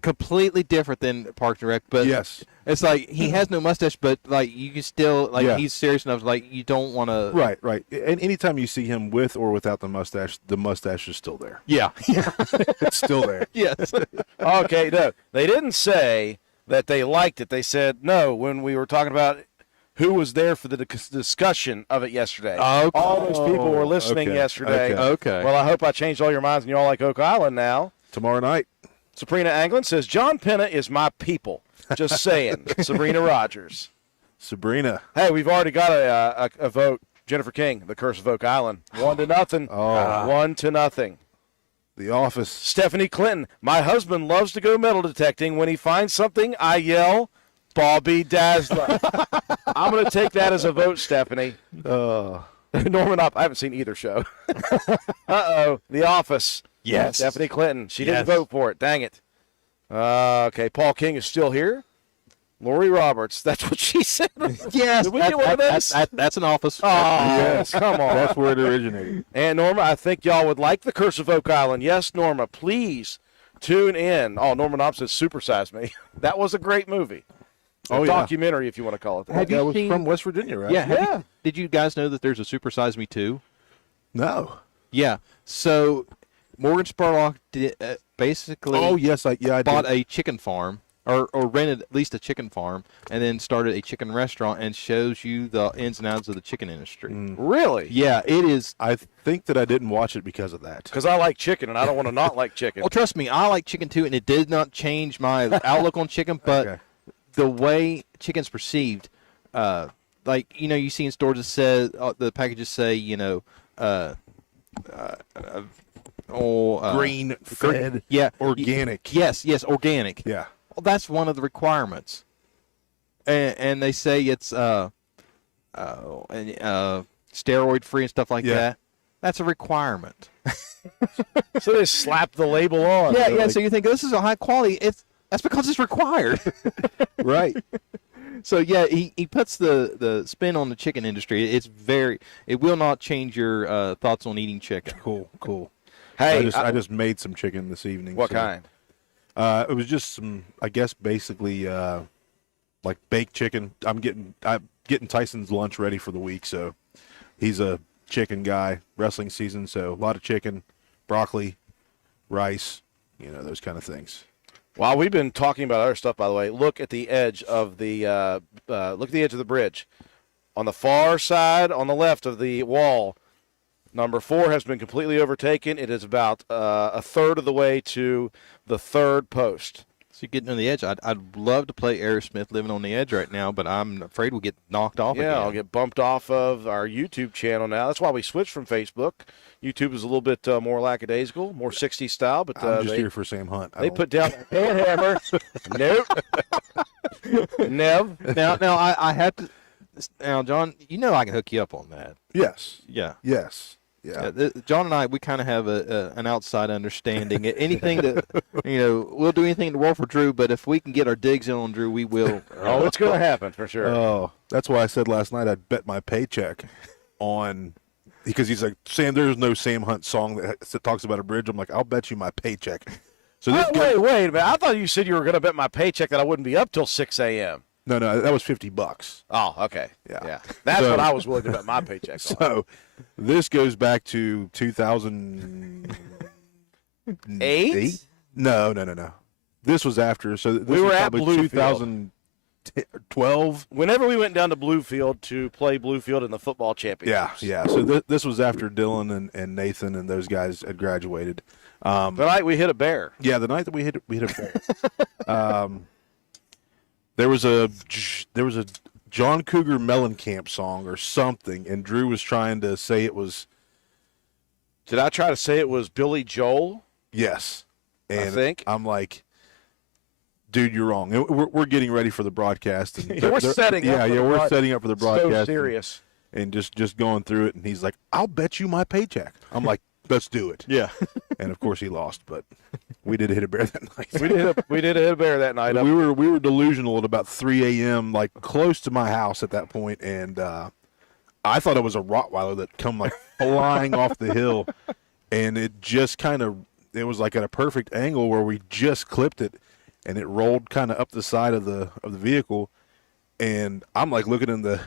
Completely different than Parks and Rec, but Yes. it's like he has no mustache, but like you can still like Yeah. he's serious enough. Like you don't want to. Right. And anytime you see him with or without the mustache is still there. Yeah. It's still there. Yes. Okay, no, they didn't say that they liked it. They said no when we were talking about who was there for the discussion of it yesterday. Okay. All those people were listening Okay, yesterday. Okay. Well, I hope I changed all your minds and you all like Oak Island now. Tomorrow night. Sabrina Anglin says, John Penna is my people. Just saying. Sabrina Rogers. Sabrina. Hey, we've already got a vote. Jennifer King, The Curse of Oak Island. 1-0. Oh. 1-0. The Office. Stephanie Clinton, my husband loves to go metal detecting. When he finds something, I yell, Bobby Dazzler. I'm going to take that as a vote, Stephanie. Norman, I haven't seen either show. Uh-oh, The Office. Yes. Stephanie Clinton. She Yes. didn't vote for it. Dang it. Okay, Paul King is still here. Lori Roberts. That's what she said. Yes. Did we get one of those? That's an Office. Oh, yes. Come on. That's where it originated. And Norma, I think y'all would like The Curse of Oak Island. Yes, Norma, please tune in. Oh, Norman Opp says Supersize Me. That was a great movie. A Oh, yeah. documentary, if you want to call it that. Have you That was seen- from West Virginia, right? Yeah. Yeah. Did you guys know that there's a Super Size Me 2? No. Yeah. So Morgan Spurlock basically Oh yes, I bought did. a chicken farm or rented at least a chicken farm and then started a chicken restaurant and shows you the ins and outs of the chicken industry. Really? Yeah, it is. I think that I didn't watch it because of that. Because I like chicken, and I don't want to not like chicken. Well, trust me, I like chicken too, and it did not change my outlook on chicken, but Okay. the way chicken's perceived, like, you know, you see in stores that says, the packages say, you know, Green fed, yeah, organic. Yes, organic. Yeah. Well, that's one of the requirements, and they say it's steroid free and stuff like Yeah. that. That's a requirement. So they slap the label on. Yeah, They're yeah. like, So you think this is a high quality? That's because it's required. Right. So yeah, he puts the spin on the chicken industry. It will not change your thoughts on eating chicken. Cool. hey, I just made some chicken this evening. what so- kind? It was just some, I guess, basically like baked chicken. I'm getting Tyson's lunch ready for the week, so he's a chicken guy. Wrestling season, so a lot of chicken, broccoli, rice, those kind of things. While we've been talking about other stuff, by the way, look at the edge of the bridge. On the far side, on the left of the wall, number 4 has been completely overtaken. It is about a third of the way to the third post. So you're getting on the edge. I'd love to play Aerosmith Living on the Edge right now, but I'm afraid we'll get knocked off Yeah, again. I'll get bumped off of our YouTube channel now. That's why we switched from Facebook. YouTube is a little bit more lackadaisical, more 60s style, but I'm just they, here for Sam Hunt. they put down the hand hammer. Nope. Nev. Now I have to. Now, John, I can hook you up on that. Yes. Yeah. Yeah. John and I, we kind of have an outside understanding. Anything that, we'll do anything in the world for Drew, but if we can get our digs in on Drew, we will. Oh, it's going to happen for sure. Oh, that's why I said last night I'd bet my paycheck on, because he's like, Sam, there's no Sam Hunt song that talks about a bridge. I'm like, I'll bet you my paycheck. So this guy, Wait a minute. I thought you said you were going to bet my paycheck that I wouldn't be up till 6 a.m. no, that was $50. Oh, okay. Yeah. That's So- what I was willing to bet my paycheck on. So this goes back to 2008. Eight? No. This was after. So this We were was at probably Bluefield. 2012. Whenever we went down to Bluefield to play Bluefield in the football Yeah. championships. So this was after Dylan and Nathan and those guys had graduated. The night we hit a bear. Yeah, the night that we hit a bear. There was a John Cougar Mellencamp song or something, and Drew was trying to say it was Did I try to say it was Billy Joel? yes. And think. I'm like, Dude, you're wrong. We're getting ready for the broadcast. And We're setting up. Yeah, for the we're broad- setting up for the So broadcast. serious. And just going through it, and he's like, "I'll bet you my paycheck." I'm like, "Let's do it." Yeah. And of course he lost, but we did hit a bear that night. We did hit a bear that night. we were delusional at about 3 a.m., like close to my house at that point, and I thought it was a Rottweiler that come like flying off the hill, and it just it was like at a perfect angle where we just clipped it, and it rolled kind of up the side of the vehicle, and I'm like looking in the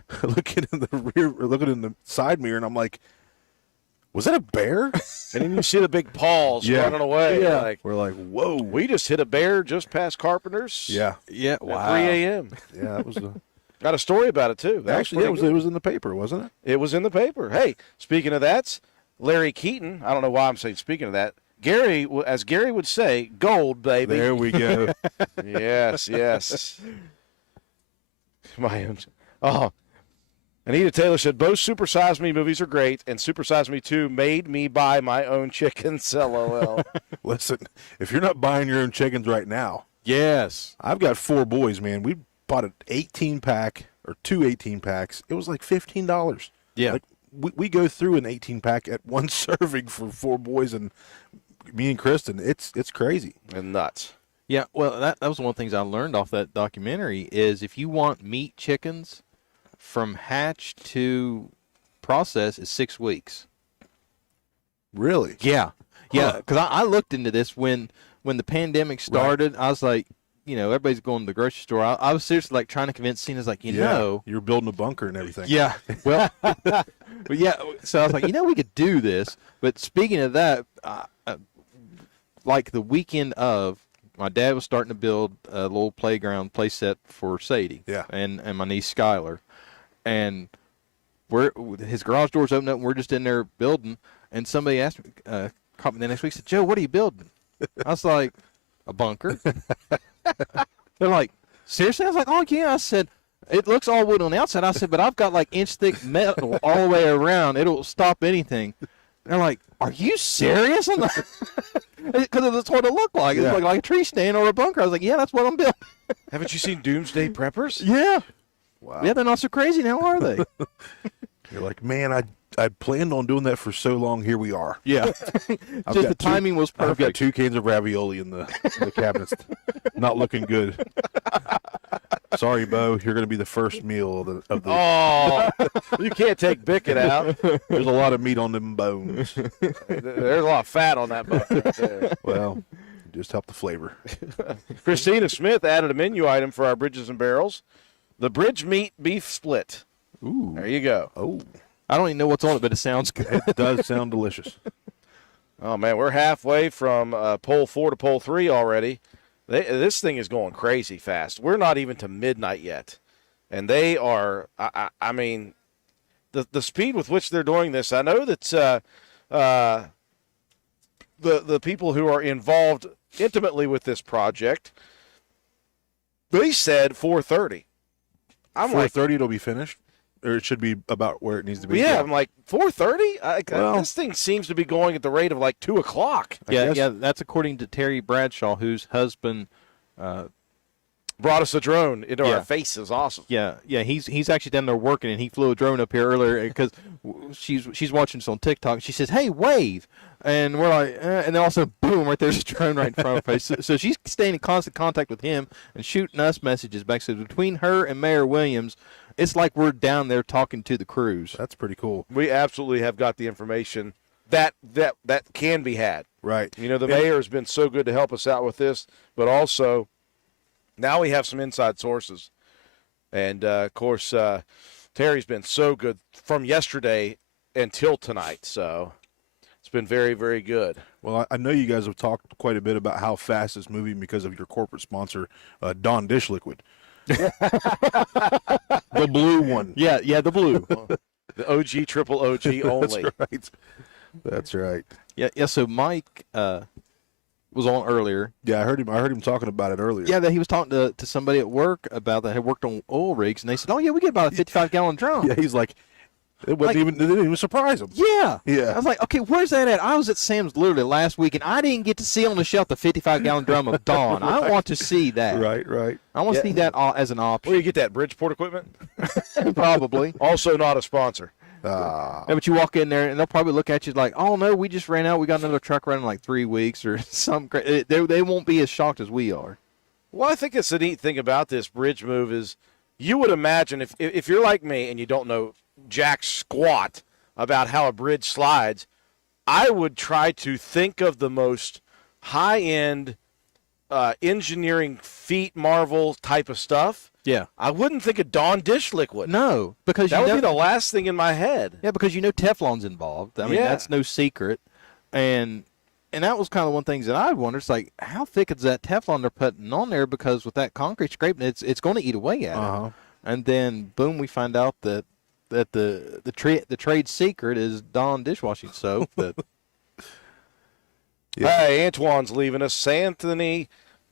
side mirror, and I'm like, was that a bear? And then you see the big paws Yeah. running away. Yeah. Like, We're like, whoa. we just hit a bear just past Carpenter's. Yeah, Yeah. At Wow. 3 a.m. yeah, that was Got a story about it too. That actually was it was in the paper, wasn't it? It was in the paper. Hey, speaking of that, Larry Keaton. I don't know why I'm saying speaking of that. Gary, as Gary would say, gold, baby. There we go. Yes, yes. Anita Taylor said both Super Size Me movies are great, and Super Size Me 2 made me buy my own chickens. LOL. Listen, if you're not buying your own chickens right now, Yes. I've got 4 boys, man. We bought an 18-pack or 2 18-packs. It was like $15. Yeah. Like we go through an 18-pack at one serving for 4 boys, and me and Kristen, it's crazy. And nuts. Yeah, well, that was one of the things I learned off that documentary is if you want meat chickens, from hatch to process is 6 weeks. Really? Yeah, yeah. Huh. Because I looked into this when the pandemic started. I was like, everybody's going to the grocery store. I was seriously like trying to convince Cena's like, you're building a bunker and everything. Yeah. Well, but yeah. So I was like, we could do this. But speaking of that, like the weekend of, my dad was starting to build a little playground play set for Sadie. Yeah. And my niece Skylar, and his garage doors opened up, and we're just in there building. And somebody asked me, caught me the next week, said, "Joe, what are you building?" I was like, "A bunker." They're like, "Seriously?" I was like, "Oh yeah." I said, "It looks all wood on the outside." I said, "But I've got like inch thick metal all the way around. It'll stop anything." They're like, "Are you serious?" I'm like, because that's what it looked like. It Yeah. looked like a tree stand or a bunker. I was like, "Yeah, that's what I'm building." Haven't you seen Doomsday Preppers? Yeah. Wow. Yeah, they're not so crazy now, are they? You're like, man, I planned on doing that for so long. Here we are. Yeah. I've Just got the timing was I've got perfect. 2 cans of ravioli in the cabinets. Not looking good. Sorry, Bo. You're going to be the first meal of the. Oh, you can't take Bickett out. There's a lot of meat on them bones. There's a lot of fat on that bucket right there. Well, just help the flavor. Christina Smith added a menu item for our Bridges and Barrels. The bridge meat beef split. Ooh. There you go. Oh, I don't even know what's on it, but it sounds good. it does sound delicious. Oh, man, we're halfway from pole 4 to pole 3 already. This thing is going crazy fast. We're not even to midnight yet. And they are, I mean, the speed with which they're doing this, I know that the people who are involved intimately with this project, they said 4:30. I'm like, 4:30 it'll be finished, or it should be about where it needs to be. yeah, I'm like 4:30. Well- This thing seems to be going at the rate of like 2 o'clock. I Yeah, guess- yeah, that's according to Terry Bradshaw, whose husband, Brought us a drone into Yeah. our faces. Awesome. yeah, he's actually down there working, and he flew a drone up here earlier because she's watching this on TikTok. She says, "Hey, wave," and we're like, and then also boom, right there's a drone right in front of her face. So she's staying in constant contact with him and shooting us messages back. So between her and Mayor Williams, it's like we're down there talking to the crews. That's pretty cool. We absolutely have got the information that can be had. Right. You know, the mayor has been so good to help us out with this, but also now we have some inside sources. And, of course, Terry's been so good from yesterday until tonight. So it's been very, very good. Well, I know you guys have talked quite a bit about how fast it's moving because of your corporate sponsor, Dawn Dish Liquid. The blue one. Yeah, the blue. The OG, triple OG only. That's right. That's right. yeah. So Mike was on earlier. Yeah, I heard him talking about it earlier. Yeah, that he was talking to somebody at work about that had worked on oil rigs, and they said, "Oh yeah, we get about a 55-gallon drum." Yeah, he's like, It wasn't even. It didn't even surprise him. Yeah. Yeah. I was like, okay, where's that at? I was at Sam's literally last week, and I didn't get to see on the shelf the 55-gallon drum of Dawn. I want to see that. Right. I want to see that as an option. Where you get that Bridgeport equipment? Probably. Also not a sponsor. Yeah, but you walk in there, and they'll probably look at you like, oh, no, we just ran out. We got another truck running in like 3 weeks or something. They won't be as shocked as we are. Well, I think it's the neat thing about this bridge move is you would imagine if you're like me and you don't know jack squat about how a bridge slides, I would try to think of the most high-end engineering feat marvel type of stuff. Yeah. I wouldn't think of Dawn dish liquid. No, because That would be the last thing in my head. Yeah, because Teflon's involved. I mean, Yeah. that's no secret. And that was kind of one of the things that I wondered. It's like, how thick is that Teflon they're putting on there? Because with that concrete scraping, it's going to eat away at it. And then, boom, we find out that the trade secret is Dawn dishwashing soap. That Yeah. Hey, Antoine's leaving us.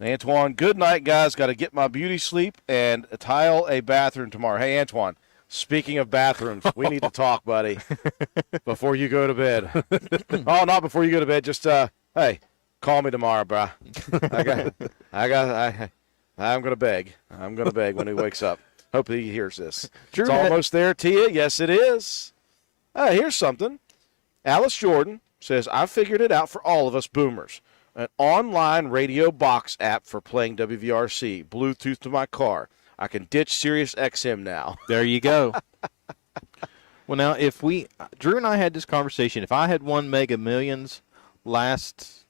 Antoine, good night, guys. Got to get my beauty sleep and tile a bathroom tomorrow. Hey, Antoine, speaking of bathrooms, we need to talk, buddy, before you go to bed. Oh, not before you go to bed. Just, hey, call me tomorrow, brah. I'm going to beg. I'm going to beg when he wakes up. Hope he hears this. Drew It's almost there, Tia. Yes, it is. Here's something. Alice Jordan says, I figured it out for all of us boomers. An online radio box app for playing WVRC. Bluetooth to my car. I can ditch Sirius XM now. there you go. Well, now, if Drew and I had this conversation, if I had won Mega Millions last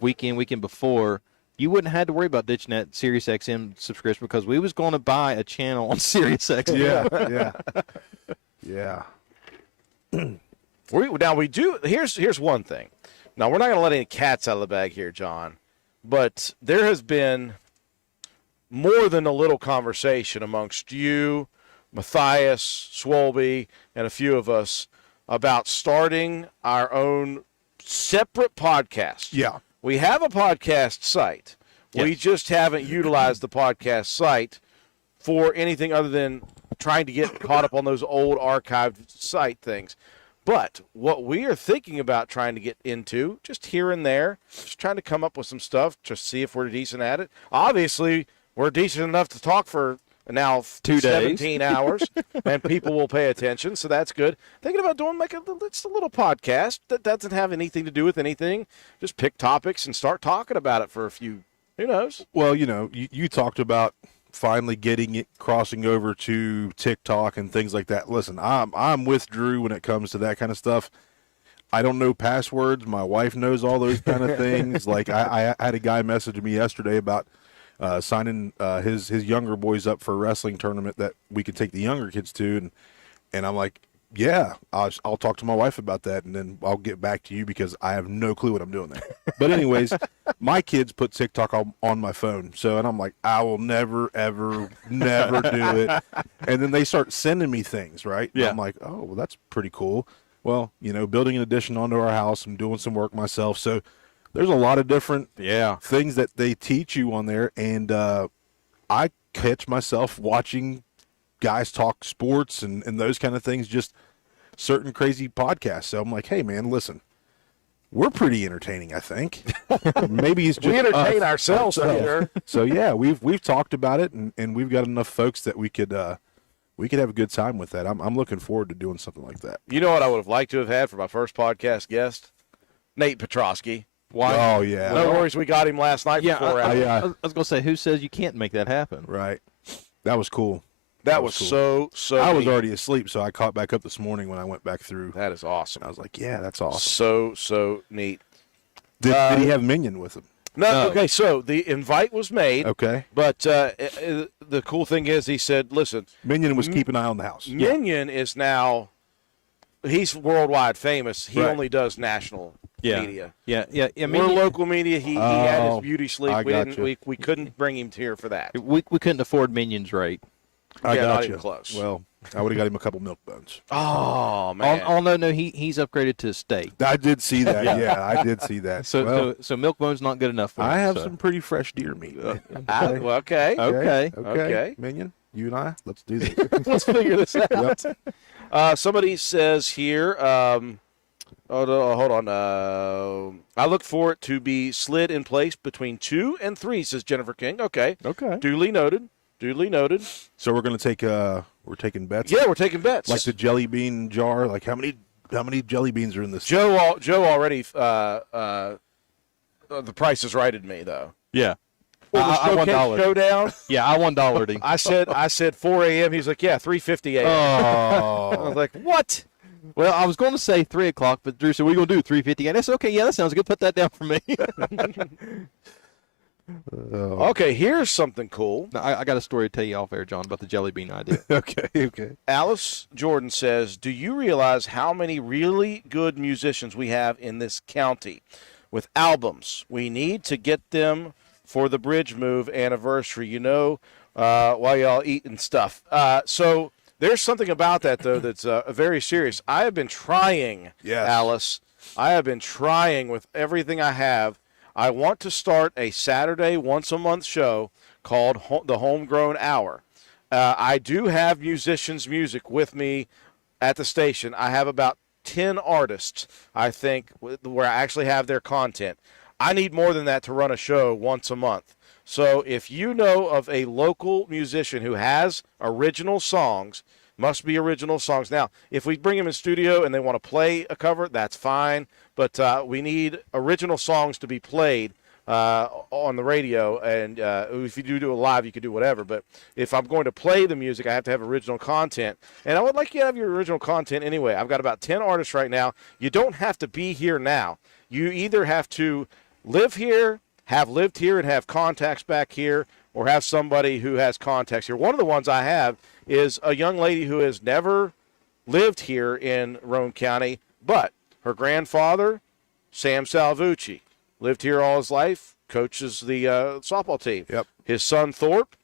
weekend before, you wouldn't have had to worry about ditching that Sirius XM subscription because we was going to buy a channel on Sirius XM. Yeah. We do. Here's one thing. Now, we're not going to let any cats out of the bag here, John, but there has been more than a little conversation amongst you, Matthias, Swolby, and a few of us about starting our own separate podcast. Yeah. We have a podcast site. We Yes. just haven't utilized the podcast site for anything other than trying to get caught up on those old archived site things. But what we are thinking about trying to get into, just here and there, just trying to come up with some stuff, just see if we're decent at it. Obviously, we're decent enough to talk for now 2 days. 17 hours, and people will pay attention, so that's good. Thinking about doing it's a little podcast that doesn't have anything to do with anything. Just pick topics and start talking about it for a few, who knows? Well, you talked about finally getting it crossing over to TikTok and things like that. Listen, I'm with Drew when it comes to that kind of stuff. I don't know passwords. My wife knows all those kind of things. Like I had a guy message me yesterday about signing his younger boys up for a wrestling tournament that we could take the younger kids to, and I'm like, yeah, I'll talk to my wife about that, and then I'll get back to you because I have no clue what I'm doing there. But anyways, my kids put TikTok on my phone, and I'm like, I will never, ever, never do it. And then they start sending me things, right? And Yeah. I'm like, oh, well, that's pretty cool. Well, building an addition onto our house, I'm doing some work myself, so there's a lot of different things that they teach you on there, and I catch myself watching guys talk sports and those kind of things, just certain crazy podcasts. So I'm like, hey, man, listen, we're pretty entertaining, I think. Maybe it's just We entertain us. ourselves, for sure. So yeah, we've talked about it, and we've got enough folks that we could have a good time with that. I'm looking forward to doing something like that. You know what I would have liked to have had for my first podcast guest? Nate Petrosky. Why? Oh yeah, No worries, we got him last night Yeah, before. I hours. was going to say, who says you can't make that happen? right. That was cool. That was cool. so I was neat. already asleep, so I caught back up this morning when I went back through. That is awesome. I was like, yeah, that's awesome. So neat. Did he have Minion with him? No, okay, so the invite was made, Okay. but the cool thing is he said, listen, Minion was keeping an eye on the house. Minion is now, he's worldwide famous. He Right. only does national Yeah. media. Yeah. We're Minion- local media. He had his Oh, beauty sleep. I We gotcha. we couldn't bring him here for that. We couldn't afford Minions rate. I Yeah, got not you. even close. Well, I would have got him a couple milk bones. Oh, man. No, he's upgraded to steak. I did see that. Yeah, I did see that. So well, so milk bone's not good enough for I him, have so. some pretty fresh deer meat. Well, okay. Okay. Okay. Minion, you and I, let's do this. Let's figure this out. Yep. Somebody says here, hold on. I look for it to be slid in place between 2 and 3, says Jennifer King. Okay. Okay. Duly noted. So we're gonna take we're taking bets. Yeah, we're taking bets. Like the jelly bean jar. Like how many jelly beans are in this? Joe already the price is right at me though. Yeah. I won $1. Showdown. Yeah, I won $1. I said 4 a.m. He's like, yeah, 3:50 a.m. I was Oh. like, what? Well, I was going to say 3 o'clock, but Drew said, we're going to do 3:50. And I said, okay, yeah, that sounds good. Put that down for me. Okay, here's something cool. Now, I got a story to tell you off air, John, about the jelly bean idea. Okay. Alice Jordan says, do you realize how many really good musicians we have in this county with albums? We need to get them for the Bridge Move anniversary, while y'all eating stuff. So there's something about that, though, that's very serious. I have been trying, Yes. Alice. I have been trying with everything I have. I want to start a Saturday once-a-month show called the Homegrown Hour. I do have musicians' music with me at the station. I have about 10 artists, I think, where I actually have their content. I need more than that to run a show once a month. So if you know of a local musician who has original songs, must be original songs. Now, if we bring them in studio and they want to play a cover, that's fine. But we need original songs to be played on the radio. And if you do it live, you can do whatever. But if I'm going to play the music, I have to have original content. And I would like you to have your original content anyway. I've got about 10 artists right now. You don't have to be here now. You either have to live here, have lived here, and have contacts back here, or have somebody who has contacts here. One of the ones I have is a young lady who has never lived here in Roane County, but her grandfather, Sam Salvucci, lived here all his life, coaches the softball team. Yep. His son, Thorpe,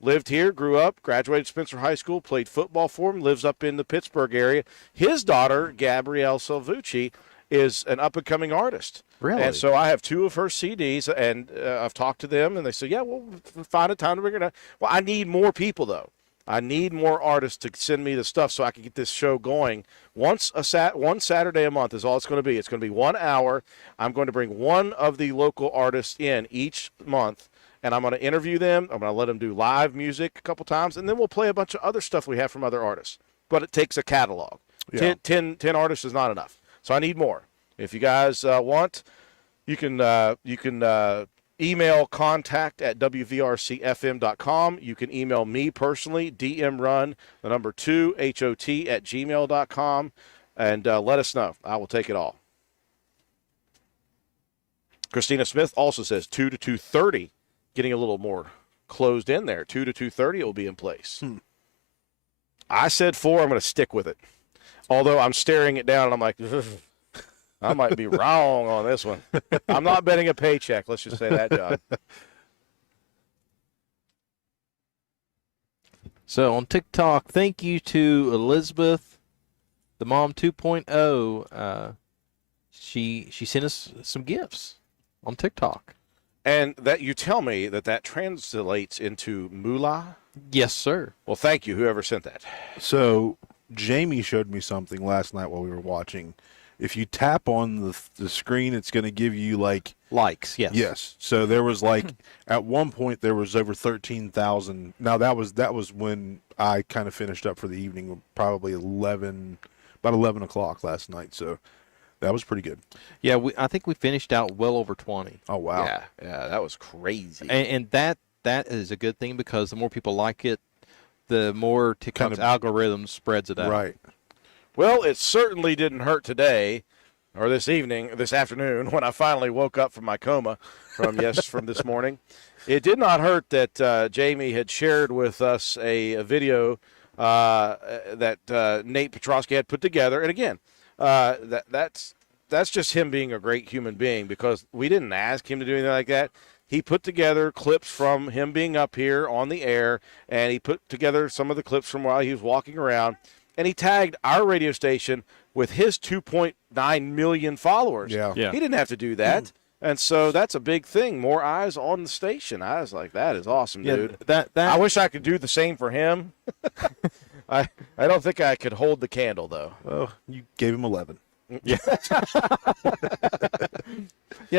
lived here, grew up, graduated Spencer High School, played football for him, lives up in the Pittsburgh area. His daughter, Gabrielle Salvucci, is an up-and-coming artist. Really? And so I have 2 of her CDs, and I've talked to them, and they say, yeah, we'll find a time to bring it up. Well, I need more people, though. I need more artists to send me the stuff so I can get this show going. One Saturday a month is all it's going to be. It's going to be 1 hour. I'm going to bring one of the local artists in each month, and I'm going to interview them. I'm going to let them do live music a couple times, and then we'll play a bunch of other stuff we have from other artists. But it takes a catalog. Yeah. 10 artists is not enough. So I need more. If you guys want, you can email contact@wvrcfm.com. You can email me personally, dmrun, 2, HOT, @gmail.com, and let us know. I will take it all. Christina Smith also says 2 to 2:30, getting a little more closed in there. 2 to 2:30 it will be in place. I said 4. I'm going to stick with it. Although I'm staring it down, and I'm like, ugh, I might be wrong on this one. I'm not betting a paycheck. Let's just say that, John. So on TikTok, thank you to Elizabeth, the mom 2.0. She sent us some gifts on TikTok. And that you tell me that translates into moolah? Yes, sir. Well, thank you, whoever sent that. So Jamie showed me something last night while we were watching. If you tap on the screen, it's going to give you like Likes, yes. Yes. So there was like at one point there was over 13,000. Now that was when I kind of finished up for the evening, probably about 11 o'clock last night. So that was pretty good. Yeah, I think we finished out well over 20. Oh wow. Yeah, that was crazy. And that is a good thing because the more people like it, the more TikTok's algorithm spreads it out. Right. Well, it certainly didn't hurt today or this afternoon when I finally woke up from my coma from this morning. It did not hurt that Jamie had shared with us a video that Nate Petrosky had put together. And again, that's just him being a great human being because we didn't ask him to do anything like that. He put together clips from him being up here on the air, and he put together some of the clips from while he was walking around, and he tagged our radio station with his 2.9 million followers. Yeah. Yeah. He didn't have to do that. And so that's a big thing. More eyes on the station. I was like, that is awesome, dude. That I wish I could do the same for him. I don't think I could hold the candle though. Well, you gave him 11. Yeah,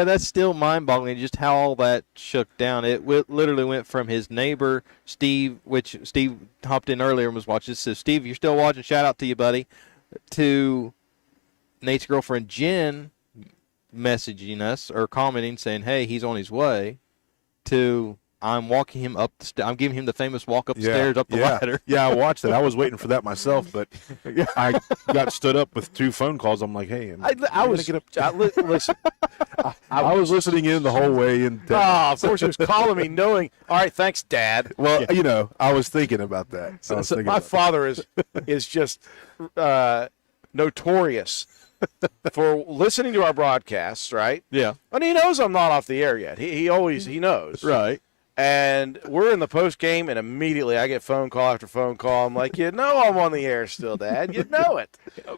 that's still mind-boggling just how all that shook down. It literally went from his neighbor, Steve, which Steve hopped in earlier and was watching. So, Steve, if you're still watching, shout out to you, buddy, to Nate's girlfriend, Jen, messaging us or commenting saying, hey, he's on his way, to I'm walking him up the I'm giving him the famous walk up the stairs, up the ladder. Yeah, I watched that. I was waiting for that myself, but I got stood up with 2 phone calls. I'm like, hey, I was get up. listen. I was listening in the whole way. And Of course he was calling me, knowing. All right, thanks, Dad. well, I was thinking about that. I was thinking My about father is just notorious for listening to our broadcasts, right? Yeah. And he knows I'm not off the air yet. He always knows. Right. And we're in the post game, and immediately I get phone call after phone call. I'm like, I'm on the air still, Dad. You know it.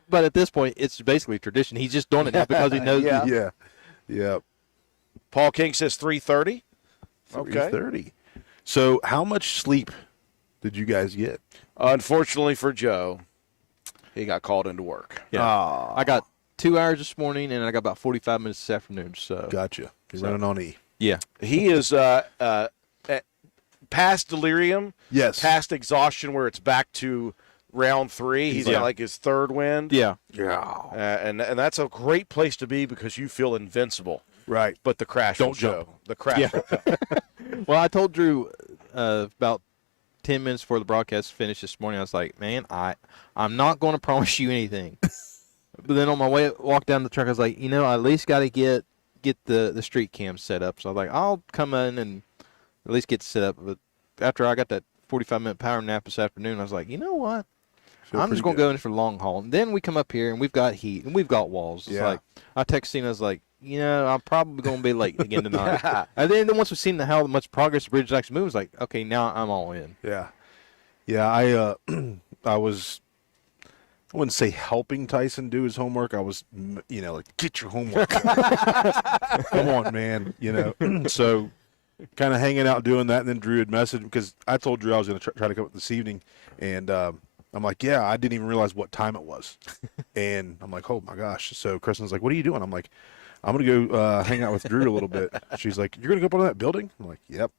But at this point, it's basically tradition. He's just doing it now because he knows. Yeah. Yeah. Paul King says 3:30. Okay. 3:30. So, how much sleep did you guys get? Unfortunately for Joe, he got called into work. Yeah. I got 2 hours this morning, and I got about 45 minutes this afternoon. So Gotcha. You're running on E. yeah. He is past delirium, Yes. past exhaustion, where it's back to round 3. He's Yeah. got like his third wind. Yeah. Yeah. And that's a great place to be because you feel invincible. Right. But the crash Don't will show. jump. The crash will come. Well, I told Drew about 10 minutes before the broadcast finished this morning. I was like, man, I'm not going to promise you anything. But then on my way walk down the truck, I was like, I at least got to get the street cam set up. So I was like, I'll come in and at least get set up. But after I got that 45-minute power nap this afternoon, I was like, you know what? I'm just going to go in for the long haul. And then we come up here, and we've got heat, and we've got walls. It's like, I texted Cena, I was like, I'm probably going to be late again tonight. And then once we've seen how much progress the bridge is actually moving, it's like, okay, now I'm all in. Yeah. Yeah, I was, I wouldn't say helping Tyson do his homework. I was, like, get your homework. Come on, man. So kind of hanging out doing that. And then Drew had messaged because I told Drew I was going to try to come up this evening. And I'm like, yeah, I didn't even realize what time it was. And I'm like, oh, my gosh. So Kristen's like, what are you doing? I'm like, I'm going to go hang out with Drew a little bit. She's like, you're going to go up on that building? I'm like, yep.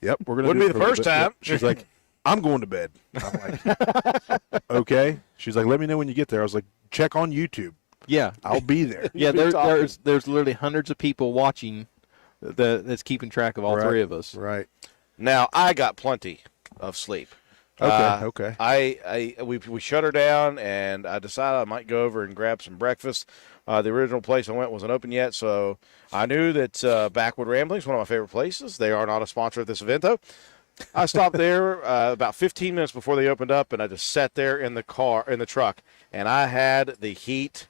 Yep, we're going to Wouldn't be the first time. Yep. She's like, I'm going to bed. I'm like, okay. She's like, let me know when you get there. I was like, check on YouTube. Yeah. I'll be there. Yeah, You've been talking. there's literally hundreds of people watching that's keeping track of all Right. 3 of us. Right. Now, I got plenty of sleep. Okay. We shut her down, and I decided I might go over and grab some breakfast. The original place I went wasn't open yet, so I knew that Backwood Ramblings, one of my favorite places. They are not a sponsor of this event, though. I stopped there about 15 minutes before they opened up, and I just sat there in the truck, and I had the heat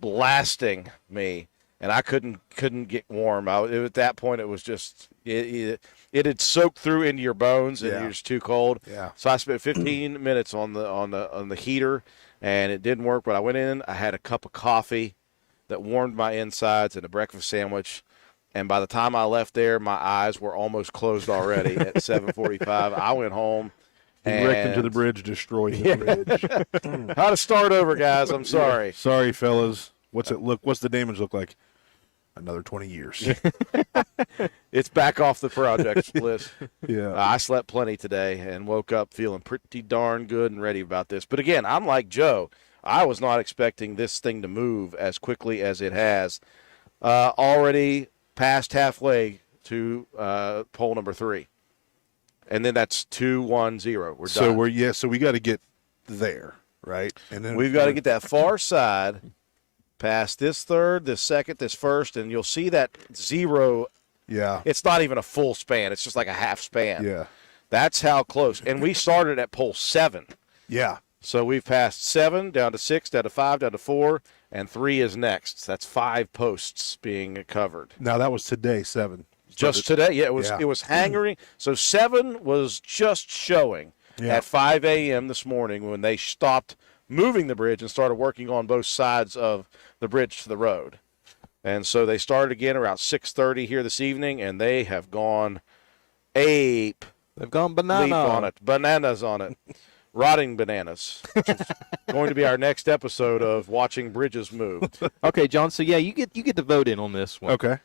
blasting me, and I couldn't get warm. At that point, it was just it had soaked through into your bones, and Yeah. you're just too cold. Yeah. So I spent 15 minutes on the heater, and it didn't work. But I went in. I had a cup of coffee that warmed my insides and a breakfast sandwich. And by the time I left there, my eyes were almost closed already at 7:45. I went home. He wrecked into the bridge, destroyed the bridge. How to start over, guys. I'm sorry. Sorry, fellas. What's the damage look like? Another 20 years. It's back off the project list. Yeah. I slept plenty today and woke up feeling pretty darn good and ready about this. But again, I'm like Joe. I was not expecting this thing to move as quickly as it has. Already past halfway to pole number 3. And then that's 2-1-0. We're done. So we got to get there, right? And then We've got to get that far side past this third, this second, this first, and you'll see that 0. Yeah. It's not even a full span. It's just like a half span. Yeah. That's how close. And we started at pole 7. Yeah. So we've passed 7, down to 6, down to 5, down to 4, and 3 is next. That's 5 posts being covered. Now that was today, 7. Just today, yeah, it was Yeah. it was hanging. So 7 was just showing Yeah. at 5 a.m. this morning when they stopped moving the bridge and started working on both sides of the bridge to the road. And so they started again around 6:30 here this evening, and they have gone ape They've gone leap on banana. it, bananas on it. Rotting Bananas, which is going to be our next episode of Watching Bridges Move. Okay, John. So yeah, you get to vote in on this one. Okay.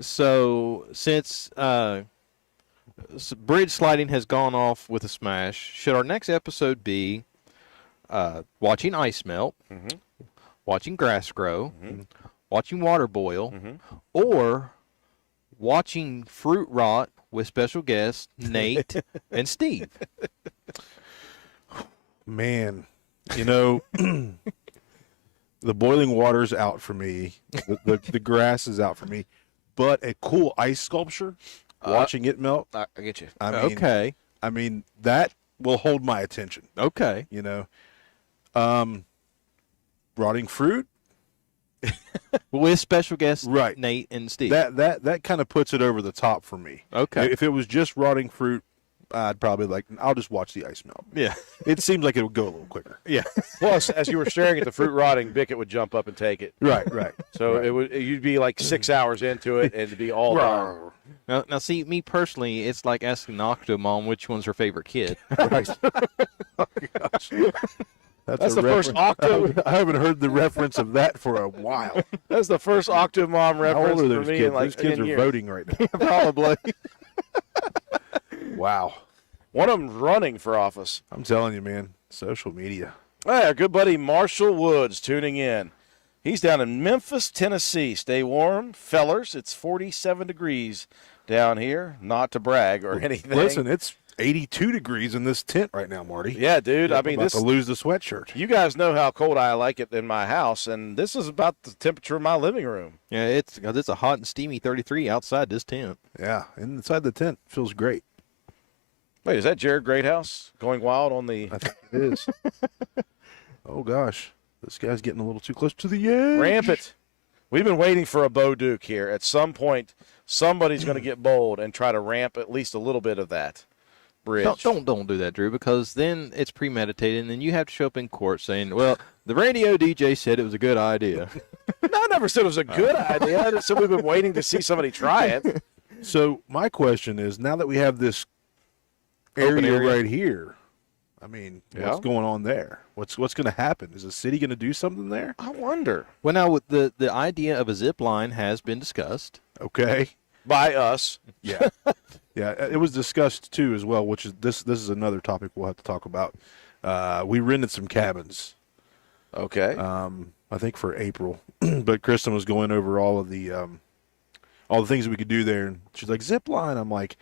So since bridge sliding has gone off with a smash, should our next episode be watching ice melt, Mhm. watching grass grow, Mhm. watching water boil, Mhm. or watching fruit rot with special guests Nate and Steve? Man, you know, the boiling water's out for me. The grass is out for me. But a cool ice sculpture, watching it melt, I get you. Okay. I mean, that will hold my attention, Okay. you know. Rotting fruit, With special guests Right. Nate and Steve. that kind of puts it over the top for me. Okay. If it was just rotting fruit, I'd probably I'll just watch the ice melt. Yeah. It seems like it would go a little quicker. Yeah. Plus, as you were staring at the fruit rotting, Bickett would jump up and take it. Right. So you'd be like 6 hours into it, and it'd be all done. Now, see, me personally, it's like asking the Octomom which one's her favorite kid. Right. Oh, gosh. That's a the first reference- I haven't heard the reference of that for a while. That's the first Octomom How reference old are for those me kids? in like Those kids 10 are years. voting right now. Probably. Wow. One of them's running for office. I'm telling you, man, social media. Hey, our good buddy Marshall Woods tuning in. He's down in Memphis, Tennessee. Stay warm, fellers. It's 47 degrees down here. Not to brag or anything. Listen, it's 82 degrees in this tent right now, Marty. Yeah, dude. I I'm mean, about this. to lose the sweatshirt. You guys know how cold I like it in my house, and this is about the temperature of my living room. Yeah, it's a hot and steamy 33 outside this tent. Yeah, inside the tent feels great. Wait, is that Jared Greathouse going wild on the I think it is. Oh gosh, this guy's getting a little too close to the edge. rampant? We've been waiting for a Bo Duke here. At some point, somebody's going to get bold and try to ramp at least a little bit of that bridge. Don't do that, Drew, because then it's premeditated, and then you have to show up in court saying, "Well, the radio DJ said it was a good idea." No, I never said it was a good idea. I just said we've been waiting to see somebody try it. So my question is, now that we have this Open area area. right here, I mean, Yeah. what's going on there? What's going to happen? Is the city going to do something there? I wonder. Well, now with the idea of a zip line has been discussed. Okay. By us. Yeah. Yeah, it was discussed too as well, which is this is another topic we'll have to talk about. We rented some cabins, Okay. I think for April, but Kristen was going over all the things that we could do there, and she's like, zip line. I'm like,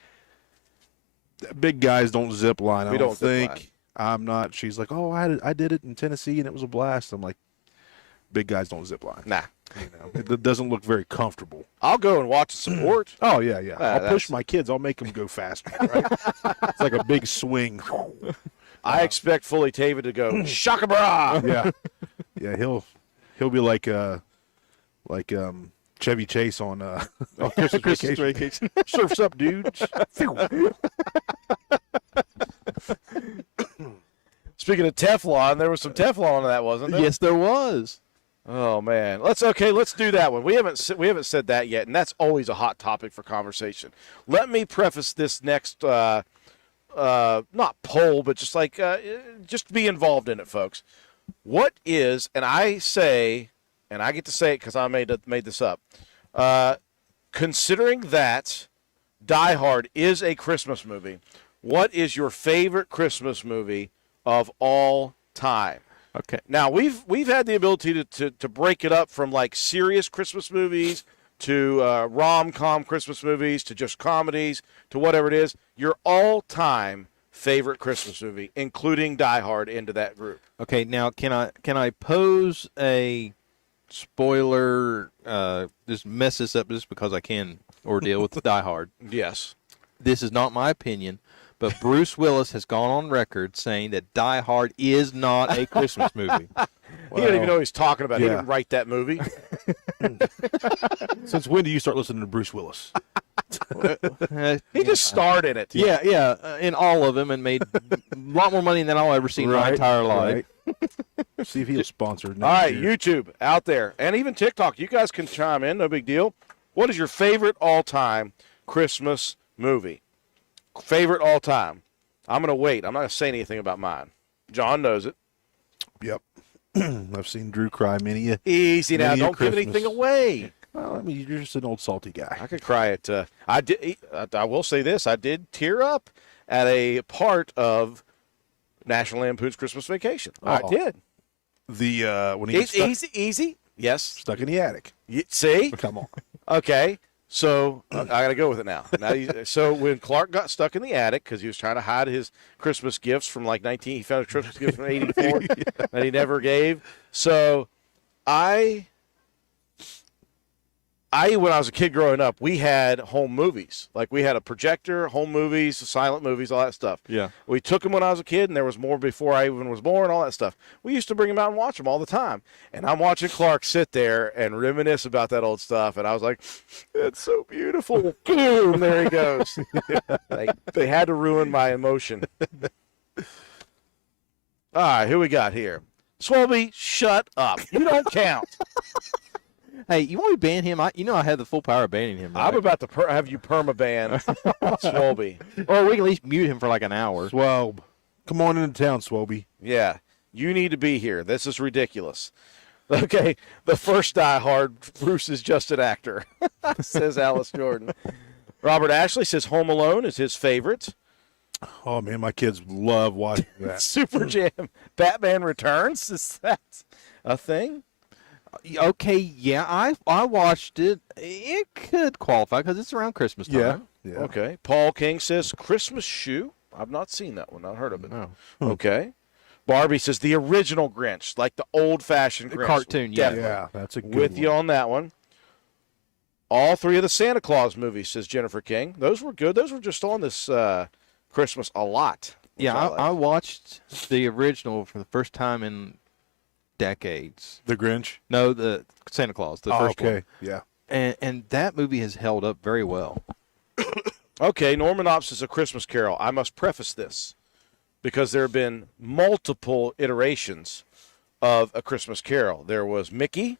big guys don't zip line. I We don't don't zip think. line. I'm not. She's like, oh, I did it in Tennessee and it was a blast. I'm like, big guys don't zip line. Nah. You know, it doesn't look very comfortable. I'll go and watch and support. Oh yeah. I'll push that's- my kids. I'll make them go faster. Right? It's like a big swing. I expect Fully Tavid to go, shaka bra. Yeah. He'll be like Chevy Chase on Christmas Vacation. Surfs up, dudes. Speaking of Teflon, there was some Teflon in that, wasn't there? Yes, there was. Oh man, let's do that one. We haven't said that yet, and that's always a hot topic for conversation. Let me preface this next, not poll, but just just be involved in it, folks. What is, and I say, and I get to say it because I made this up. Considering that Die Hard is a Christmas movie, what is your favorite Christmas movie of all time? Okay. Now we've had the ability to break it up from like serious Christmas movies to rom-com Christmas movies to just comedies to whatever it is. Your all-time favorite Christmas movie, including Die Hard, into that group. Okay. Now, can I pose a spoiler? Just mess this up just because I can, or deal with Die Hard. Yes. This is not my opinion, but Bruce Willis has gone on record saying that Die Hard is not a Christmas movie. He didn't even know what he's talking about. He yeah. didn't write that movie. Since when do you start listening to Bruce Willis? He just starred in it. Yeah, in all of them, and made a lot more money than I'll ever see in my entire life. Right. See if he'll sponsor next All right, year. YouTube out there, and even TikTok, you guys can chime in. No big deal. What is your favorite all-time Christmas movie? Favorite all-time. I'm going to wait. I'm not going to say anything about mine. John knows it. Yep. I've seen Drew cry many a. Easy now. Many a Don't give anything Christmas. away. Well, I mean, you're just an old salty guy. I could cry at. I did. I will say this. I did tear up at a part of National Lampoon's Christmas Vacation. I Oh. did. The when he gets It's easy. Yes. stuck in the attic. See. Come on. Okay. So I got to go with it now. So when Clark got stuck in the attic because he was trying to hide his Christmas gifts from like 19, he found a Christmas gift from '84 that he never gave. So when I was a kid growing up, we had home movies. Like we had a projector, home movies, silent movies, all that stuff. Yeah. We took them when I was a kid, and there was more before I even was born, all that stuff. We used to bring them out and watch them all the time. And I'm watching Clark sit there and reminisce about that old stuff, and I was like, "It's so beautiful." Boom, there he goes. They had to ruin my emotion. All right, who we got here? Swelby, shut up. You don't count. Hey, you want me to ban him? I have the full power of banning him. Right? I'm about to have you permaban Swelby. Or we can at least mute him for like an hour. Swelb, come on into town, Swelby. Yeah, you need to be here. This is ridiculous. Okay, the first Die Hard, Bruce is just an actor, says Alice Jordan. Robert Ashley says Home Alone is his favorite. Oh man, my kids love watching that. Super Jam, Batman Returns, is that a thing? Okay, yeah, I watched it. It could qualify because it's around Christmas time. Yeah. Okay, Paul King says Christmas Shoe. I've not seen that one, not heard of it. No. Okay. Barbie says the original Grinch, like the old-fashioned The Grinch. cartoon, yeah. Definitely. Yeah, that's a good With one. you on that one. All three of the Santa Claus movies, says Jennifer King. Those were good. Those were just on this Christmas a lot. which Yeah, like. I watched the original for the first time in decades. The Grinch. No, the Santa Claus, the first okay. one. Yeah. And that movie has held up very well. Okay, Norman Ops is A Christmas Carol. I must preface this because there have been multiple iterations of A Christmas Carol. There was Mickey.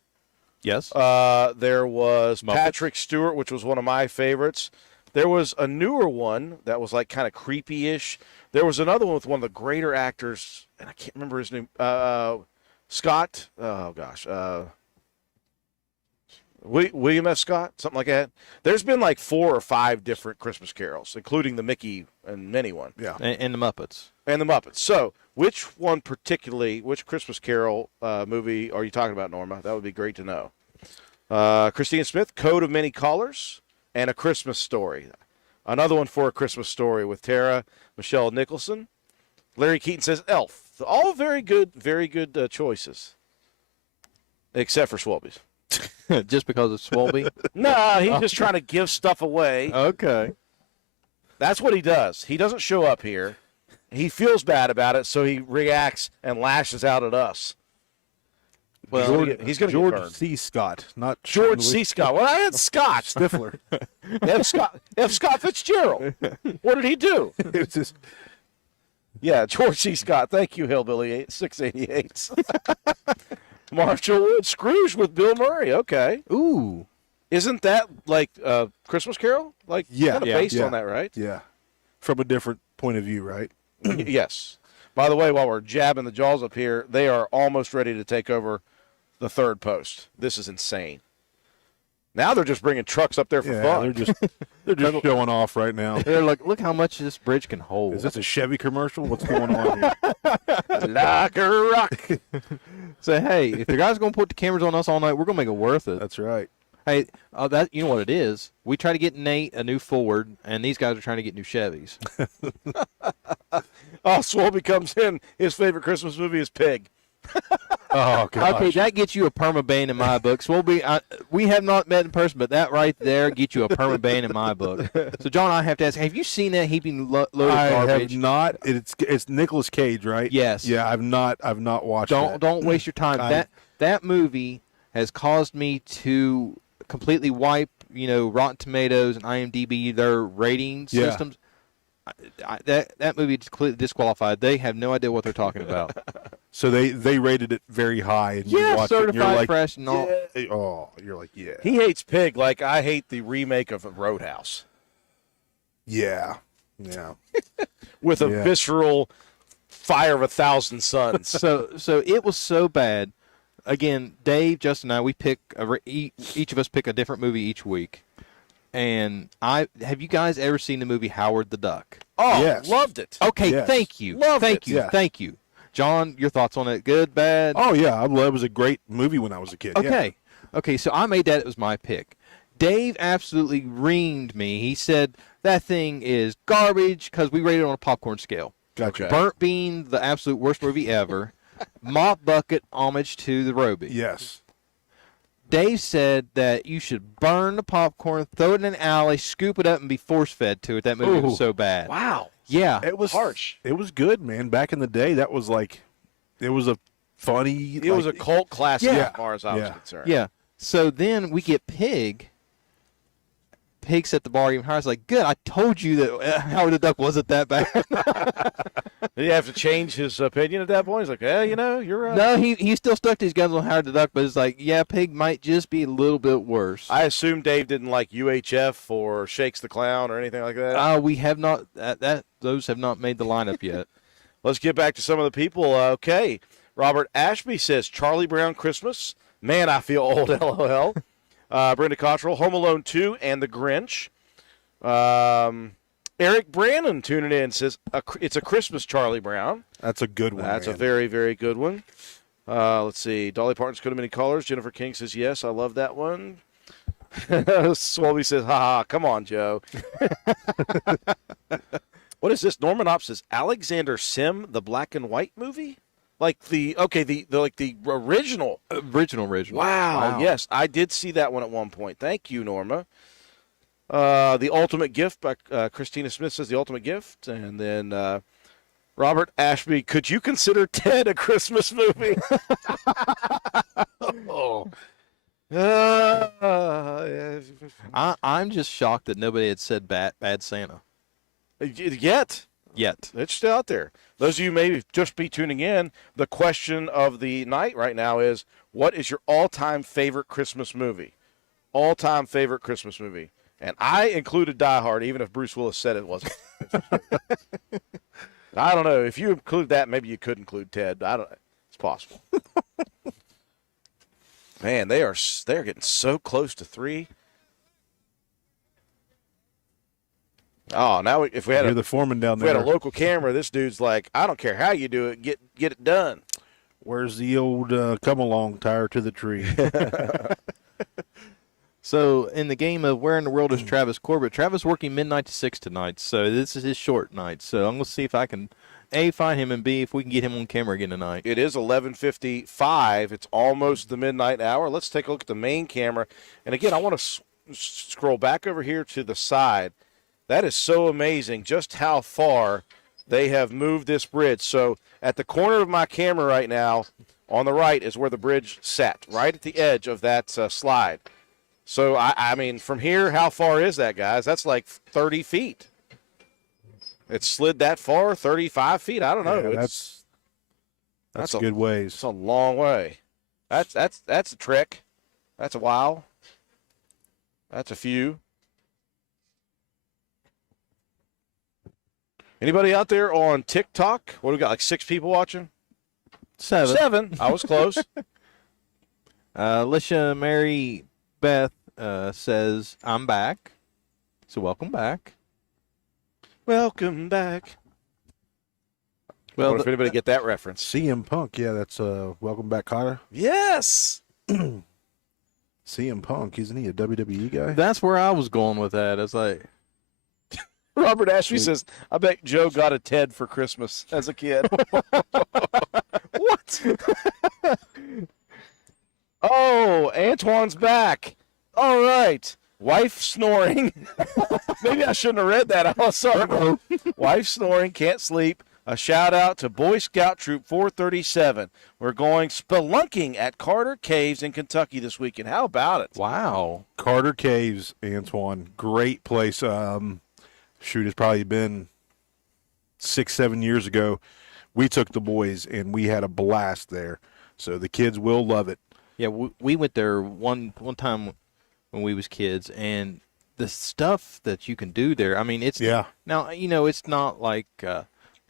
Yes. There was Muppets. Patrick Stewart, which was one of my favorites. There was a newer one that was like kind of creepy-ish. There was another one with one of the greater actors, and I can't remember his name. Scott. Oh gosh. William F. Scott, something like that. There's been like 4 or 5 different Christmas carols, including the Mickey and Minnie one, Yeah. And the Muppets. and the Muppets. So, which one particularly, which Christmas Carol movie are you talking about, Norma? That would be great to know. Christine Smith, Code of Many Colors, and A Christmas Story. Another one for A Christmas Story with Tara Michelle Nicholson. Larry Keaton says Elf. All very good choices, except for Swelby's. Just because of Swolby. No, he's just trying to give stuff away. Okay. That's what he does. He doesn't show up here. He feels bad about it, so he reacts and lashes out at us. Well, he's going to get George burned. C. Scott, not George C. Scott. Well, I had Scott. Stifler. F. Scott Fitzgerald. What did he do? It was just, Yeah, George C. Scott. Thank you, Hillbilly 688. Marshall Wood, Scrooge with Bill Murray. Okay. Ooh. Isn't that like Christmas Carol? Like Yeah, kind of yeah, based yeah. on that, right? yeah, from a different point of view, right? Yes. By the way, while we're jabbing the jaws up here, they are almost ready to take over the third post. This is insane. Now they're just bringing trucks up there for Yeah, fun. they're just showing off right now. They're like, look how much this bridge can hold. Is this a Chevy commercial? What's going on here? Like a rock. Say, hey, if the guy's going to put the cameras on us all night, we're going to make it worth it. That's right. Hey, that you know what it is? We try to get Nate a new Ford, and these guys are trying to get new Chevys. Oh, Swolby comes in. His favorite Christmas movie is Pig. Oh gosh. Okay, that gets you a perma-ban in my book. So we have not met in person, but that right there gets you a perma-ban in my book. So, John, I have to ask, have you seen that heaping load of I garbage? have not. It's Nicolas Cage, right? Yes. Yeah, I've not watched that. Don't waste your time. That movie has caused me to completely wipe, Rotten Tomatoes and IMDb, their rating Yeah. systems. That movie is completely disqualified. They have no idea what they're talking about. So they rated it very high, and you Yeah, watch it, and certified you're like, fresh and all. oh, you're like, yeah, He hates Pig like I hate the remake of Roadhouse yeah. with a Yeah. visceral fire of 1,000 suns. So it was so bad. Again, Dave, Justin, and I, we pick each of us pick a different movie each week. And have you guys ever seen the movie Howard the Duck? Oh, Yes. loved it. Okay, Yes. thank you, Loved thank it. you, Yeah. thank you, John. Your thoughts on it? Good, bad? Oh yeah, it was a great movie when I was a kid. Yeah. Okay. Okay, so I made that. It was my pick. Dave absolutely reamed me. He said that thing is garbage because we rated it on a popcorn scale. Gotcha. Okay. Burnt Bean, the absolute worst movie ever. Mop Bucket, homage to the Roby. Yes. Dave said that you should burn the popcorn, throw it in an alley, scoop it up, and be force-fed to it. That movie was Ooh. so bad. Wow. Yeah. It was Harsh. It was good, man. Back in the day, that was like, it was a funny. It was a cult classic Yeah. as far as I was Yeah. concerned. Yeah. So then we get Pig. Pig set the bar even higher. I was like, good. I told you that Howard the Duck wasn't that bad. Did he have to change his opinion at that point? He's like, you're right. No, he still stuck to his guns on Howard the Duck, but it's like, yeah, Pig might just be a little bit worse. I assume Dave didn't like UHF or Shakes the Clown or anything like that. We have not those have not made the lineup yet. Let's get back to some of the people. Okay. Robert Ashby says Charlie Brown Christmas. Man, I feel old, LOL. Brenda Cottrell, Home Alone 2 and The Grinch. Eric Brannon tuning in says it's a Christmas Charlie Brown. That's a good one. That's a man. very, very good one. Let's see. Dolly Parton's Coat of Many Colors. Jennifer King says yes. I love that one. Swolby says, ha, come on, Joe. What is this? Norman Ops says Alexander Sim, the black and white movie? Like the original. Original. Wow. Yes, I did see that one at one point. Thank you, Norma. The Ultimate Gift by Christina Smith says The Ultimate Gift. And then Robert Ashby, could you consider Ted a Christmas movie? Oh. I'm just shocked that nobody had said Bad Santa Yet. yet. It's still out there. Those of you may just be tuning in, the question of the night right now is, what is your all-time favorite Christmas movie? All-time favorite Christmas movie. And I included Die Hard, even if Bruce Willis said it wasn't. I don't know. If you include that, maybe you could include Ted. I don't. It's possible. Man, they're getting so close to 3. Oh, now if we had You're a the foreman down if we had there. a local camera, this dude's like, I don't care how you do it, get it done. Where's the old come along tire to the tree? So in the game of Where in the World is Travis Corbett, Travis working midnight to 6 tonight, so this is his short night. So I'm going to see if I can, A, find him, and B, if we can get him on camera again tonight. It is 11:55. It's almost the midnight hour. Let's take a look at the main camera. And again, I want to scroll back over here to the side. That is so amazing just how far they have moved this bridge. So at the corner of my camera right now, on the right is where the bridge sat, right at the edge of that slide. So, I mean, from here, how far is that, guys? That's like 30 feet. It slid that far, 35 feet? I don't know. Yeah, That's that's a- good ways. It's a long way. That's a trick. That's a while. That's a few. Anybody out there on TikTok? What do we got? Like 6 people watching? 7. 7. I was close. Alicia Mary Beth says, I'm back. So welcome back. Welcome back. I Well, wonder if anybody get that reference. CM Punk, yeah, that's welcome back, Carter. Yes. CM Punk, isn't he a WWE guy? that's where I was going with that. It's like, Robert Ashby says, I bet Joe got a Ted for Christmas as a kid. What? Oh, Antoine's back. All right. Wife snoring. Maybe I shouldn't have read that. I'm sorry. Wife snoring, can't sleep. A shout out to Boy Scout Troop 437. We're going spelunking at Carter Caves in Kentucky this weekend. How about it? wow. Carter Caves, Antoine, great place. Shoot, it's probably been 6-7 years ago. We took the boys and we had a blast there. So the kids will love it. Yeah, we went there one time when we was kids, and the stuff that you can do there. I mean, it's Yeah. now it's not like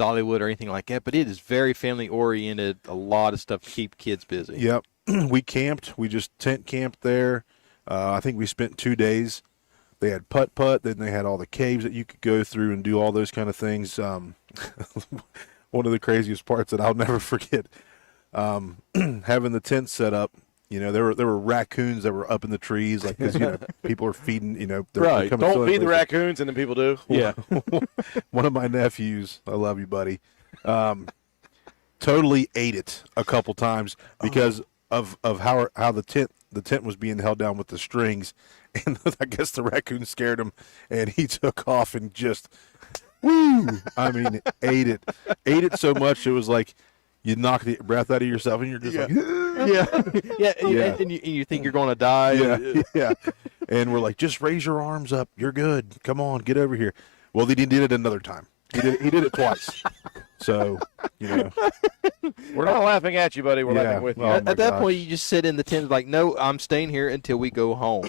Dollywood or anything like that, but it is very family oriented. A lot of stuff to keep kids busy. Yep. We camped. We just tent camped there. I think we spent 2 days. They had putt-putt. Then they had all the caves that you could go through and do all those kind of things. One of the craziest parts that I'll never forget, having the tent set up. You know, there were raccoons that were up in the trees, like, because, you know, people are feeding, you know. They're Right. coming Don't to feed the raccoons, and then people do. Yeah. One of my nephews, I love you, buddy, totally ate it a couple times because of how the tent was being held down with the strings, and I guess the raccoon scared him, and he took off and just, woo! I mean, ate it so much it was like you knock the breath out of yourself, and you're just like, yeah. And you think you're going to die. yeah. And we're like, just raise your arms up. You're good. Come on, get over here. Well, he did it another time. He did it twice. So, you know. We're not laughing at you, buddy. We're Yeah. laughing with you. Oh, At my that gosh. point, you just sit in the tent like, no, I'm staying here until we go home.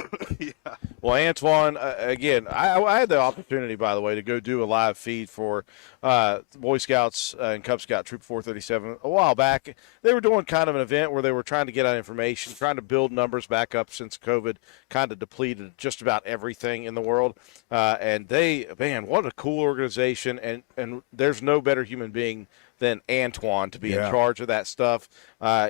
Well, Antoine, again, I had the opportunity, by the way, to go do a live feed for Boy Scouts and Cub Scout Troop 437 a while back. They were doing kind of an event where they were trying to get out information, trying to build numbers back up since COVID kind of depleted just about everything in the world. And man, what a cool organization. And there's no better human being than Antoine to be in charge of that stuff.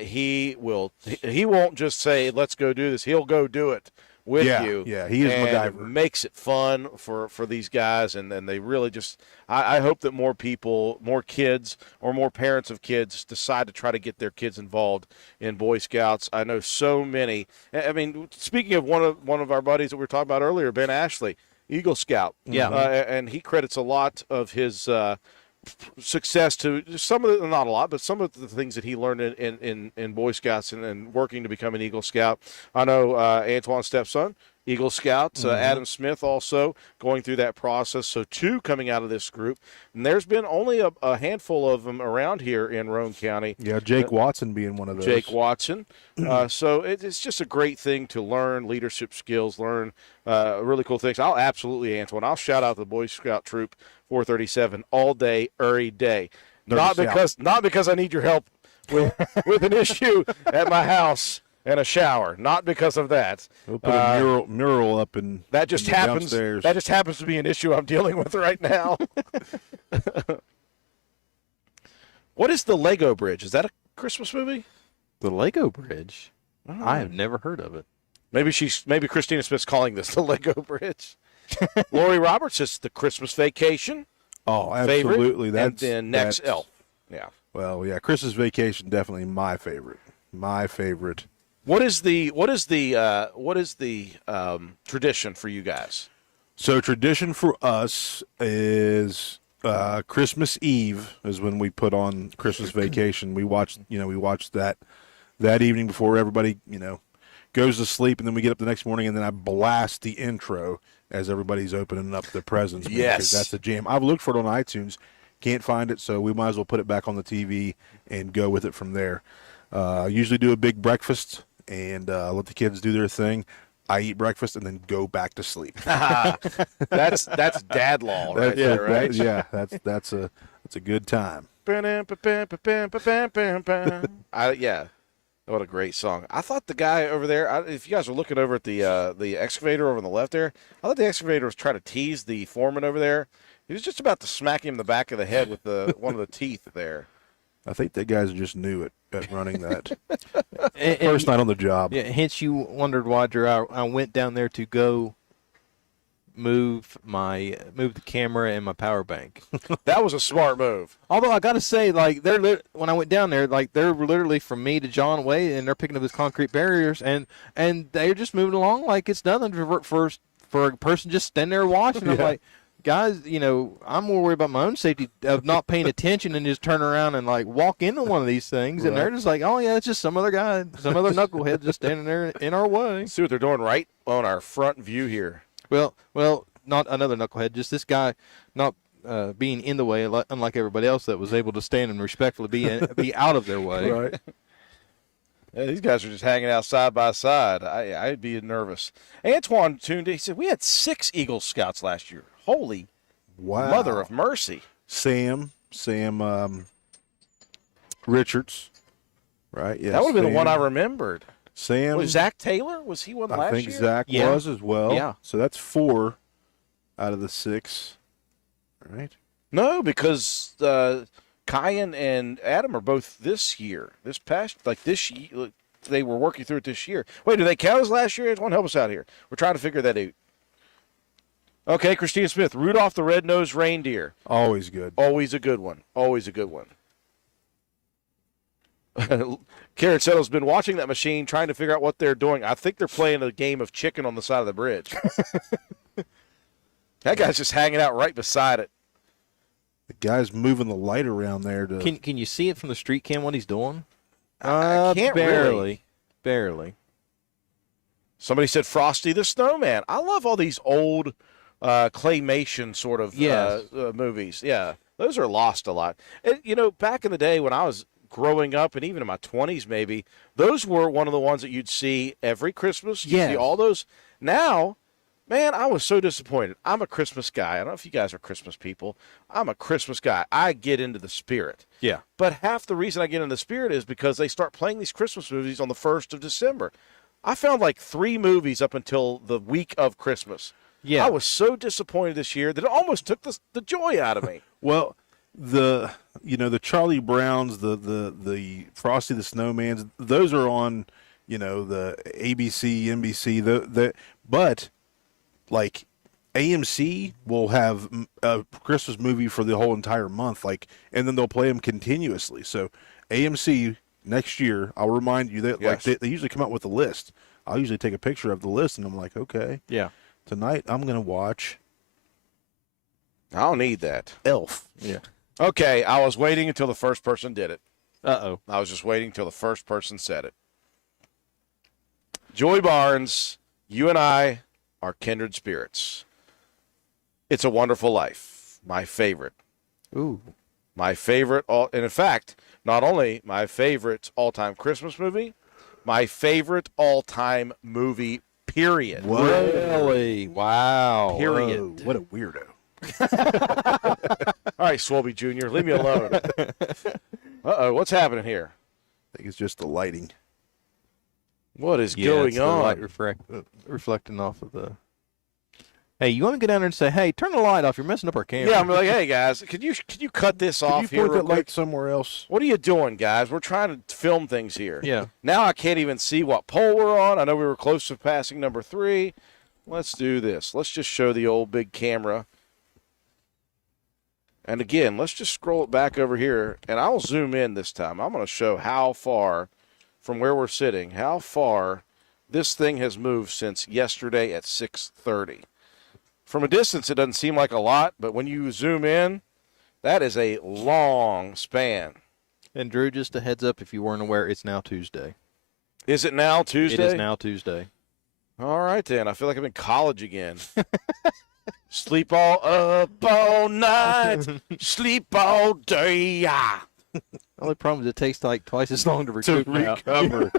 He won't just say, let's go do this. He'll go do it with you. Yeah, he is and MacGyver. makes it fun for these guys, and they really just I hope that more people, more kids, or more parents of kids decide to try to get their kids involved in Boy Scouts. I know so many. I mean, speaking of one of our buddies that we were talking about earlier, Ben Ashley, Eagle Scout. Yeah. And he credits a lot of his success to some of the, not a lot, but some of the things that he learned in Boy Scouts and working to become an Eagle Scout. I know Antoine's stepson, Eagle Scout, Adam Smith also going through that process. So 2 coming out of this group. And there's been only a handful of them around here in Roane County. Yeah, Jake Watson being one of those. Jake Watson. So it's just a great thing to learn leadership skills, learn really cool things. I'll absolutely, Antoine, I'll shout out the Boy Scout Troop 437 all day, every day. Not because I need your help with an issue at my house and a shower. Not because of that. We'll put a mural up in That just in the happens. downstairs. That just happens to be an issue I'm dealing with right now. What is the Lego Bridge? Is that a Christmas movie? The Lego Bridge. I have never heard of it. Maybe Christina Smith's calling this the Lego Bridge. Lori Roberts is the Christmas Vacation. Oh, favorite, absolutely. and then Next that's- Elf. Yeah. Well, yeah, Christmas Vacation definitely my favorite. My favorite. What is the tradition for you guys? So tradition for us is Christmas Eve is when we put on Christmas Vacation. We watch that evening before everybody, goes to sleep, and then we get up the next morning, and then I blast the intro as everybody's opening up the presents. man, Yes. 'cause that's a jam. I've looked for it on iTunes, can't find it, so we might as well put it back on the TV and go with it from there. Usually do a big breakfast and let the kids do their thing. I eat breakfast and then go back to sleep. That's dad law right there, right? Yeah, that's a good time. Yeah. What a great song. I thought the guy over there, if you guys are looking over at the excavator over on the left there, I thought the excavator was trying to tease the foreman over there. He was just about to smack him in the back of the head with one of the teeth there. I think that guys just knew it at running that. And First night on the job. yeah, hence you wondered why, Drew, I went down there to go move the camera and my power bank. That was a smart move. Although I got to say, like, when I went down there, like, they're literally from me to John away, and they're picking up these concrete barriers, and they're just moving along like it's nothing for a person just standing there watching. I'm like, guys, I'm more worried about my own safety of not paying attention and just turn around and like walk into one of these things, and they're just like, oh yeah, it's just some other guy, some other knucklehead just standing there in our way. See what they're doing right on our front view here. Well, not another knucklehead, just this guy not being in the way, unlike everybody else that was able to stand and respectfully be out of their way. Right. Yeah, these guys are just hanging out side by side. I'd be nervous. Antoine tuned in. He said, we had 6 Eagle Scouts last year. Holy Wow. mother of mercy. Sam, Sam Richards, right? Yeah, That would have been the one I Sam. remembered. Sam. Was Zach Taylor? Was he one I last think year? Zach Yeah. was as well. Yeah. So that's 4 out of the 6. All right. No, because Kyan and Adam are both this year. This past, like this year, they were working through it this year. Wait, do they count as last year? One, help us out here. We're trying to figure that out. Okay, Christina Smith, Rudolph the Red-Nosed Reindeer. Always good. Always a good one. Always a good one. Karen Settle's been watching that machine, trying to figure out what they're doing. I think they're playing a game of chicken on the side of the bridge. That guy's just hanging out right beside it. The guy's moving the light around there to. Can you see it from the street cam what he's doing? I can't really. Barely. Somebody said Frosty the Snowman. I love all these old claymation sort of Yes. movies. Yeah, those are lost a lot. And, back in the day when I was growing up and even in my 20s maybe, those were one of the ones that you'd see every Christmas. You'd see Yes. all those. Now, man, I was so disappointed. I'm a Christmas guy. I don't know if you guys are Christmas people. I'm a Christmas guy. I get into the spirit. Yeah. But half the reason I get into the spirit is because they start playing these Christmas movies on the 1st of December. I found like 3 movies up until the week of Christmas. Yeah. I was so disappointed this year that it almost took the joy out of me. Well, the Charlie Browns, the Frosty the Snowmans, those are on the ABC, NBC. But like AMC will have a Christmas movie for the whole entire month, and then they'll play them continuously. So AMC next year, I'll remind you that Yes. they usually come out with a list. I'll usually take a picture of the list, and I'm like, okay, Yeah. tonight I'm gonna watch I don't need that. Elf. Yeah. Okay, I was waiting until the first person did it. Uh-oh. I was just waiting until the first person said it. Joy Barnes, you and I are kindred spirits. It's a Wonderful Life, my favorite. Ooh. My favorite, and in fact, not only my favorite all-time Christmas movie, my favorite all-time movie, period. Really? Wow. Period. Whoa, what a weirdo. All right, Swolby Jr., leave me alone. Uh-oh, what's happening here? I think it's just the lighting. What is Yeah, going it's the on? light reflecting off of the. Hey, you want to go down there and say, "Hey, turn the light off. You're messing up our camera." Yeah, I'm like, hey guys, could you cut this Could off you here point real that quick? light somewhere else? What are you doing, guys? We're trying to film things here. Yeah. Now I can't even see what pole we're on. I know we were close to passing number 3. Let's do this. Let's just show the old big camera. And again, let's just scroll it back over here, and I'll zoom in this time. I'm going to show how far from where we're sitting, how far this thing has moved since yesterday at 6:30. From a distance, it doesn't seem like a lot, but when you zoom in, that is a long span. And Drew, just a heads up, if you weren't aware, it's now Tuesday. Is it now Tuesday? It is now Tuesday. All right, then. I feel like I'm in college again. Sleep all up all night, sleep all day. The only problem is it takes like twice as long to recoup. now. recover.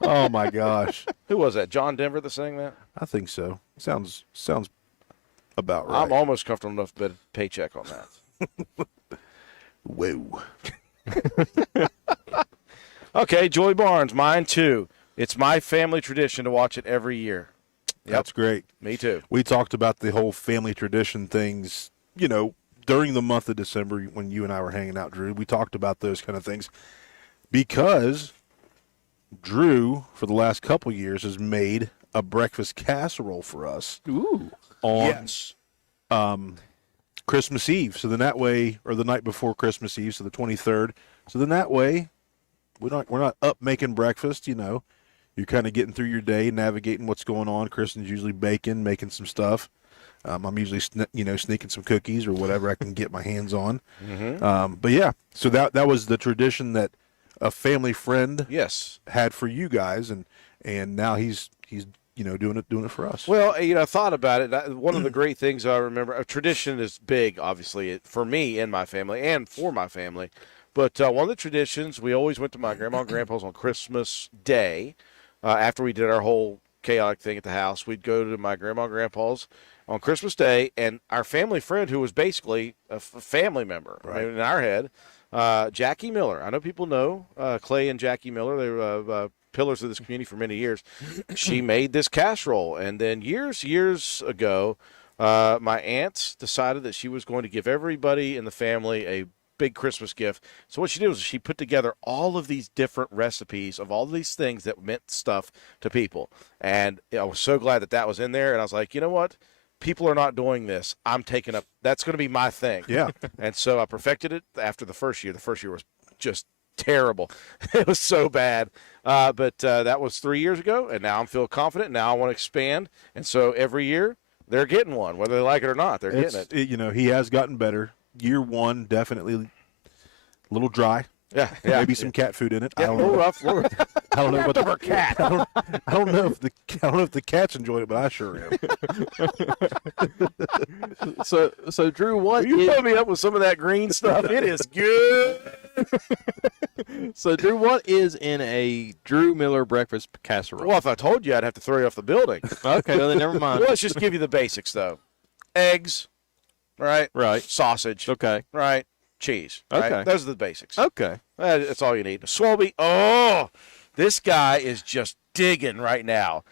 Oh my gosh. Who was that? John Denver that sang that? I think so. Sounds about right. I'm almost comfortable enough to bet a paycheck on that. Whoa. Okay, Joy Barnes, mine too. It's my family tradition to watch it every year. Yep. That's great. Me too. We talked about the whole family tradition things, during the month of December when you and I were hanging out, Drew. We talked about those kind of things because Drew, for the last couple years, has made a breakfast casserole for us Ooh. on Christmas Eve. So then that way, or the night before Christmas Eve, so the 23rd. So then that way, we're not up making breakfast, You're kind of getting through your day, navigating what's going on. Kristen's usually baking, making some stuff. I'm usually, sneaking some cookies or whatever I can get my hands on. Mm-hmm. But yeah, so that was the tradition that a family friend Yes. had for you guys, and now he's doing it for us. Well, I thought about it. One of the great things I remember, a tradition is big, obviously, for me and my family and for my family. But one of the traditions, we always went to my grandma and grandpa's on Christmas Day after we did our whole chaotic thing at the house. We'd go to my grandma and grandpa's on Christmas Day, and our family friend, who was basically a family member, Right. in our head, Jackie Miller. I know people know Clay and Jackie Miller. They were pillars of this community for many years. She made this casserole, and then years ago, my aunt decided that she was going to give everybody in the family a big Christmas gift. So what she did was she put together all of these different recipes of all of these things that meant stuff to people. And I was so glad that was in there. And I was like, you know what? People are not doing this. I'm taking up. That's going to be my thing. Yeah. And so I perfected it after the first year. The first year was just terrible. It was so bad. But that was 3 years ago. And now I'm feeling confident. Now I want to expand. And so every year they're getting one, whether they like it or not. They're getting it. You know, he has gotten better. Year one, definitely a little dry. Yeah. Maybe some cat food in it. Yeah, a little rough. I don't know what Of our cat. I don't know if the cats enjoyed it, but I sure am. So Drew, what You is, fill me up with some of that green stuff. It is good. so Drew, what is in a Drew Miller breakfast casserole? Well, if I told you, I'd have to throw you off the building. Okay, well then never mind. Well, let's just give you the basics, though. Eggs, right? Right. Sausage, Okay. right? Cheese. Right? Okay. Those are the basics. Okay. That's all you need. Swelby, oh, this guy is just digging right now.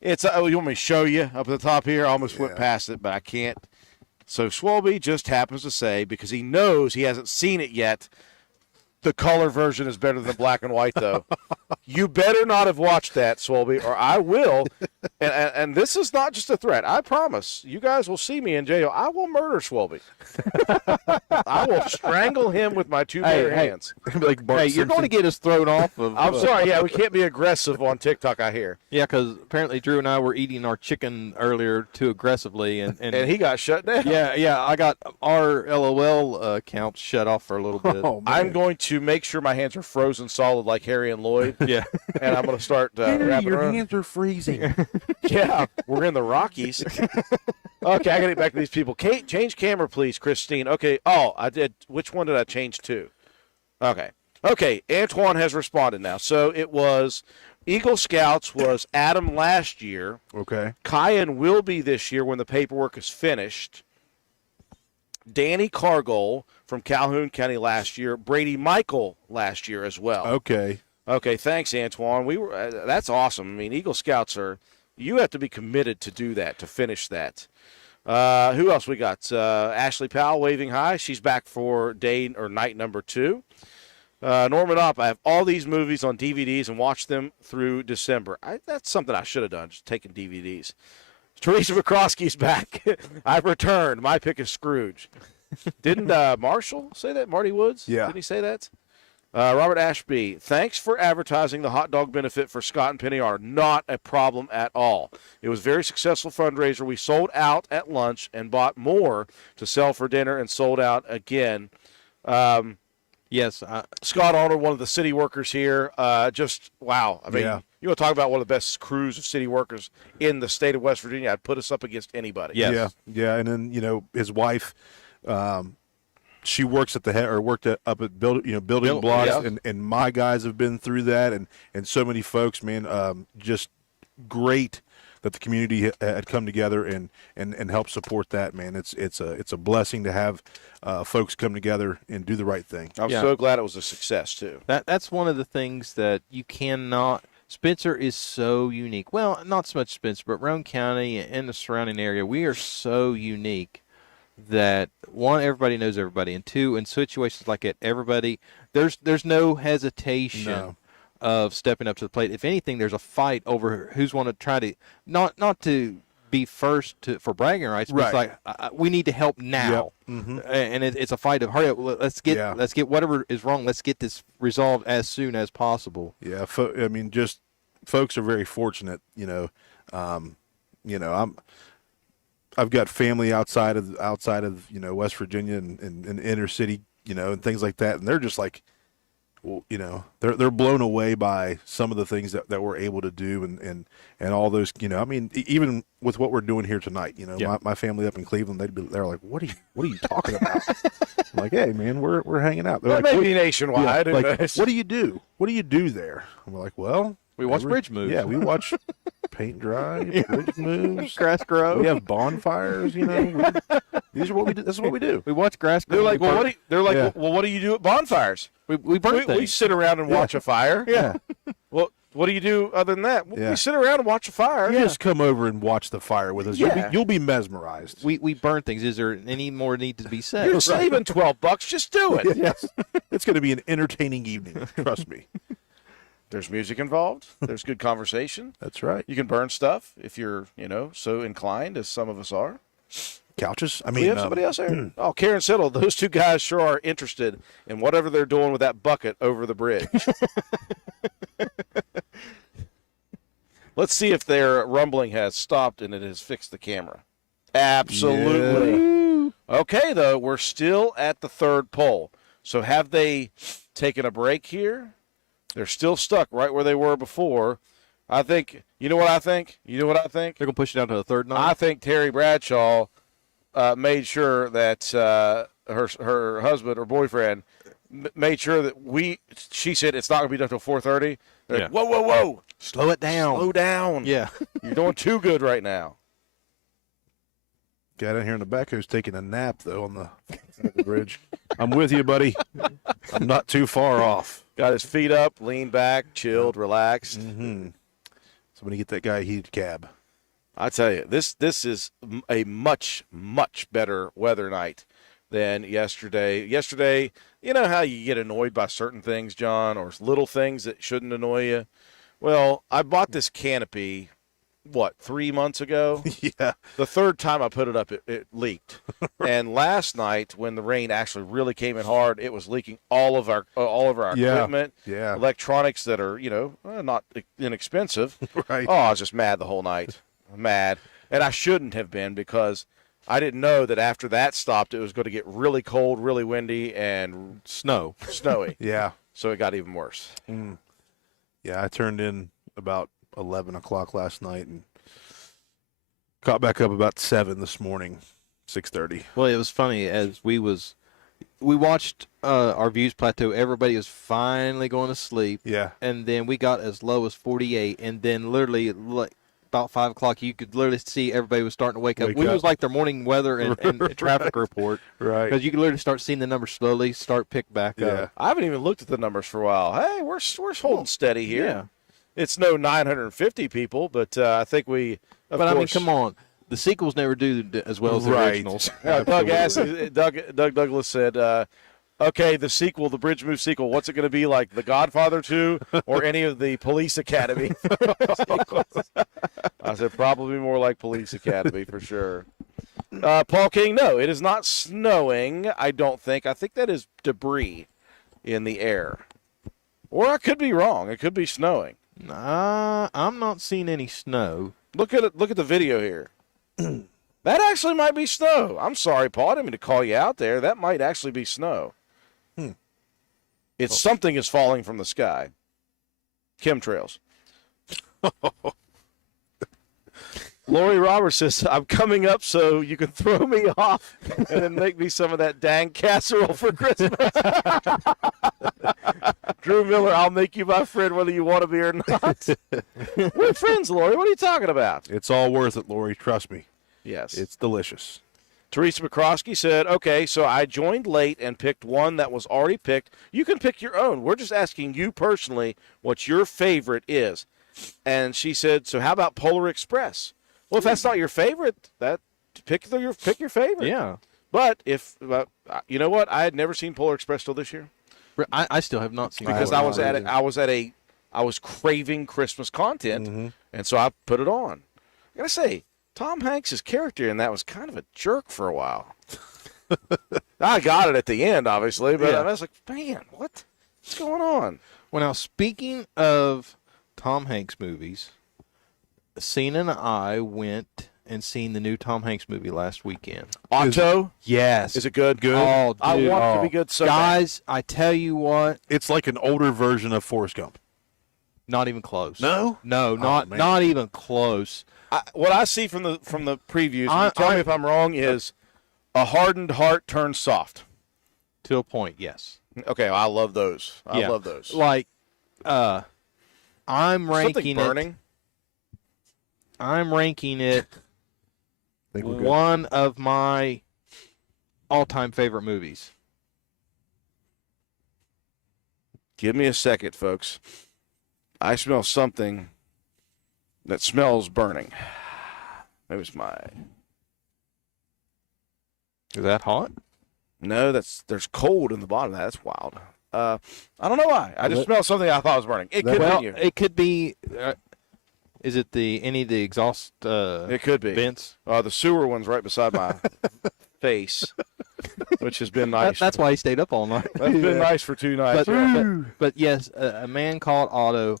It's you want me to show you up at the top here? I almost went past it, but I can't. So Swelby just happens to say, because he knows he hasn't seen it yet, the color version is better than black and white, though. You better not have watched that, Swelby, or I will. And this is not just a threat. I promise. You guys will see me in jail. I will murder Swelby. I will strangle him with my two bare hands. Like Bart Hey, you're going to Simpson. get us thrown off of. I'm sorry. Yeah, we can't be aggressive on TikTok, I hear. Yeah, because apparently Drew and I were eating our chicken earlier too aggressively, and And he got shut down. yeah, I got our LOL account shut off for a little bit. Oh, man. I'm going to make sure my hands are frozen solid like Harry and Lloyd, Yeah. and I'm going to start Harry, wrapping your around. hands are freezing. Yeah, we're in the Rockies. Okay, I got to get back to these people. Kate, change camera, please, Christine. Okay. Oh, I did. Which one did I change to? Okay. Okay, Antoine has responded now. So it was Eagle Scouts was Adam last year. Okay. Kyan will be this year when the paperwork is finished. Danny Cargill from Calhoun County last year. Brady Michael last year as well. Okay. Okay, thanks, Antoine. We were that's awesome. I mean, Eagle Scouts are you have to be committed to do that, to finish that. Who else we got? Ashley Powell waving hi. She's back for day or night number 2. Norman Up, I have all these movies on DVDs and watched them through December. That's something I should have done, just taking DVDs. Teresa McCroskey's back. I've returned. My pick is Scrooge. Didn't Marshall say that? Marty Woods? Yeah. Didn't he say that? Robert Ashby, thanks for advertising the hot dog benefit for Scott and Penny R. Not a problem at all. It was a very successful fundraiser. We sold out at lunch and bought more to sell for dinner and sold out again. Yes. Scott Arnold, one of the city workers here, just wow. I mean, Yeah. you want to talk about one of the best crews of city workers in the state of West Virginia. I'd put us up against anybody. Yes. Yeah. Yeah. And then, his wife, she works at the head or worked up at building blocks, yeah. and my guys have been through that, and so many folks, man, just great that the community had come together and help support that, man. It's a blessing to have folks come together and do the right thing. I'm Yeah. so glad it was a success too. That's one of the things that you cannot. Spencer is so unique. Well, not so much Spencer, but Roane County and the surrounding area. We are so unique that one, everybody knows everybody, and two, in situations like that, there's no hesitation No. of stepping up to the plate. If anything, there's a fight over who's want to try to not to be first for bragging rights, but it's Right. like we need to help now. Yep. Mm-hmm. And it's a fight of hurry up. Let's get whatever is wrong. Let's get this resolved as soon as possible. Yeah, I mean, just folks are very fortunate. I've got family outside of West Virginia and inner city, and things like that, and they're just like, well, they're blown away by some of the things that we're able to do and all those, I mean, even with what we're doing here tonight, Yeah. my family up in Cleveland, they're like, what are you talking about? I'm like, hey man, we're hanging out. They're That like, may "What-" be nationwide. Yeah, who like, knows? what do you do? What do you do there? And we're like, well, We watch bridge moves. Yeah, we watch paint dry, bridge moves, grass grow. we have bonfires. You know, these are what we do. This is what we do. We watch grass grow. They're like, well, Yeah. well, what do you do at bonfires? we burn things. We sit around and watch a fire. Yeah, Well, what do you do other than that? Well, Yeah. we sit around and watch a fire. just come over and watch the fire with us. Yeah. You'll be mesmerized. we burn things. Is there any more need to be said? You're saving $12. Just do it. Yes, it's going to be an entertaining evening. Trust me. There's music involved. There's good conversation. That's right. You can burn stuff if you're, so inclined as some of us are. Couches. I Do mean, we have somebody else there? Oh, Karen Siddle. Those two guys sure are interested in whatever they're doing with that bucket over the bridge. Let's see if their rumbling has stopped and it has fixed the camera. Absolutely. Okay, though, we're still at the third pole. So have they taken a break here? They're still stuck right where they were before. I think, you know what I think? They're gonna push it down to the third night. I think Terry Bradshaw made sure that her husband or boyfriend made sure that she said it's not going to be done until 4:30. Yeah. Like, whoa. Slow it down. Slow down. Yeah. You're doing too good right now. guy down here in the back who's taking a nap though on the bridge. I'm with you, buddy. I'm not too far off. Got his feet up, leaned back, chilled, relaxed. Mm-hmm. Somebody get that guy a heated cab. I tell you, this is a much, much better weather night than yesterday. Yesterday, you know how you get annoyed by certain things, John, or little things that shouldn't annoy you? Well, I bought this canopy, 3 months ago? Yeah. The third time I put it up, it leaked. And last night, when the rain actually really came in hard, it was leaking all of our Yeah. equipment, Yeah. electronics that are, not inexpensive. Right. Oh, I was just mad the whole night. Mad. And I shouldn't have been because I didn't know that after that stopped, it was going to get really cold, really windy, and Snow. snowy. Yeah. So it got even worse. Mm. Yeah, I turned in about 11 o'clock last night and got back up about 7 this morning, 6:30. Well, it was funny as we watched our views plateau. Everybody was finally going to sleep, Yeah. and then we got as low as 48, and then literally about 5 o'clock, you could literally see everybody was starting to wake up. Wake We up. was like their morning weather and traffic report Right. because you could literally start seeing the numbers slowly start pick back Yeah. up. I haven't even looked at the numbers for a while. Hey, we're holding steady here. Yeah. It's no 950 people, but I think we. Of But I mean, course- come on, the sequels never do as well as the Right. originals. Doug Douglas said, okay, the sequel, the Bridge Move sequel, what's it going to be like, The Godfather 2 or any of the Police Academy sequels? I said, probably more like Police Academy for sure. Paul King, no, it is not snowing, I don't think. I think that is debris in the air. Or I could be wrong. It could be snowing. I'm not seeing any snow. Look at it. Look at the video here. That actually might be snow. I'm sorry, Paul. I didn't mean to call you out there. That might actually be snow. It's something is falling from the sky. Chemtrails. Lori Roberts says, I'm coming up so you can throw me off and then make me some of that dang casserole for Christmas. Drew Miller, I'll make you my friend whether you want to be or not. We're friends, Lori. What are you talking about? It's all worth it, Lori. Trust me. Yes. It's delicious. Teresa McCroskey said, okay, so I joined late and picked one that was already picked. You can pick your own. We're just asking you personally what your favorite is. And she said, so how about Polar Express? Well, if that's not your favorite, pick your favorite. Yeah. But if you know what, I had never seen Polar Express till this year I still have not seen because it. I was craving Christmas content, Mm-hmm. and so I put it on. I gotta say, Tom Hanks' character in that was kind of a jerk for a while. I got it at the end, obviously, but Yeah. I was like, man, what's going on? Well, now, speaking of Tom Hanks movies, Cena and I went and seen the new Tom Hanks movie last weekend. Otto, Yes. is it good? Good. Oh, I dude. want it to be good so bad. Guys, I tell you what, It's like an older version of Forrest Gump. not even close. No? No, man. not even close. What I see from the previews, I- and tell me I- if I'm wrong, is a hardened heart turns soft. To a point, yes. Okay, I love those. I Yeah. love those. Like, I'm Something ranking burning. it. I'm ranking it I think we're good. one of my all-time favorite movies. Give me a second, folks. I smell something that smells burning. Maybe it's my. Is that hot? No, there's cold in the bottom of that. That's wild. I don't know why. I just smelled something I thought was burning. It could Well, be you. it could be. Is it any of the exhaust It could be. vents? The sewer one's right beside my face, which has been nice. That's why he stayed up all night. That's been nice for 2 nights. But yes, a Man Called Otto,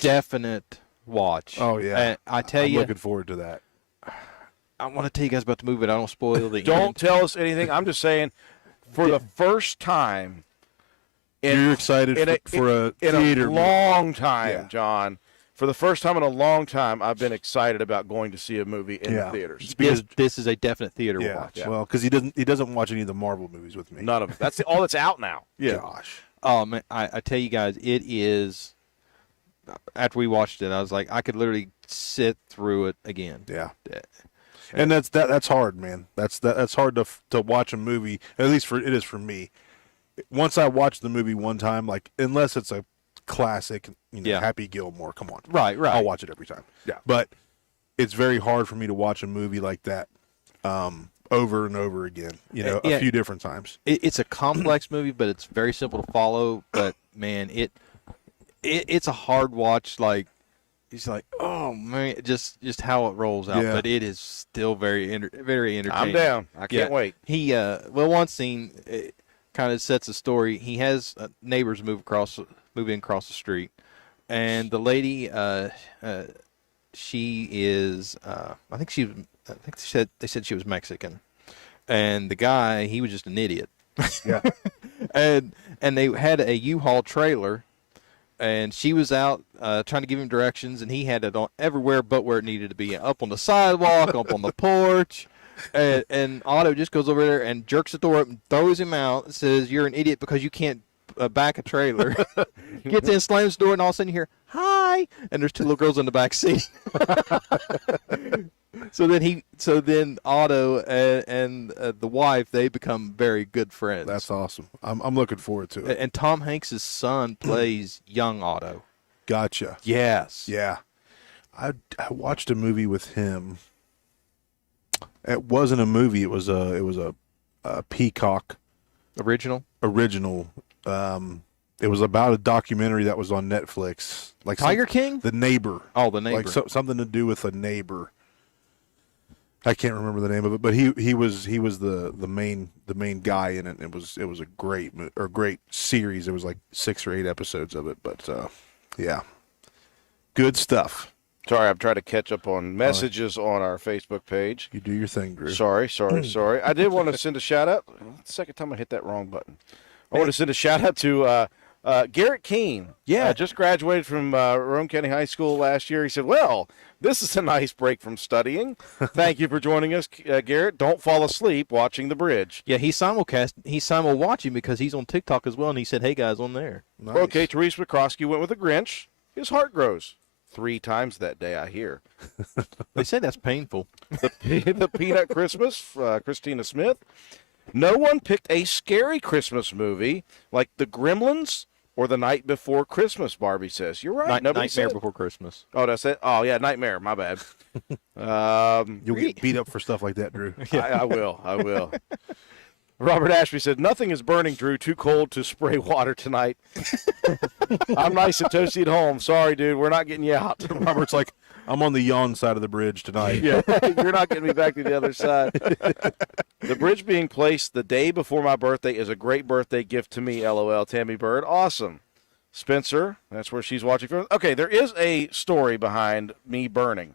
definite watch. Oh yeah. And I tell I'm you, looking forward to that. I want to tell you guys about the movie, but I don't spoil the Don't end. tell us anything. I'm just saying, for the first time You're excited for a in theater a long time, Yeah. John. For the first time in a long time, I've been excited about going to see a movie in the Yeah. theaters. This is a definite theater Yeah. watch. Well, because he doesn't watch any of the Marvel movies with me. None of it. That's all that's out now. Yeah. Gosh. Oh man, I tell you guys, it is. After we watched it, I was like, I could literally sit through it again. Yeah. Yeah. And that's hard, man. That's hard to watch a movie. At least it is for me. Once I watch the movie one time, like unless it's a classic, Yeah. Happy Gilmore, come on, Right. I'll watch it every time. Yeah. But it's very hard for me to watch a movie like that over and over again. Yeah. A few different times. It's a complex movie, but it's very simple to follow. But man, it's a hard watch. Like he's like, oh man, just how it rolls out. Yeah. But it is still very entertaining. I'm down. I can't wait. He one scene kind of sets a story. He has neighbors move in across the street, and the lady she is they said she was Mexican, and the guy, he was just an idiot. Yeah. and they had a U-Haul trailer, and she was out trying to give him directions, and he had it on everywhere but where it needed to be, up on the sidewalk, up on the porch. And Otto just goes over there and jerks the door up and throws him out and says, "You're an idiot because you can't back a trailer." Gets in, slams the door, and all of a sudden you hear, "Hi!" And there's 2 little girls in the back seat. So then Otto and the wife, they become very good friends. That's awesome. I'm looking forward to it. And Tom Hanks' son plays young Otto. Gotcha. Yes. Yeah. I watched a movie with him. It wasn't a movie. It was a Peacock Original. original. It was about a documentary that was on Netflix, like Tiger King? The Neighbor, Oh, the neighbor. like something to do with a neighbor. I can't remember the name of it, but he was the main guy in it. It was a great series. There was like 6 or 8 episodes of it, but yeah, good stuff. Sorry, I'm trying to catch up on messages on our Facebook page. You do your thing, Drew. Sorry. I did want to send a shout out. The second time I hit that wrong button. I want to send a shout out to Garrett Keene. Yeah. Just graduated from Rome County High School last year. He said, "Well, this is a nice break from studying. Thank you for joining us, Garrett. Don't fall asleep watching the bridge." Yeah, he's simul watching because he's on TikTok as well, and he said, "Hey guys, on there." Nice. Okay, Therese McCroskey went with a Grinch. His heart grows 3 times that day, I hear. They say that's painful. The Peanut Christmas, Christina Smith. No one picked a scary Christmas movie like The Gremlins or The Night Before Christmas, Barbie says. You're right. Nobody Nightmare said. Before Christmas. Oh, that's it? Oh, yeah, Nightmare. My bad. You'll get beat up for stuff like that, Drew. I will. Robert Ashby said, "Nothing is burning, Drew. Too cold to spray water tonight." I'm nice and toasty at home. Sorry, dude. We're not getting you out. Robert's like, I'm on the yawn side of the bridge tonight. Yeah, you're not getting me back to the other side. The bridge being placed the day before my birthday is a great birthday gift to me, LOL. Tammy Bird. Awesome. Spencer, that's where she's watching from. Okay, there is a story behind me burning.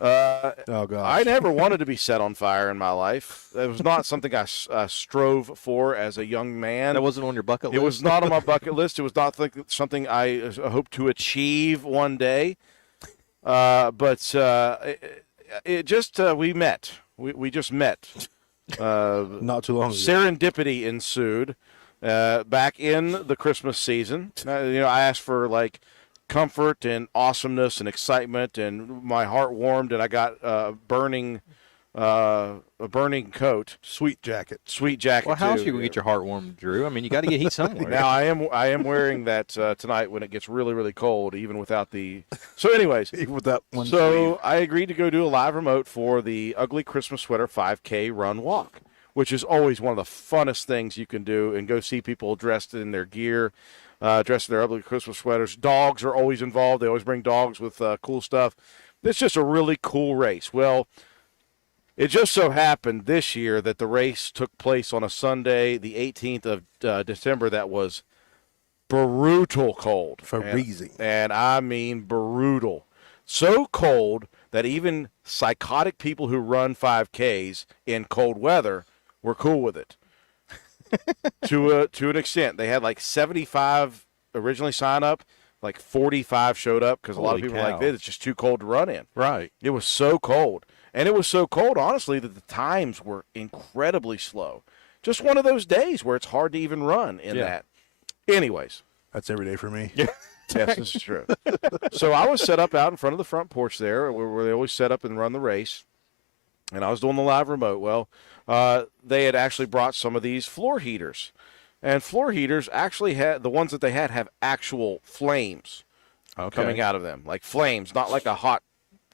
Oh, gosh. I never wanted to be set on fire in my life. It was not something I strove for as a young man. That wasn't on your bucket list? It was not on my bucket list. It was not something I hope to achieve one day. But it just we met. We just met. Not too long ago. Serendipity ensued back in the Christmas season. I asked for like comfort and awesomeness and excitement, and my heart warmed, and I got a burning coat, Sweet jacket. sweet jacket. Well, how else too. you gonna get your heart warm, Drew? I mean, you got to get heat somewhere. Now I am wearing that tonight when it gets really, really cold, even without the. So, anyways, Even with that one so sleeve. I agreed to go do a live remote for the Ugly Christmas Sweater 5K run walk, which is always one of the funnest things you can do, and go see people dressed in their gear, dressed in their ugly Christmas sweaters. Dogs are always involved. They always bring dogs with cool stuff. It's just a really cool race. Well, it just so happened this year that the race took place on a Sunday, the 18th of December. That was brutal cold. Freezing. And I mean brutal. So cold that even psychotic people who run 5Ks in cold weather were cool with it. to an extent. They had like 75 originally sign up, like 45 showed up because a lot of Holy people were like, cow. this, it's just too cold to run in. Right. It was so cold. And it was so cold, honestly, that the times were incredibly slow. Just one of those days where it's hard to even run in Yeah. that. Anyways, That's every day for me. yes, this is true. So I was set up out in front of the front porch there where they always set up and run the race. And I was doing the live remote. Well, they had actually brought some of these floor heaters. And floor heaters actually had, the ones that they had have actual flames coming out of them. Like flames, not like a hot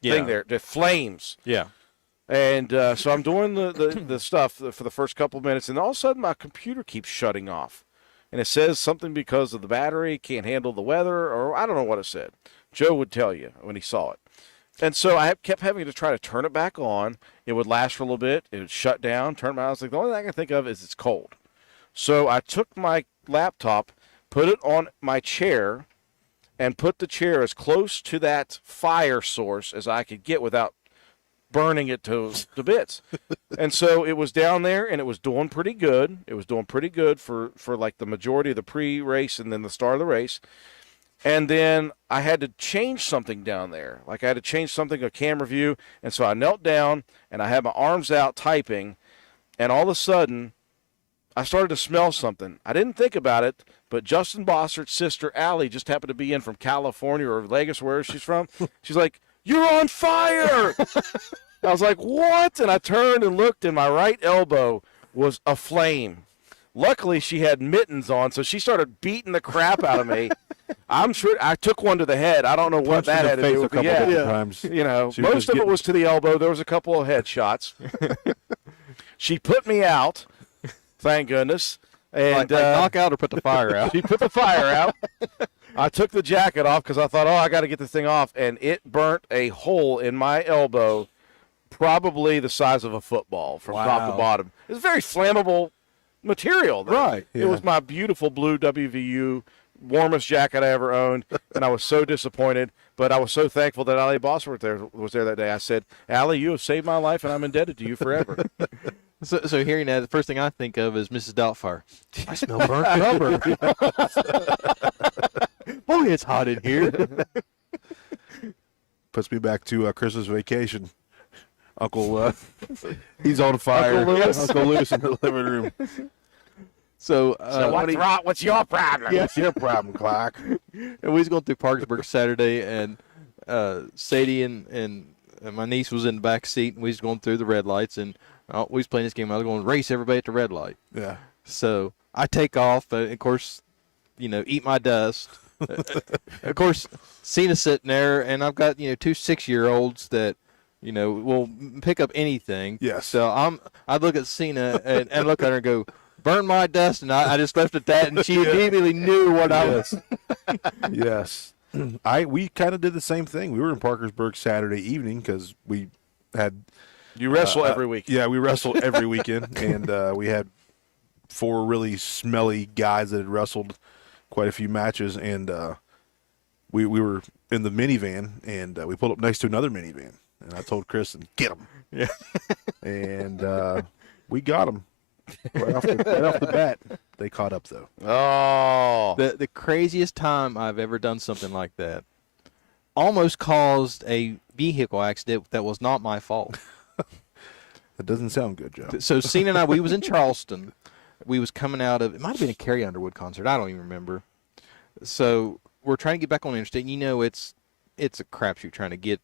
thing there. The flames. Yeah. And so I'm doing the stuff for the first couple of minutes, and all of a sudden my computer keeps shutting off. And it says something because of the battery, can't handle the weather, or I don't know what it said. Joe would tell you when he saw it. And so I kept having to try to turn it back on. It would last for a little bit. It would shut down, turn it on. I was like, the only thing I can think of is it's cold. So I took my laptop, put it on my chair, and put the chair as close to that fire source as I could get without burning it to bits. And so it was down there, and it was doing pretty good. It was doing pretty good for like the majority of the pre-race and then the start of the race. And then I had to change something down there. Like I had to change something, a camera view. And so I knelt down, and I had my arms out typing, and all of a sudden I started to smell something. I didn't think about it, but Justin Bossert's sister, Allie, just happened to be in from California or Vegas, where she's from. She's like, "You're on fire!" I was like, "What?" And I turned and looked, and my right elbow was aflame. Luckily, she had mittens on, so she started beating the crap out of me. I'm sure I took one to the head. I don't know what Punched in that the had to face do a with couple it. different times. You know, She was most of it getting- was to the elbow. There was a couple of headshots. She put me out, thank goodness. And Like knock out or put the fire out. she put the fire out. I took the jacket off because I thought, I got to get this thing off. And it burnt a hole in my elbow, probably the size of a football from top to Wow. bottom. It's very flammable material. Though. Right, It yeah. was my beautiful blue WVU, warmest jacket I ever owned. And I was so disappointed. But I was so thankful that Allie Bosworth was there that day. I said, "Allie, you have saved my life, and I'm indebted to you forever." So hearing that, the first thing I think of is Mrs. Doubtfire. I smell burnt rubber. Boy, it's hot in here. Puts me back to Christmas vacation. Uncle, he's on fire. Uncle Lewis. Uncle Lewis in the living room. So, what's wrong? What's your problem? What's your problem, Clark? and we was going through Parkersburg Saturday, and Sadie and my niece was in the back seat, and we was going through the red lights, and we was playing this game. I was going to race everybody at the red light. Yeah. So I take off, of course, eat my dust. Of course, Cena's sitting there, and I've got 2 6-year-olds that will pick up anything. Yes. So I look at Cena and look at her and go, "Burn my dust," and I just left it at that, and she immediately knew what I was. Yes. We kind of did the same thing. We were in Parkersburg Saturday evening because we had You wrestle every week. Yeah, we wrestled every weekend, and we had 4 really smelly guys that had wrestled quite a few matches, and we were in the minivan, and we pulled up next to another minivan, and I told Kristen, "Get them." Yeah. And we got them right off the bat. They caught up though. Oh. The craziest time I've ever done something like that almost caused a vehicle accident that was not my fault. That doesn't sound good, Joe. So Cena and I, we was in Charleston. We was coming out of, it might have been a Carrie Underwood concert. I don't even remember. So we're trying to get back on the interstate. And you know, it's a crapshoot trying to get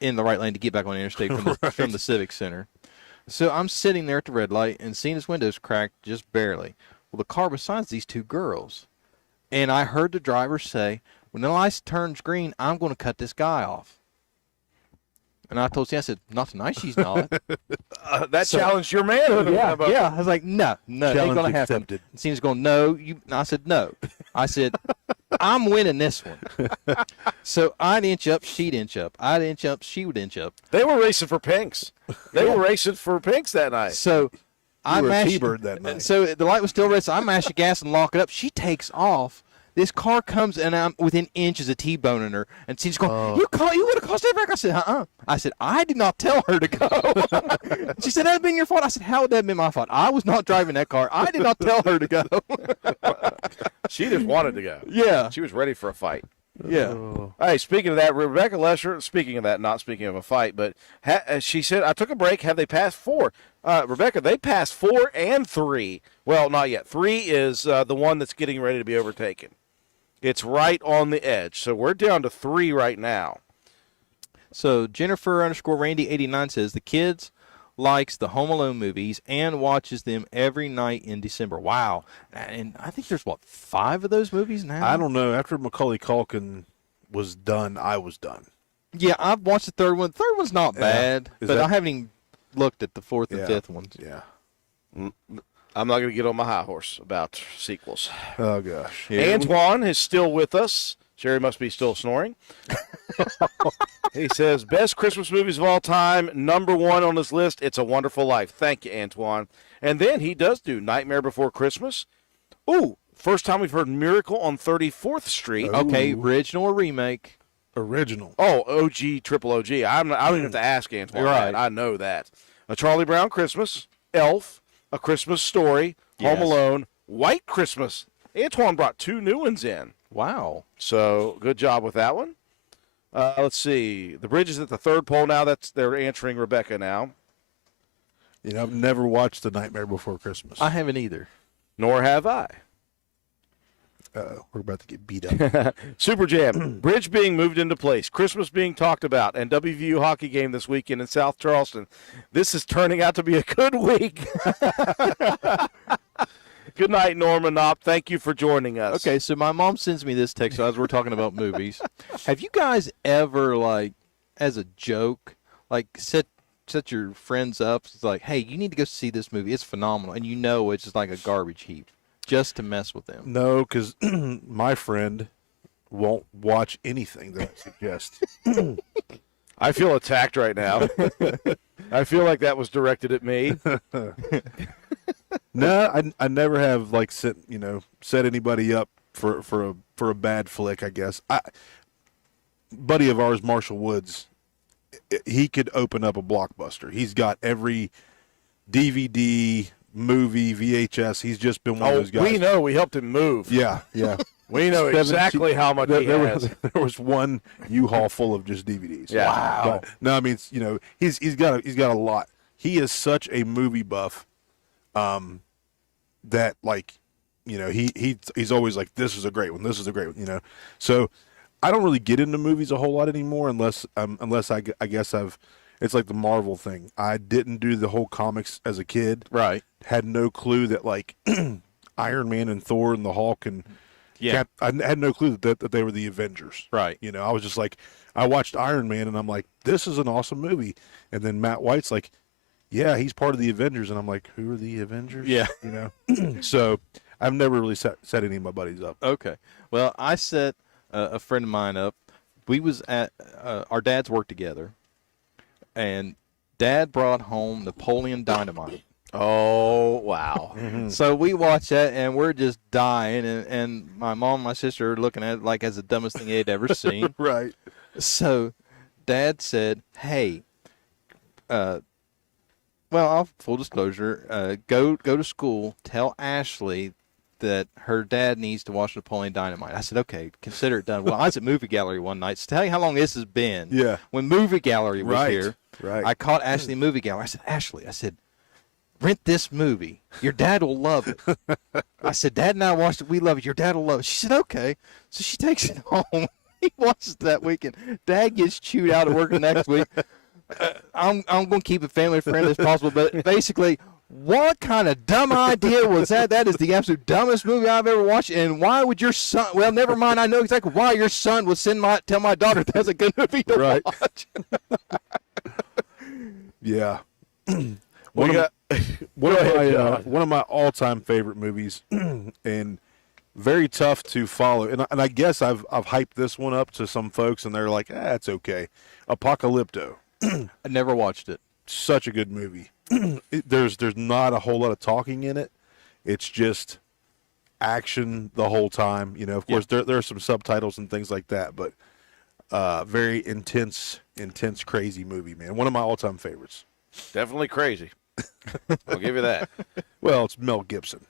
in the right lane to get back on the interstate from the Civic Center. So I'm sitting there at the red light and seeing his windows cracked just barely. Well, the car besides these two girls, and I heard the driver say, "When the light turns green, I'm going to cut this guy off." And I told Sandy, I said, "Not tonight, she's not." That challenged your manhood. Yeah. I was like, no, it ain't Challenge gonna happen. accepted. And Sandy's going, "No, you." And I said, "No." I said, "I'm winning this one." So I'd inch up, she'd inch up. I'd inch up, she would inch up. They were racing for pinks. They were racing for pinks that night. So I were a mashed. T-bird that night. So the light was still red. So I mash the gas and lock it up. She takes off. This car comes and I'm within inches of T-boning her, and she's going, "You would have cost it back." I said, "Uh-uh." I said, "I did not tell her to go." She said, "That'd been your fault." I said, "How would that have been my fault? I was not driving that car. I did not tell her to go." She just wanted to go. Yeah, She was ready for a fight. yeah. Hey, speaking of that, Rebecca Lesher, speaking of that, not speaking of a fight, but she said, I took a break. Have they passed 4? Rebecca, they passed 4 and 3. Well, not yet. 3 is the one that's getting ready to be overtaken. It's right on the edge. So we're down to 3 right now. So Jennifer_Randy89 says the kids likes the Home Alone movies and watches them every night in December. Wow. And I think there's, 5 of those movies now? I don't know. After Macaulay Culkin was done, I was done. Yeah, I've watched the third one. The third one's not Yeah. bad, Is but that- I haven't even looked at the fourth and Yeah. fifth ones. Yeah. I'm not going to get on my high horse about sequels. Oh gosh. Here Antoine is still with us. Jerry must be still snoring. He says, best Christmas movies of all time, number 1 on his list, It's a Wonderful Life. Thank you, Antoine. And then he does do Nightmare Before Christmas. Ooh, first time we've heard Miracle on 34th Street. Oh. Okay, Ooh. original or remake? Original. Oh, OG, triple OG. I don't even have to ask Antoine. Right. That. I know that. A Charlie Brown Christmas, Elf, A Christmas Story, Home Yes. Alone, White Christmas. Antoine brought 2 new ones in. Wow. So good job with that one. Let's see. The Bridge is at the 3rd poll now. They're answering Rebecca now. You know, I've never watched The Nightmare Before Christmas. I haven't either. Nor have I. We're about to get beat up. Super Jam. Bridge being moved into place. Christmas being talked about. And WVU hockey game this weekend in South Charleston. This is turning out to be a good week. Good night, Norma Knopp. Thank you for joining us. Okay, so my mom sends me this text as we're talking about movies. Have you guys ever, as a joke, set your friends up? It's like, hey, you need to go see this movie. It's phenomenal. And you know it's just like a garbage heap just to mess with them. No, because my friend won't watch anything that I suggest. I feel attacked right now. I feel like that was directed at me. No, I never have set anybody up for a bad flick. I guess. Buddy of ours, Marshall Woods, he could open up a Blockbuster. He's got every DVD, movie, VHS. He's just been one of those guys. We know. We helped him move. Yeah, yeah. We know 17 exactly how much he has. There was one U-Haul full of just DVDs. Yeah. Wow. But, no, I mean, he's got a lot. He is such a movie buff, that he's always like, this is a great one. This is a great one. So I don't really get into movies a whole lot anymore unless I guess it's like the Marvel thing. I didn't do the whole comics as a kid. Right. Had no clue that Iron Man and Thor and the Hulk and I had no clue that they were the Avengers. Right. I was just like, I watched Iron Man and I'm like, this is an awesome movie. And then Matt White's like, yeah, he's part of the Avengers. And I'm like, who are the Avengers? Yeah. So I've never really set any of my buddies up. Okay. Well, I set a friend of mine up. We was at our dads worked together, and Dad brought home Napoleon Dynamite. Oh, wow. So we watched that, and we're just dying. And my mom and my sister are looking at it like as the dumbest thing they'd ever seen. Right. So Dad said, hey, full disclosure, go to school, tell Ashley that her dad needs to watch Napoleon Dynamite. I said, okay, consider it done. Well, I was at Movie Gallery one night. So tell you how long this has been. Yeah. When Movie Gallery was Right. here, Right. I caught Ashley in Movie Gallery. I said, Ashley, rent this movie. Your dad will love it. I said, Dad and I watched it. We love it. Your dad will love it. She said, okay. So she takes it home. He watches it that weekend. Dad gets chewed out at work the next week. I'm going to keep it family friendly as possible, but basically, what kind of dumb idea was that? That is the absolute dumbest movie I've ever watched. And why would your son? Well, never mind. I know exactly why your son would tell my daughter that's a good movie to watch. Yeah. We got- One Go of ahead, my John. one of my all-time favorite movies, and very tough to follow. And I guess I've hyped this one up to some folks, and they're like, it's okay. Apocalypto, I never watched it. such a good movie. There's not a whole lot of talking in it. It's just action the whole time. You know, of course, there are some subtitles and things like that, but very intense, crazy movie, man. One of my all-time favorites. Definitely crazy. I'll give you that. Well, it's Mel Gibson.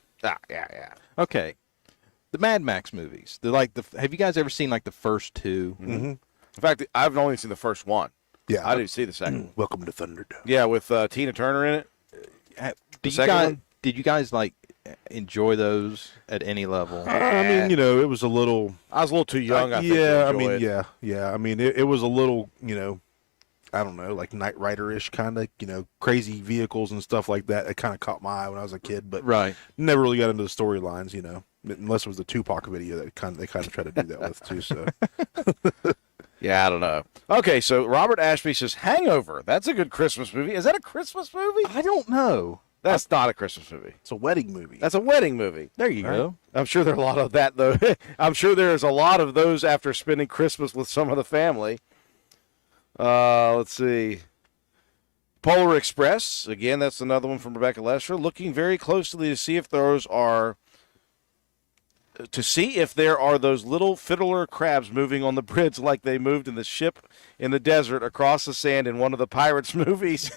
Yeah. Okay. The Mad Max movies. They're like have you guys ever seen like the first two? Mm-hmm. In fact, I've only seen the first one. Yeah. I didn't see the second one. Welcome to Thunderdome. Yeah, with Tina Turner in it. Did you guys like enjoy those at any level? I mean, you know, it was a little. I was a little too young. I think, to yeah, I enjoy mean, it. yeah. I mean, it was a little, you know, I don't know, like Knight Rider-ish kind of, you know, crazy vehicles and stuff like that. It kind of caught my eye when I was a kid, but Right. never really got into the storylines, you know, unless it was the Tupac video that they kind of tried to do that with too. So Yeah, I don't know. Okay, so Robert Ashby says Hangover. That's a good Christmas movie. Is that a Christmas movie? I don't know. That's not a Christmas movie. it's a wedding movie. That's a wedding movie. There you All right. go. I'm sure there are a lot of that, though. I'm sure there's a lot of those after spending Christmas with some of the family. Let's see. Polar Express. Again, that's another one from Rebecca Lester. Looking very closely to see if there are those little fiddler crabs moving on the bridge like they moved in the ship in the desert across the sand in one of the Pirates movies.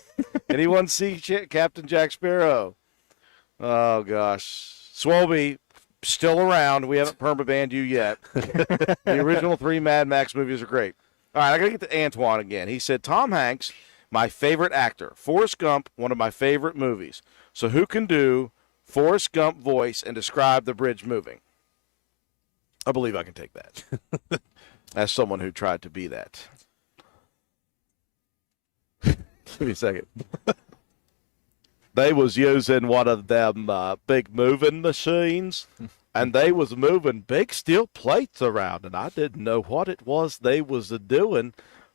Anyone see Captain Jack Sparrow? Oh, gosh. Swolby, still around. We haven't perma-banned you yet. The original 3 Mad Max movies are great. All right, I got to get to Antoine again. He said, Tom Hanks, my favorite actor. Forrest Gump, one of my favorite movies. So who can do Forrest Gump voice and describe the bridge moving? I believe I can take that. As someone who tried to be that. Give me a second. They was using one of them big moving machines, and they was moving big steel plates around, and I didn't know what it was they was doing,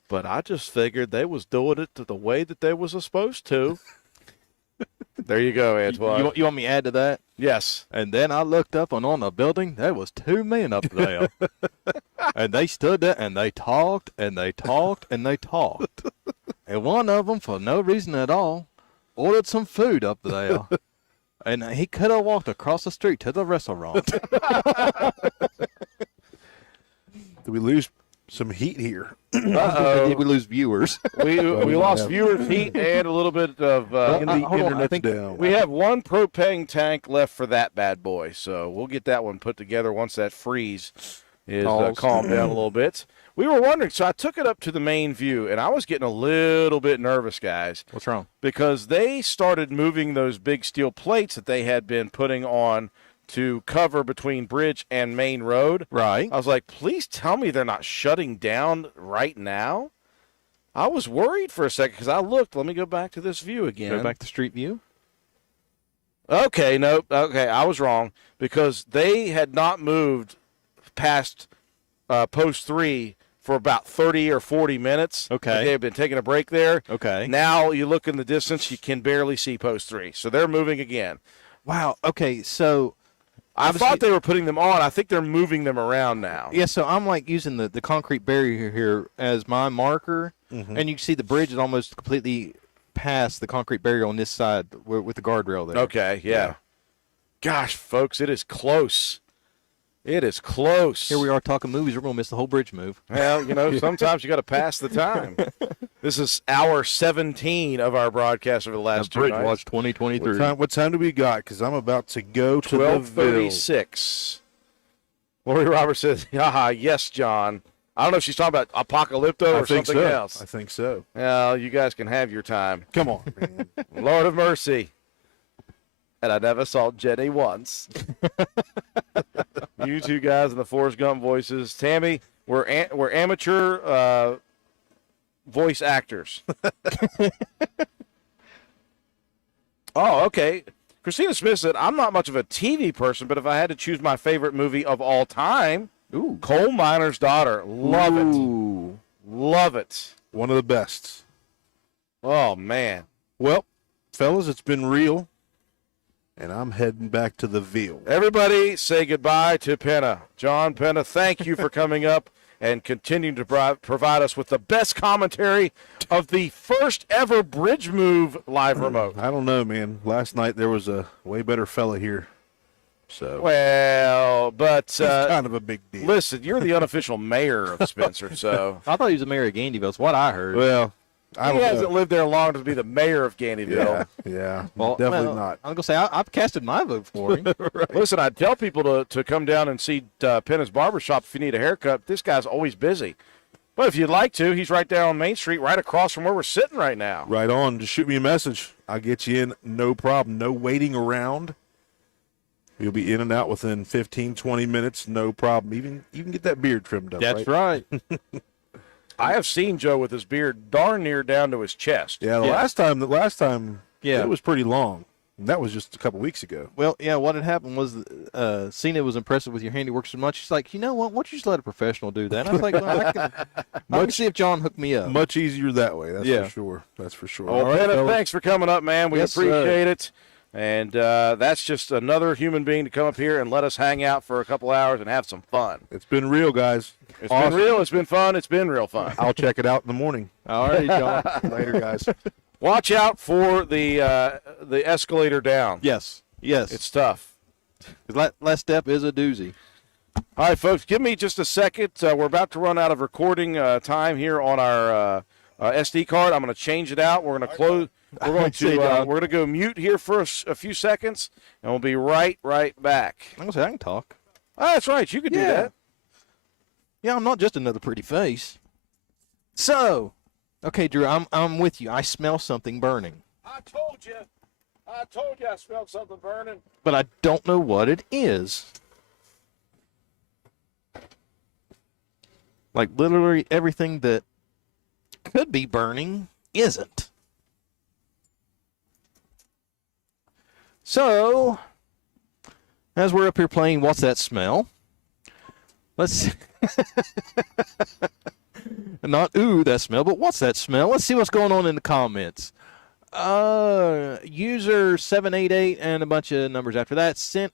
but I just figured they was doing it the way that they was supposed to. There you go, Antoine. You want me to add to that? Yes. And then I looked up and on the building, there was 2 men up there. And they stood there and they talked and they talked and they talked. And one of them, for no reason at all, ordered some food up there. And he could have walked across the street to the restaurant. Did we lose some heat here? Uh-oh. Did we lose viewers? We lost have- viewers' heat and a little bit of The hold on, I internet's think down. we have one propane tank left for that bad boy, so we'll get that one put together once that freeze is calmed down a little bit. We were wondering, so I took it up to the main view, and I was getting a little bit nervous, guys, What's wrong? because they started moving those big steel plates that they had been putting on to cover between bridge and main road. Right. I was like, please tell me they're not shutting down right now. I was worried for a second because I looked. Let me go back to this view again. Go back to Street View. Okay, nope. Okay, I was wrong because they had not moved past post 3 for about 30 or 40 minutes. Okay. Like they have been taking a break there. Okay. Now you look in the distance, you can barely see post 3. So they're moving again. Wow. Okay. So, I Obviously- thought they were putting them on. I think they're moving them around now. yeah, so I'm like using the concrete barrier here as my marker. Mhm. And you can see the bridge is almost completely past the concrete barrier on this side with the guardrail there. Okay, yeah. Gosh, folks, it is close. It is close. Here we are talking movies. We're going to miss the whole bridge move. Well, you know, sometimes you got to pass the time. This is hour 17 of our broadcast over the last 2 Bridge nights. Watch 2023. What time do we got? Because I'm about to go to the Ville. 12:36. Lori Roberts says, haha, yes, John. I don't know if she's talking about Apocalypto I or think something so. else. I think so. Well, you guys can have your time. Come on, man. Lord of mercy. and I never saw Jenny once. You two guys in the Forrest Gump voices. Tammy, we're amateur voice actors. Oh, okay. Christina Smith said, I'm not much of a TV person, but if I had to choose my favorite movie of all time, Ooh. Coal Miner's Daughter. Love it. Ooh. Love it. One of the best. Oh, man. Well, fellas, it's been real, and I'm heading back to the Veal. Everybody say goodbye to Penna. John Penna, thank you for coming up and continuing to provide us with the best commentary of the first ever Bridge Move live remote. I don't know, man. Last night there was a way better fella here. So Well, but it's kind of a big deal. listen, you're the unofficial mayor of Spencer, so I thought he was the mayor of Gandyville. That's what I heard. Well, I he don't hasn't know. lived there long enough to be the mayor of Gandyville. Yeah, Well, definitely not. I'm gonna say I've casted my vote for him. Listen, I tell people to come down and see Penna's Barbershop if you need a haircut. This guy's always busy. But if you'd like to, he's right there on Main Street, right across from where we're sitting right now. Right on. Just shoot me a message. I'll get you in, no problem. No waiting around. You'll be in and out within 15, 20 minutes, no problem. Even you can get that beard trimmed up. That's right. I have seen Joe with his beard darn near down to his chest. Yeah, the last time, Yeah. it was pretty long. And that was just a couple weeks ago. Well, yeah, what had happened was Cena was impressed with your handiwork so much. She's like, you know what? Why don't you just let a professional do that? And I was like, well, I can see if John hooked me up. Much easier that way. That's Yeah. for sure. That's for sure. Oh, All right, Penna, fellas. thanks for coming up, man. We Yes, sir. appreciate it. And that's just another human being to come up here and let us hang out for a couple hours and have some fun. It's been real, guys. It's Awesome. been real. It's been fun. It's been real fun. I'll check it out in the morning. All right, John. Later, guys. Watch out for the escalator down. Yes. It's tough. Last step is a doozy. All right, folks, give me just a second. We're about to run out of recording time here on our SD card. I'm going to change it out. We're going to close. We're going See, to Don. we're going to go mute here for a few seconds, and we'll be right back. I'm gonna say I can talk. Oh, that's right. You could do Yeah. that. Yeah, I'm not just another pretty face. So, okay, Drew, I'm with you. I smell something burning, I told you I smelled something burning. but I don't know what it is. Like literally everything that could be burning isn't. So, as we're up here playing What's That Smell? Let's not ooh that smell, but what's that smell? Let's see what's going on in the comments. User 788 and a bunch of numbers after that sent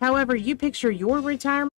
However, you picture your retirement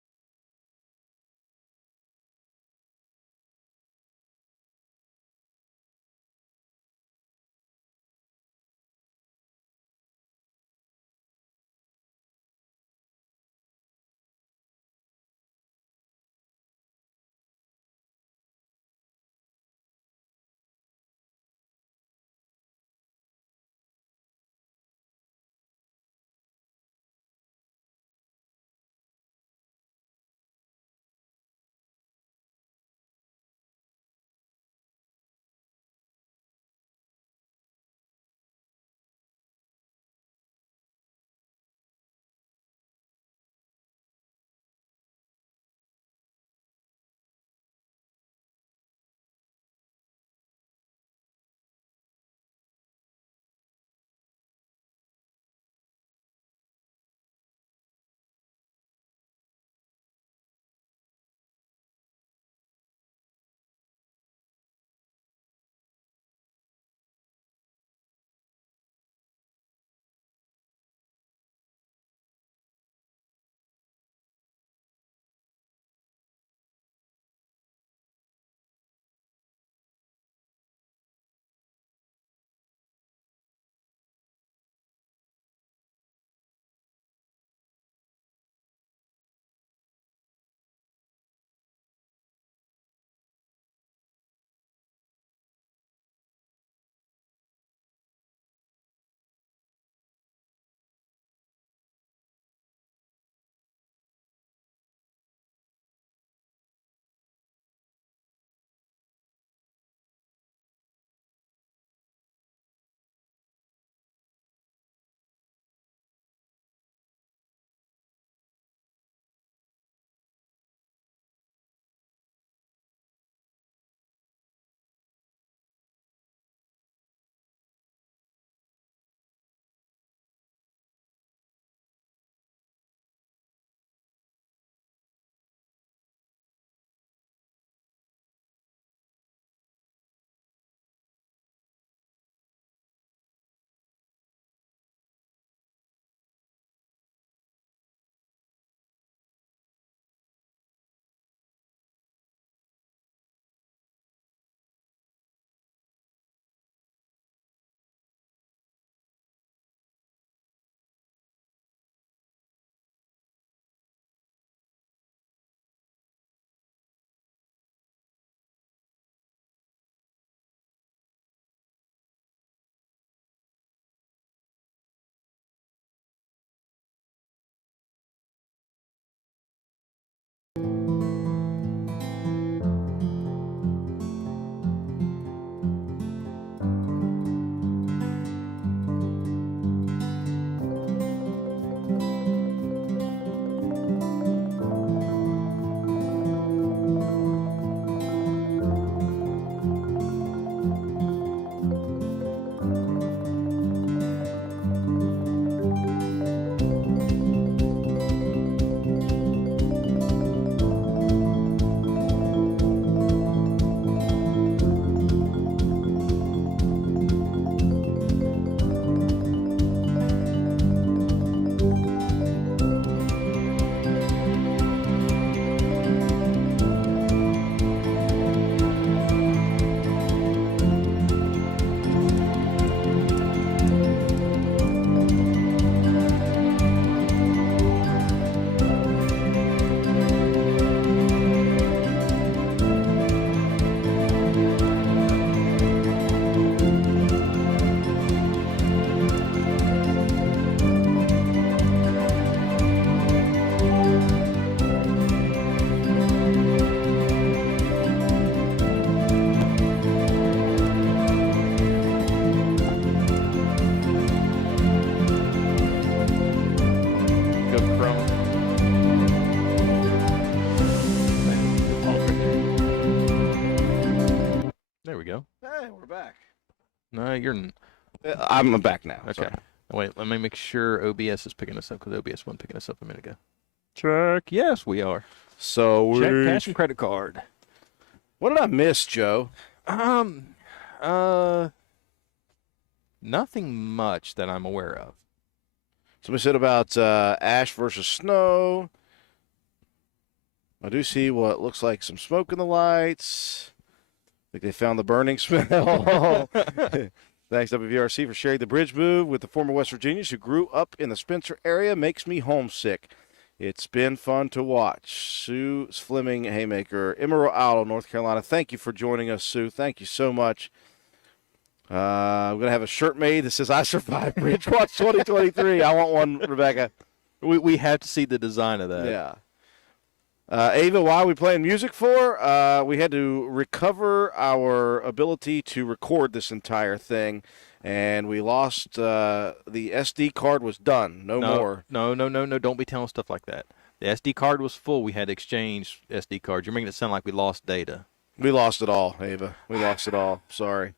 we go. Hey, we're back. No, you're I'm back now. okay. Sorry. Wait, let me make sure OBS is picking us up because OBS wasn't picking us up a minute ago. Check. Yes, we are. So Check, we cash, and credit card. What did I miss, Joe? Nothing much that I'm aware of. Somebody said about ash versus snow. I do see what looks like some smoke in the lights. I think they found the burning smell. Thanks, WVRC, for sharing the bridge move with the former West Virginians who grew up in the Spencer area. Makes me homesick. It's been fun to watch. Sue Fleming Haymaker, Emerald Isle, North Carolina. Thank you for joining us, Sue. Thank you so much. I'm going to have a shirt made that says, I survived Bridge Watch 2023. I want one, Rebecca. We have to see the design of that. Yeah. Ava, why are we playing music for? We had to recover our ability to record this entire thing, and we lost the SD card was done. No more. No. Don't be telling stuff like that. The SD card was full. We had to exchange SD cards. You're making it sound like we lost data. We lost it all, Ava. We lost it all. Sorry.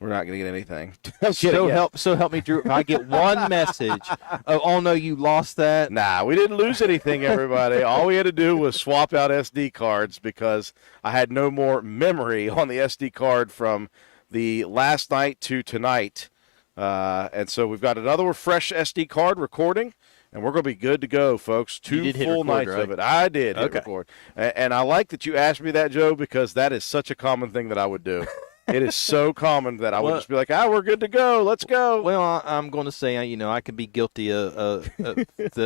We're not going to get anything. I'm kidding, So help me, Drew. If I get one message of, oh no, you lost that. Nah, we didn't lose anything, everybody. All we had to do was swap out SD cards because I had no more memory on the SD card from the last night to tonight. And so we've got another fresh SD card recording, and we're going to be good to go, folks. You 2 did hit full record, nights right? of it. I did hit Okay. record. And I like that you asked me that, Joe, because that is such a common thing that I would do. It is so common that I would Well- just be like, we're good to go. Let's go. Well, I'm going to say, I could be guilty of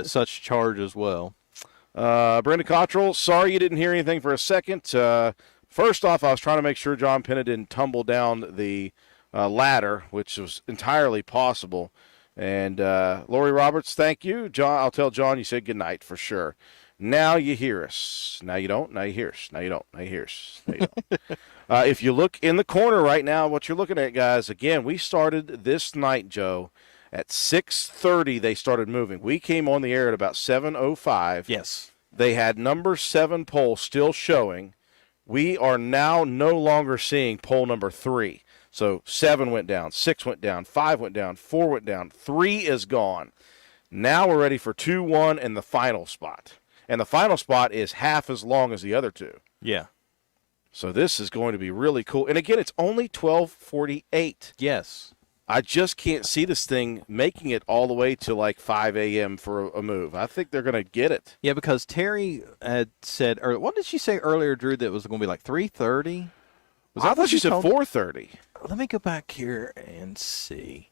such charge as well. Brenda Cottrell, sorry you didn't hear anything for a second. First off, I was trying to make sure John Penna didn't tumble down the ladder, which was entirely possible. And Lori Roberts, thank you. John, I'll tell John you said good night for sure. Now you hear us. Now you don't. Now you hear us. Now you don't. Now you hear us. Now you don't. If you look in the corner right now, what you're looking at, guys, again, we started this night, Joe, at 6:30 they started moving. We came on the air at about 7:05. Yes. They had number 7 pole still showing. We are now no longer seeing pole number 3. So 7 went down, 6 went down, 5 went down, 4 went down, 3 is gone. Now we're ready for 2, 1, and the final spot. And the final spot is half as long as the other 2. Yeah. So this is going to be really cool. And again, it's only 12:48. Yes. I just can't see this thing making it all the way to like 5 a.m. for a move. I think they're going to get it. Yeah, because Terry had said, or what did she say earlier, Drew, that it was going to be like 3:30? I thought she said 4:30. Let me go back here and see.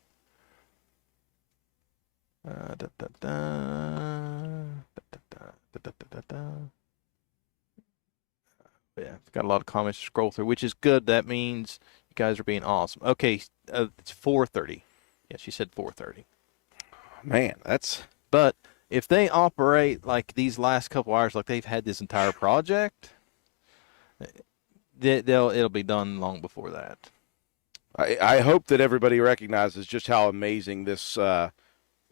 Yeah, got a lot of comments to scroll through, which is good. That means you guys are being awesome. Okay, it's 4:30. Yeah, she said 4:30. Man, that's But if they operate like these last couple hours, like they've had this entire project, it'll be done long before that. I hope that everybody recognizes just how amazing this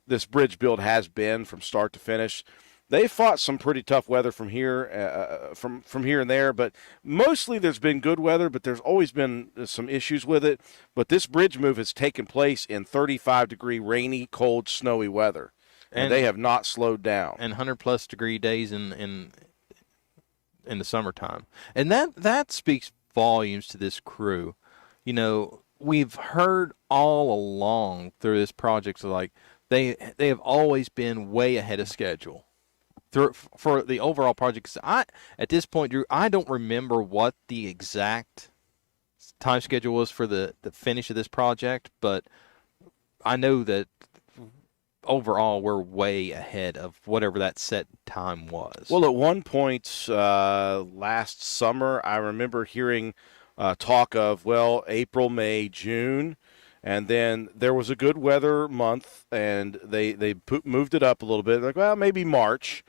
this bridge build has been from start to finish. They fought some pretty tough weather from here, from here and there, but mostly there's been good weather. But there's always been some issues with it. But this bridge move has taken place in 35-degree, rainy, cold, snowy weather, and they have not slowed down. And 100+ degree days in the summertime, and that speaks volumes to this crew. You know, we've heard all along through this project, so like they have always been way ahead of schedule for the overall project. 'Cause at this point, Drew, I don't remember what the exact time schedule was for the finish of this project, but I know that overall we're way ahead of whatever that set time was. Well, at one point last summer, I remember hearing talk of, April, May, June, and then there was a good weather month, and they moved it up a little bit. Like, maybe March.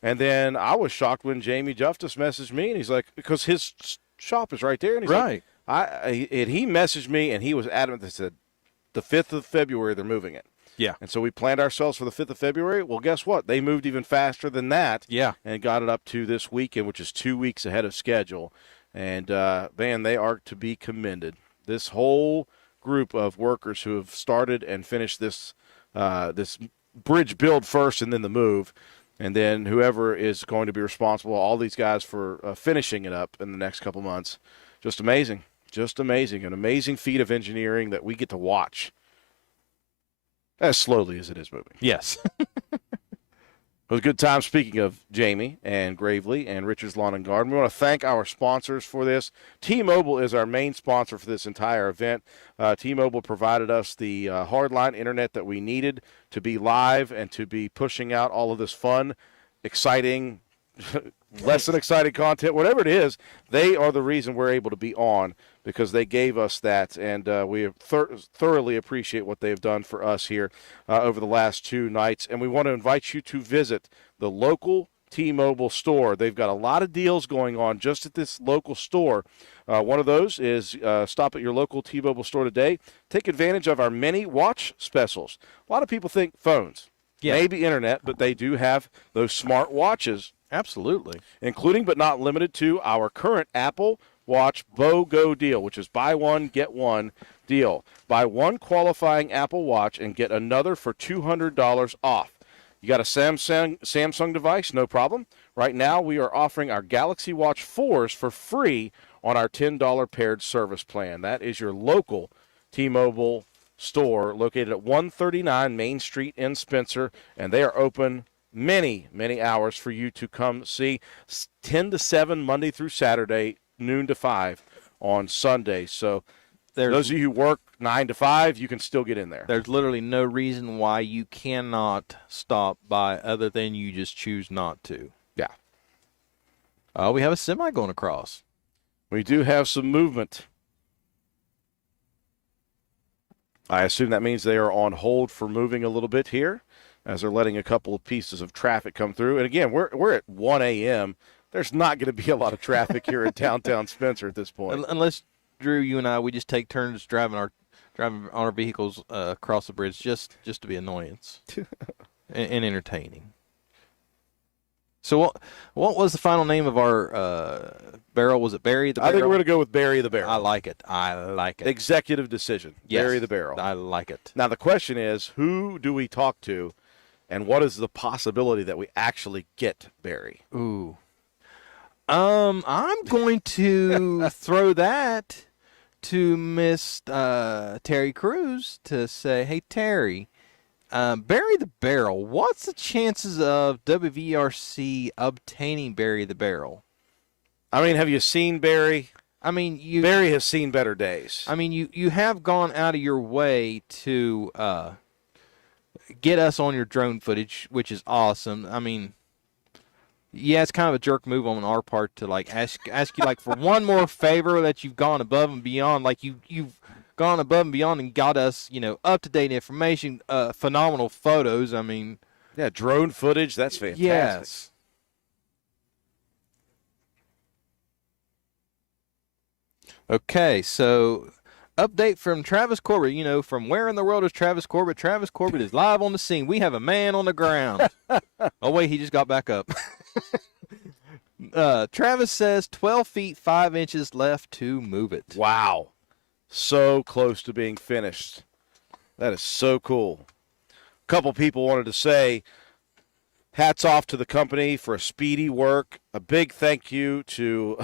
And then I was shocked when Jamie Justice messaged me, and he's like, because his shop is right there, and he's right. and he messaged me, and he was adamant that said the 5th of February they're moving it. Yeah. And so we planned ourselves for the 5th of February. Well, guess what? They moved even faster than that. Yeah. And got it up to this weekend, which is 2 weeks ahead of schedule. And, man, they are to be commended. This whole group of workers who have started and finished this this bridge build first and then the move, and then whoever is going to be responsible, all these guys for finishing it up in the next couple months. Just amazing. Just amazing. An amazing feat of engineering that we get to watch as slowly as it is moving. Yes. It was a good time. Speaking of Jamie and Gravely and Richards Lawn and Garden, we want to thank our sponsors for this. T-Mobile is our main sponsor for this entire event. T-Mobile provided us the hardline internet that we needed to be live and to be pushing out all of this fun, exciting, less than exciting content, whatever it is. They are the reason we're able to be on, because they gave us that, and we thoroughly appreciate what they've done for us here over the last 2 nights. And we want to invite you to visit the local T-Mobile store. They've got a lot of deals going on just at this local store. One of those is stop at your local T-Mobile store today. Take advantage of our many watch specials. A lot of people think phones, maybe internet, but they do have those smart watches. Absolutely. Including but not limited to our current Apple Watch BOGO deal, which is buy one, get one deal. Buy one qualifying Apple Watch and get another for $200 off. You got a Samsung device? No problem. Right now we are offering our Galaxy Watch 4s for free on our $10 paired service plan. That is your local T-Mobile store located at 139 Main Street in Spencer, and they are open many hours for you to come see. 10 to 7 Monday through Saturday, noon to 5 on Sunday. So those of you who work 9 to 5, you can still get in there. There's literally no reason why you cannot stop by other than you just choose not to. Yeah. We have a semi going across. We do have some movement. I assume that means they are on hold for moving a little bit here, as they're letting a couple of pieces of traffic come through. And again, we're at 1 a.m. There's not going to be a lot of traffic here in downtown Spencer at this point. Unless, Drew, you and I, we just take turns driving our vehicles across the bridge just to be annoyance and entertaining. So what was the final name of our barrel? Was it Barry the Barrel? I think we're going to go with Barry the Barrel. I like it. Executive decision. Yes, Barry the Barrel. I like it. Now the question is, who do we talk to, and what is the possibility that we actually get Barry? Ooh. I'm going to throw that to Miss Terry Cruz to say, hey, Terry, Barry the Barrel, what's the chances of WVRC obtaining Barry the Barrel? I mean, have you seen Barry? I mean, Barry has seen better days. I mean, you have gone out of your way to get us on your drone footage, which is awesome. I mean, yeah, it's kind of a jerk move on our part to like ask you like for one more favor that you've gone above and beyond. Like you've gone above and beyond and got us, up to date information, phenomenal photos. I mean, yeah, drone footage. That's fantastic. Yes. Okay, so update from Travis Corbett. From where in the world is Travis Corbett? Travis Corbett is live on the scene. We have a man on the ground. Oh, wait, he just got back up. Travis says 12 feet 5 inches left to move it. Wow. So close to being finished. That is so cool. A couple people wanted to say hats off to the company for a speedy work. A big thank you to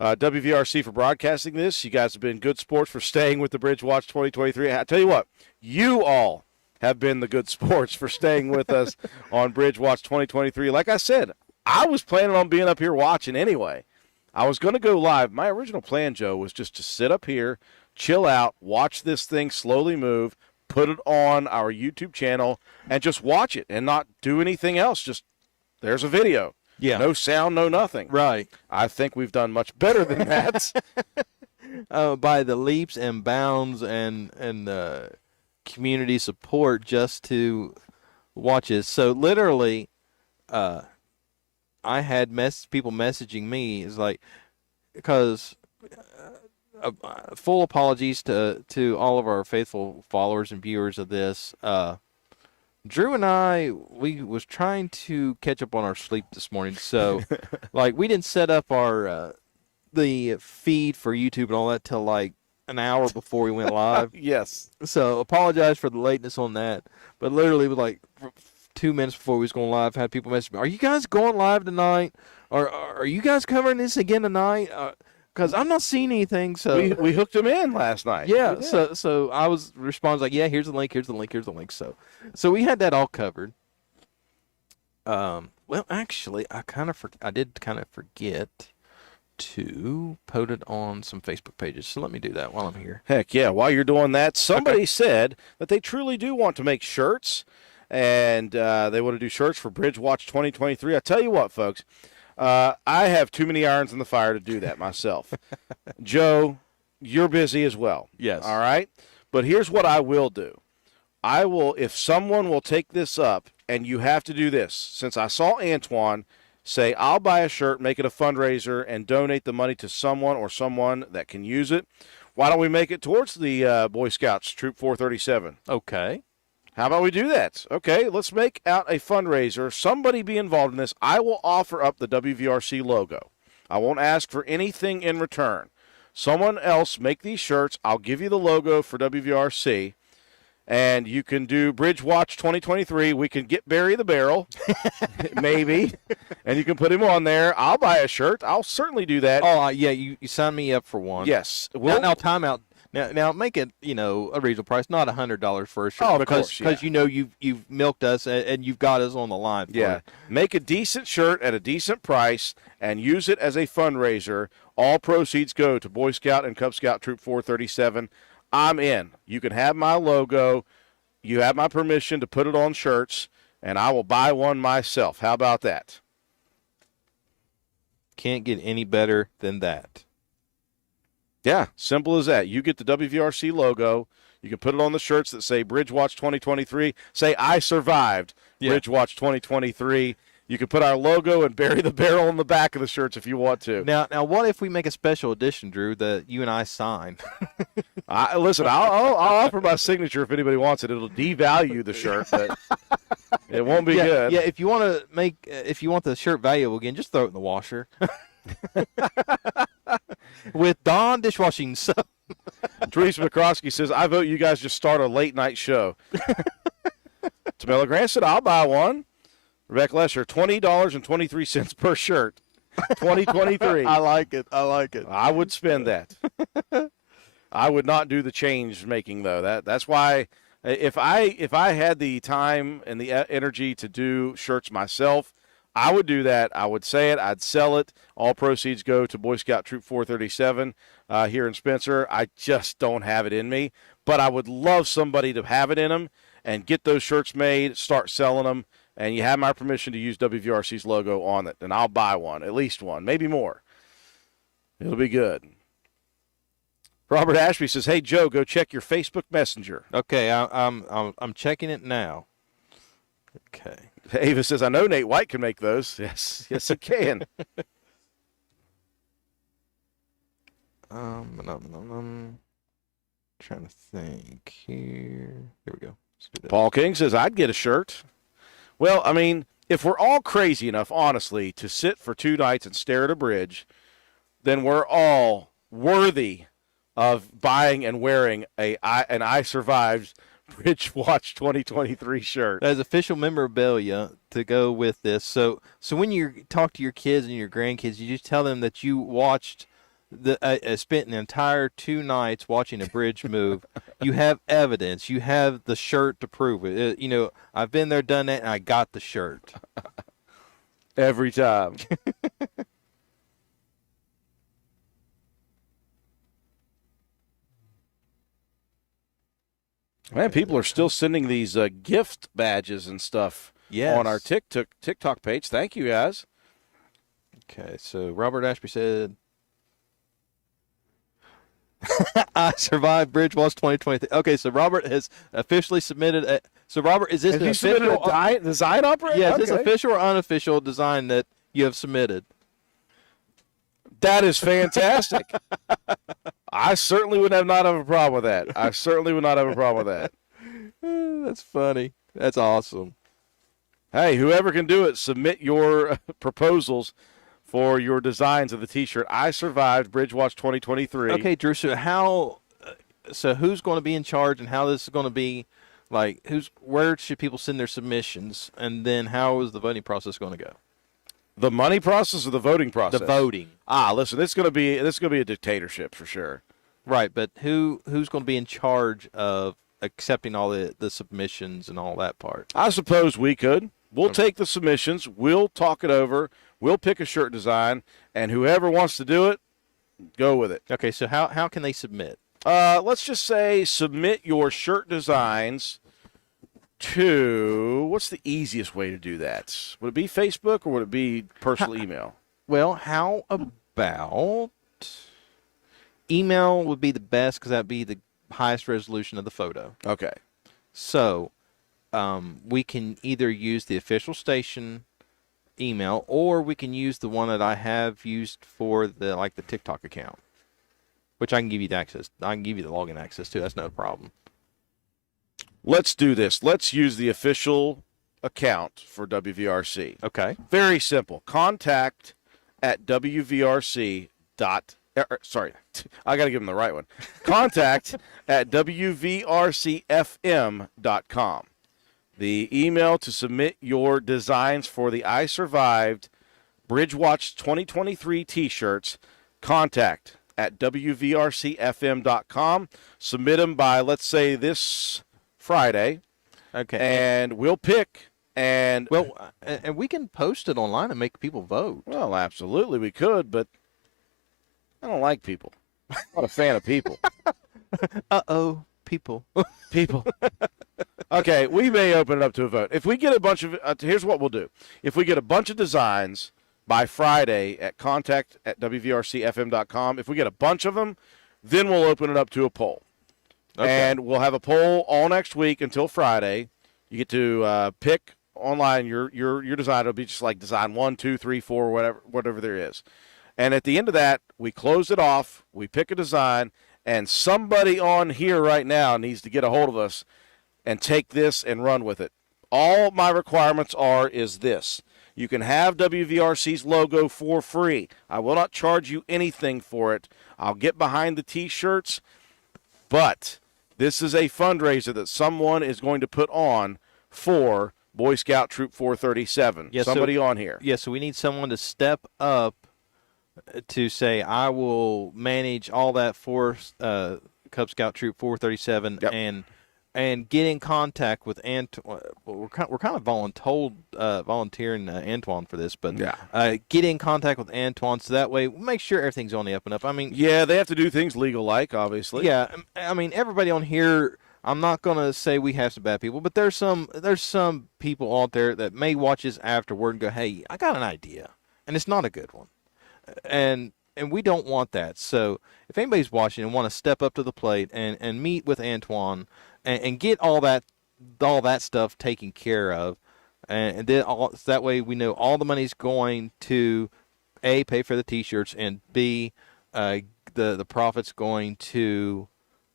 WVRC for broadcasting this. You guys have been good sports for staying with the Bridge Watch 2023. I tell you what, you all have been the good sports for staying with us on Bridge Watch 2023. Like I said, I was planning on being up here watching anyway. I was going to go live. My original plan, Joe, was just to sit up here, chill out, watch this thing slowly move, put it on our YouTube channel, and just watch it and not do anything else. Just there's a video. Yeah. No sound, no nothing. Right. I think we've done much better than that. By the leaps and bounds and community support just to watch it. So literally, I had people messaging me. It's like, because full apologies to all of our faithful followers and viewers of this. Drew and I, we was trying to catch up on our sleep this morning. So, like, we didn't set up our the feed for YouTube and all that till like an hour before we went live. Yes. So apologize for the lateness on that. But literally, like 2 minutes before we was going live, had people message me, "Are you guys going live tonight? Or are you guys covering this again tonight? Because I'm not seeing anything." So We hooked him in last night. yeah, We did. so I was responding like, "Yeah, here's the link, here's the link, here's the link." So we had that all covered. Well, actually, I did kind of forget to put it on some Facebook pages. So let me do that while I'm here. Heck yeah. While you're doing that, somebody said that they truly do want to make shirts, and they want to do shirts for Bridgewatch 2023. I tell you what, folks, I have too many irons in the fire to do that myself. Joe, you're busy as well. Yes. All right? But here's what I will do. I will, if someone will take this up, and you have to do this, since I saw Antoine say, I'll buy a shirt, make it a fundraiser, and donate the money to someone or someone that can use it. Why don't we make it towards the Boy Scouts Troop 437? Okay. How about we do that? Okay, let's make out a fundraiser. Somebody be involved in this. I will offer up the WVRC logo. I won't ask for anything in return. Someone else make these shirts. I'll give you the logo for WVRC. And you can do Bridgewatch 2023. We can get Barry the Barrel, maybe, and you can put him on there. I'll buy a shirt. I'll certainly do that. Oh, yeah, you signed me up for one. Yes. Now time out. Now make it, a reasonable price, not $100 for a shirt. Oh, of because course, yeah. you've milked us and you've got us on the line for Yeah. it. Make a decent shirt at a decent price and use it as a fundraiser. All proceeds go to Boy Scout and Cub Scout Troop 437. I'm in. You can have my logo. You have my permission to put it on shirts, and I will buy one myself. How about that? Can't get any better than that. Yeah, simple as that. You get the WVRC logo. You can put it on the shirts that say Bridgewatch 2023. Say, I survived Bridgewatch 2023. You can put our logo and Barry the Barrel on the back of the shirts if you want to. Now, what if we make a special edition, Drew, that you and I sign? Listen, I'll offer my signature if anybody wants it. It'll devalue the shirt, but it won't be good. Yeah, if you want the shirt valuable again, just throw it in the washer. With Dawn dishwashing soap. Teresa McCroskey says, I vote you guys just start a late night show. Tamela Grant said, I'll buy one. Rebecca Lesher, $20.23 per shirt. 2023. I like it. I would spend that. I would not do the change making though. That's why if I had the time and the energy to do shirts myself, I would do that. I would say it. I'd sell it. All proceeds go to Boy Scout Troop 437 here in Spencer. I just don't have it in me, but I would love somebody to have it in them and get those shirts made, start selling them. And you have my permission to use WVRC's logo on it, and I'll buy one, at least one, maybe more. It'll be good. Robert Ashby says, "Hey Joe, go check your Facebook Messenger." Okay, I'm checking it now. Okay. Ava says, "I know Nate White can make those." Yes, he can. Trying to think here. Here we go. Let's do that. Paul King says, "I'd get a shirt." Well, I mean, if we're all crazy enough, honestly, to sit for 2 nights and stare at a bridge, then we're all worthy of buying and wearing an I Survived Bridgewatch 2023 shirt. As official memorabilia to go with this. So when you talk to your kids and your grandkids, you just tell them that you watched spent an entire 2 nights watching a bridge move. You have evidence. You have the shirt to prove it. I've been there, done that, and I got the shirt. Every time. Man, people are still sending these gift badges and stuff on our TikTok page. Thank you, guys. Okay, so Robert Ashby said, I survived Bridgewatch 2023. Okay, so Robert has officially submitted. So Robert, is this Have an you official submitted a design operator? Yeah, is this Okay. official or unofficial design that you have submitted? That is fantastic. I certainly would not have a problem with that. I certainly would not have a problem with that. That's funny. That's awesome. Hey, whoever can do it, submit your proposals for your designs of the T-shirt. I survived Bridgewatch 2023. Okay, Drew. So who's going to be in charge, and how this is going to be? Like, where should people send their submissions, and then how is the voting process going to go? The money process or the voting process? The voting. Listen, this is going to be a dictatorship for sure. Right, but who's going to be in charge of accepting all the submissions and all that part? I suppose we could. We'll take the submissions. We'll talk it over. We'll pick a shirt design, and whoever wants to do it, go with it. Okay, so how can they submit? Let's just say submit your shirt designs to, what's the easiest way to do that? Would it be Facebook or would it be personal email? Well, how about email would be the best because that would be the highest resolution of the photo. Okay. So we can either use the official station email or we can use the one that I have used for the TikTok account, which I can give you the access. I can give you the login access to. That's no problem. Let's do this. Let's use the official account for WVRC. Okay. Very simple. Contact at WVRC dot. Sorry, I got to give them the right one. Contact at WVRCFM.com. The email to submit your designs for the I Survived Bridgewatch 2023 T-shirts. Contact at WVRCFM.com. Submit them by, let's say, this Friday. Okay. And we'll pick. And we can post it online and make people vote. Well, absolutely we could, but I don't like people. I'm not a fan of people. Uh-oh, people. People. Okay, we may open it up to a vote. If we get a bunch of here's what we'll do. If we get a bunch of designs by Friday at contact at WVRCFM.com, if we get a bunch of them, then we'll open it up to a poll. Okay. And we'll have a poll all next week until Friday. You get to pick online your design. It'll be just like design 1, 2, 3, 4, whatever there is. And at the end of that, we close it off, we pick a design, and somebody on here right now needs to get a hold of us and take this and run with it. All my requirements is this. You can have WVRC's logo for free. I will not charge you anything for it. I'll get behind the T-shirts, but this is a fundraiser that someone is going to put on for Boy Scout Troop 437. Yes, somebody on here. Yeah, so we need someone to step up to say, I will manage all that for Cub Scout Troop 437. Yep. and get in contact with Antoine. We're kind of volunteering Antoine for this, but get in contact with Antoine so that way we'll make sure everything's on the up and up. I mean, yeah, they have to do things legal-like, obviously. Yeah, I mean, everybody on here, I'm not going to say we have some bad people, but there's some people out there that may watch this afterward and go, hey, I got an idea, and it's not a good one. And we don't want that. So if anybody's watching and want to step up to the plate and meet with Antoine and get all that stuff taken care of, and then so that way we know all the money's going to A, pay for the T-shirts, and B, the profit's going to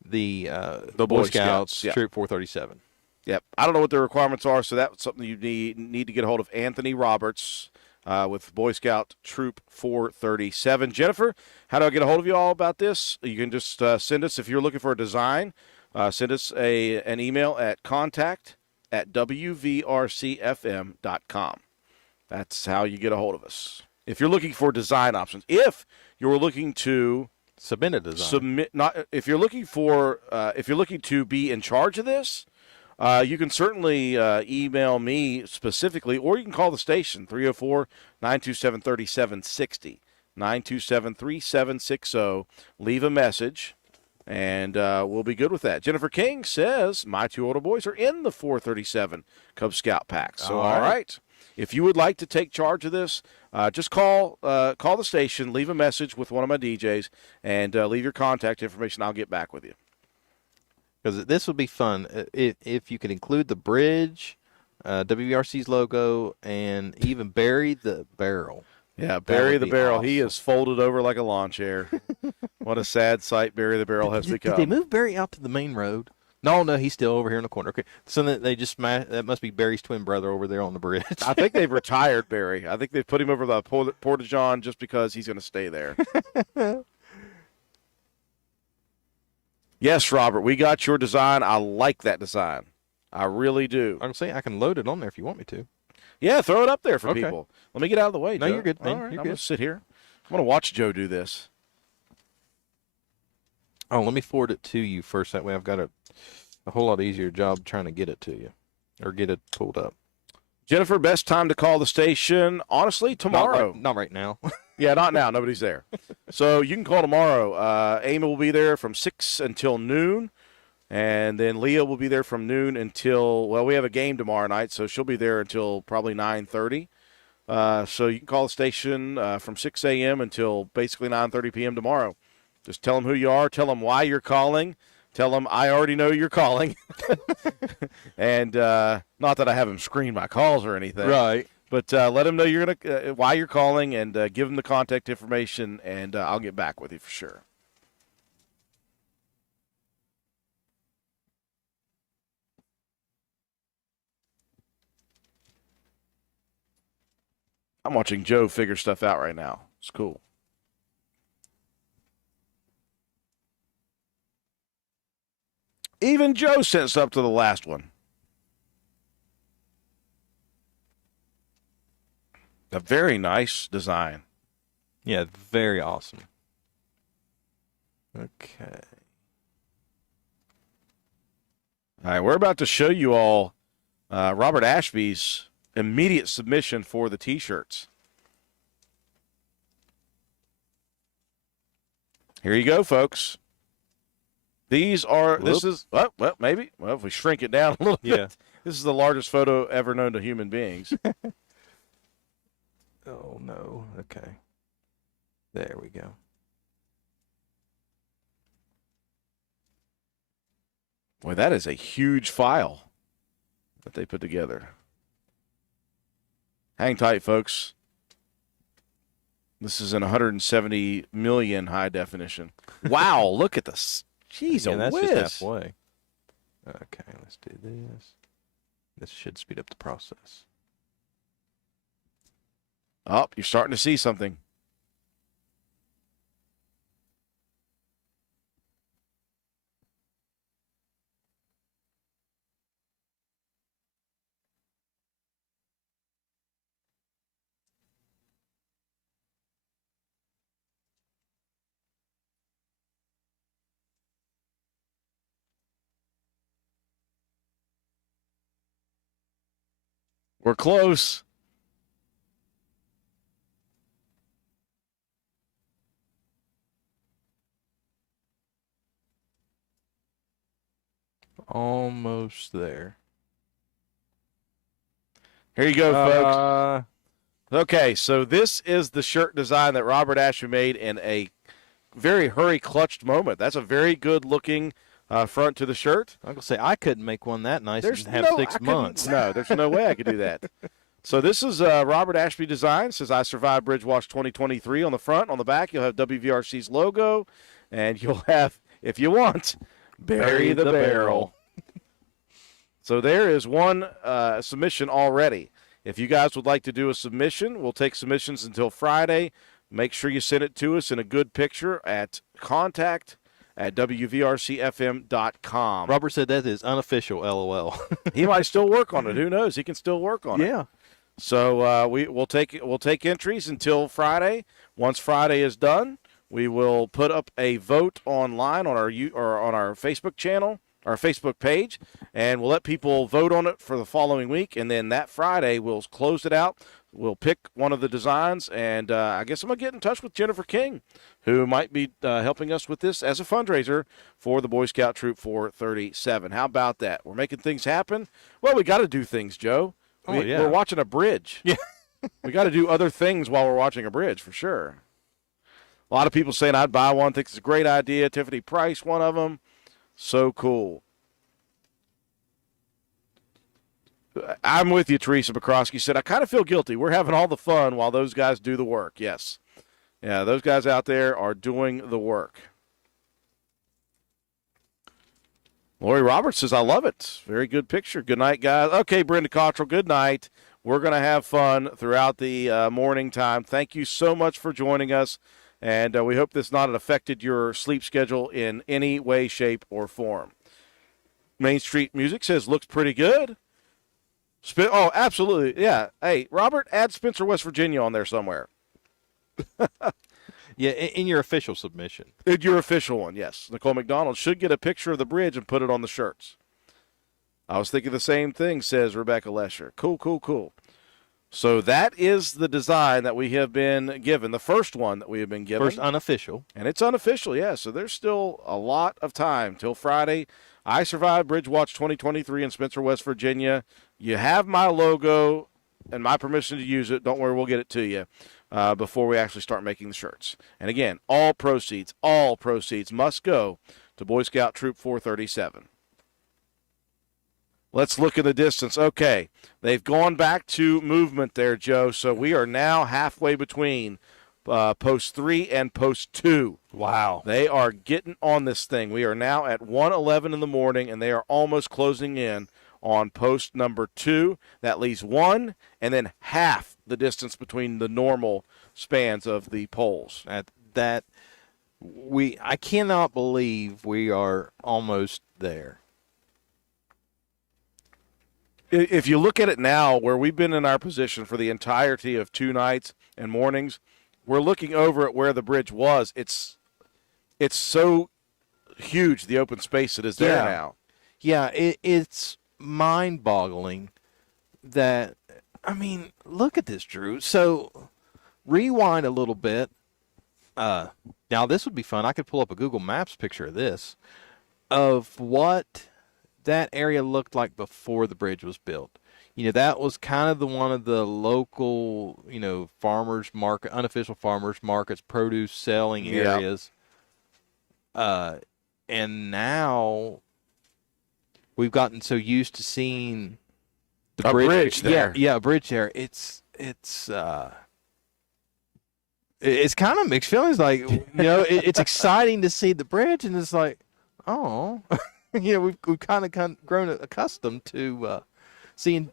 the Boy Scouts Troop 437. Yep. I don't know what the requirements are, so that's something you need to get a hold of Anthony Roberts with Boy Scout Troop 437. Jennifer, how do I get a hold of you all about this? You can just send us, if you're looking for a design, send us an email at contact@wvrcfm.com. That's how you get a hold of us. If you're looking for design options, if you're looking to submit a design, if you're looking to be in charge of this, you can certainly email me specifically, or you can call the station, 304-927-3760, 927-3760. Leave a message, and we'll be good with that. Jennifer King says, my two older boys are in the 437 Cub Scout pack. So, all right. If you would like to take charge of this, just call the station, leave a message with one of my DJs, and leave your contact information. I'll get back with you. Because this would be fun if you could include the bridge, WVRC's logo, and even bury the barrel. Yeah, bury the barrel. Awesome. He is folded over like a lawn chair. What a sad sight Bury the Barrel has become. Did they move Barry out to the main road? No, he's still over here in the corner. Okay, so they just smashed. That must be Barry's twin brother over there on the bridge. I think they've retired Barry. I think they've put him over the Porta-John just because he's going to stay there. Yes, Robert, we got your design. I like that design. I really do. I'm saying I can load it on there if you want me to. Yeah, throw it up there for Okay. people. Let me get out of the way, No, Joe. you're good, man. All right, You're I'm good. going to sit here. I'm going to watch Joe do this. Oh, let me forward it to you first. That way I've got a whole lot easier job trying to get it to you or get it pulled up. Jennifer, best time to call the station? Honestly, tomorrow. Not right now. Yeah, not now. Nobody's there. So you can call tomorrow. Amy will be there from 6 until noon. And then Leah will be there from noon until, well, we have a game tomorrow night, so she'll be there until probably 9:30. So you can call the station from 6 a.m. until basically 9:30 p.m. tomorrow. Just tell them who you are. Tell them why you're calling. Tell them I already know you're calling. And not that I have them screen my calls or anything. Right. But let them know you're gonna why you're calling and give them the contact information, and I'll get back with you for sure. I'm watching Joe figure stuff out right now. It's cool. Even Joe sent up to the last one. A very nice design. Yeah, very awesome. Okay. All right, we're about to show you all Robert Ashby's immediate submission for the T-shirts. Here you go, folks. These are, this is, well, maybe. Well, if we shrink it down a little Yeah. bit, this is the largest photo ever known to human beings. Oh, no. Okay. There we go. Boy, that is a huge file that they put together. Hang tight, folks. This is in 170 million high definition. Wow, look at this. Jeez, Yeah, a that's whiz. just halfway. Okay, let's do this. This should speed up the process. Oh, you're starting to see something. We're close. Almost there. Here you go, folks. Uh, Okay, so this is the shirt design that Robert Ashby made in a very hurry-clutched moment. That's a very good-looking front to the shirt. I'm gonna say I couldn't make one that nice and have I 6 couldn't- months. No, there's no way I could do that. So this is Robert Ashby design. It says I survived Bridge Wash 2023 on the front. On the back, you'll have WVRC's logo, and you'll have, if you want, Bury the Barrel. So there is one submission already. If you guys would like to do a submission, we'll take submissions until Friday. Make sure you send it to us in a good picture at contact@wvrcfm.com. Robert said that is unofficial. LOL. He might still work on it. Who knows? He can still work on it. Yeah. So we'll take entries until Friday. Once Friday is done, we will put up a vote online on our Facebook channel, our Facebook page, and we'll let people vote on it for the following week. And then that Friday, we'll close it out. We'll pick one of the designs, and I guess I'm going to get in touch with Jennifer King, who might be helping us with this as a fundraiser for the Boy Scout Troop 437. How about that? We're making things happen. Well, we got to do things, Joe. Oh, yeah. We're watching a bridge. Yeah. We got to do other things while we're watching a bridge, for sure. A lot of people saying I'd buy one, think it's a great idea. Tiffany Price, one of them. So cool. I'm with you, Teresa Bukowski said. I kind of feel guilty. We're having all the fun while those guys do the work. Yes. Yeah, those guys out there are doing the work. Lori Roberts says, I love it. Very good picture. Good night, guys. Okay, Brenda Cottrell, good night. We're going to have fun throughout the morning time. Thank you so much for joining us, and we hope this not affected your sleep schedule in any way, shape, or form. Main Street Music says, looks pretty good. Oh, absolutely. Yeah. Hey, Robert, add Spencer, West Virginia on there somewhere. Yeah, in your official submission. Your official one, yes. Nicole McDonald should get a picture of the bridge and put it on the shirts. I was thinking the same thing, says Rebecca Lesher. Cool. So that is the design that we have been given, the first one that we have been given. First unofficial. And it's unofficial, yeah. So there's still a lot of time till Friday. I Survived Bridge Watch 2023 in Spencer, West Virginia. You have my logo and my permission to use it. Don't worry, we'll get it to you before we actually start making the shirts. And again, all proceeds must go to Boy Scout Troop 437. Let's look at the distance. Okay, they've gone back to movement there, Joe. So we are now halfway between post 3 and post 2. Wow. They are getting on this thing. We are now at 1:11 in the morning, and they are almost closing in on post number 2. That leaves 1 and then half the distance between the normal spans of the poles. I cannot believe we are almost there. If you look at it now, where we've been in our position for the entirety of 2 nights and mornings, we're looking over at where the bridge was. It's so huge, the open space that is there now. Yeah, it's mind-boggling that, I mean, look at this, Drew. So rewind a little bit. Now, this would be fun. I could pull up a Google Maps picture of this, of what that area looked like before the bridge was built. You know, that was kind of one of the local, farmers market, unofficial farmers markets, produce selling areas. And now we've gotten so used to seeing the bridge there. Yeah, a bridge there. It's kind of mixed feelings. Like, it's exciting to see the bridge, and it's like, oh, we've kind of grown accustomed to seeing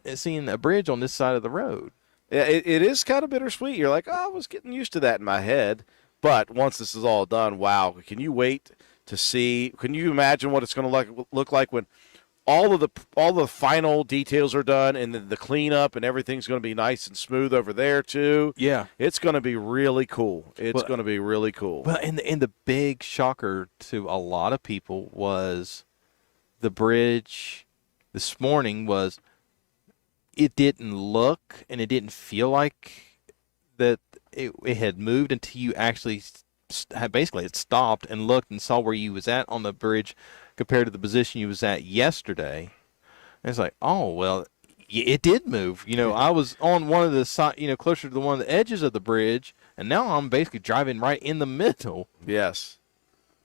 a bridge on this side of the road. Yeah, it is kind of bittersweet. You're like, I was getting used to that in my head. But once this is all done, wow, can you wait to see? Can you imagine what it's going to look like when all the final details are done and the cleanup and everything's going to be nice and smooth over there too? Yeah. It's going to be really cool. It's going to be really cool. Well, and the big shocker to a lot of people was the bridge this morning was it didn't look and it didn't feel like that it had moved until you actually basically it stopped and looked and saw where you was at on the bridge compared to the position you was at yesterday. And it's like, oh, well, it did move. I was on one of the side, closer to one of the edges of the bridge, and now I'm basically driving right in the middle. Yes.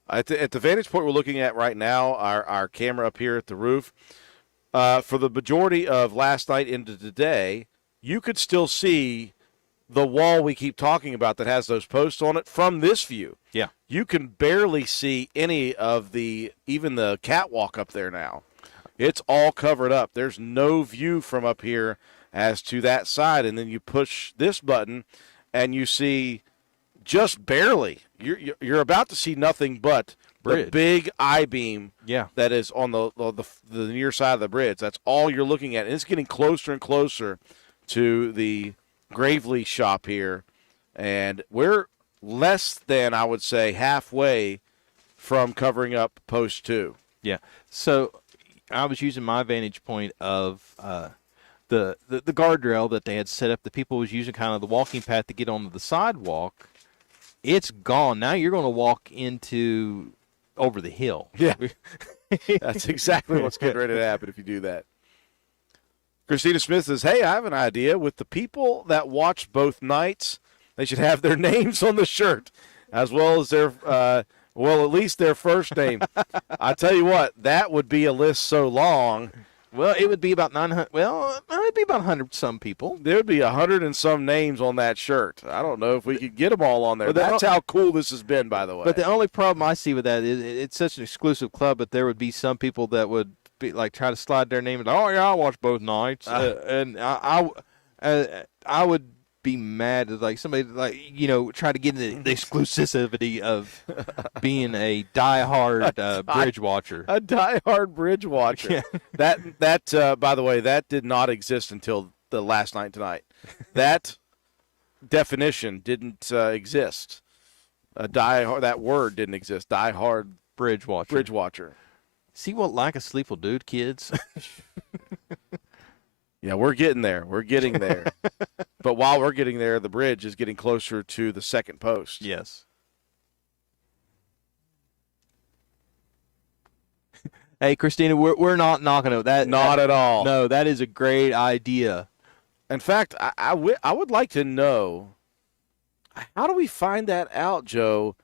At the vantage point we're looking at right now, our camera up here at the roof, for the majority of last night into today, you could still see the wall we keep talking about that has those posts on it from this view. Yeah. You can barely see any of even the catwalk up there now. It's all covered up. There's no view from up here as to that side. And then you push this button and you see just barely. You're about to see nothing but the big I-beam that is on the near side of the bridge. That's all you're looking at. And it's getting closer and closer to the Gravely shop here, and we're less than, I would say, halfway from covering up post 2. Yeah. So I was using my vantage point of the guardrail that they had set up. The people was using kind of the walking path to get onto the sidewalk. It's gone. Now you're going to walk over the hill. Yeah. That's exactly what's getting ready to happen if you do that. Christina Smith says, hey, I have an idea. With the people that watch both nights, they should have their names on the shirt, as well as their, at least their first name. I tell you what, that would be a list so long, Well, it would be about 900. Well, it'd be about 100 some people. There would be 100 and some names on that shirt. I don't know if we could get them all on there. Well, That's how cool this has been, by the way. But the only problem I see with that is it's such an exclusive club. But there would be some people that would be like try to slide their name. And, oh yeah, I watch both nights, and I would be mad at like somebody like try to get the exclusivity of being a diehard bridge watcher. A diehard bridge watcher. Yeah. That by the way, that did not exist until the last night tonight. That definition didn't exist. That word didn't exist. Diehard Bridge watcher. bridge watcher. See what lack of sleep will do to kids. Yeah, we're getting there. We're getting there. But while we're getting there, the bridge is getting closer to the second post. Yes. Hey, Christina, we're not knocking it. Not at all. No, that is a great idea. In fact, I would like to know, how do we find that out, Joe?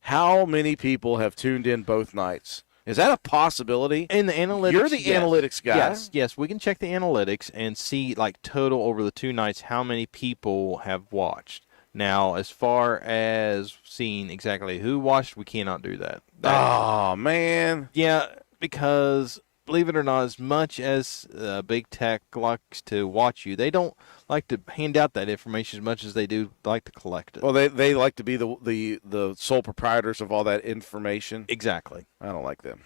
How many people have tuned in both nights? Is that a possibility? In the analytics, You're the yes. analytics guy. Yes, we can check the analytics and see like total over the 2 nights how many people have watched. Now, as far as seeing exactly who watched, we cannot do that. Oh, man. Yeah, because believe it or not, as much as big tech likes to watch you, they don't like to hand out that information as much as they do like to collect it. Well, they like to be the sole proprietors of all that information. Exactly. I don't like them.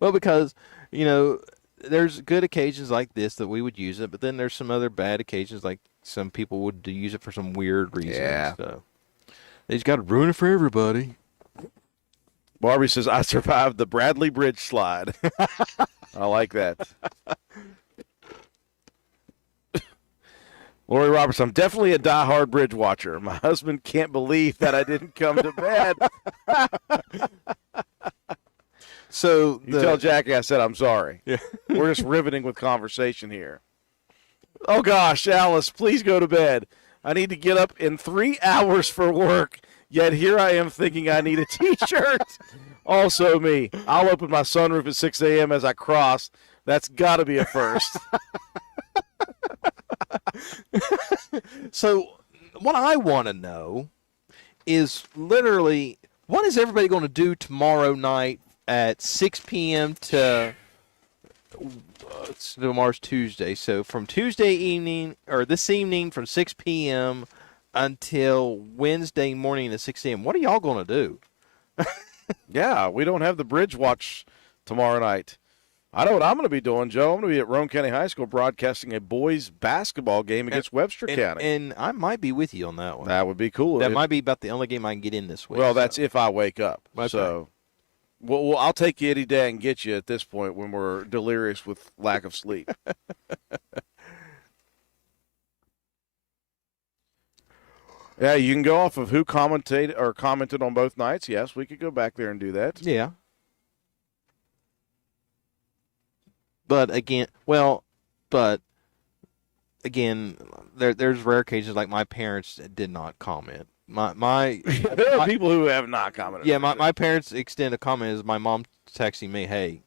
Well, because, there's good occasions like this that we would use it, but then there's some other bad occasions like some people would use it for some weird reasons. Yeah. So they just got to ruin it for everybody. Barbie says, I survived the Bradley Bridge slide. I like that. Lori Roberts, I'm definitely a diehard bridge watcher. My husband can't believe that I didn't come to bed. So You tell Jackie I said I'm sorry. Yeah. We're just riveting with conversation here. Oh, gosh, Alice, please go to bed. I need to get up in 3 hours for work, yet here I am thinking I need a T-shirt. Also me. I'll open my sunroof at 6 a.m. as I cross. That's got to be a first. So what I want to know is literally what is everybody going to do tomorrow night at 6 p.m. to tomorrow's Tuesday. So from Tuesday evening or this evening from 6 p.m. until Wednesday morning at 6 a.m. What are y'all going to do? Yeah, we don't have the bridge watch tomorrow night. I know what I'm going to be doing, Joe. I'm going to be at Roane County High School broadcasting a boys basketball game against Webster County. And I might be with you on that one. That would be cool. That might be about the only game I can get in this week. Well, that's if I wake up. Okay. So, well, I'll take you any day and get you at this point when we're delirious with lack of sleep. Yeah, you can go off of who commented on both nights. Yes, we could go back there and do that. Yeah. But again, there's rare occasions like my parents did not comment. There are people who have not commented. Yeah, my parents extend a comment as my mom texting me, "Hey,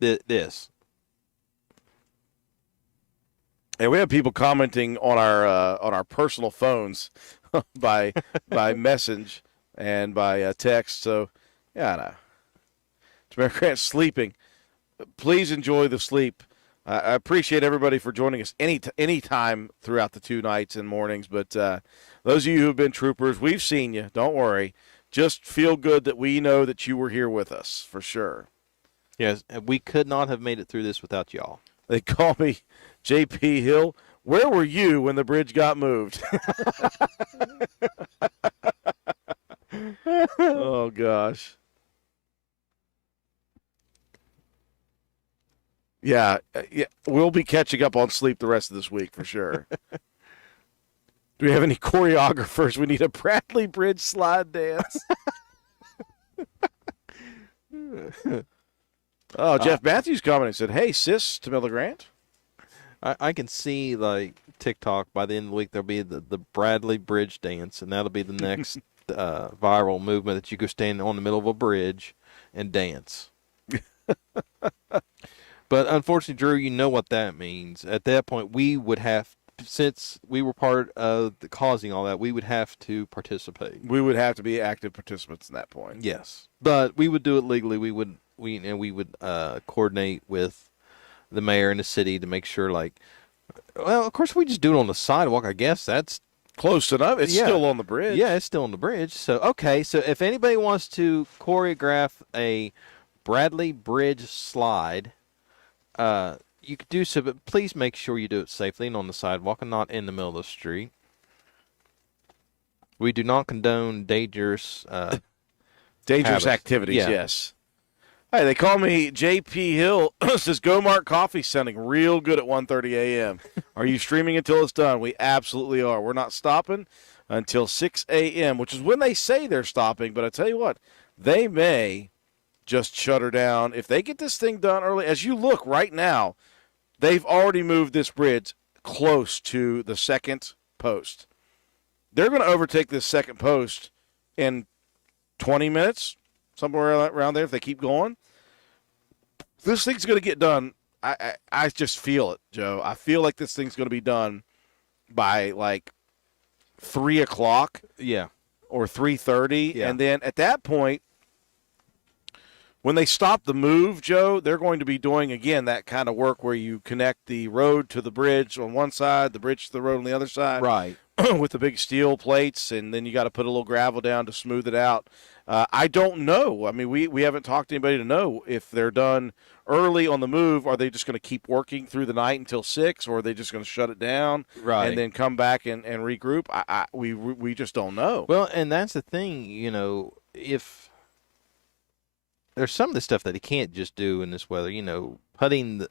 this." And we have people commenting on our personal phones by message and by text. So, yeah, I know. Jamaica Grant sleeping. Please enjoy the sleep. I appreciate everybody for joining us any time throughout the 2 nights and mornings. But those of you who have been troopers, we've seen you. Don't worry. Just feel good that we know that you were here with us for sure. Yes, we could not have made it through this without y'all. They call me J.P. Hill. Where were you when the bridge got moved? Oh, gosh. Yeah, we'll be catching up on sleep the rest of this week for sure. Do we have any choreographers? We need a Bradley Bridge slide dance. Oh, Jeff Matthews commented and said, "Hey, sis, Tamila Grant." I can see like TikTok by the end of the week there'll be the Bradley Bridge dance, and that'll be the next viral movement that you go stand on the middle of a bridge and dance. But unfortunately, Drew, you know what that means. At that point, we would have, since we were part of the causing all that, we would have to participate. We would have to be active participants at that point. Yes, but we would do it legally. We would coordinate with the mayor and the city to make sure, like, well, of course, we just do it on the sidewalk. I guess that's Close enough. It's Yeah. still on the bridge. yeah, it's still on the bridge. So okay, so if anybody wants to choreograph a Bradley Bridge slide, you could do so, but please make sure you do it safely and on the sidewalk and not in the middle of the street. We do not condone dangerous. Dangerous habits. activities, Yeah. yes. Hey, they call me JP Hill. Says Go Mark Coffee sounding real good at 1:30 a.m. Are you streaming until it's done? We absolutely are. We're not stopping until 6 a.m., which is when they say they're stopping. But I tell you what, they may just shut her down. If they get this thing done early, as you look right now, they've already moved this bridge close to the second post. They're going to overtake this second post in 20 minutes, somewhere around there if they keep going. This thing's going to get done. I just feel it, Joe. I feel like this thing's going to be done by like 3 o'clock Yeah. or 3:30. Yeah. And then at that point, when they stop the move, Joe, they're going to be doing, again, that kind of work where you connect the road to the bridge on one side, the bridge to the road on the other side. Right. With the big steel plates, and then you got to put a little gravel down to smooth it out. I don't know. I mean, we haven't talked to anybody to know if they're done early on the move. Are they just going to keep working through the night until 6, or are they just going to shut it down Right. and then come back and regroup? We just don't know. Well, and that's the thing, if there's some of the stuff that he can't just do in this weather, putting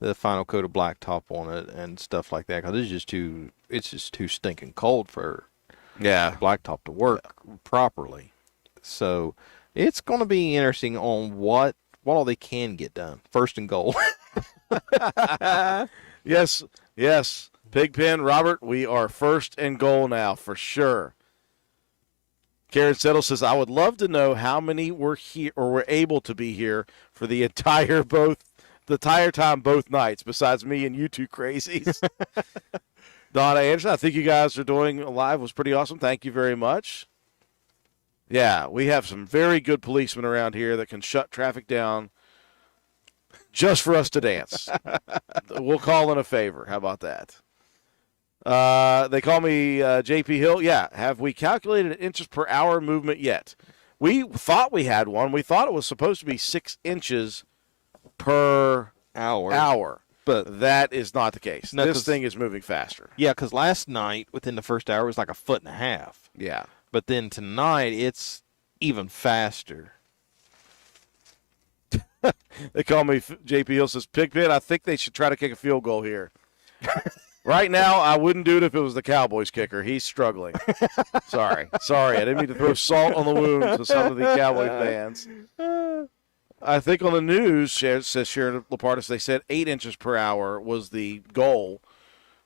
the final coat of blacktop on it and stuff like that, because it's just too stinking cold for Yeah. blacktop to work properly. So it's going to be interesting on what all they can get done. First and goal. Yes. Pigpen, Robert, we are first and goal now for sure. Karen Settle says, I would love to know how many were here or were able to be here for the entire time both nights, besides me and you two crazies. Donna Anderson, I think you guys are doing live was pretty awesome. Thank you very much. Yeah, we have some very good policemen around here that can shut traffic down just for us to dance. We'll call in a favor. How about that? They call me JP Hill. Yeah, have we calculated inches per hour movement yet? We thought we had one. We thought it was supposed to be 6 inches per hour. But that is not the case. No, This 'cause- thing is moving faster. Yeah, because last night, within the first hour, it was like 1.5 feet. Yeah. But then tonight, it's even faster. They call me JP Hill. Says, Pigpen, I think they should try to kick a field goal here. Right now, I wouldn't do it if it was the Cowboys kicker. He's struggling. Sorry. I didn't mean to throw salt on the wounds of some of the Cowboy fans. I think on the news, says Sharon Lapardis, they said 8 inches per hour was the goal.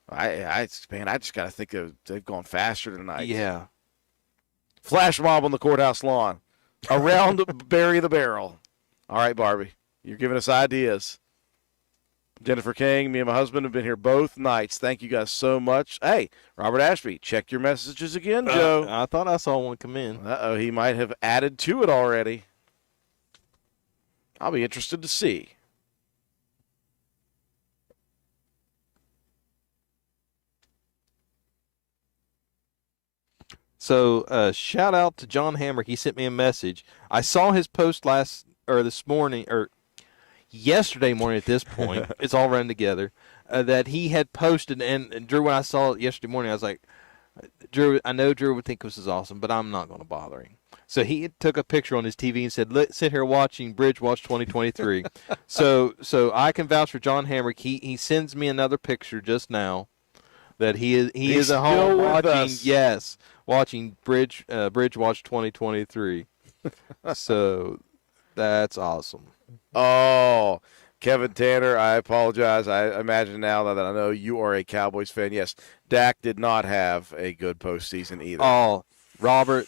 I just got to think they've gone faster tonight. Yeah. Flash mob on the courthouse lawn. Around Bury the Barrel. All right, Barbie. You're giving us ideas. Jennifer King, me and my husband have been here both nights. Thank you guys so much. Hey, Robert Ashby, check your messages again, Joe. I thought I saw one come in. Uh-oh, he might have added to it already. I'll be interested to see. So, shout out to John Hamrick. He sent me a message. I saw his post this morning, or yesterday morning at this point. It's all run together. That he had posted, and Drew, when I saw it yesterday morning, I was like, Drew, I know Drew would think this is awesome, but I'm not going to bother him. So he took a picture on his TV and said, "Let's sit here watching Bridge Watch 2023." so I can vouch for John Hamrick. He sends me another picture just now that he is at home still with watching. us. Yes, watching Bridge Watch 2023. So that's awesome. Oh, Kevin Tanner, I apologize. I imagine now that I know you are a Cowboys fan. Yes, Dak did not have a good postseason either. Oh, Robert.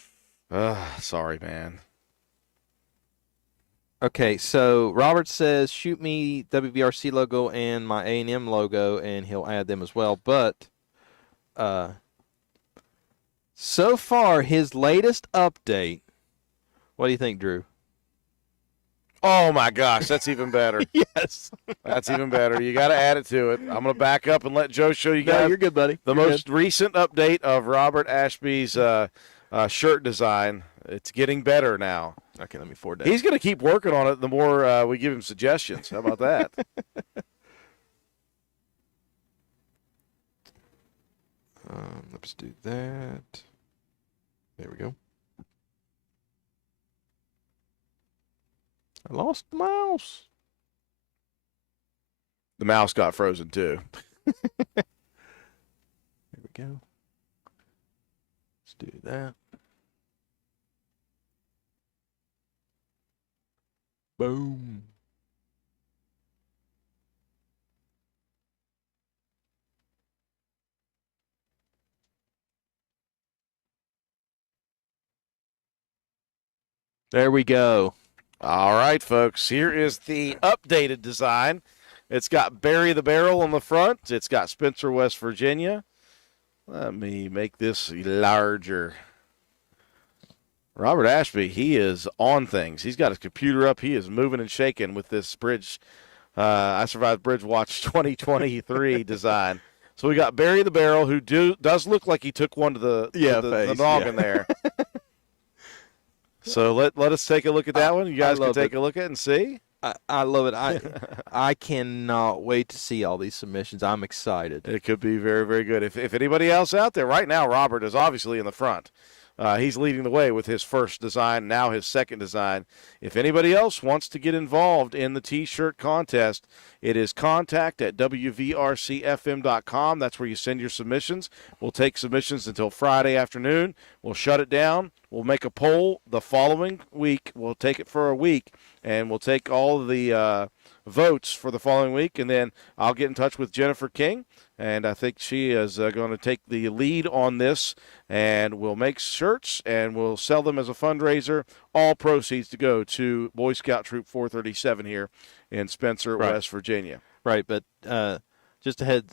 Sorry, man. Okay, so Robert says shoot me WVRC logo and my A&M logo, and he'll add them as well. But so far, his latest update. What do you think, Drew? Oh my gosh, that's even better. Yes. That's even better. You got to add it to it. I'm going to back up and let Joe show you No, guys you're good, buddy. the You're most recent update of Robert Ashby's shirt design. It's getting better now. good. Okay, let me forward that. He's going to keep working on it the more we give him suggestions. How about that? Let's do that. There we go. I lost the mouse. The mouse got frozen too. There we go. Let's do that. Boom. There we go. All right, folks. Here is the updated design. It's got Bury the Barrel on the front. It's got Spencer, West Virginia. Let me make this larger. Robert Ashby, he is on things. He's got his computer up. He is moving and shaking with this Bridge. I Survived Bridge Watch 2023 design. So we got Bury the Barrel, who does look like he took one to the face, noggin there. So let us take a look at that one. You guys can love take it. a look at it and see. I love it. I cannot wait to see all these submissions. I'm excited. It could be very, very good. If anybody else out there, right now, Robert is obviously in the front. He's leading the way with his first design, now his second design. If anybody else wants to get involved in the T-shirt contest, it is contact@wvrcfm.com. That's where you send your submissions. We'll take submissions until Friday afternoon. We'll shut it down. We'll make a poll the following week. We'll take it for a week, and we'll take all of the votes for the following week, and then I'll get in touch with Jennifer King, and I think she is going to take the lead on this, and we'll make shirts, and we'll sell them as a fundraiser. All proceeds to go to Boy Scout Troop 437 here in Spencer, Right. West Virginia. Right, but just a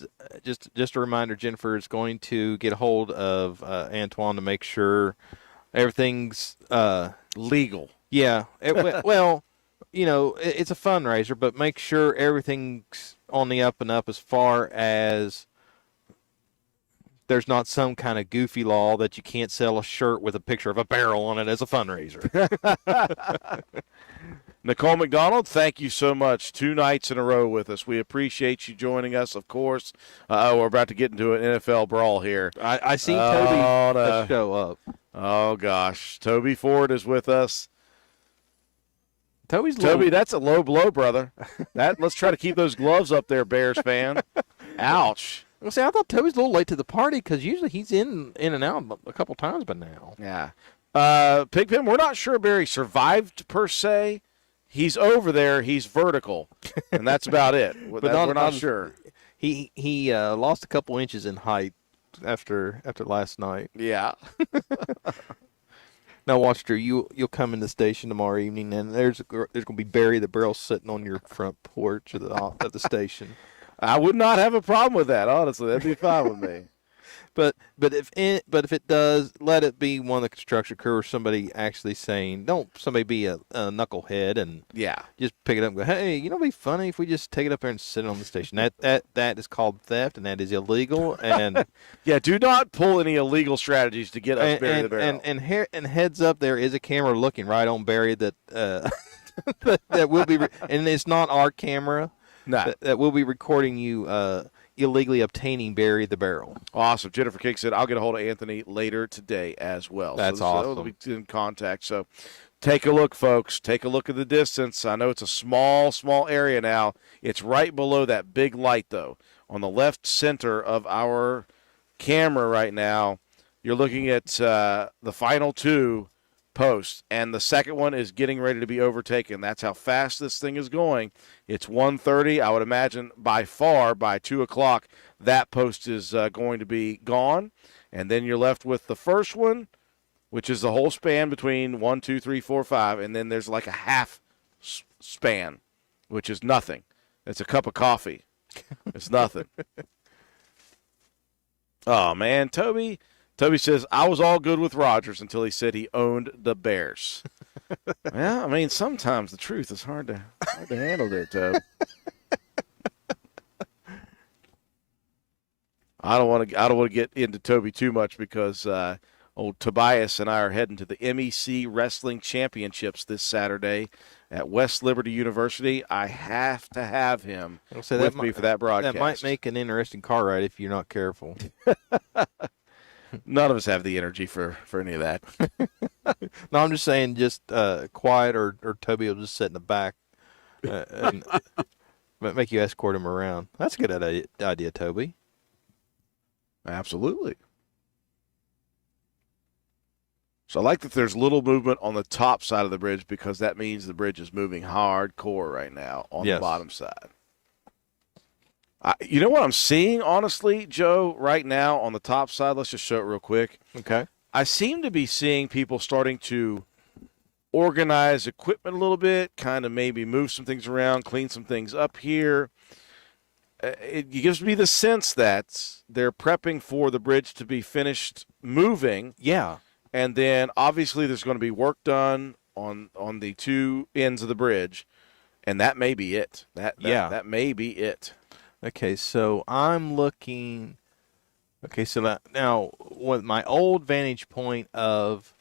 reminder, Jennifer is going to get a hold of Antoine to make sure everything's Legal. yeah. Well, you know, it's a fundraiser, but make sure everything's on the up and up as far as there's not some kind of goofy law that you can't sell a shirt with a picture of a barrel on it as a fundraiser. Nicole McDonald, thank you so much. 2 nights in a row with us. We appreciate you joining us, of course. We're about to get into an NFL brawl here. I see Toby no. show up. Oh, gosh. Toby Ford is with us. Toby, That's a low blow, brother. Let's try to keep those gloves up there, Bears fan. Ouch. Well, see, I thought Toby's a little late to the party because usually he's in and out a couple times by now. Yeah. Pigpen, we're not sure Barry survived per se. He's over there. He's vertical, and that's about it. We're not sure. He lost a couple inches in height after last night. Yeah. Now watch, Drew. You'll come in the station tomorrow evening, and there's going to be Barry the Barrel sitting on your front porch of the station. I would not have a problem with that, honestly. That'd be fine with me. But if it does, let it be one of the construction crew or somebody actually saying, don't somebody be a knucklehead and Yeah. just pick it up and go, hey, it'd be funny if we just take it up there and sit it on the station. That is called theft, and that is illegal. And Yeah, do not pull any illegal strategies to get us Barry the Barrel. and heads up, there is a camera looking right on Barry that that will be, and it's not our camera. No. That will be recording you illegally obtaining Barry the Barrel. Awesome. Jennifer King said, I'll get a hold of Anthony later today as well. That's so awesome. We'll be in contact. So take a look, folks. Take a look at the distance. I know it's a small area now. It's right below that big light, though. On the left center of our camera right now, you're looking at the final 2 posts, and the second one is getting ready to be overtaken. That's how fast this thing is going. It's 1:30. I would imagine by 2 o'clock, that post is going to be gone, and then you're left with the first one, which is the whole span between 1, 2, 3, 4, 5, and then there's like a half span, which is nothing. It's a cup of coffee. It's nothing. Oh man, Toby says I was all good with Rodgers until he said he owned the Bears. Well, I mean, sometimes the truth is hard to handle there, Toby. I don't want to get into Toby too much because old Tobias and I are heading to the MEC Wrestling Championships this Saturday at West Liberty University. I have to have him with me for that broadcast. That might make an interesting car ride if you're not careful. None of us have the energy for any of that. No, I'm just saying, just quiet, or Toby will just sit in the back and make you escort him around. That's a good idea, Toby. Absolutely. So I like that there's little movement on the top side of the bridge because that means the bridge is moving hardcore right now on the bottom side. You know what I'm seeing, honestly, Joe, right now on the top side? Let's just show it real quick. Okay. I seem to be seeing people starting to organize equipment a little bit, kind of maybe move some things around, clean some things up here. It gives me the sense that they're prepping for the bridge to be finished moving. Yeah. And then obviously there's going to be work done on the two ends of the bridge, and that may be it. That may be it. Okay, so I'm looking. Okay, so now with my old vantage point of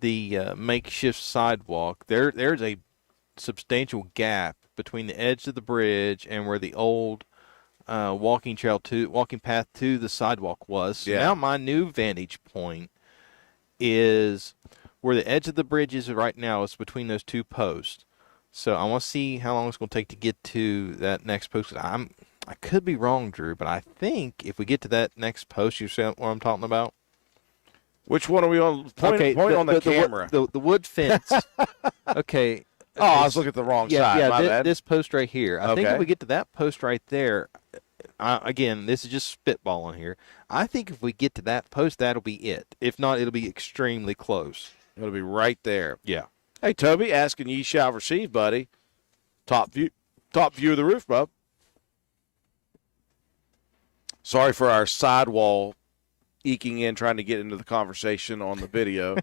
the makeshift sidewalk, there's a substantial gap between the edge of the bridge and where the old walking path to the sidewalk was. So now my new vantage point is where the edge of the bridge is right now. Is between those two posts. So I want to see how long it's going to take to get to that next post. I could be wrong, Drew, but I think if we get to that next post, you see what I'm talking about? Which one are we on? Point on the camera. The wood fence. Okay. Oh, I was looking at the wrong side. Yeah, My bad. this post right here. I think if we get to that post right there, again, this is just spitballing here. I think if we get to that post, that'll be it. If not, it'll be extremely close. It'll be right there. Yeah. Hey, Toby, asking ye shall receive, buddy. Top view of the roof, bub. Sorry for our sidewall eking in, trying to get into the conversation on the video.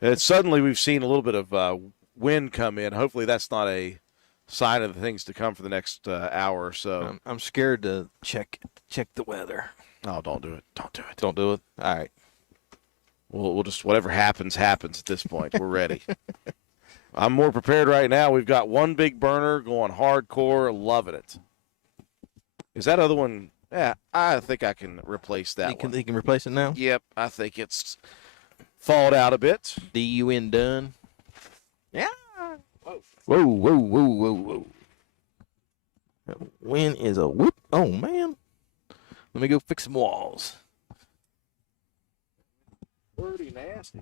And suddenly we've seen a little bit of wind come in. Hopefully that's not a sign of the things to come for the next hour or so. I'm scared to check the weather. Oh, don't do it. Don't do it. Don't do it? All right. We'll just, whatever happens at this point. We're ready. I'm more prepared right now. We've got one big burner going hardcore, loving it. Is that other one? Yeah, I think I can replace that one. You can replace it now? Yep, I think it's thawed out a bit. DUN done? Yeah. Whoa. That wind is a whoop. Oh, man. Let me go fix some walls. Pretty nasty.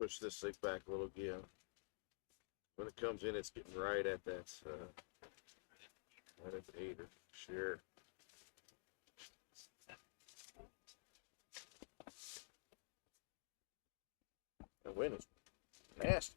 Push this thing back a little again. When it comes in, it's getting right at that, right at the 8. Sure. The wind is nasty.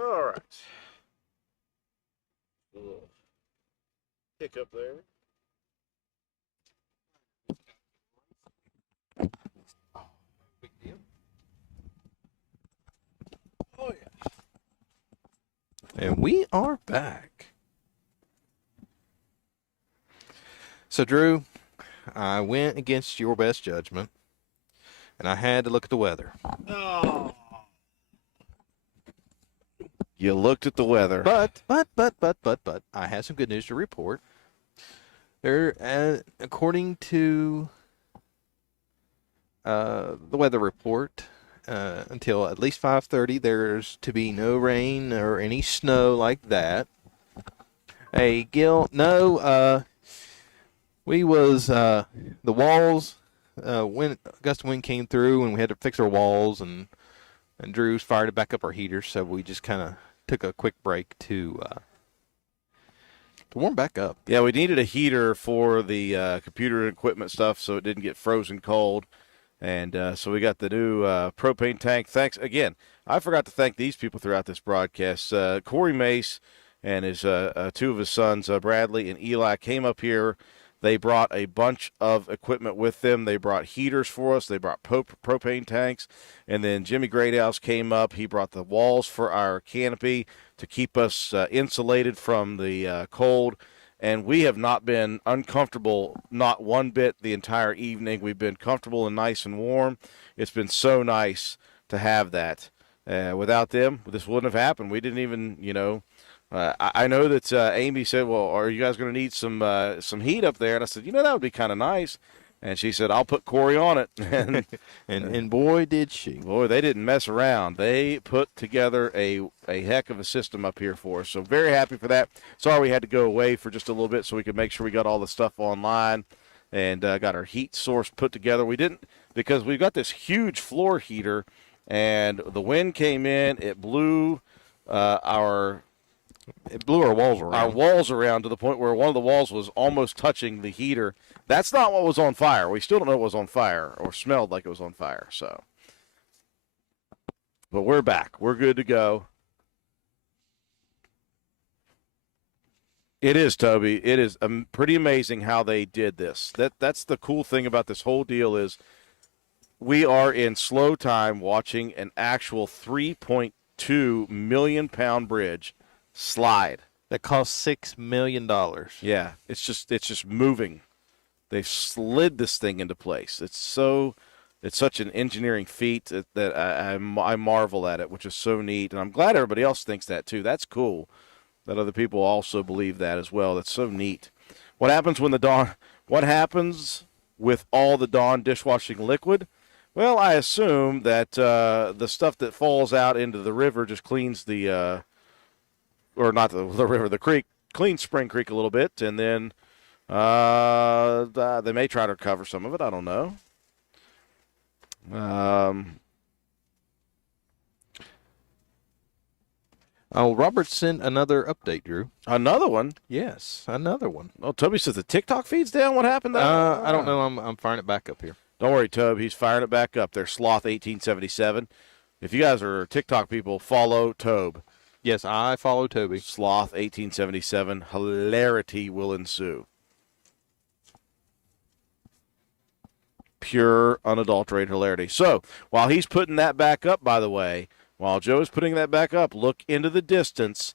All right. A little hiccup there. Big deal. Oh, yeah. And we are back. So, Drew, I went against your best judgment, and I had to look at the weather. Oh. You looked at the weather. But, I have some good news to report. According to the weather report, until at least 5:30, there's to be no rain or any snow like that. Hey, Gil, no, we was, the walls, when gust of wind came through and we had to fix our walls, and Drew's fired back up our heaters, so we just kind of took a quick break to warm back up. Yeah, we needed a heater for the computer and equipment stuff so it didn't get frozen cold. And so we got the new propane tank. Thanks again. I forgot to thank these people throughout this broadcast. Corey Mace and his two of his sons, Bradley and Eli, came up here. They brought a bunch of equipment with them. They brought heaters for us. They brought propane tanks. And then Jimmy Greathouse came up. He brought the walls for our canopy to keep us insulated from the cold. And we have not been uncomfortable, not one bit, the entire evening. We've been comfortable and nice and warm. It's been so nice to have that. Without them, this wouldn't have happened. We didn't even, I know that Amy said, well, are you guys going to need some heat up there? And I said, that would be kind of nice. And she said, I'll put Corey on it. and boy, did she. Boy, they didn't mess around. They put together a heck of a system up here for us. So very happy for that. Sorry we had to go away for just a little bit so we could make sure we got all the stuff online and got our heat source put together. We didn't, because we've got this huge floor heater, and the wind came in. It blew our walls around. Our walls around to the point where one of the walls was almost touching the heater. That's not what was on fire. We still don't know what was on fire or smelled like it was on fire. So, but we're back. We're good to go. It is, Toby. It is pretty amazing how they did this. That's the cool thing about this whole deal is we are in slow time watching an actual 3.2 million pound bridge slide. That cost $6 million. Yeah, it's just moving. They've slid this thing into place. It's such an engineering feat that I marvel at it, which is so neat. And I'm glad everybody else thinks that too. That's cool that other people also believe that as well. That's so neat. What happens what happens with all the Dawn dishwashing liquid? Well, I assume that the stuff that falls out into the river just cleans the or not the river, the creek, cleans Spring Creek a little bit, and then they may try to recover some of it. I don't know. Robert sent another update, Drew. Another one? Yes, another one. Oh, Toby says the TikTok feed's down. What happened there? I don't know. I'm firing it back up here. Don't worry, Toby. He's firing it back up there. Sloth 1877. If you guys are TikTok people, follow Tobe. Yes, I follow Toby. Sloth 1877. Hilarity will ensue. Pure, unadulterated hilarity. So, while he's putting that back up, by the way, while Joe's putting that back up, look into the distance.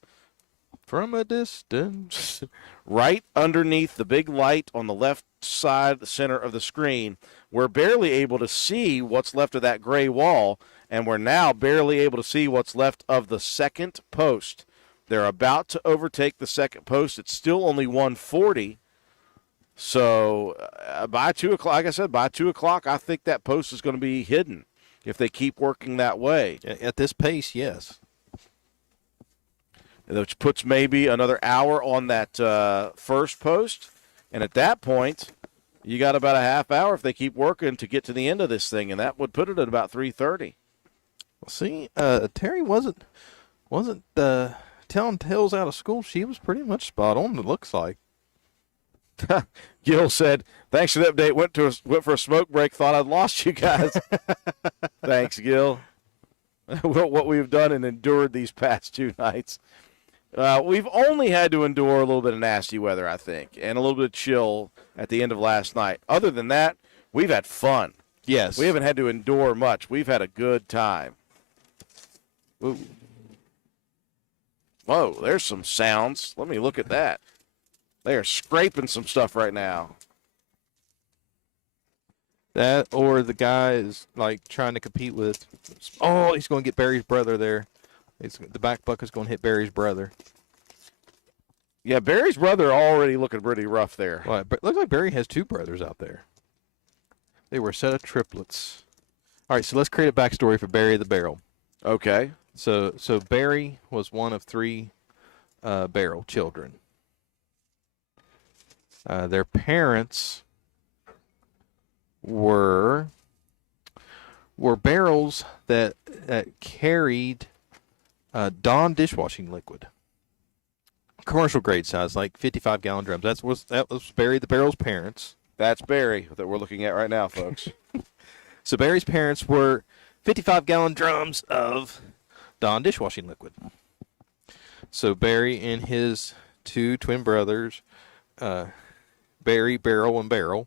From a distance. Right underneath the big light on the left side, the center of the screen, we're barely able to see what's left of that gray wall, and we're now barely able to see what's left of the second post. They're about to overtake the second post. It's still only 140. So by 2 o'clock, like I said, by 2 o'clock, I think that post is going to be hidden if they keep working that way. At this pace, yes. Which puts maybe another hour on that first post. And at that point, you got about a half hour if they keep working to get to the end of this thing, and that would put it at about 3:30. See, Terry wasn't telling tales out of school. She was pretty much spot on, it looks like. Gil said, "Thanks for the update. Went for a smoke break. Thought I'd lost you guys." Thanks, Gil. What we've done and endured these past 2 nights. We've only had to endure a little bit of nasty weather, I think, and a little bit of chill at the end of last night. Other than that, we've had fun. Yes. We haven't had to endure much. We've had a good time. Ooh. Whoa, there's some sounds. Let me look at that. They are scraping some stuff right now. That or the guy is like trying to compete with. Oh, he's going to get Barry's brother there. The back bucket's going to hit Barry's brother. Yeah, Barry's brother already looking pretty rough there. Well, but looks like Barry has 2 brothers out there. They were a set of triplets. All right, so let's create a backstory for Barry the Barrel. Okay. So Barry was one of 3 Barrel children. Their parents were barrels that carried Dawn dishwashing liquid, commercial grade size, like 55-gallon drums. That was Barry the Barrel's parents. That's Barry that we're looking at right now, folks. So Barry's parents were 55-gallon drums of Dawn dishwashing liquid. So Barry and his 2 twin brothers, Barry, Barrel, and Barrel.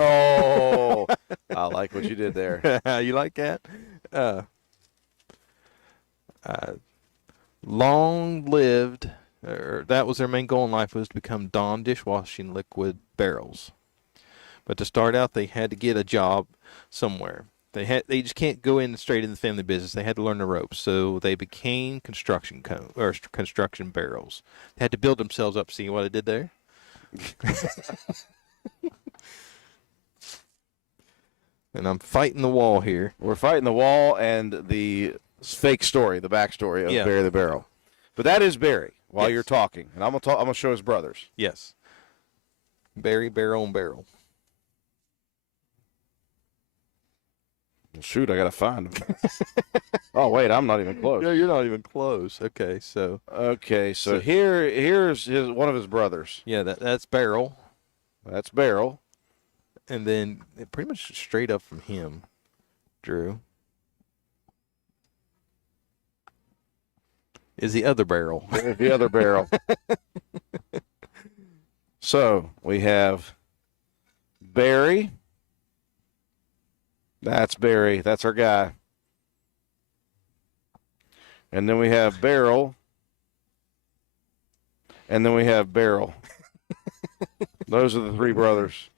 Oh, I like what you did there. You like that? Long lived, or that was their main goal in life, was to become Dawn dishwashing liquid barrels. But to start out, they had to get a job somewhere. They just can't go in straight in the family business. They had to learn the ropes. So they became construction barrels. They had to build themselves up. See what I did there? And I'm fighting the wall here. We're fighting the wall and the fake story, the backstory of Barry the Barrel. But that is Barry while you're talking, and I'm gonna show his brothers. Yes. Barry, Barrel, and Barrel. Well, shoot, I gotta find him. Oh wait, I'm not even close. No, you're not even close. Okay, so here's one of his brothers. yeah, that's Barrel, That's Barrel. and then pretty much straight up from him, Drew, is the other Barrel. There's the other Barrel. So we have Barry. That's Barry. That's our guy. And then we have Barrel. And then we have Barrel. Those are the 3 brothers.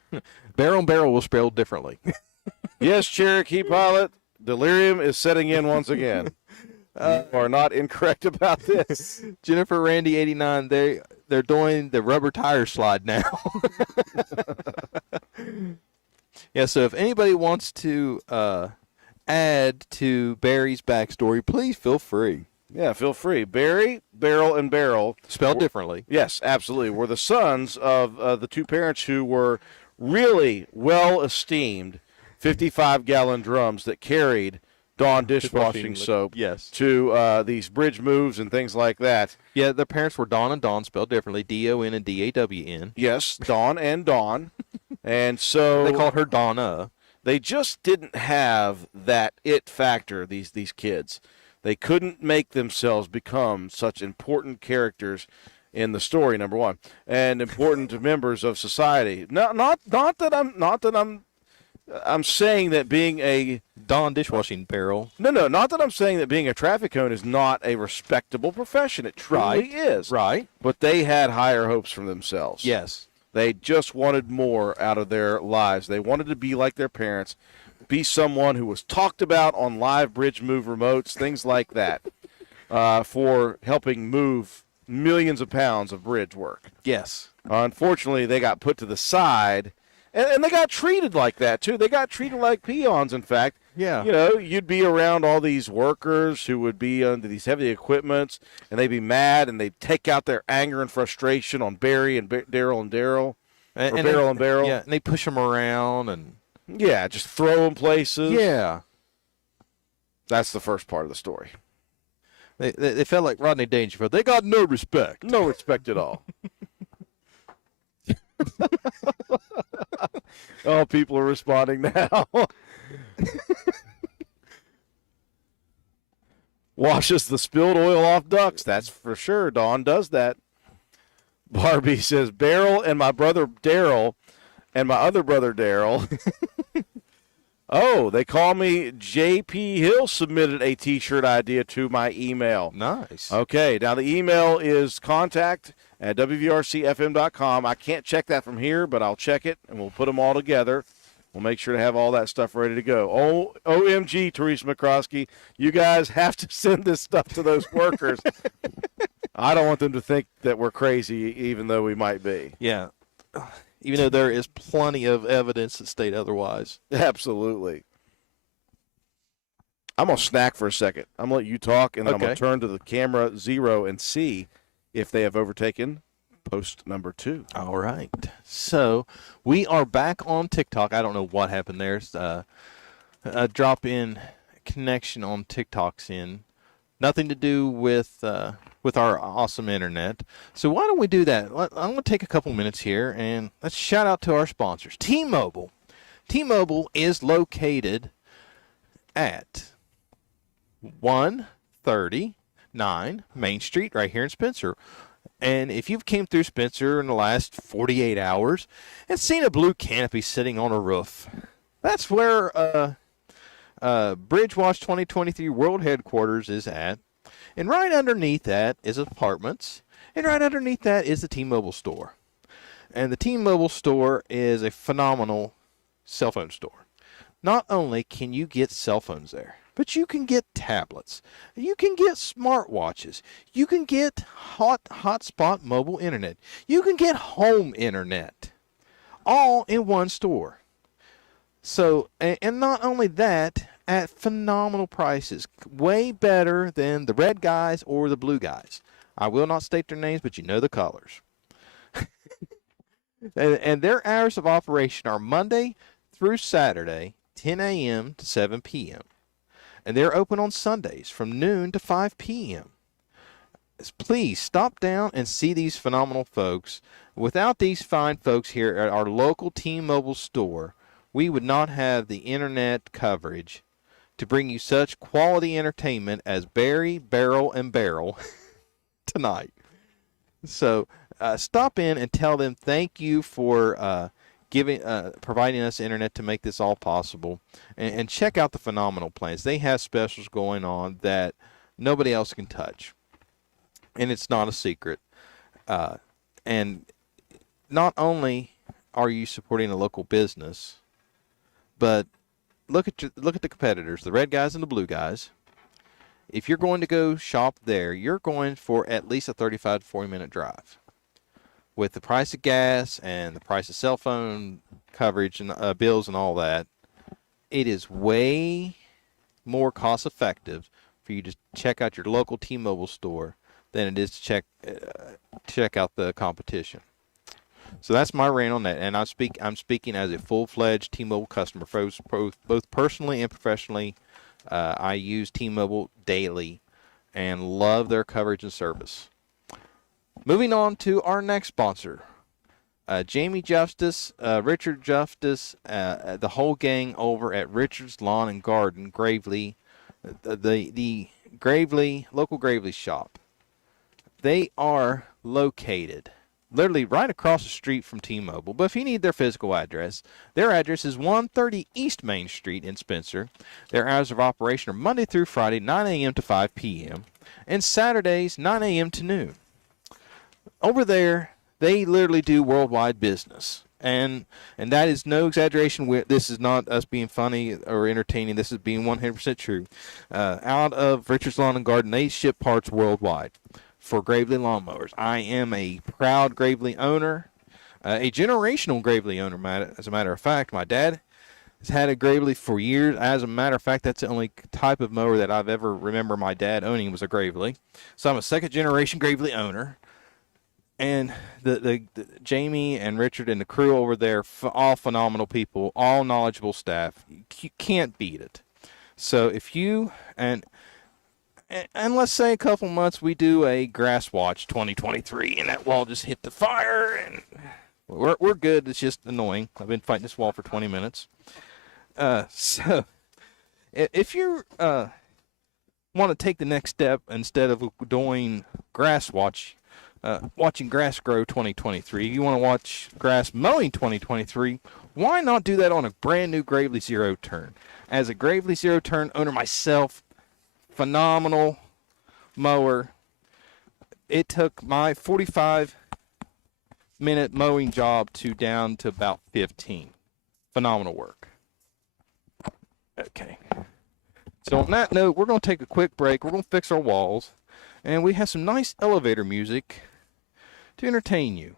Barrel and Barrel will spell differently. Yes, Cherokee Pilot, delirium is setting in once again. You are not incorrect about this. Jennifer Randy 89, they're doing the rubber tire slide now. Yeah, so if anybody wants to add to Barry's backstory, please feel free. Yeah, feel free. Barry, Barrel, and Barrel. Spelled differently. Yes, absolutely. Were the sons of the 2 parents who were really well-esteemed 55-gallon drums that carried Dawn dishwashing soap Yes. to these bridge moves and things like that. Yeah, their parents were Dawn and Dawn, spelled differently, D-O-N and D-A-W-N. Yes, Dawn and Dawn. And so They called her Donna. they just didn't have that it factor, these kids. They couldn't make themselves become such important characters in the story, number one, and important members of society. Not that I'm saying that being a Dawn dishwashing barrel. No, not that I'm saying that being a traffic cone is not a respectable profession. It truly is. Right. But they had higher hopes for themselves. Yes. They just wanted more out of their lives. They wanted to be like their parents, be someone who was talked about on live bridge move remotes, things like that, for helping move millions of pounds of bridge work. Yes. Unfortunately, they got put to the side, and they got treated like that, too. They got treated like peons, in fact. Yeah. You know, you'd be around all these workers who would be under these heavy equipments, and they'd be mad, and they'd take out their anger and frustration on Barry and Daryl and Daryl, or Barrel and Barrel. Yeah, and they push them around and Yeah, just throw them places. yeah. That's the first part of the story. They felt like Rodney Dangerfield. They got no respect. No respect at all. Oh, people are responding now. Washes the spilled oil off ducks. That's for sure. Dawn does that. Barbie says, Barrel and my brother Daryl and my other brother Daryl. Oh, they call me JP Hill submitted a T-shirt idea to my email. Nice. Okay, now the email is contact@wvrcfm.com. I can't check that from here, but I'll check it, and we'll put them all together. We'll make sure to have all that stuff ready to go. OMG, Teresa McCroskey, you guys have to send this stuff to those workers. I don't want them to think that we're crazy, even though we might be. Yeah. Even though there is plenty of evidence that state otherwise. Absolutely. I'm going to snack for a second. I'm going to let you talk, and then I'm going Okay. to turn to the camera 0 and see if they have overtaken post number 2. All right. So we are back on TikTok. I don't know what happened there. It's, a drop-in connection on TikTok's in. Nothing to do with our awesome internet. So why don't we do that? I'm going to take a couple minutes here and let's shout out to our sponsors. T-Mobile. T-Mobile is located at 139 Main Street right here in Spencer. And if you've came through Spencer in the last 48 hours and seen a blue canopy sitting on a roof, that's where Bridgewatch 2023 World Headquarters is at. And right underneath that is apartments. And right underneath that is the T-Mobile store. And the T-Mobile store is a phenomenal cell phone store. Not only can you get cell phones there, but you can get tablets. You can get smartwatches. You can get hotspot mobile internet. You can get home internet. All in one store. So, and not only that, at phenomenal prices. Way better than the red guys or the blue guys. I will not state their names, but you know the colors. and their hours of operation are Monday through Saturday, 10 a.m. to 7 p.m. And they're open on Sundays from noon to 5 p.m. Please stop down and see these phenomenal folks. Without these fine folks here at our local T-Mobile store, we would not have the internet coverage to bring you such quality entertainment as Barry, Barrel, and Barrel tonight. So stop in and tell them thank you for providing us internet to make this all possible. And check out the phenomenal plans. They have specials going on that nobody else can touch. And it's not a secret. And not only are you supporting a local business, but look at the competitors, the red guys and the blue guys. If you're going to go shop there, you're going for at least a 35 to 40-minute drive. With the price of gas and the price of cell phone coverage and bills and all that, it is way more cost-effective for you to check out your local T-Mobile store than it is to check out the competition. So that's my rant on that, and I'm speaking as a full-fledged T-Mobile customer, both personally and professionally. I use T-Mobile daily and love their coverage and service. Moving on to our next sponsor, Jamie Justice, Richard Justice, the whole gang over at Richard's Lawn and Garden, Gravely, the Gravely local Gravely shop. They are located literally right across the street from T-Mobile. But if you need their physical address, their address is 130 East Main Street in Spencer. Their hours of operation are Monday through Friday, 9 a.m. to 5 p.m. and Saturdays, 9 a.m. to noon. Over there, they literally do worldwide business. And that is no exaggeration. This is not us being funny or entertaining. This is being 100% true. Out of Richard's Lawn and Garden, they ship parts worldwide. for Gravely lawnmowers. I am a proud Gravely owner, a generational Gravely owner, as a matter of fact. My dad has had a Gravely for years. As a matter of fact, that's the only type of mower that I've ever remember my dad owning was a Gravely. So I'm a second generation Gravely owner. And the Jamie and Richard and the crew over there, all phenomenal people, all knowledgeable staff. You can't beat it. So if you, and let's say a couple months we do a Grass Watch 2023 and that wall just hit the fire and we're good. It's just annoying. I've been fighting this wall for 20 minutes. So if you want to take the next step instead of doing Grass Watch, watching Grass Grow 2023, you want to watch Grass Mowing 2023, why not do that on a brand new Gravely Zero Turn? As a Gravely Zero Turn owner myself, phenomenal mower. It took my 45-minute mowing job down to about 15. Phenomenal work. Okay. So on that note, we're going to take a quick break. We're going to fix our walls. And we have some nice elevator music to entertain you.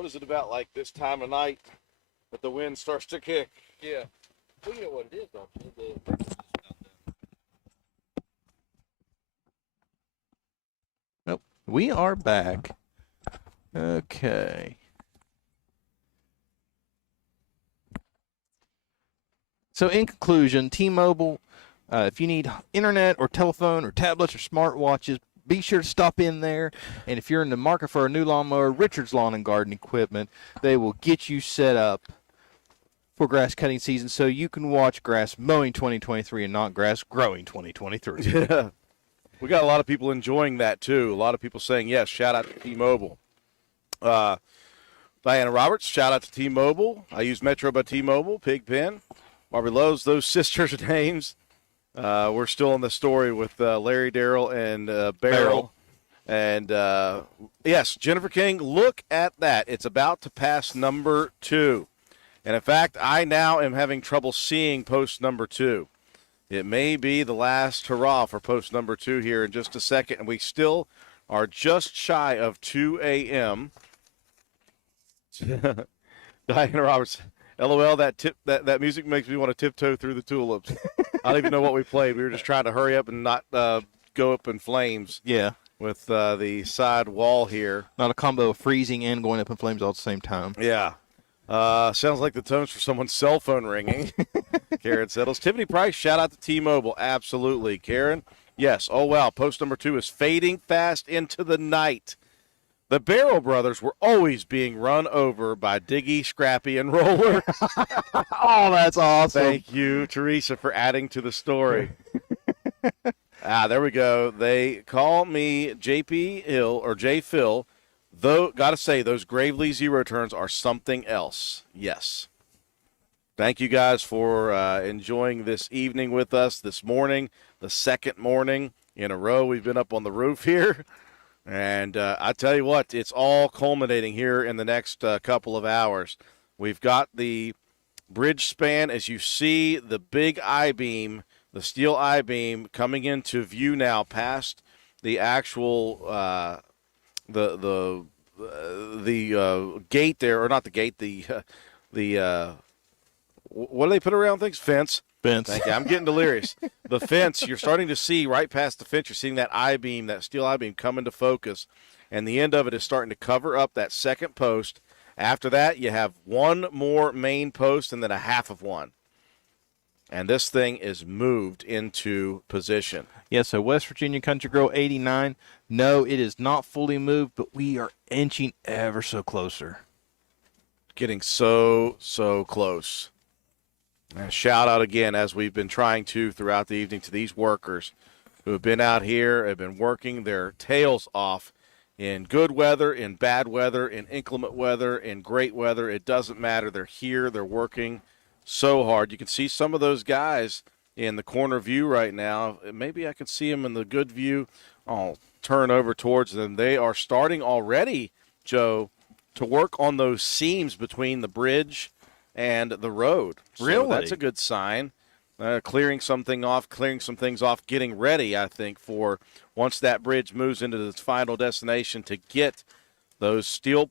What is it about like this time of night that the wind starts to kick? Yeah. Well, you know what it is, don't you? Nope. We are back. Okay. So in conclusion, T-Mobile, if you need internet or telephone or tablets or smartwatches, be sure to stop in there. And if you're in the market for a new lawnmower, Richard's Lawn and Garden Equipment, they will get you set up for grass cutting season so you can watch Grass Mowing 2023 and not Grass Growing 2023. Yeah. We got a lot of people enjoying that too. A lot of people saying yes. Shout out to T-Mobile. Diana Roberts, shout out to T-Mobile. I use Metro by T-Mobile. Pigpen. Barbie loves those sisters' names. We're still in the story with Larry, Darrell, and Beryl. And yes, Jennifer King, look at that. It's about to pass number 2. And in fact, I now am having trouble seeing post number 2. It may be the last hurrah for post number 2 here in just a second. And we still are just shy of 2 a.m. Diana Roberts, LOL, that music makes me want to tiptoe through the tulips. I don't even know what we played. We were just trying to hurry up and not go up in flames. Yeah. With the side wall here. Not a combo of freezing and going up in flames all at the same time. Yeah. Sounds like the tones for someone's cell phone ringing. Karen settles. Tiffany Price, shout out to T-Mobile. Absolutely. Karen, yes. Oh, wow. Post number 2 is fading fast into the night. The Barrel brothers were always being run over by Diggy, Scrappy, and Roller. Oh, that's awesome. Thank you, Teresa, for adding to the story. There we go. They call me JP Hill or J Phil. Though, got to say, those Gravely zero turns are something else. Yes. Thank you guys for enjoying this evening with us this morning, the second morning in a row we've been up on the roof here. And I tell you what, it's all culminating here in the next couple of hours. We've got the bridge span, as you see, the big I-beam, the steel I-beam coming into view now past the actual the gate there, or not the gate, the what do they put around things? Fence. Thank you. I'm getting delirious. The fence, you're starting to see right past the fence, you're seeing that I-beam, that steel I-beam come into focus, and the end of it is starting to cover up that second post. After that, you have one more main post and then a half of one. And this thing is moved into position. Yeah, so West Virginia Country Girl 89. No, it is not fully moved, but we are inching ever so closer. Getting so close. And shout out again, as we've been trying to throughout the evening, to these workers who have been out here, have been working their tails off in good weather, in bad weather, in inclement weather, in great weather. It doesn't matter. They're here. They're working so hard. You can see some of those guys in the corner view right now. Maybe I can see them in the good view. I'll turn over towards them. They are starting already, Joe, to work on those seams between the bridge and the road. Really? So that's a good sign. Clearing some things off, getting ready, I think, for once that bridge moves into its final destination to get those steel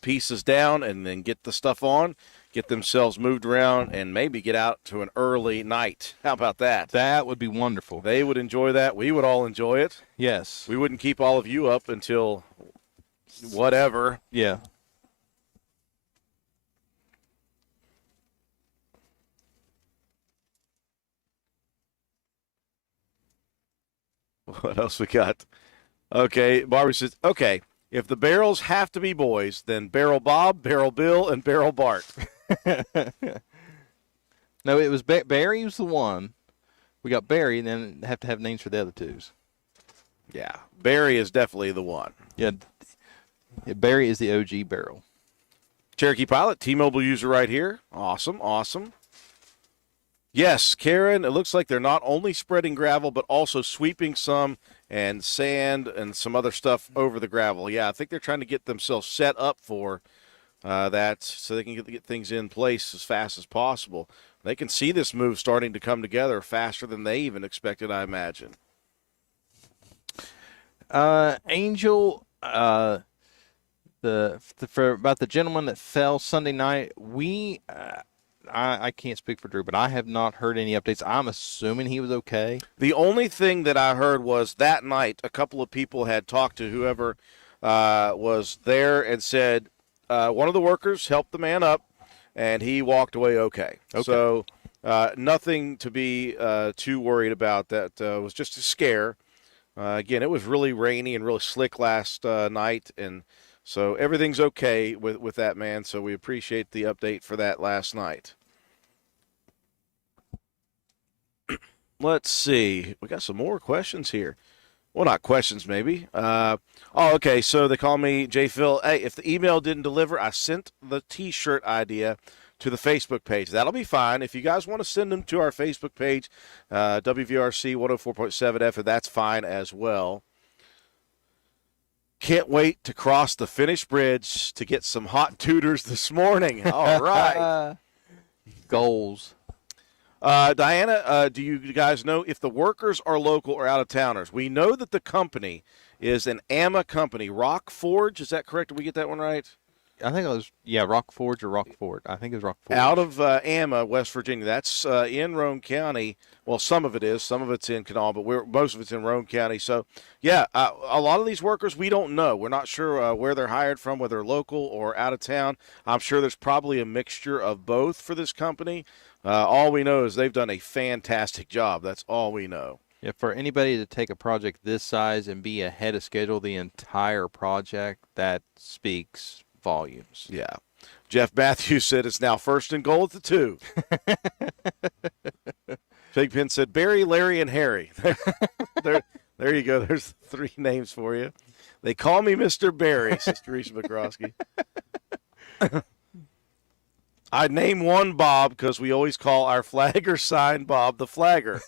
pieces down and then get the stuff on, get themselves moved around, and maybe get out to an early night. How about that? That would be wonderful. They would enjoy that. We would all enjoy it. Yes. We wouldn't keep all of you up until whatever. Yeah. What else we got? Okay, Barbie says, okay, if the barrels have to be boys, then Barrel Bob, Barrel Bill, and Barrel Bart. No, it was Barry was the one. We got Barry, and then have to have names for the other twos. Yeah, Barry is definitely the one. Yeah, Barry is the OG barrel. Cherokee Pilot, T-Mobile user right here. Awesome. Yes, Karen, it looks like they're not only spreading gravel, but also sweeping some and sand and some other stuff over the gravel. Yeah, I think they're trying to get themselves set up for that so they can get things in place as fast as possible. They can see this move starting to come together faster than they even expected, I imagine. Angel, for about the gentleman that fell Sunday night, I can't speak for Drew, but I have not heard any updates. I'm assuming he was okay. The only thing that I heard was that night a couple of people had talked to whoever was there and said one of the workers helped the man up, and he walked away okay. So nothing to be too worried about. That was just a scare. Again, it was really rainy and really slick last night, and so everything's okay with that man. So we appreciate the update for that last night. Let's see. We got some more questions here. Well, not questions, maybe. Okay. So they call me J. Phil. Hey, if the email didn't deliver, I sent the T-shirt idea to the Facebook page. That'll be fine. If you guys want to send them to our Facebook page, WVRC 104.7 F, that's fine as well. Can't wait to cross the finished bridge to get some hot tutors this morning. All right. Goals. Diana, do you guys know if the workers are local or out-of-towners? We know that the company is an AMA company, Rock Forge. Is that correct? Did we get that one right? I think it was Rock Forge or Rock Fort. I think it was Rock Forge. Out of Amma, West Virginia. That's in Roane County. Well, some of it is. Some of it's in Kanawha, but most of it's in Roane County. So, yeah, a lot of these workers we don't know. We're not sure where they're hired from, whether they're local or out of town. I'm sure there's probably a mixture of both for this company. All we know is they've done a fantastic job. That's all we know. Yeah, for anybody to take a project this size and be ahead of schedule the entire project, that speaks volumes. Yeah. Jeff Matthews said it's now 1st and goal at the 2. Pigpen said Barry, Larry, and Harry. there you go. There's 3 names for you. They call me Mr. Barry, says Teresa McCroskey. I name one Bob because we always call our flagger sign Bob the Flagger.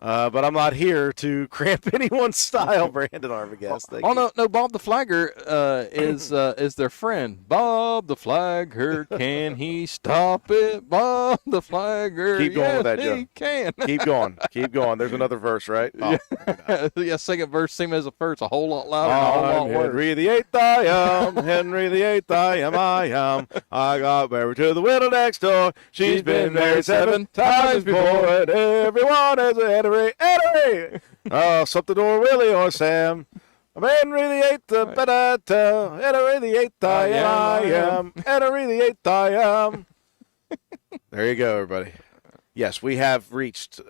But I'm not here to cramp anyone's style, Brandon Arbogast. Thank you. No, Bob the Flagger is their friend. Bob the Flagger, can he stop it? Bob the Flagger, Keep going with that, Joe. he can. Keep going. Keep going. There's another verse, right? Oh, Yeah, second verse, same as the first, a whole lot louder, and a whole lot I'm worse. Henry the Eighth, I am. Henry the Eighth, I am. I got married to the widow next door. She's been married 7 times before, and everyone has a Henry. Oh, something or Willie or Sam. I'm Henry the Eighth, Henry the Eighth, I am. Henry the Eighth, I am. There you go, everybody. Yes, we have reached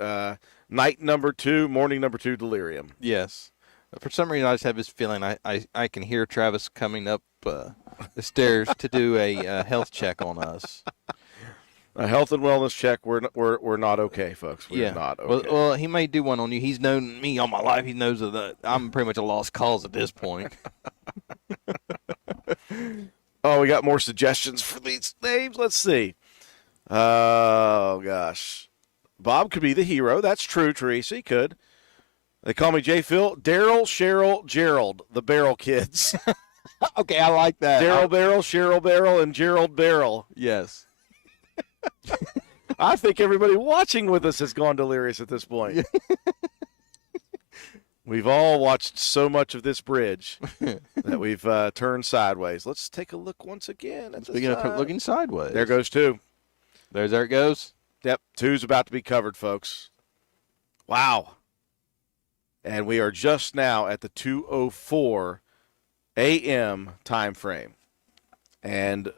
night number 2, morning number 2 delirium. Yes. For some reason, I just have this feeling I can hear Travis coming up the stairs to do a health check on us. A health and wellness check. We're not okay, folks. We're not okay. Well, he may do one on you. He's known me all my life. He knows that I'm pretty much a lost cause at this point. Oh, we got more suggestions for these names. Let's see. Oh, gosh. Bob could be the hero. That's true, Teresa. He could. They call me J. Phil. Daryl, Cheryl, Gerald, the Barrel Kids. Okay, I like that. Daryl Barrel, Cheryl Barrel, and Gerald Barrel. Yes. I think everybody watching with us has gone delirious at this point. We've all watched so much of this bridge that we've turned sideways. Let's take a look once again at Speaking of looking sideways. There goes 2. There it goes. Yep, 2's about to be covered, folks. Wow. And we are just now at the 2:04 a.m. time frame. And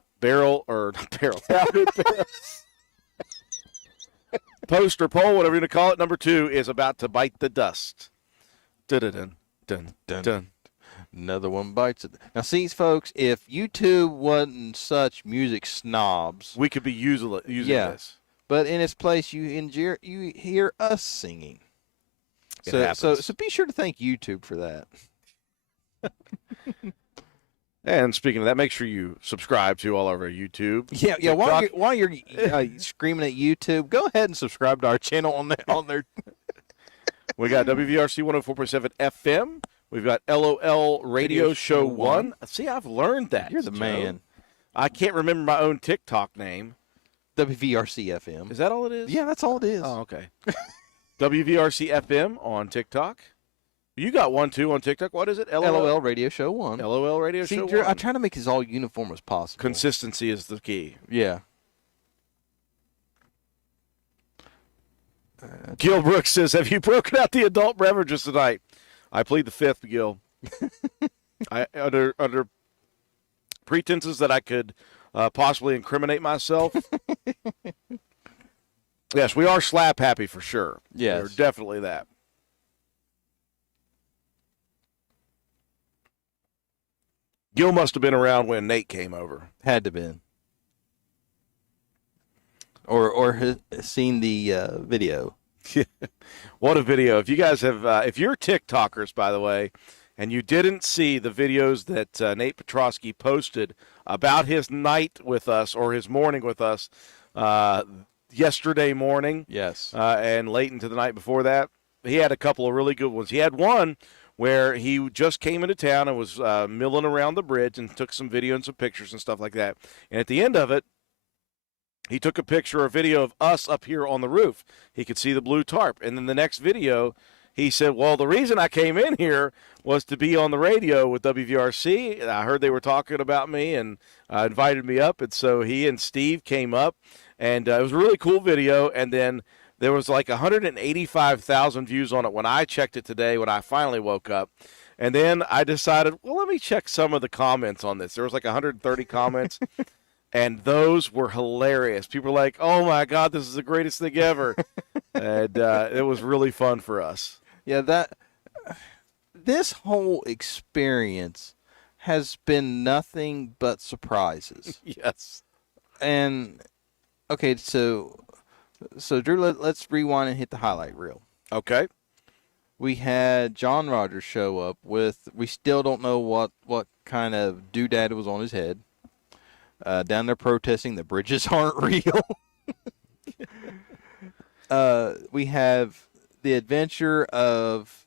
post or poll, whatever you're going to call it, number 2 is about to bite the dust. Dun, dun, dun, dun. Another one bites it. Now, see, folks, if YouTube wasn't such music snobs, We could be using this. but in its place, you hear us singing. It So happens. be sure to thank YouTube for that. And speaking of that, make sure you subscribe to all of our YouTube. Yeah. TikTok. While you're screaming at YouTube, go ahead and subscribe to our channel on there. We got WVRC 104.7 FM. We've got LOL Radio Show 1. See, I've learned that. You're the Joe. man. I can't remember my own TikTok name. WVRC FM. Is that all it is? Yeah, that's all it is. Oh, okay. WVRC FM on TikTok. You got one, too, on TikTok. What is it? LOL Radio Show 1. LOL Radio See, Show Drew, 1. I try to make this all uniform as possible. Consistency is the key. Yeah. Gil Brooks says, have you broken out the adult beverages tonight? I plead the 5th, Gil. Under pretenses that I could possibly incriminate myself. Yes, we are slap happy for sure. Yes. We're definitely that. Gil must have been around when Nate came over. Had to been. Or has seen the video. What a video. If you guys have, if you're TikTokers, by the way, and you didn't see the videos that Nate Petrosky posted about his night with us or his morning with us yesterday morning. Yes. And late into the night before that, he had a couple of really good ones. He had one where he just came into town and was milling around the bridge and took some video and some pictures and stuff like that. And at the end of it, he took a picture or video of us up here on the roof. He could see the blue tarp. And then the next video, he said, well, the reason I came in here was to be on the radio with WVRC. I heard they were talking about me and invited me up. And so he and Steve came up, and it was a really cool video. And then there was like 185,000 views on it when I checked it today when I finally woke up. And then I decided, well, let me check some of the comments on this. There was like 130 comments, and those were hilarious. People were like, oh, my God, this is the greatest thing ever. And it was really fun for us. Yeah, this whole experience has been nothing but surprises. Yes. And, okay, so Drew, let's rewind and hit the highlight reel. Okay. We had John Rogers show up with, we still don't know what kind of doodad was on his head. Down there protesting the bridges aren't real. We have the adventure of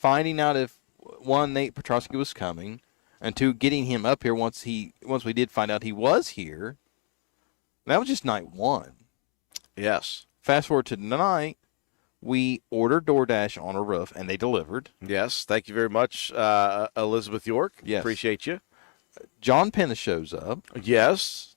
finding out if, one, Nate Petrosky was coming, and two, getting him up here once we did find out he was here. That was just night one. Yes. Fast forward to tonight, we ordered DoorDash on a roof, and they delivered. Yes. Thank you very much, Elizabeth York. Yes. Appreciate you. John Penna shows up. Yes.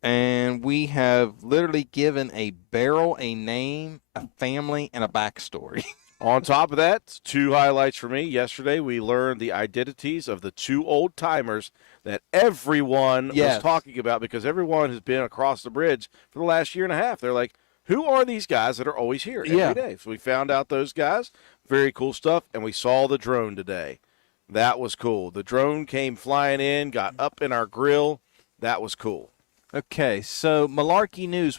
And we have literally given a barrel a name, a family, and a backstory. On top of that, 2 highlights for me. Yesterday, we learned the identities of the 2 old timers that everyone was talking about, because everyone has been across the bridge for the last year and a half. They're like, who are these guys that are always here every day? So we found out those guys. Very cool stuff. And we saw the drone today. That was cool. The drone came flying in, got up in our grill. That was cool. Okay, so Malarkey News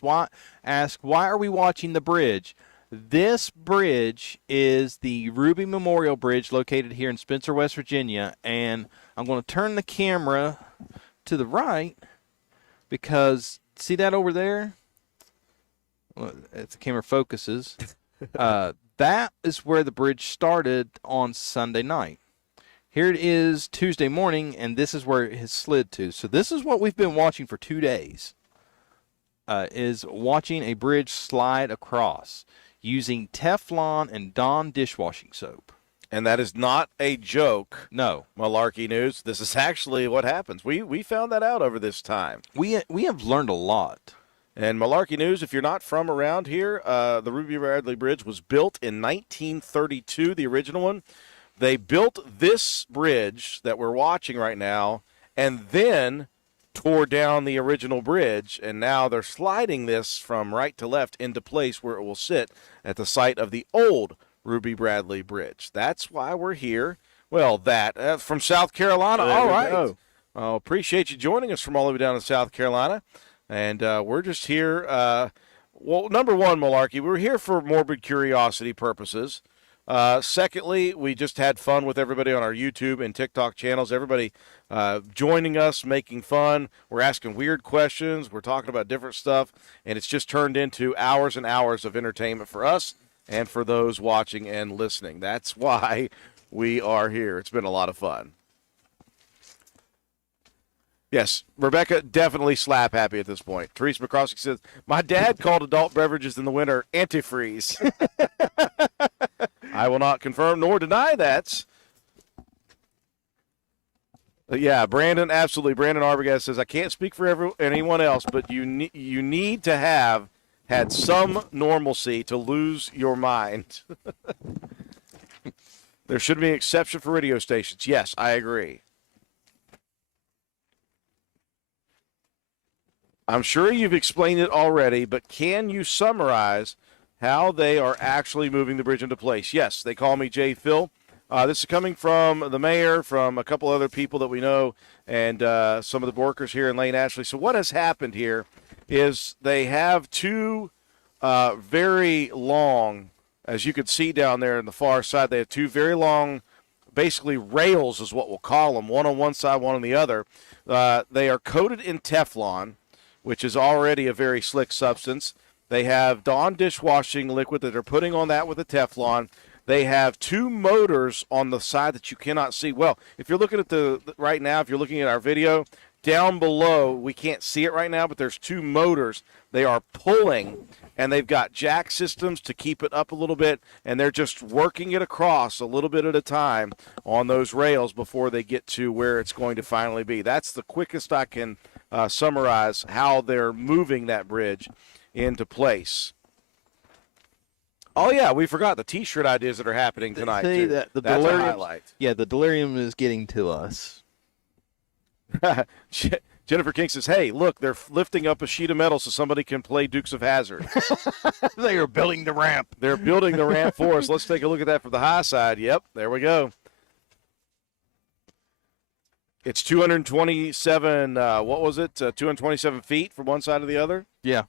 asked, why are we watching the bridge? This bridge is the Ruby Memorial Bridge located here in Spencer, West Virginia. And I'm going to turn the camera to the right because, see that over there? Well, if the camera focuses. That is where the bridge started on Sunday night. Here it is Tuesday morning, and this is where it has slid to. So this is what we've been watching for 2 days, is watching a bridge slide across using Teflon and Dawn dishwashing soap. And that is not a joke. No. Malarkey News. This is actually what happens. We found that out over this time. We have learned a lot. And Malarkey News, if you're not from around here, the Ruby Bradley Bridge was built in 1932, the original one. They built this bridge that we're watching right now and then tore down the original bridge, and now they're sliding this from right to left into place where it will sit at the site of the old Ruby Bradley Bridge. That's why we're here. Well, from South Carolina. There all we right. go. Appreciate you joining us from all the way down in South Carolina. And we're just here. Well, number one, Malarkey, we're here for morbid curiosity purposes. Secondly, we just had fun with everybody on our YouTube and TikTok channels. Everybody joining us, making fun. We're asking weird questions. We're talking about different stuff. And it's just turned into hours and hours of entertainment for us and for those watching and listening. That's why we are here. It's been a lot of fun. Yes, Rebecca, definitely slap happy at this point. Teresa McCroskey says, my dad called adult beverages in the winter antifreeze. I will not confirm nor deny that. Yeah, Brandon, absolutely. Brandon Arbogast says, I can't speak for anyone else, but you need to have had some normalcy to lose your mind. There should be an exception for radio stations. Yes, I agree. I'm sure you've explained it already, but can you summarize how they are actually moving the bridge into place? Yes, they call me J. Phil. This is coming from the mayor, from a couple other people that we know, and some of the workers here in Lane Ashley. So what has happened here is they have 2 very long, as you can see down there in the far side, they have 2 very long, basically rails is what we'll call them, one on one side, one on the other. They are coated in Teflon, which is already a very slick substance. They have Dawn dishwashing liquid that they're putting on that with the Teflon. They have 2 motors on the side that you cannot see. Well, if you're looking at right now, if you're looking at our video, down below, we can't see it right now, but there's 2 motors. They are pulling, and they've got jack systems to keep it up a little bit, and they're just working it across a little bit at a time on those rails before they get to where it's going to finally be. That's the quickest I can summarize how they're moving that bridge into place. Oh, yeah, we forgot the T-shirt ideas that are happening tonight, See, too. that- the That's a delirium- highlight. Yeah, the delirium is getting to us. Jennifer King says, hey, look, they're lifting up a sheet of metal so somebody can play Dukes of Hazzard. They are building the ramp. They're building the ramp for us. Let's take a look at that from the high side. Yep, there we go. It's 227, what was it, 227 feet from one side to the other? Yeah.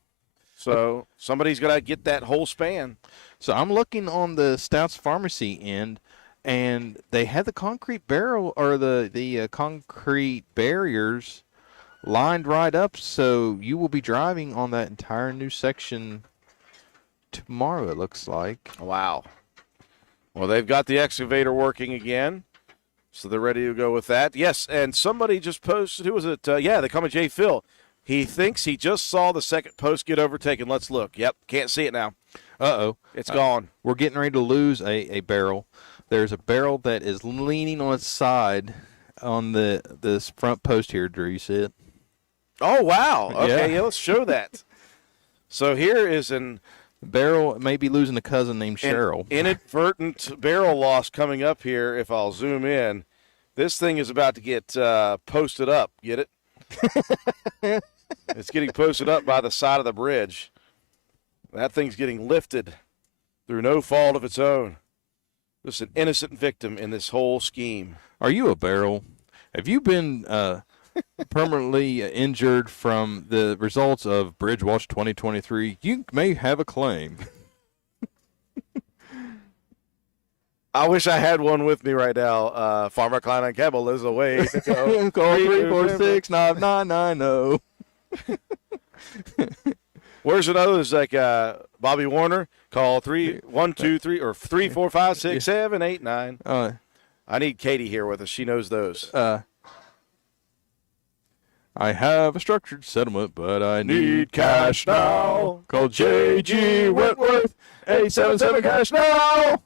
So somebody's got to get that whole span. So I'm looking on the Stouts Pharmacy end, and they had the concrete barrel or the concrete barriers lined right up. So you will be driving on that entire new section tomorrow, it looks like. Wow. Well, they've got the excavator working again, so they're ready to go with that. Yes, and somebody just posted, who was it? Yeah, they call me J. Phil. He thinks he just saw the second post get overtaken. Let's look. Yep, can't see it now. Uh-oh. It's gone. We're getting ready to lose a barrel. There's a barrel that is leaning on its side on this front post here, Drew. You see it? Oh, wow. Okay, Yeah. yeah, let's show that. So here is an Barrel may be losing a cousin named Cheryl. inadvertent barrel loss coming up here. If I'll zoom in, this thing is about to get posted up. Get it? It's getting posted up by the side of the bridge. That thing's getting lifted through no fault of its own. Just an innocent victim in this whole scheme. Are you a barrel? Have you been permanently injured from the results of Bridge Watch 2023? You may have a claim. I wish I had one with me right now. Farmer Klein and Campbell is away to go. Call 346-9990. Where's another? It's like Bobby Warner. Call 3-1-2-3 or 3-4-5-6-7-8-9. I need Katie here with us. She knows those. I have a structured settlement, but I Need cash now. Call J.G. Wentworth, 877 cash now.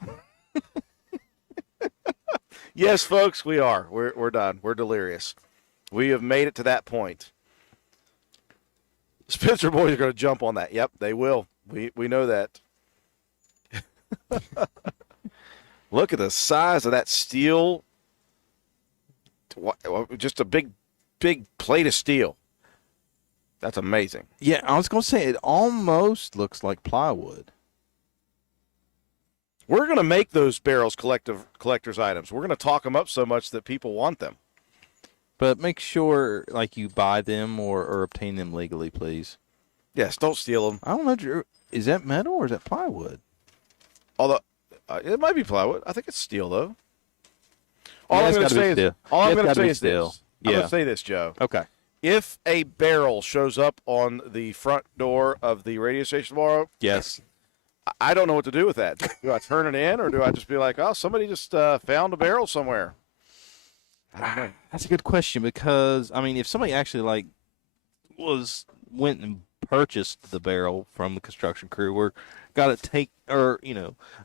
Yes, folks, we are. We're done. We're delirious. We have made it to that point. Spencer boys are going to jump on that. Yep, they will. We know that. Look at the size of that steel. Just a big plate of steel. That's amazing. Yeah, I was going to say, it almost looks like plywood. We're going to make those barrels collector's items. We're going to talk them up so much that people want them. But make sure, like, you buy them or obtain them legally, please. Yes, don't steal them. I don't know, Drew. Is that metal or is that plywood? Although it might be plywood. I think it's steel, though. Yeah, All I'm it's going to gotta be say is steel. all I'm It's going to gotta say be is steel. this. I'm going Yeah. to say this, Joe. Okay. If a barrel shows up on the front door of the radio station tomorrow, Yes. I don't know what to do with that. Do I turn it in, or do I just be like, oh, somebody just found a barrel somewhere? I don't know. That's a good question because, I mean, if somebody actually, like, went and purchased the barrel from the construction crew or got it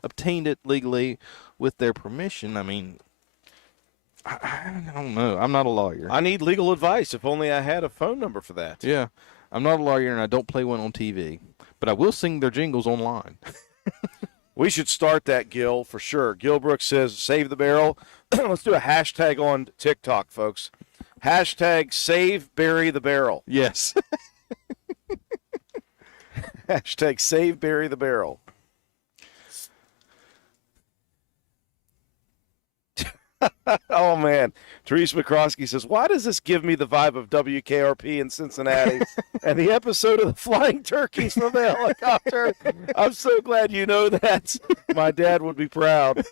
obtained it legally with their permission, I mean, I don't know. I'm not a lawyer. I need legal advice. If only I had a phone number for that. Yeah. I'm not a lawyer and I don't play one on TV, but I will sing their jingles online. We should start that, Gil, for sure. Gil Brooks says, save the barrel. Let's do a hashtag on TikTok, folks. Hashtag save bury the barrel. Yes. Hashtag save bury the barrel. Oh, man. Therese McCroskey says, why does this give me the vibe of WKRP in Cincinnati and the episode of the Flying Turkeys from the helicopter? I'm so glad you know that. My dad would be proud.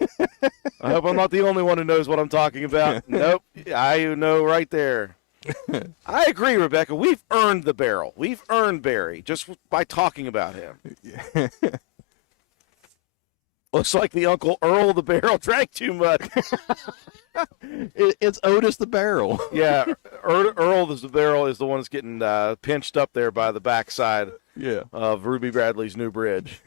I hope I'm not the only one who knows what I'm talking about. Nope. I know right there. I agree, Rebecca. We've earned the barrel. We've earned Barry just by talking about him. Looks like the Uncle Earl of the barrel drank too much. It's Otis the Barrel. Yeah, Earl of the barrel is the one that's getting pinched up there by the backside Yeah. of Ruby Bradley's new bridge.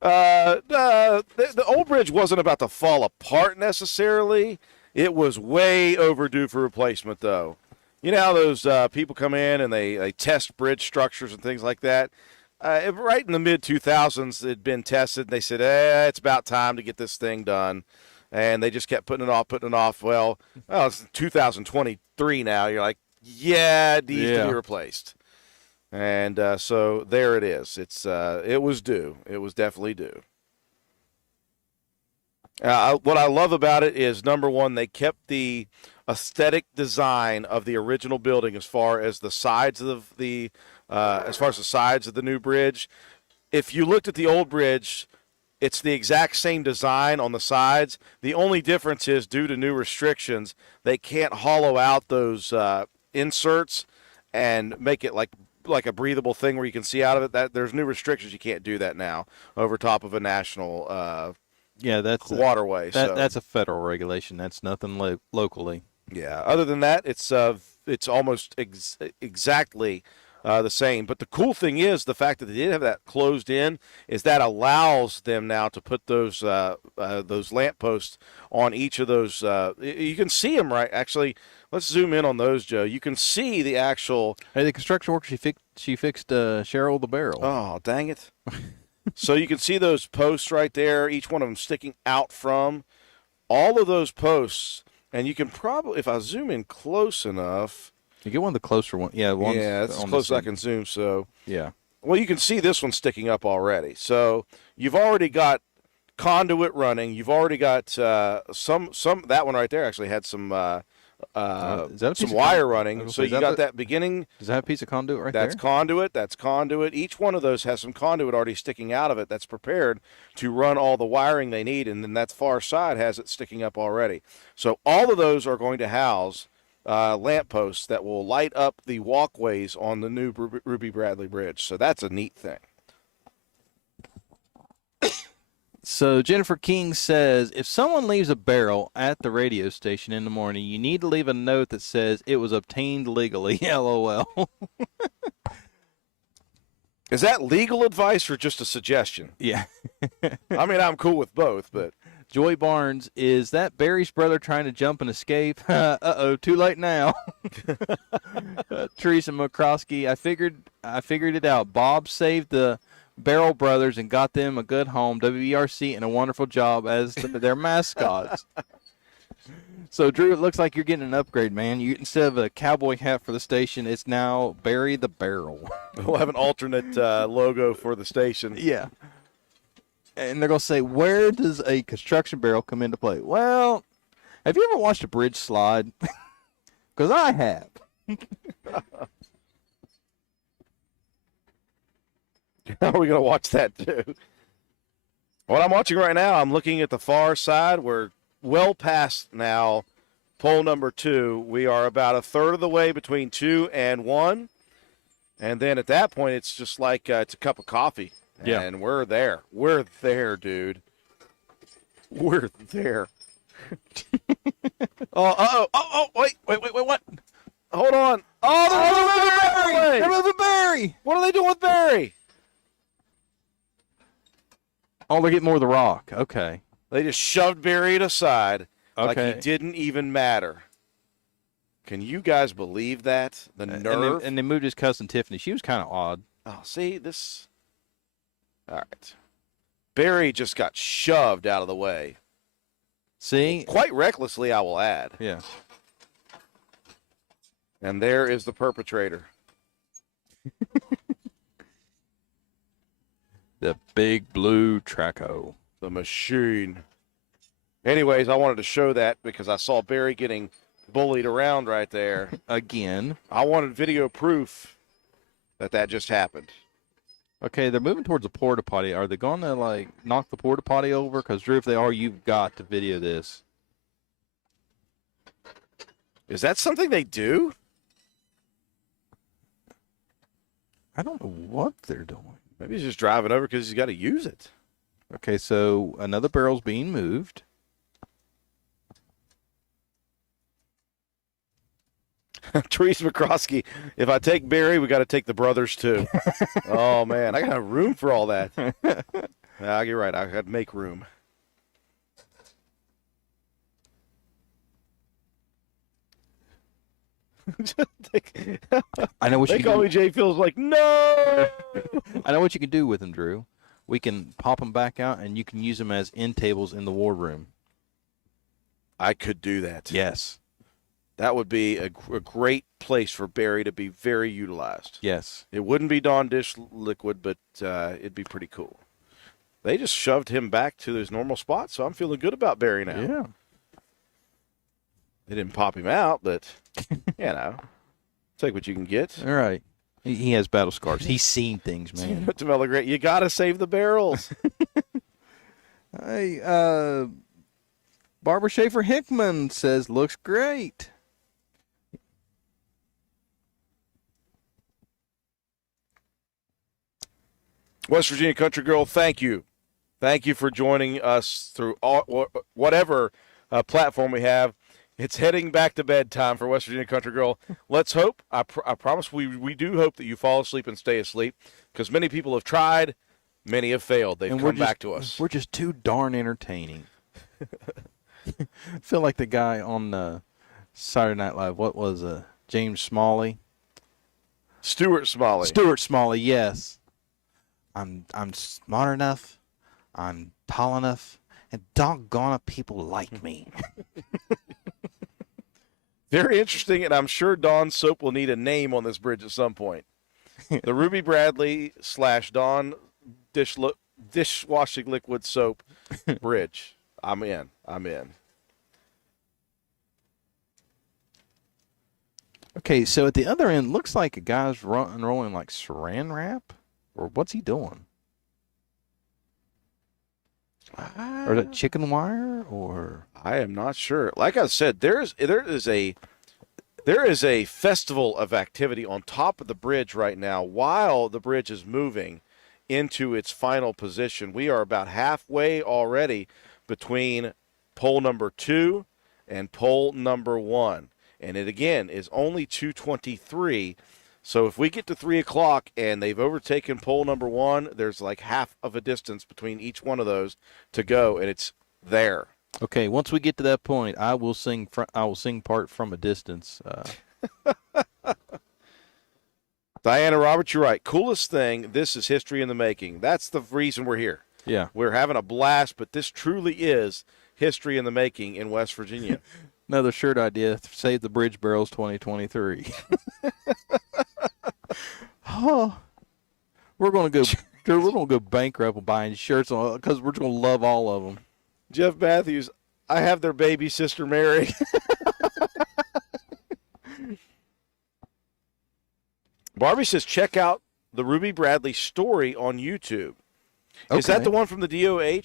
The old bridge wasn't about to fall apart necessarily. It was way overdue for replacement, though. You know how those people come in and they test bridge structures and things like that? Right in the mid-2000s, it had been tested. And they said, it's about time to get this thing done. And they just kept putting it off. Well, it's 2023 now. You're like, yeah, it needs to be replaced. And so there it is. It was due. It was definitely due. What I love about it is, number one, they kept the aesthetic design of the original building as far as the sides of the new bridge. If you looked at the old bridge, it's the exact same design on the sides. The only difference is, due to new restrictions, they can't hollow out those inserts and make it like a breathable thing where you can see out of it. That there's new restrictions. You can't do that now over top of a national that's waterway. That's a federal regulation. That's nothing locally. Yeah. Other than that, it's almost exactly the same. But the cool thing is the fact that they did have that closed in is that allows them now to put those lampposts on each of those. You can see them, right? Actually, let's zoom in on those, Joe. You can see the actual. Hey, the construction worker, she fixed Cheryl the Barrel. Oh, dang it. So you can see those posts right there, each one of them sticking out from all of those posts. And you can probably, if I zoom in close enough. You get one of the closer ones. Yeah, that's as close as I can zoom. So yeah. Well, you can see this one sticking up already. So you've already got conduit running. You've already got some. That one right there actually had some wire running. So you got that beginning. Does that have a piece of conduit right there? That's conduit. That's conduit. Each one of those has some conduit already sticking out of it that's prepared to run all the wiring they need. And then that far side has it sticking up already. So all of those are going to house lampposts that will light up the walkways on the new Ruby Bradley Bridge. So that's a neat thing. So Jennifer King says, if someone leaves a barrel at the radio station in the morning, you need to leave a note that says it was obtained legally. LOL. Is that legal advice or just a suggestion? Yeah. I mean, I'm cool with both, but. Joy Barnes, is that Barry's brother trying to jump and escape? Uh-oh, too late now. Teresa McCroskey, I figured it out. Bob saved the Barrel Brothers and got them a good home. WERC and a wonderful job as their mascots. So, Drew, it looks like you're getting an upgrade, man. Instead of a cowboy hat for the station, it's now Barry the Barrel. We'll have an alternate logo for the station. Yeah. And they're going to say, where does a construction barrel come into play? Well, have you ever watched a bridge slide? Because I have. How are we going to watch that, too? What I'm watching right now, I'm looking at the far side. We're well past now pole number 2. We are about a third of the way between 2 and 1. And then at that point, it's just like it's a cup of coffee. Yeah. And we're there. We're there, dude. We're there. Wait, what? Hold on. Oh, They're moving Barry! What are they doing with Barry? Oh, they're getting more of the rock. Okay. They just shoved Barry aside like Okay. he didn't even matter. Can you guys believe that? The nerve. And they moved his cousin Tiffany. She was kind of odd. Oh, see, this. All right. Barry just got shoved out of the way. See? Quite recklessly, I will add. Yeah. And there is the perpetrator. The big blue Traco. The machine. Anyways, I wanted to show that because I saw Barry getting bullied around right there. Again. I wanted video proof that just happened. Okay, they're moving towards the porta potty. Are they going to, like, knock the porta potty over? Because, Drew, if they are, you've got to video this. Is that something they do? I don't know what they're doing. Maybe he's just driving over because he's got to use it. Okay, so another barrel's being moved. Therese McCroskey, if I take Barry, we got to take the brothers too. Oh man, I got no room for all that. You're right. I got to make room. I know what They you call can me Jay feels like no. I know what you can do with them, Drew. We can pop them back out, and you can use them as end tables in the war room. I could do that. Yes. That would be a great place for Barry to be very utilized. Yes. It wouldn't be Dawn Dish Liquid, but it'd be pretty cool. They just shoved him back to his normal spot, so I'm feeling good about Barry now. Yeah. They didn't pop him out, but, take what you can get. All right. He has battle scars. He's seen things, man. Tamela Grant, you got to save the barrels. Hey, Barbara Schaefer Hickman says, looks great. West Virginia Country Girl, thank you. Thank you for joining us through whatever platform we have. It's heading back to bedtime for West Virginia Country Girl. Let's hope. I promise we do hope that you fall asleep and stay asleep, because many people have tried, many have failed. They've come back to us. We're just too darn entertaining. I feel like the guy on Saturday Night Live. What was James Smalley? Stuart Smalley. Stuart Smalley, yes. I'm smart enough. I'm tall enough. And doggone it, people like me. Very interesting, and I'm sure Dawn Soap will need a name on this bridge at some point. The Ruby Bradley / Dawn Dishwashing Liquid Soap Bridge. I'm in. Okay, so at the other end, looks like a guy's unrolling like saran wrap, or what's he doing? Or is it chicken wire, or? I am not sure. Like I said, there is a festival of activity on top of the bridge right now while the bridge is moving into its final position. We are about halfway already between pole number 2 and pole number 1. And it, again, is only 2:23. So if we get to 3 o'clock and they've overtaken pole number 1, there's like half of a distance between each one of those to go, and it's there. Okay, once we get to that point, I will sing part from a distance. Diana Roberts, you're right. Coolest thing, this is history in the making. That's the reason we're here. Yeah. We're having a blast, but this truly is history in the making in West Virginia. Another shirt idea, Save the Bridge Barrels 2023. Oh, we're going to go bankrupt buying shirts because we're going to love all of them. Jeff Matthews, I have their baby sister Mary. Barbie says, check out the Ruby Bradley story on YouTube. Is that the one from the DOH